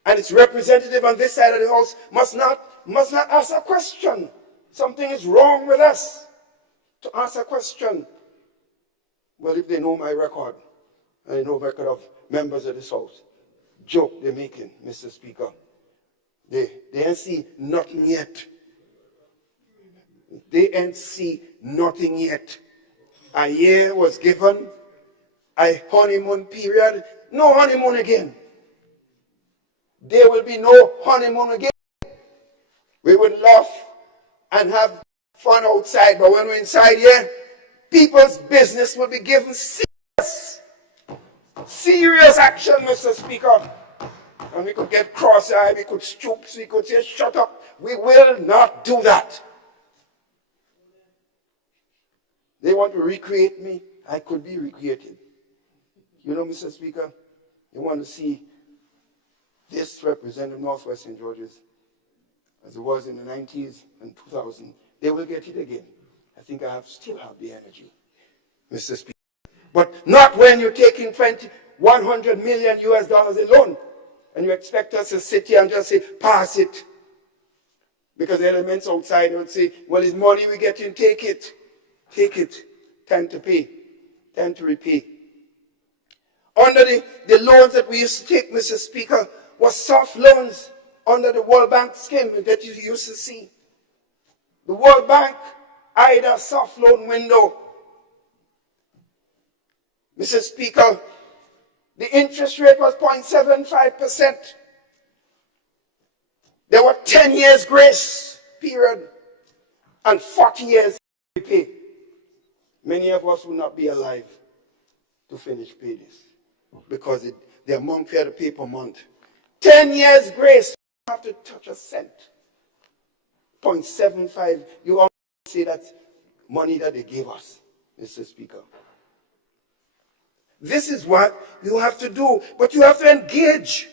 and its representative on this side of the house must not ask a question. Something is wrong with us to ask a question. Well, if they know my record, and they know the record of members of this house, joke they're making, Mr. Speaker. They ain't see nothing yet. They ain't see nothing yet. A year was given, a honeymoon period, no honeymoon again. There will be no honeymoon again. We would laugh and have fun outside, but when we're inside here, people's business will be given serious action, Mr. Speaker. And we could get cross-eyed, we could stoop, we could say, shut up. We will not do that. They want to recreate me. I could be recreated. You know, Mr. Speaker, they want to see this representative Northwest St. George's as it was in the 90s and 2000. They will get it again. I think I still have the energy, Mr. Speaker. But not when you're taking $100 million alone, and you expect us to sit here and just say, pass it. Because the elements outside would say, well, it's money we get in, take it. Take it. Time to pay. Time to repay. Under the loans that we used to take, Mr. Speaker, was soft loans under the World Bank scheme that you used to see. The World Bank eyed a soft loan window. Mr. Speaker, the interest rate was 0.75%. There were 10 years grace period and 40 years pay. Many of us will not be alive to finish pay this because the amount we had to pay per month. 10 years grace, you have to touch a cent. 0.75, you always say that's money that they gave us, Mr. Speaker. This is what you have to do, but you have to engage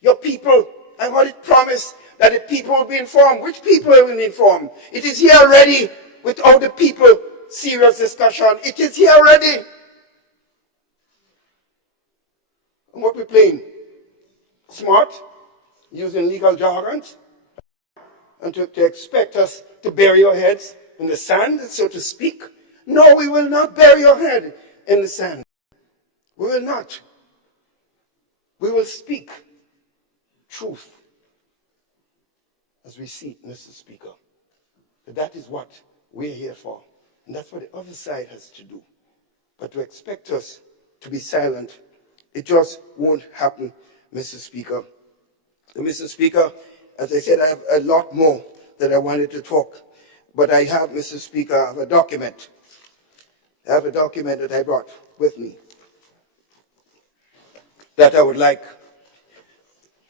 your people. And what it promised, that the people will be informed. Which people will be informed? It is here already without the people serious discussion. It is here already. And what we're playing? Smart, using legal jargon, and to expect us to bury our heads in the sand, so to speak. No, we will not bury our head in the sand. We will not. We will speak truth as we see it, Mr. Speaker. But that is what we're here for. And that's what the other side has to do. But to expect us to be silent, it just won't happen, Mr. Speaker. And Mr. Speaker, as I said, I have a lot more that I wanted to talk. But I have, Mr. Speaker, I have a document. I have a document that I brought with me that I would like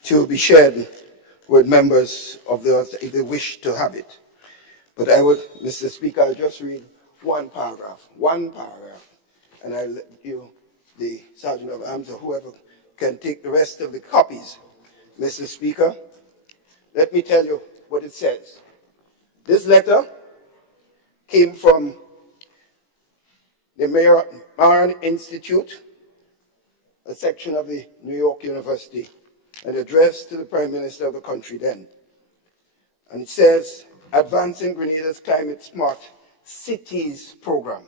to be shared with members of the House if they wish to have it. But I would, Mr. Speaker, I'll just read one paragraph, and I'll let you, the Sergeant of Arms or whoever, can take the rest of the copies. Mr. Speaker, let me tell you what it says. This letter came from the Marin Institute, a section of the New York University, and addressed to the Prime Minister of the country then. And it says, Advancing Grenada's Climate Smart Cities Program.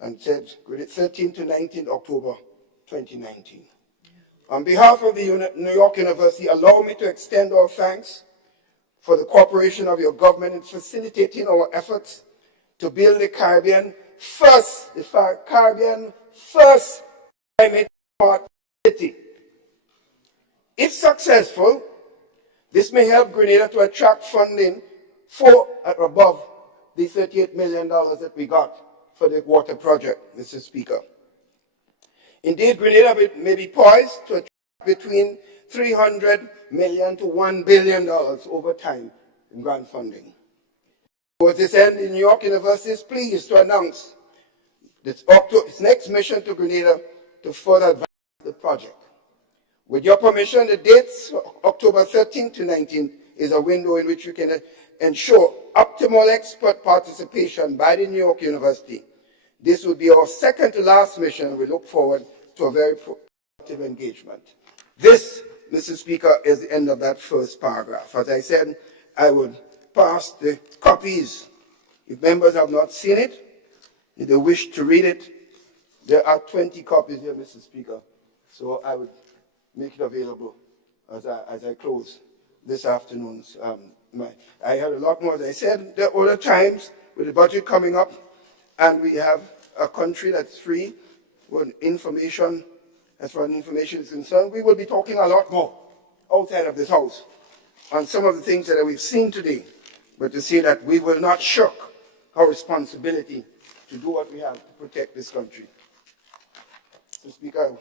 And it said, 13 to 19 October 2019. On behalf of the New York University, allow me to extend our thanks for the cooperation of your government in facilitating our efforts to build the Caribbean first climate smart city. If successful, this may help Grenada to attract funding for and above the $38 million that we got for the water project, Mr. Speaker. Indeed, Grenada may be poised to attract between $300 million to $1 billion over time in grant funding. Towards this end, the New York University is pleased to announce its next mission to Grenada to further advance the project. With your permission, the dates October 13 to 19 is a window in which we can ensure optimal expert participation by the New York University. This will be our second to last mission, and we look forward to a very productive engagement. This, Mr. Speaker, is the end of that first paragraph. As I said, I would pass the copies. If members have not seen it, if they wish to read it, there are 20 copies here, Mr. Speaker. So I would make it available as I close this afternoon's. I had a lot more, as I said, there are other times with the budget coming up, and we have a country that's free when information, as far as information is concerned. We will be talking a lot more outside of this house on some of the things that we've seen today, but to say that we will not shirk our responsibility to do what we have to protect this country. Mr. Speaker.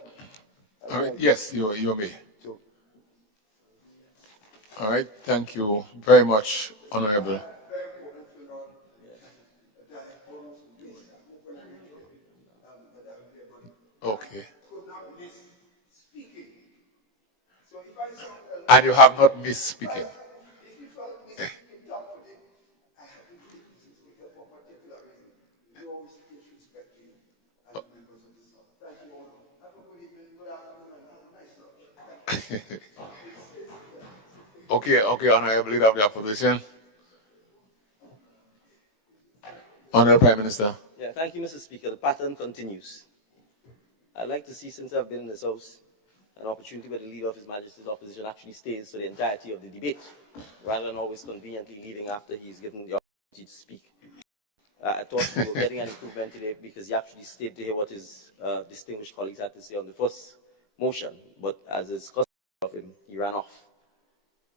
All right, yes, you may. All right, thank you very much, Honorable. Okay. And you have not missed speaking. Okay, Honorable Leader of the Opposition. Honorable Prime Minister. Yeah, thank you, Mr. Speaker. The pattern continues. I'd like to see, since I've been in this House, an opportunity where the Leader of His Majesty's Opposition actually stays for the entirety of the debate, rather than always conveniently leaving after he's given the opportunity to speak. I thought we were getting an improvement today because he actually stayed to hear what his distinguished colleagues had to say on the first motion, but as is customary of him, he ran off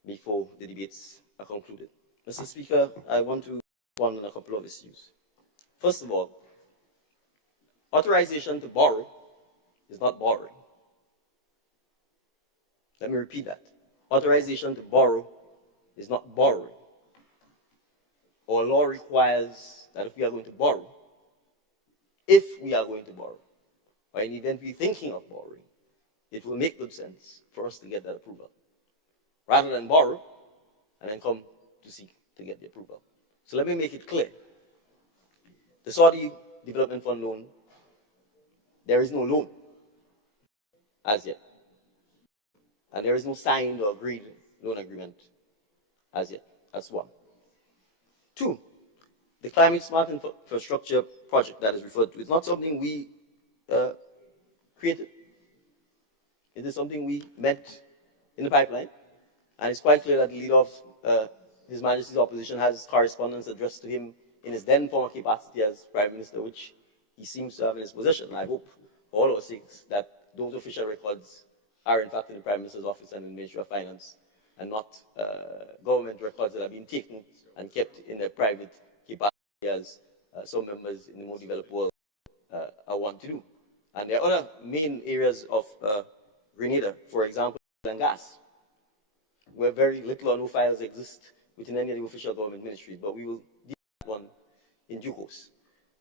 before the debates are concluded. Mr. Speaker, I want to respond on a couple of issues. First of all, authorization to borrow is not borrowing. Let me repeat that. Authorization to borrow is not borrowing. Our law requires that if we are going to borrow, or in the event we're thinking of borrowing, it will make good sense for us to get that approval. Rather than borrow, and then come to seek to get the approval. So let me make it clear. The Saudi Development Fund loan, there is no loan as yet. And there is no signed or agreed loan agreement as yet. That's one. Two, the climate smart infrastructure project that is referred to is not something we created. It is something we met in the pipeline. And it's quite clear that the leader of His Majesty's opposition has correspondence addressed to him in his then former capacity as Prime Minister, which he seems to have in his possession. I hope, for all our sakes, that those official records are in fact in the Prime Minister's office and in the Ministry of Finance, and not government records that have been taken and kept in a private capacity, as some members in the more developed world want to do. And there are other main areas of Grenada, for example, oil and gas, where very little or no files exist within any of the official government ministries, but we will deal with that one in due course.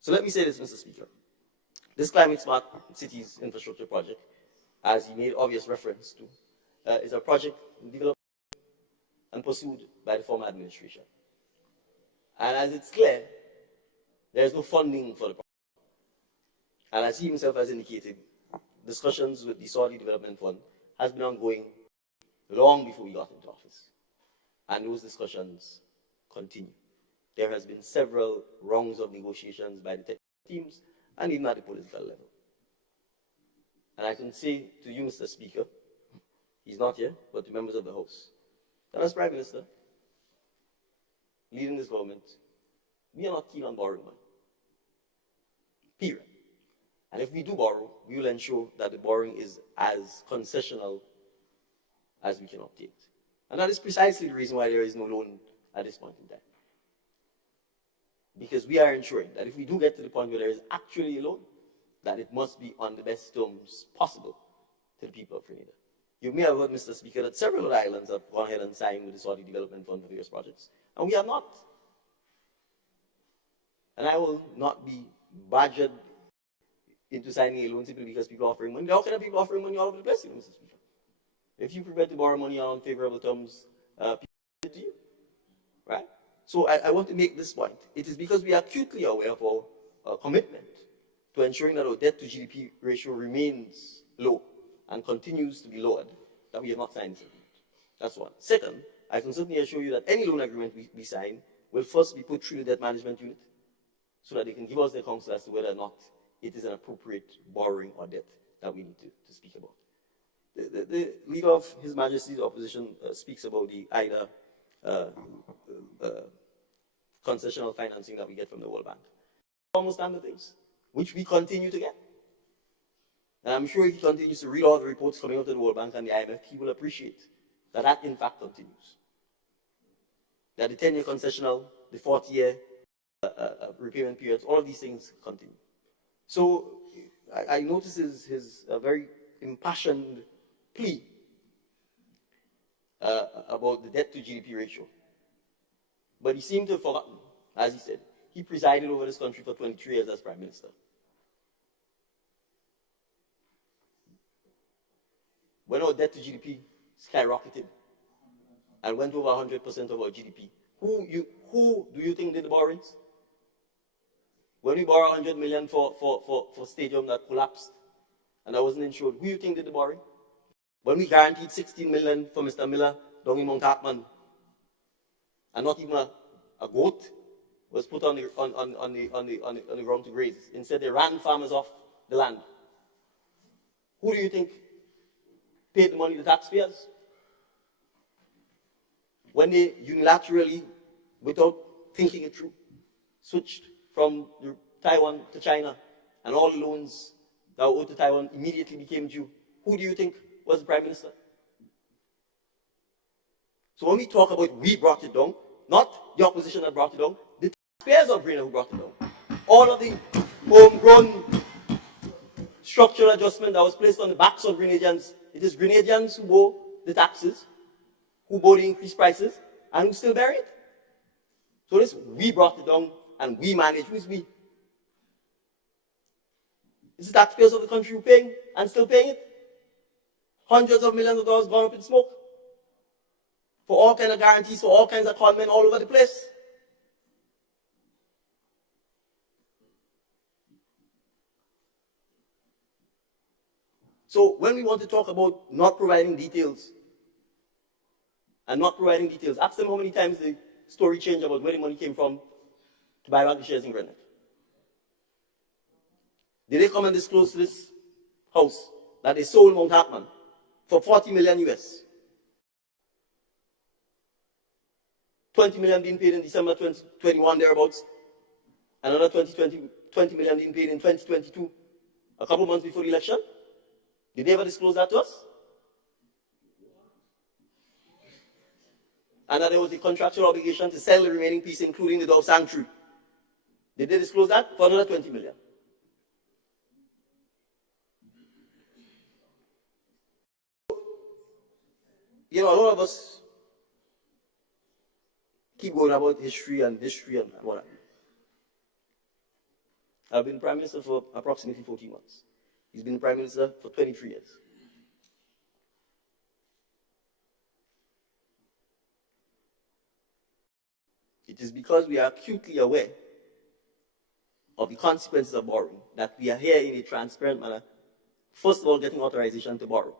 So let me say this, Mr. Speaker. This Climate Smart Cities Infrastructure Project, as he made obvious reference to, is a project developed and pursued by the former administration. And as it's clear, there is no funding for the project. And as he himself has indicated, discussions with the Saudi Development Fund has been ongoing long before we got into office. And those discussions continue. There has been several rounds of negotiations by the technical teams and even at the political level. And I can say to you, Mr. Speaker, he's not here, but to members of the House, that as Prime Minister, leading this government, we are not keen on borrowing money. Period. And if we do borrow, we will ensure that the borrowing is as concessional as we can obtain it. And that is precisely the reason why there is no loan at this point in time. Because we are ensuring that if we do get to the point where there is actually a loan, that it must be on the best terms possible to the people of Grenada. You may have heard, Mr. Speaker, that several other islands have gone ahead and signed with the Saudi Development Fund for various projects, and we have not. And I will not be badgered into signing a loan simply because people are offering money. How can people offering money all over the place, Mr. Speaker? If you prepare to borrow money on favorable terms, people give it to you, right? So I want to make this point. It is because we are acutely aware of our commitment to ensuring that our debt to GDP ratio remains low and continues to be lowered, that we have not signed this agreement. That's one. Second, I can certainly assure you that any loan agreement we sign will first be put through the debt management unit so that they can give us their counsel as to whether or not it is an appropriate borrowing or debt that we need to speak about. The leader of His Majesty's opposition speaks about the IDA concessional financing that we get from the World Bank. Almost standard things, which we continue to get. And I'm sure if he continues to read all the reports coming out of the World Bank and the IMF, he will appreciate that that in fact continues. That the 10-year concessional, the 40-year repayment periods, all of these things continue. So I notice his very impassioned plea about the debt to GDP ratio. But he seemed to have forgotten, as he said, he presided over this country for 23 years as Prime Minister. When our debt to GDP skyrocketed and went over 100% of our GDP, who do you think did the borrowings? When we borrowed 100 million for stadium that collapsed and that wasn't insured, who do you think did the borrowing? When we guaranteed 16 million for Mr. Miller down in Mount Hartman, and not even a goat was put on the ground to graze. Instead, they ran farmers off the land. Who do you think paid the money? The taxpayers? When they unilaterally, without thinking it through, switched from Taiwan to China, and all the loans that were owed to Taiwan immediately became due, who do you think was the Prime Minister? So when we talk about we brought it down, not the opposition that brought it down, the taxpayers of Grenada who brought it down. All of the homegrown structural adjustment that was placed on the backs of Grenadians, it is Grenadians who bore the taxes, who bore the increased prices, and who still bear it. So this, we brought it down, and we manage. Who is we? It's the taxpayers of the country who are paying, and still paying it. Hundreds of millions of dollars gone up in smoke. for all kinds of guarantees, for all kinds of conmen all over the place. So when we want to talk about not providing details, ask them how many times the story changed about where the money came from to buy back the shares in Granite. Did they come and disclose to this house that they sold Mount Hartman for 40 million US? 20 million being paid in December 2021 thereabouts, another 20 million being paid in 2022, a couple months before the election. Did they ever disclose that to us? And that there was a contractual obligation to sell the remaining piece, including the Dove Sanctuary. Did they disclose that? For another 20 million. You know, a lot of us keep going about history and what have you. I've been Prime Minister for approximately 14 months. He's been Prime Minister for 23 years. It is because we are acutely aware of the consequences of borrowing that we are here in a transparent manner, first of all getting authorization to borrow.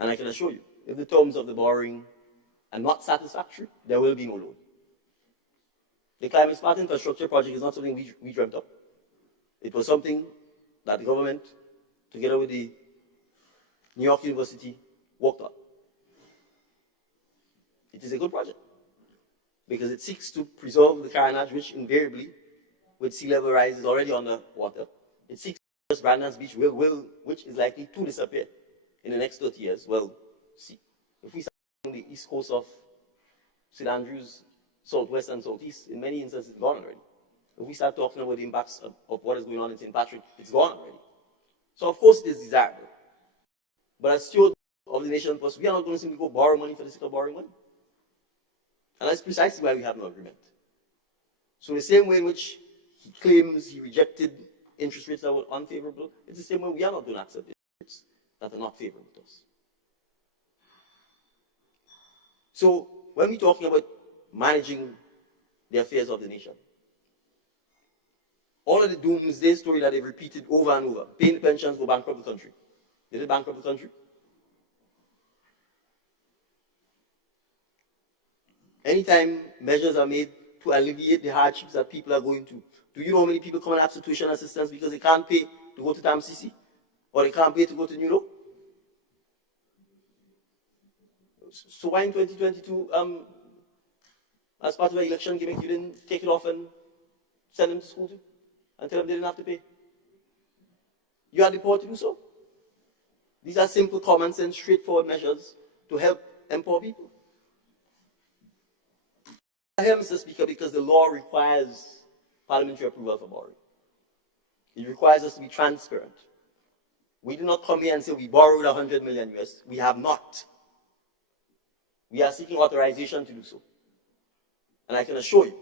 And I can assure you, if the terms of the borrowing are not satisfactory, there will be no loan. The Climate Smart Infrastructure Project is not something we dreamt up. It was something that the government, together with the New York University, worked on. It is a good project because it seeks to preserve the Carnac, which invariably, with sea level rise, is already underwater. It seeks to preserve Brandon's Beach, which is likely to disappear in the next 30 years. Well, see, if we start on the east coast of St. Andrews, southwest and southeast, in many instances, it's gone already. If we start talking about the impacts of what is going on in St. Patrick, it's gone already. So, of course, it is desirable. But as steward of the nation, we are not going to simply go borrow money for the sake of borrowing money. And that's precisely why we have no agreement. So the same way in which he claims he rejected interest rates that were unfavorable, it's the same way we are not going to accept interest rates that are not favorable to us. So when we're talking about managing the affairs of the nation, all of the doomsday story that they've repeated over and over, paying the pensions, go bankrupt the country. Did it bankrupt the country? Anytime measures are made to alleviate the hardships that people are going through, do you know how many people come and ask for tuition assistance because they can't pay to go to TAMCC? Or they can't pay to go to NULO? So why in 2022, as part of the election gimmick, you didn't take it off and send them to school too? And tell them they didn't have to pay? You had the power to do so. These are simple, common sense, straightforward measures to help empower people. I'm here, Mr. Speaker, because the law requires parliamentary approval for borrowing. It requires us to be transparent. We do not come here and say we borrowed 100 million US. We have not. We are seeking authorization to do so. And I can assure you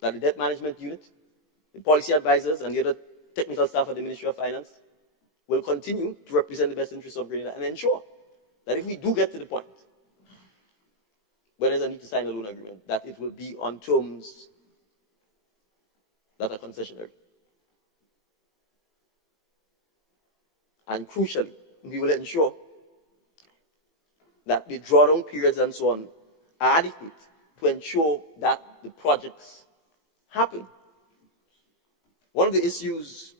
that the debt management unit, the policy advisors, and the other technical staff at the Ministry of Finance will continue to represent the best interests of Grenada and ensure that if we do get to the point where there's a need to sign a loan agreement, that it will be on terms that are concessionary. And crucially, we will ensure that the drawdown periods and so on are adequate to ensure that the projects happen. One of the issues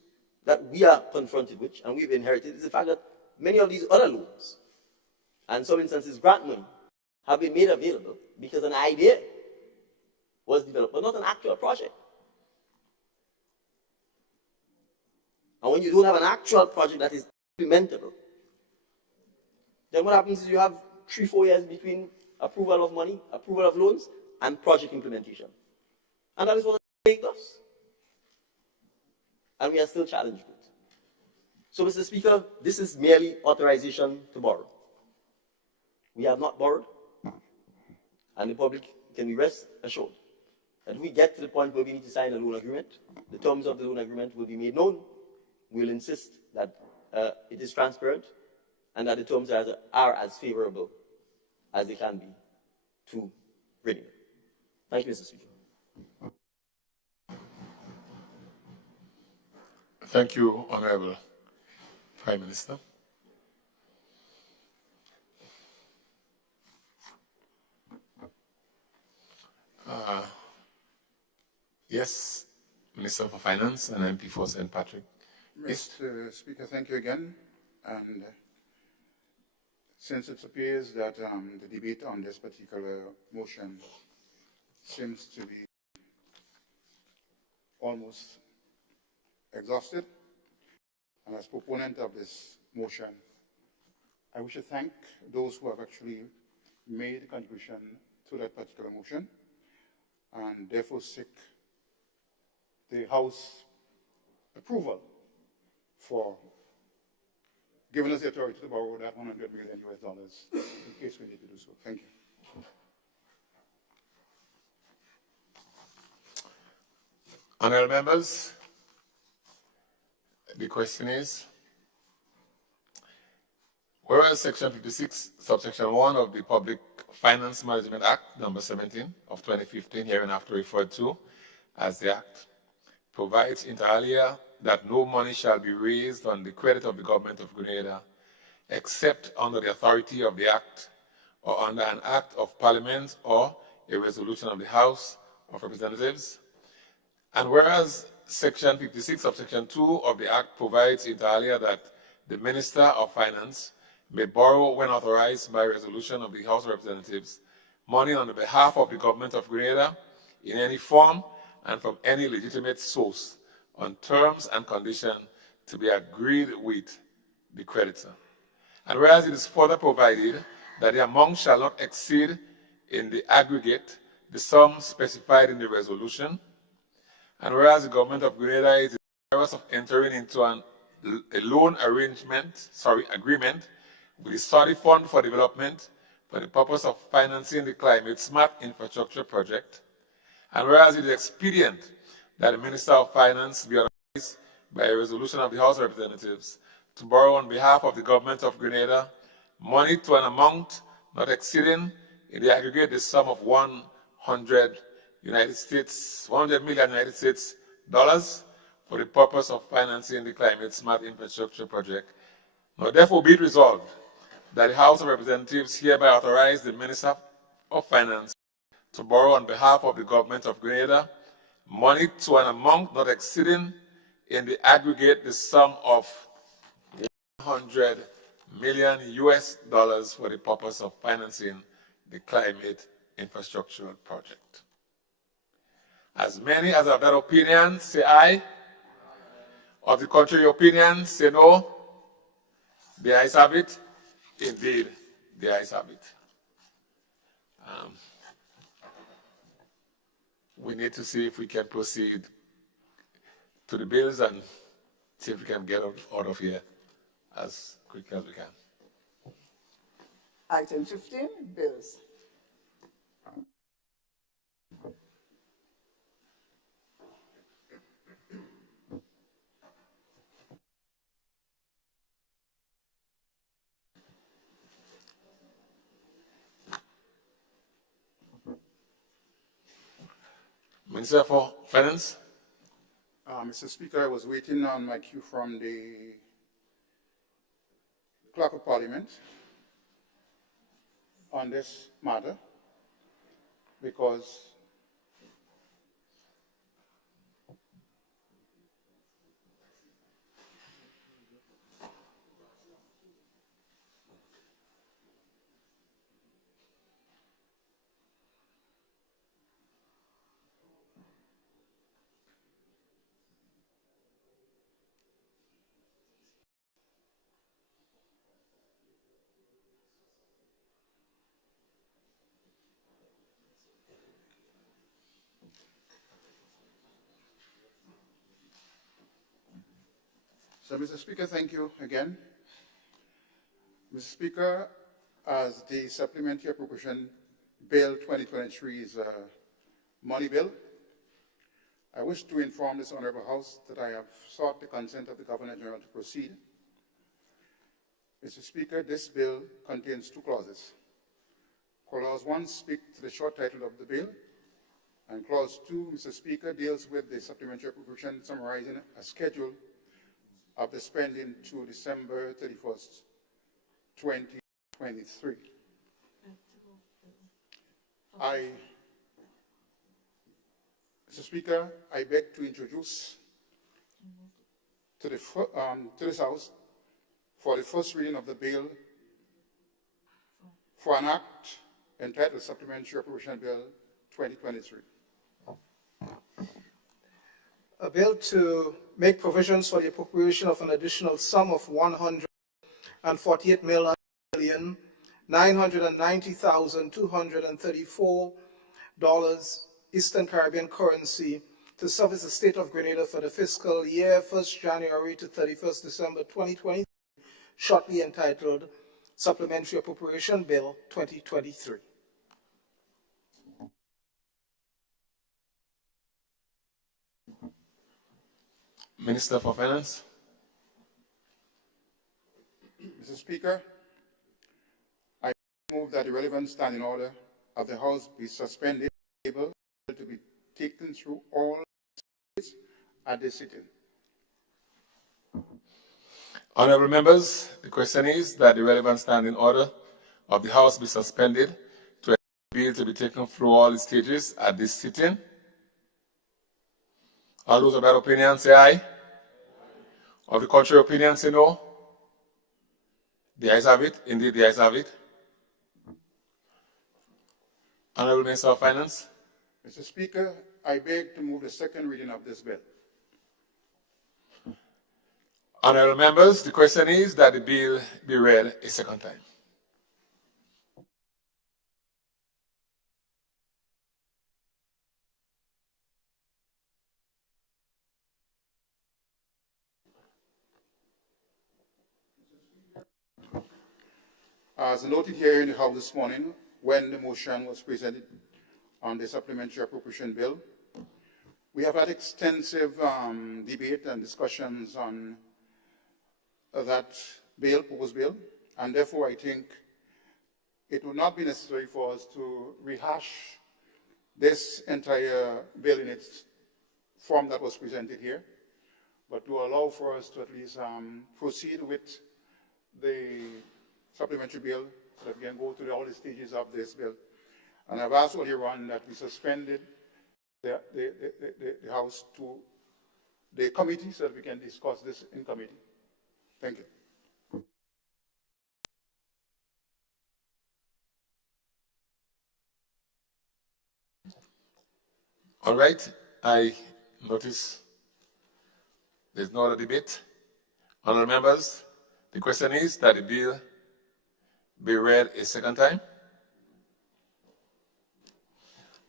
that we are confronted with, and we've inherited, is the fact that many of these other loans, and some instances grant money, have been made available because an idea was developed, but not an actual project. And when you don't have an actual project that is implementable, then what happens is you have 3-4 years between approval of money, approval of loans, and project implementation. And that is what it does. And we are still challenged with it. So, Mr. Speaker, this is merely authorization to borrow. We have not borrowed, and the public can be rest assured that if we get to the point where we need to sign a loan agreement, the terms of the loan agreement will be made known. We will insist that it is transparent and that the terms are as favorable as they can be to reading. Thank you, Mr. Speaker. Thank you, Honorable Prime Minister. Yes, Minister for Finance and MP for St. Patrick. Mr. Speaker, thank you again. And since it appears that the debate on this particular motion seems to be almost exhausted, and as proponent of this motion, I wish to thank those who have actually made a contribution to that particular motion, and therefore seek the House approval for giving us the authority to borrow that $100 million in case we need to do so. Thank you. Honorable members, the question is, whereas Section 56, subsection 1 of the Public Finance Management Act, number 17 of 2015, hereinafter referred to as the Act, provides inter alia that no money shall be raised on the credit of the Government of Grenada except under the authority of the Act or under an Act of Parliament or a resolution of the House of Representatives. And whereas Section 56 of Section 2 of the Act provides inter alia that the Minister of Finance may borrow when authorized by resolution of the House of Representatives money on the behalf of the Government of Grenada in any form and from any legitimate source on terms and conditions to be agreed with the creditor. And whereas it is further provided that the amount shall not exceed in the aggregate the sum specified in the resolution, and whereas the Government of Grenada is desirous of entering into a loan agreement with the Saudi Fund for Development for the purpose of financing the Climate Smart Infrastructure Project, and whereas it is expedient that the Minister of Finance be authorized by a resolution of the House of Representatives to borrow on behalf of the Government of Grenada money to an amount not exceeding in the aggregate the sum of $100 million United States dollars for the purpose of financing the Climate Smart Infrastructure Project. Now, therefore, be it resolved that the House of Representatives hereby authorize the Minister of Finance to borrow on behalf of the Government of Grenada money to an amount not exceeding in the aggregate the sum of $100 million US dollars for the purpose of financing the Climate Infrastructure Project. As many as have that opinion, say aye. Of the contrary opinion, say no. The ayes have it. Indeed, the ayes have it. We need to see if we can proceed to the bills and see if we can get out of here as quickly as we can. Item 15, bills. Minister for Finance. Mr. Speaker, I was waiting on my cue from the Clerk of Parliament on this matter because So, Mr. Speaker, thank you again. Mr. Speaker, as the Supplementary Appropriation Bill 2023 is a money bill, I wish to inform this Honorable House that I have sought the consent of the Governor General to proceed. Mr. Speaker, this bill contains two clauses. Clause 1 speaks to the short title of the bill, and Clause 2, Mr. Speaker, deals with the supplementary appropriation summarizing a schedule of the spending to December 31st, 2023. Mr. Speaker, I beg to introduce to this House for the first reading of the bill for an act entitled Supplementary Appropriation Bill 2023. A bill to make provisions for the appropriation of an additional sum of $148,990,234 Eastern Caribbean currency to service the state of Grenada for the fiscal year 1st January to 31st December 2023, shortly entitled Supplementary Appropriation Bill 2023. Minister for Finance. Mr. Speaker, I move that the relevant standing order of the House be suspended, able to be taken through all stages at the sitting. Honorable members, the question is that the relevant standing order of the House be suspended to allow the bill to be taken through all its stages at this sitting. All those of that opinion say aye. Of the contrary opinion say no. The ayes have it. Indeed, the ayes have it. Honorable Minister of Finance. Mr. Speaker, I beg to move the second reading of this bill. Honorable members, the question is that the bill be read a second time. As noted here in the House this morning, when the motion was presented on the supplementary appropriation bill, we have had extensive debate and discussions on that bill, proposed bill, and therefore I think it would not be necessary for us to rehash this entire bill in its form that was presented here, but to allow for us to at least proceed with the supplementary bill so that we can go through all the stages of this bill. And I've asked earlier on that we suspended the House to the committee so that we can discuss this in committee. Thank you. All right, I notice there's no other debate. Honorable members, the question is that the bill be read a second time.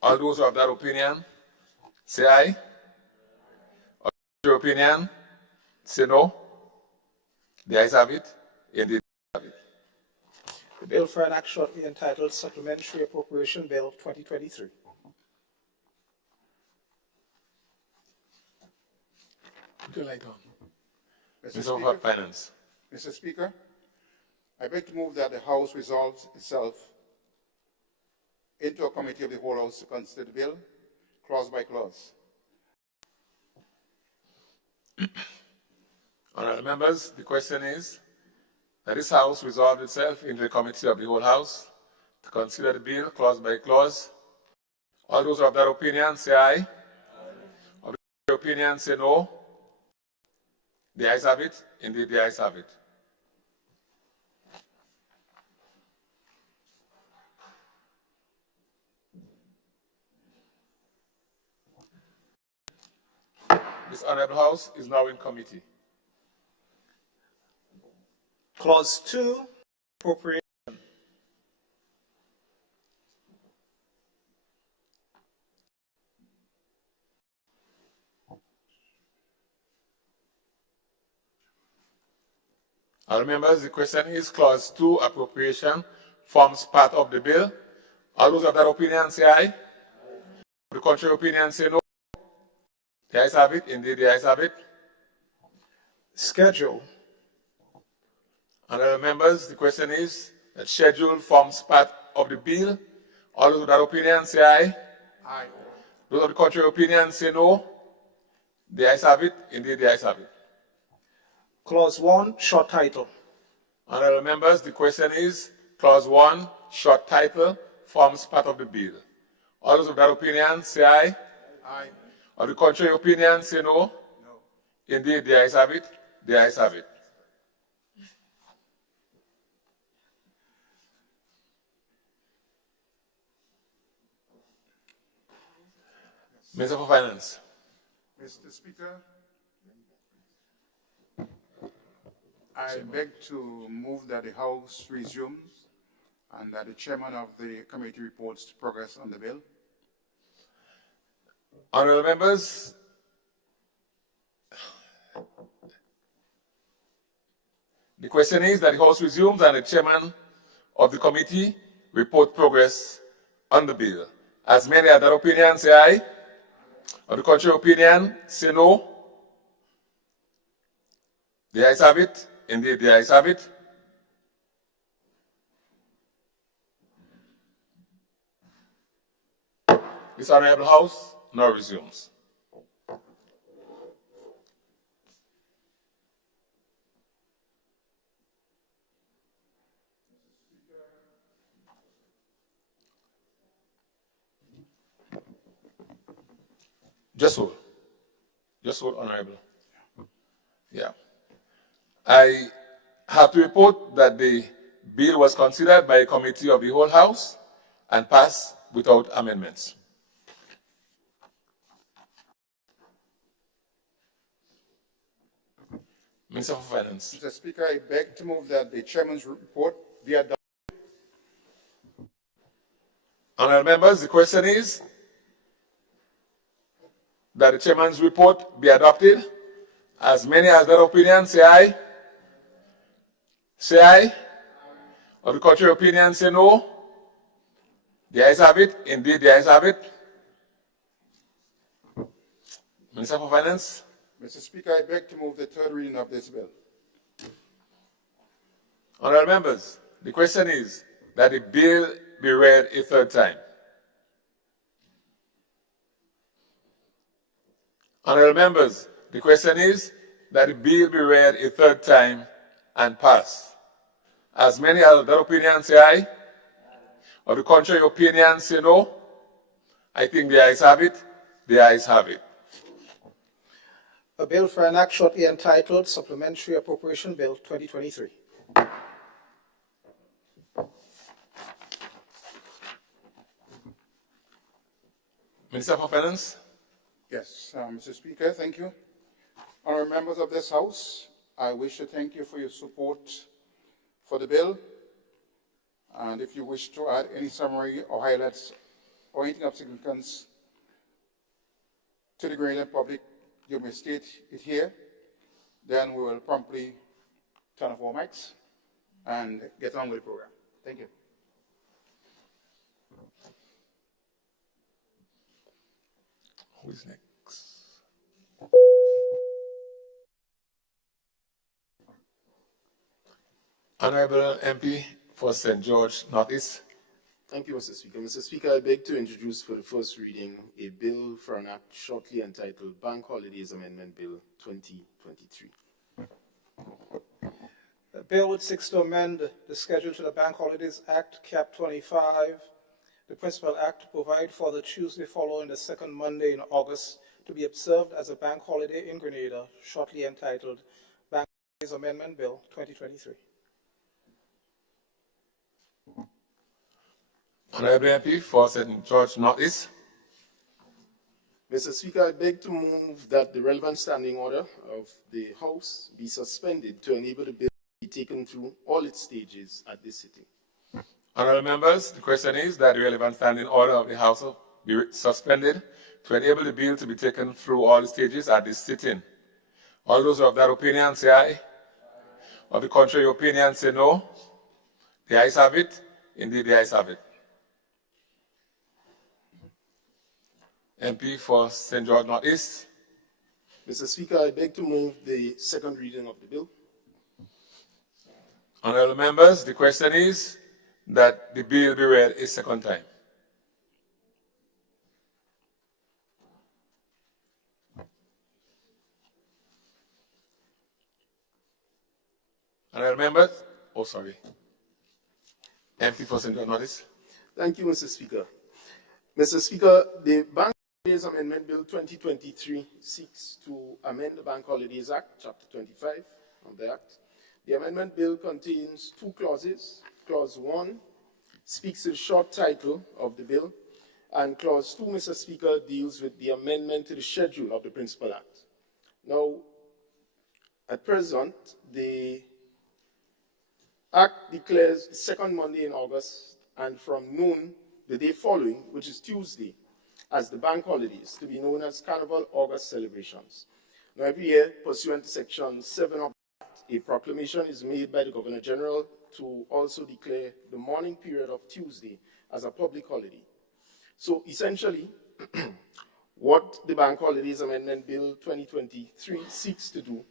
All those who have that opinion, say aye. Or your opinion, say no. The ayes have it. Indeed, have it. The bill for an act shortly entitled Supplementary Appropriation Bill 2023. Put your light on. Mr. Minister of Finance. Mr. Speaker, I beg to move that the House resolves itself into a committee of the whole House to consider the bill, clause by clause. Honorable members, the question is that this House resolved itself into a committee of the whole House to consider the bill clause by clause. All those who have that opinion say aye. Of the opinion say no. The ayes have it. Indeed, the ayes have it. This Honorable House is now in committee. Clause 2, appropriation. Honorable members, the question is clause 2, appropriation, forms part of the bill. All those of that opinion say aye. The contrary opinion say no. The ayes have it. Indeed, the ayes have it. Schedule. Honorable members, the question is that schedule forms part of the bill. All those of that opinion say aye. Aye. Those of the contrary opinion say no. The ayes have it. Indeed, the ayes have it. Clause 1, short title. Honorable members, the question is, Clause 1, short title, forms part of the bill. All those of that opinion say aye. Aye. Of the contrary opinion say no. No. Indeed, the ayes have it. The ayes have it. Minister for Finance. Mr. Speaker, I beg to move that the House resumes and that the chairman of the committee reports progress on the bill. Honorable members, the question is that the House resumes and the chairman of the committee report progress on the bill. As many of that opinion say aye. Of the contrary opinion say no. The ayes have it. Indeed, the ayes have it. This Honorable House now resumes. Just hold, Honorable. Yeah. I have to report that the bill was considered by a committee of the whole House and passed without amendments. Minister for Finance. Mr. Speaker, I beg to move that the chairman's report be adopted. Honorable members, the question is that the chairman's report be adopted. As many as that opinion say aye. Say aye. Of the contrary opinion say no. The ayes have it. Indeed, the ayes have it. Minister for Finance. Mr. Speaker, I beg to move the third reading of this bill. Honorable members, the question is that the bill be read a third time. Honorable members, the question is that the bill be read a third time and pass. As many as that opinion say aye. Of the contrary opinion say no. I think the ayes have it. The ayes have it. A bill for an act shortly entitled Supplementary Appropriation Bill 2023. Minister for Finance. Yes, Mr. Speaker, thank you. Honourable members of this House, I wish to thank you for your support for the bill. And if you wish to add any summary or highlights or anything of significance to the Grenada public, you may state it here. Then we will promptly turn off our mics and get on with the program. Thank you. Who is next? Honorable MP for St. George Northeast. Thank you, Mr. Speaker. Mr. Speaker, I beg to introduce for the first reading a bill for an act shortly entitled Bank Holidays Amendment Bill 2023. The bill which seeks to amend the schedule to the Bank Holidays Act, Cap 25, the principal act to provide for the Tuesday following the second Monday in August to be observed as a bank holiday in Grenada, shortly entitled Bank Holidays Amendment Bill 2023. Honorable MP for St. George Northeast. Mr. Speaker, I beg to move that the relevant standing order of the House be suspended to enable the bill to be taken through all its stages at this sitting. Honorable members, the question is that the relevant standing order of the House be suspended to enable the bill to be taken through all the stages at this sitting. All those of that opinion say aye. Of the contrary opinion say no. The ayes have it. Indeed, the ayes have it. MP for St. George Northeast. Mr. Speaker, I beg to move the second reading of the bill. Honorable members, the question is that the bill be read a second time. Honourable members, oh sorry, MP for St. John Notice. Thank you, Mr. Speaker. Mr. Speaker, the Bank Holidays Amendment Bill 2023 seeks to amend the Bank Holidays Act, Chapter 25 of the Act. The amendment bill contains two clauses. Clause 1 speaks to the short title of the bill, and Clause 2, Mr. Speaker, deals with the amendment to the schedule of the Principal Act. Now, at present, the Act declares the second Monday in August and from noon the day following, which is Tuesday, as the bank holidays, to be known as Carnival August celebrations. Now, every year, pursuant to Section 7 of the Act, a proclamation is made by the Governor General to also declare the morning period of Tuesday as a public holiday. So, essentially, what the Bank Holidays Amendment Bill 2023 seeks to do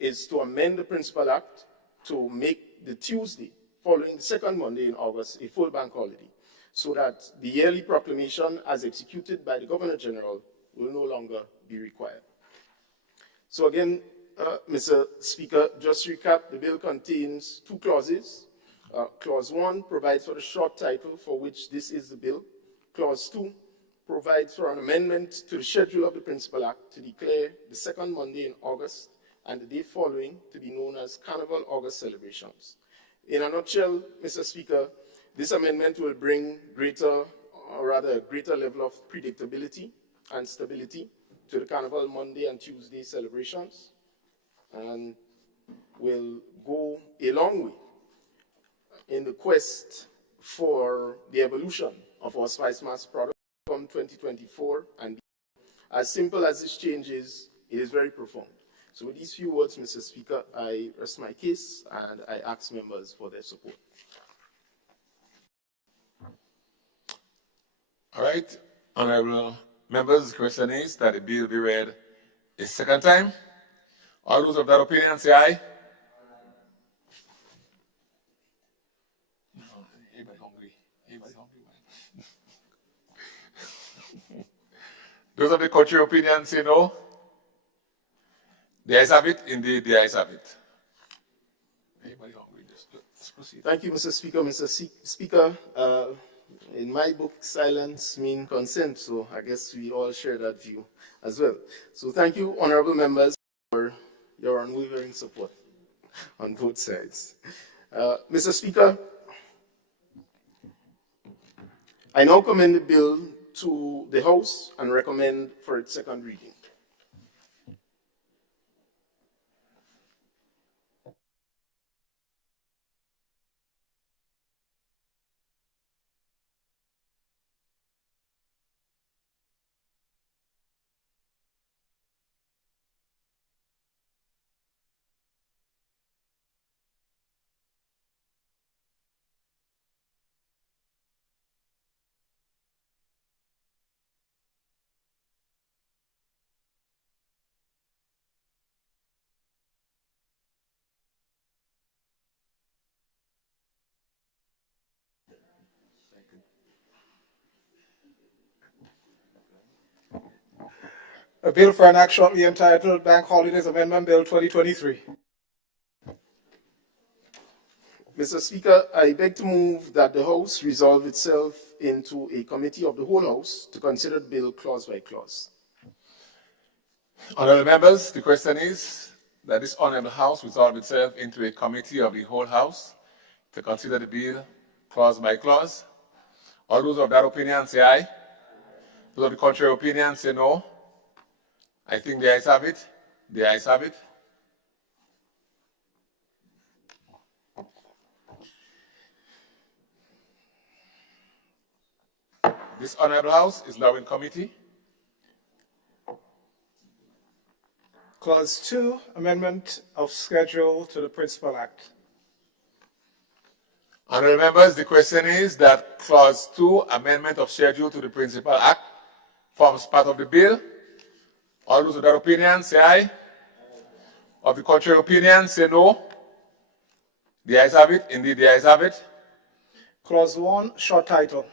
is to amend the Principal Act to make the Tuesday following the second Monday in August a full bank holiday, so that the yearly proclamation as executed by the Governor General will no longer be required. So again, Mr. Speaker, just to recap, the bill contains two clauses. Clause 1 provides for the short title for which this is the bill. Clause 2 provides for an amendment to the schedule of the Principal Act to declare the second Monday in August and the day following to be known as Carnival August celebrations. In a nutshell, Mr. Speaker, this amendment will bring a greater level of predictability and stability to the Carnival Monday and Tuesday celebrations, and will go a long way in the quest for the evolution of our spice mass product from 2024. And as simple as this change is, it is very profound. So with these few words, Mr. Speaker, I rest my case and I ask members for their support. All right, honourable members, the question is that the bill be read a second time. All those of that opinion say aye. Everybody hungry. Everybody hungry. Those of the contrary opinion say no. The ayes have it. Indeed, the ayes have it. Everybody hungry. Let's proceed. Thank you, Mr. Speaker. Mr. Speaker, in my book, silence means consent, so I guess we all share that view as well. So thank you, honorable members, for your unwavering support on both sides. Mr. Speaker, I now commend the bill to the House and recommend for its second reading. A bill for an act shortly entitled Bank Holidays Amendment Bill 2023. Mr. Speaker, I beg to move that the House resolve itself into a committee of the whole House to consider the bill clause by clause. Honourable members, the question is that this honourable House resolve itself into a committee of the whole House to consider the bill clause by clause. All those of that opinion say aye. Those of the contrary opinion say no. I think the ayes have it. The ayes have it. This honourable House is now in committee. Clause 2, amendment of schedule to the Principal Act. Honourable members, the question is that Clause 2, amendment of schedule to the Principal Act, forms part of the bill. All those of that opinion say aye. Of the contrary opinion say no. The ayes have it. Indeed, the ayes have it. Clause 1, short title.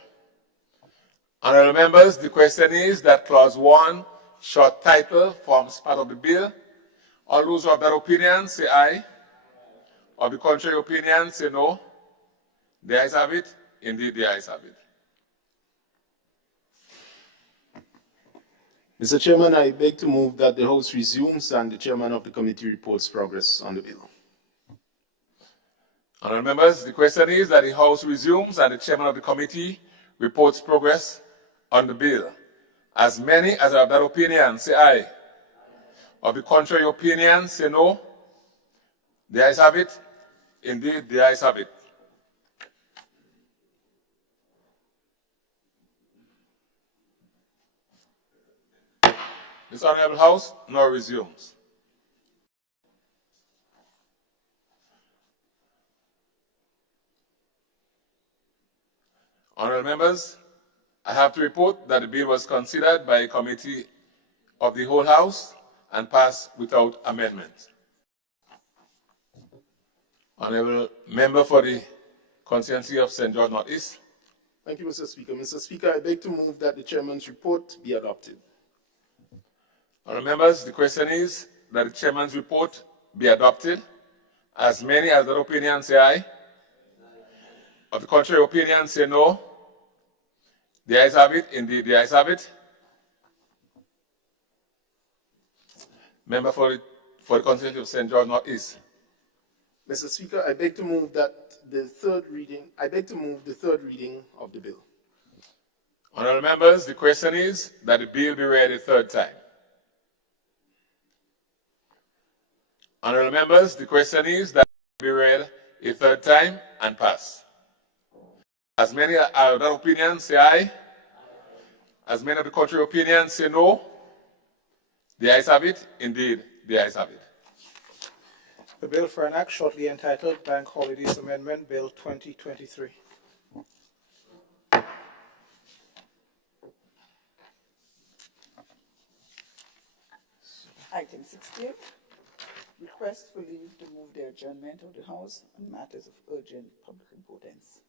Honourable members, the question is that Clause 1, short title, forms part of the bill. All those of that opinion say aye. Of the contrary opinion, say no. The ayes have it. Indeed, the ayes have it. Mr. Chairman, I beg to move that the House resumes and the chairman of the committee reports progress on the bill. Honourable members, the question is that the House resumes and the chairman of the committee reports progress on the bill. As many as are of that opinion, say aye. Of the contrary opinion, say no. The ayes have it. Indeed, the ayes have it. This Honourable House now resumes. Honourable members, I have to report that the bill was considered by a committee of the whole House and passed without amendment. Honourable member for the constituency of St. George North East. Thank you, Mr. Speaker. Mr. Speaker, I beg to move that the chairman's report be adopted. Honourable members, the question is that the chairman's report be adopted. As many as that opinion say aye. Of the contrary opinion say no. The ayes have it. Indeed, the ayes have it. Member for the constituency of St. George North East. Mr. Speaker, I beg to move that the third reading of the bill. Honourable members, the question is that the bill be read a third time. Honourable members, the question is that it be read a third time and pass. As many are of that opinion, say aye. As many of the contrary opinion, say no. The ayes have it. Indeed, the ayes have it. The bill for an act shortly entitled Bank Holidays Amendment Bill 2023. Item 16, request for leave to move the adjournment of the House on matters of urgent public importance.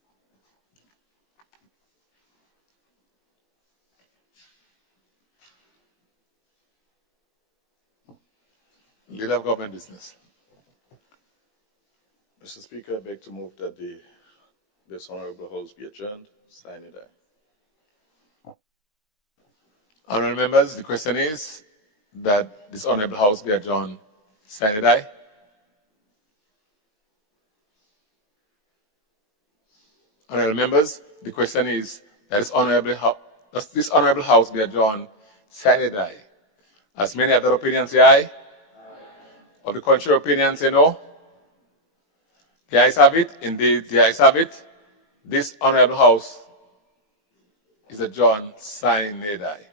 Leader of Government Business. Mr. Speaker, I beg to move that this honourable House be adjourned. Sign it aye. Honourable members, the question is that this honourable House be adjourned. Sign it aye. Honourable members, the question is that this honourable House be adjourned. Sign it aye. As many other opinions say aye. Of the contrary opinion say no. The ayes have it. Indeed, the ayes have it. This honourable House is adjourned. Sign it aye.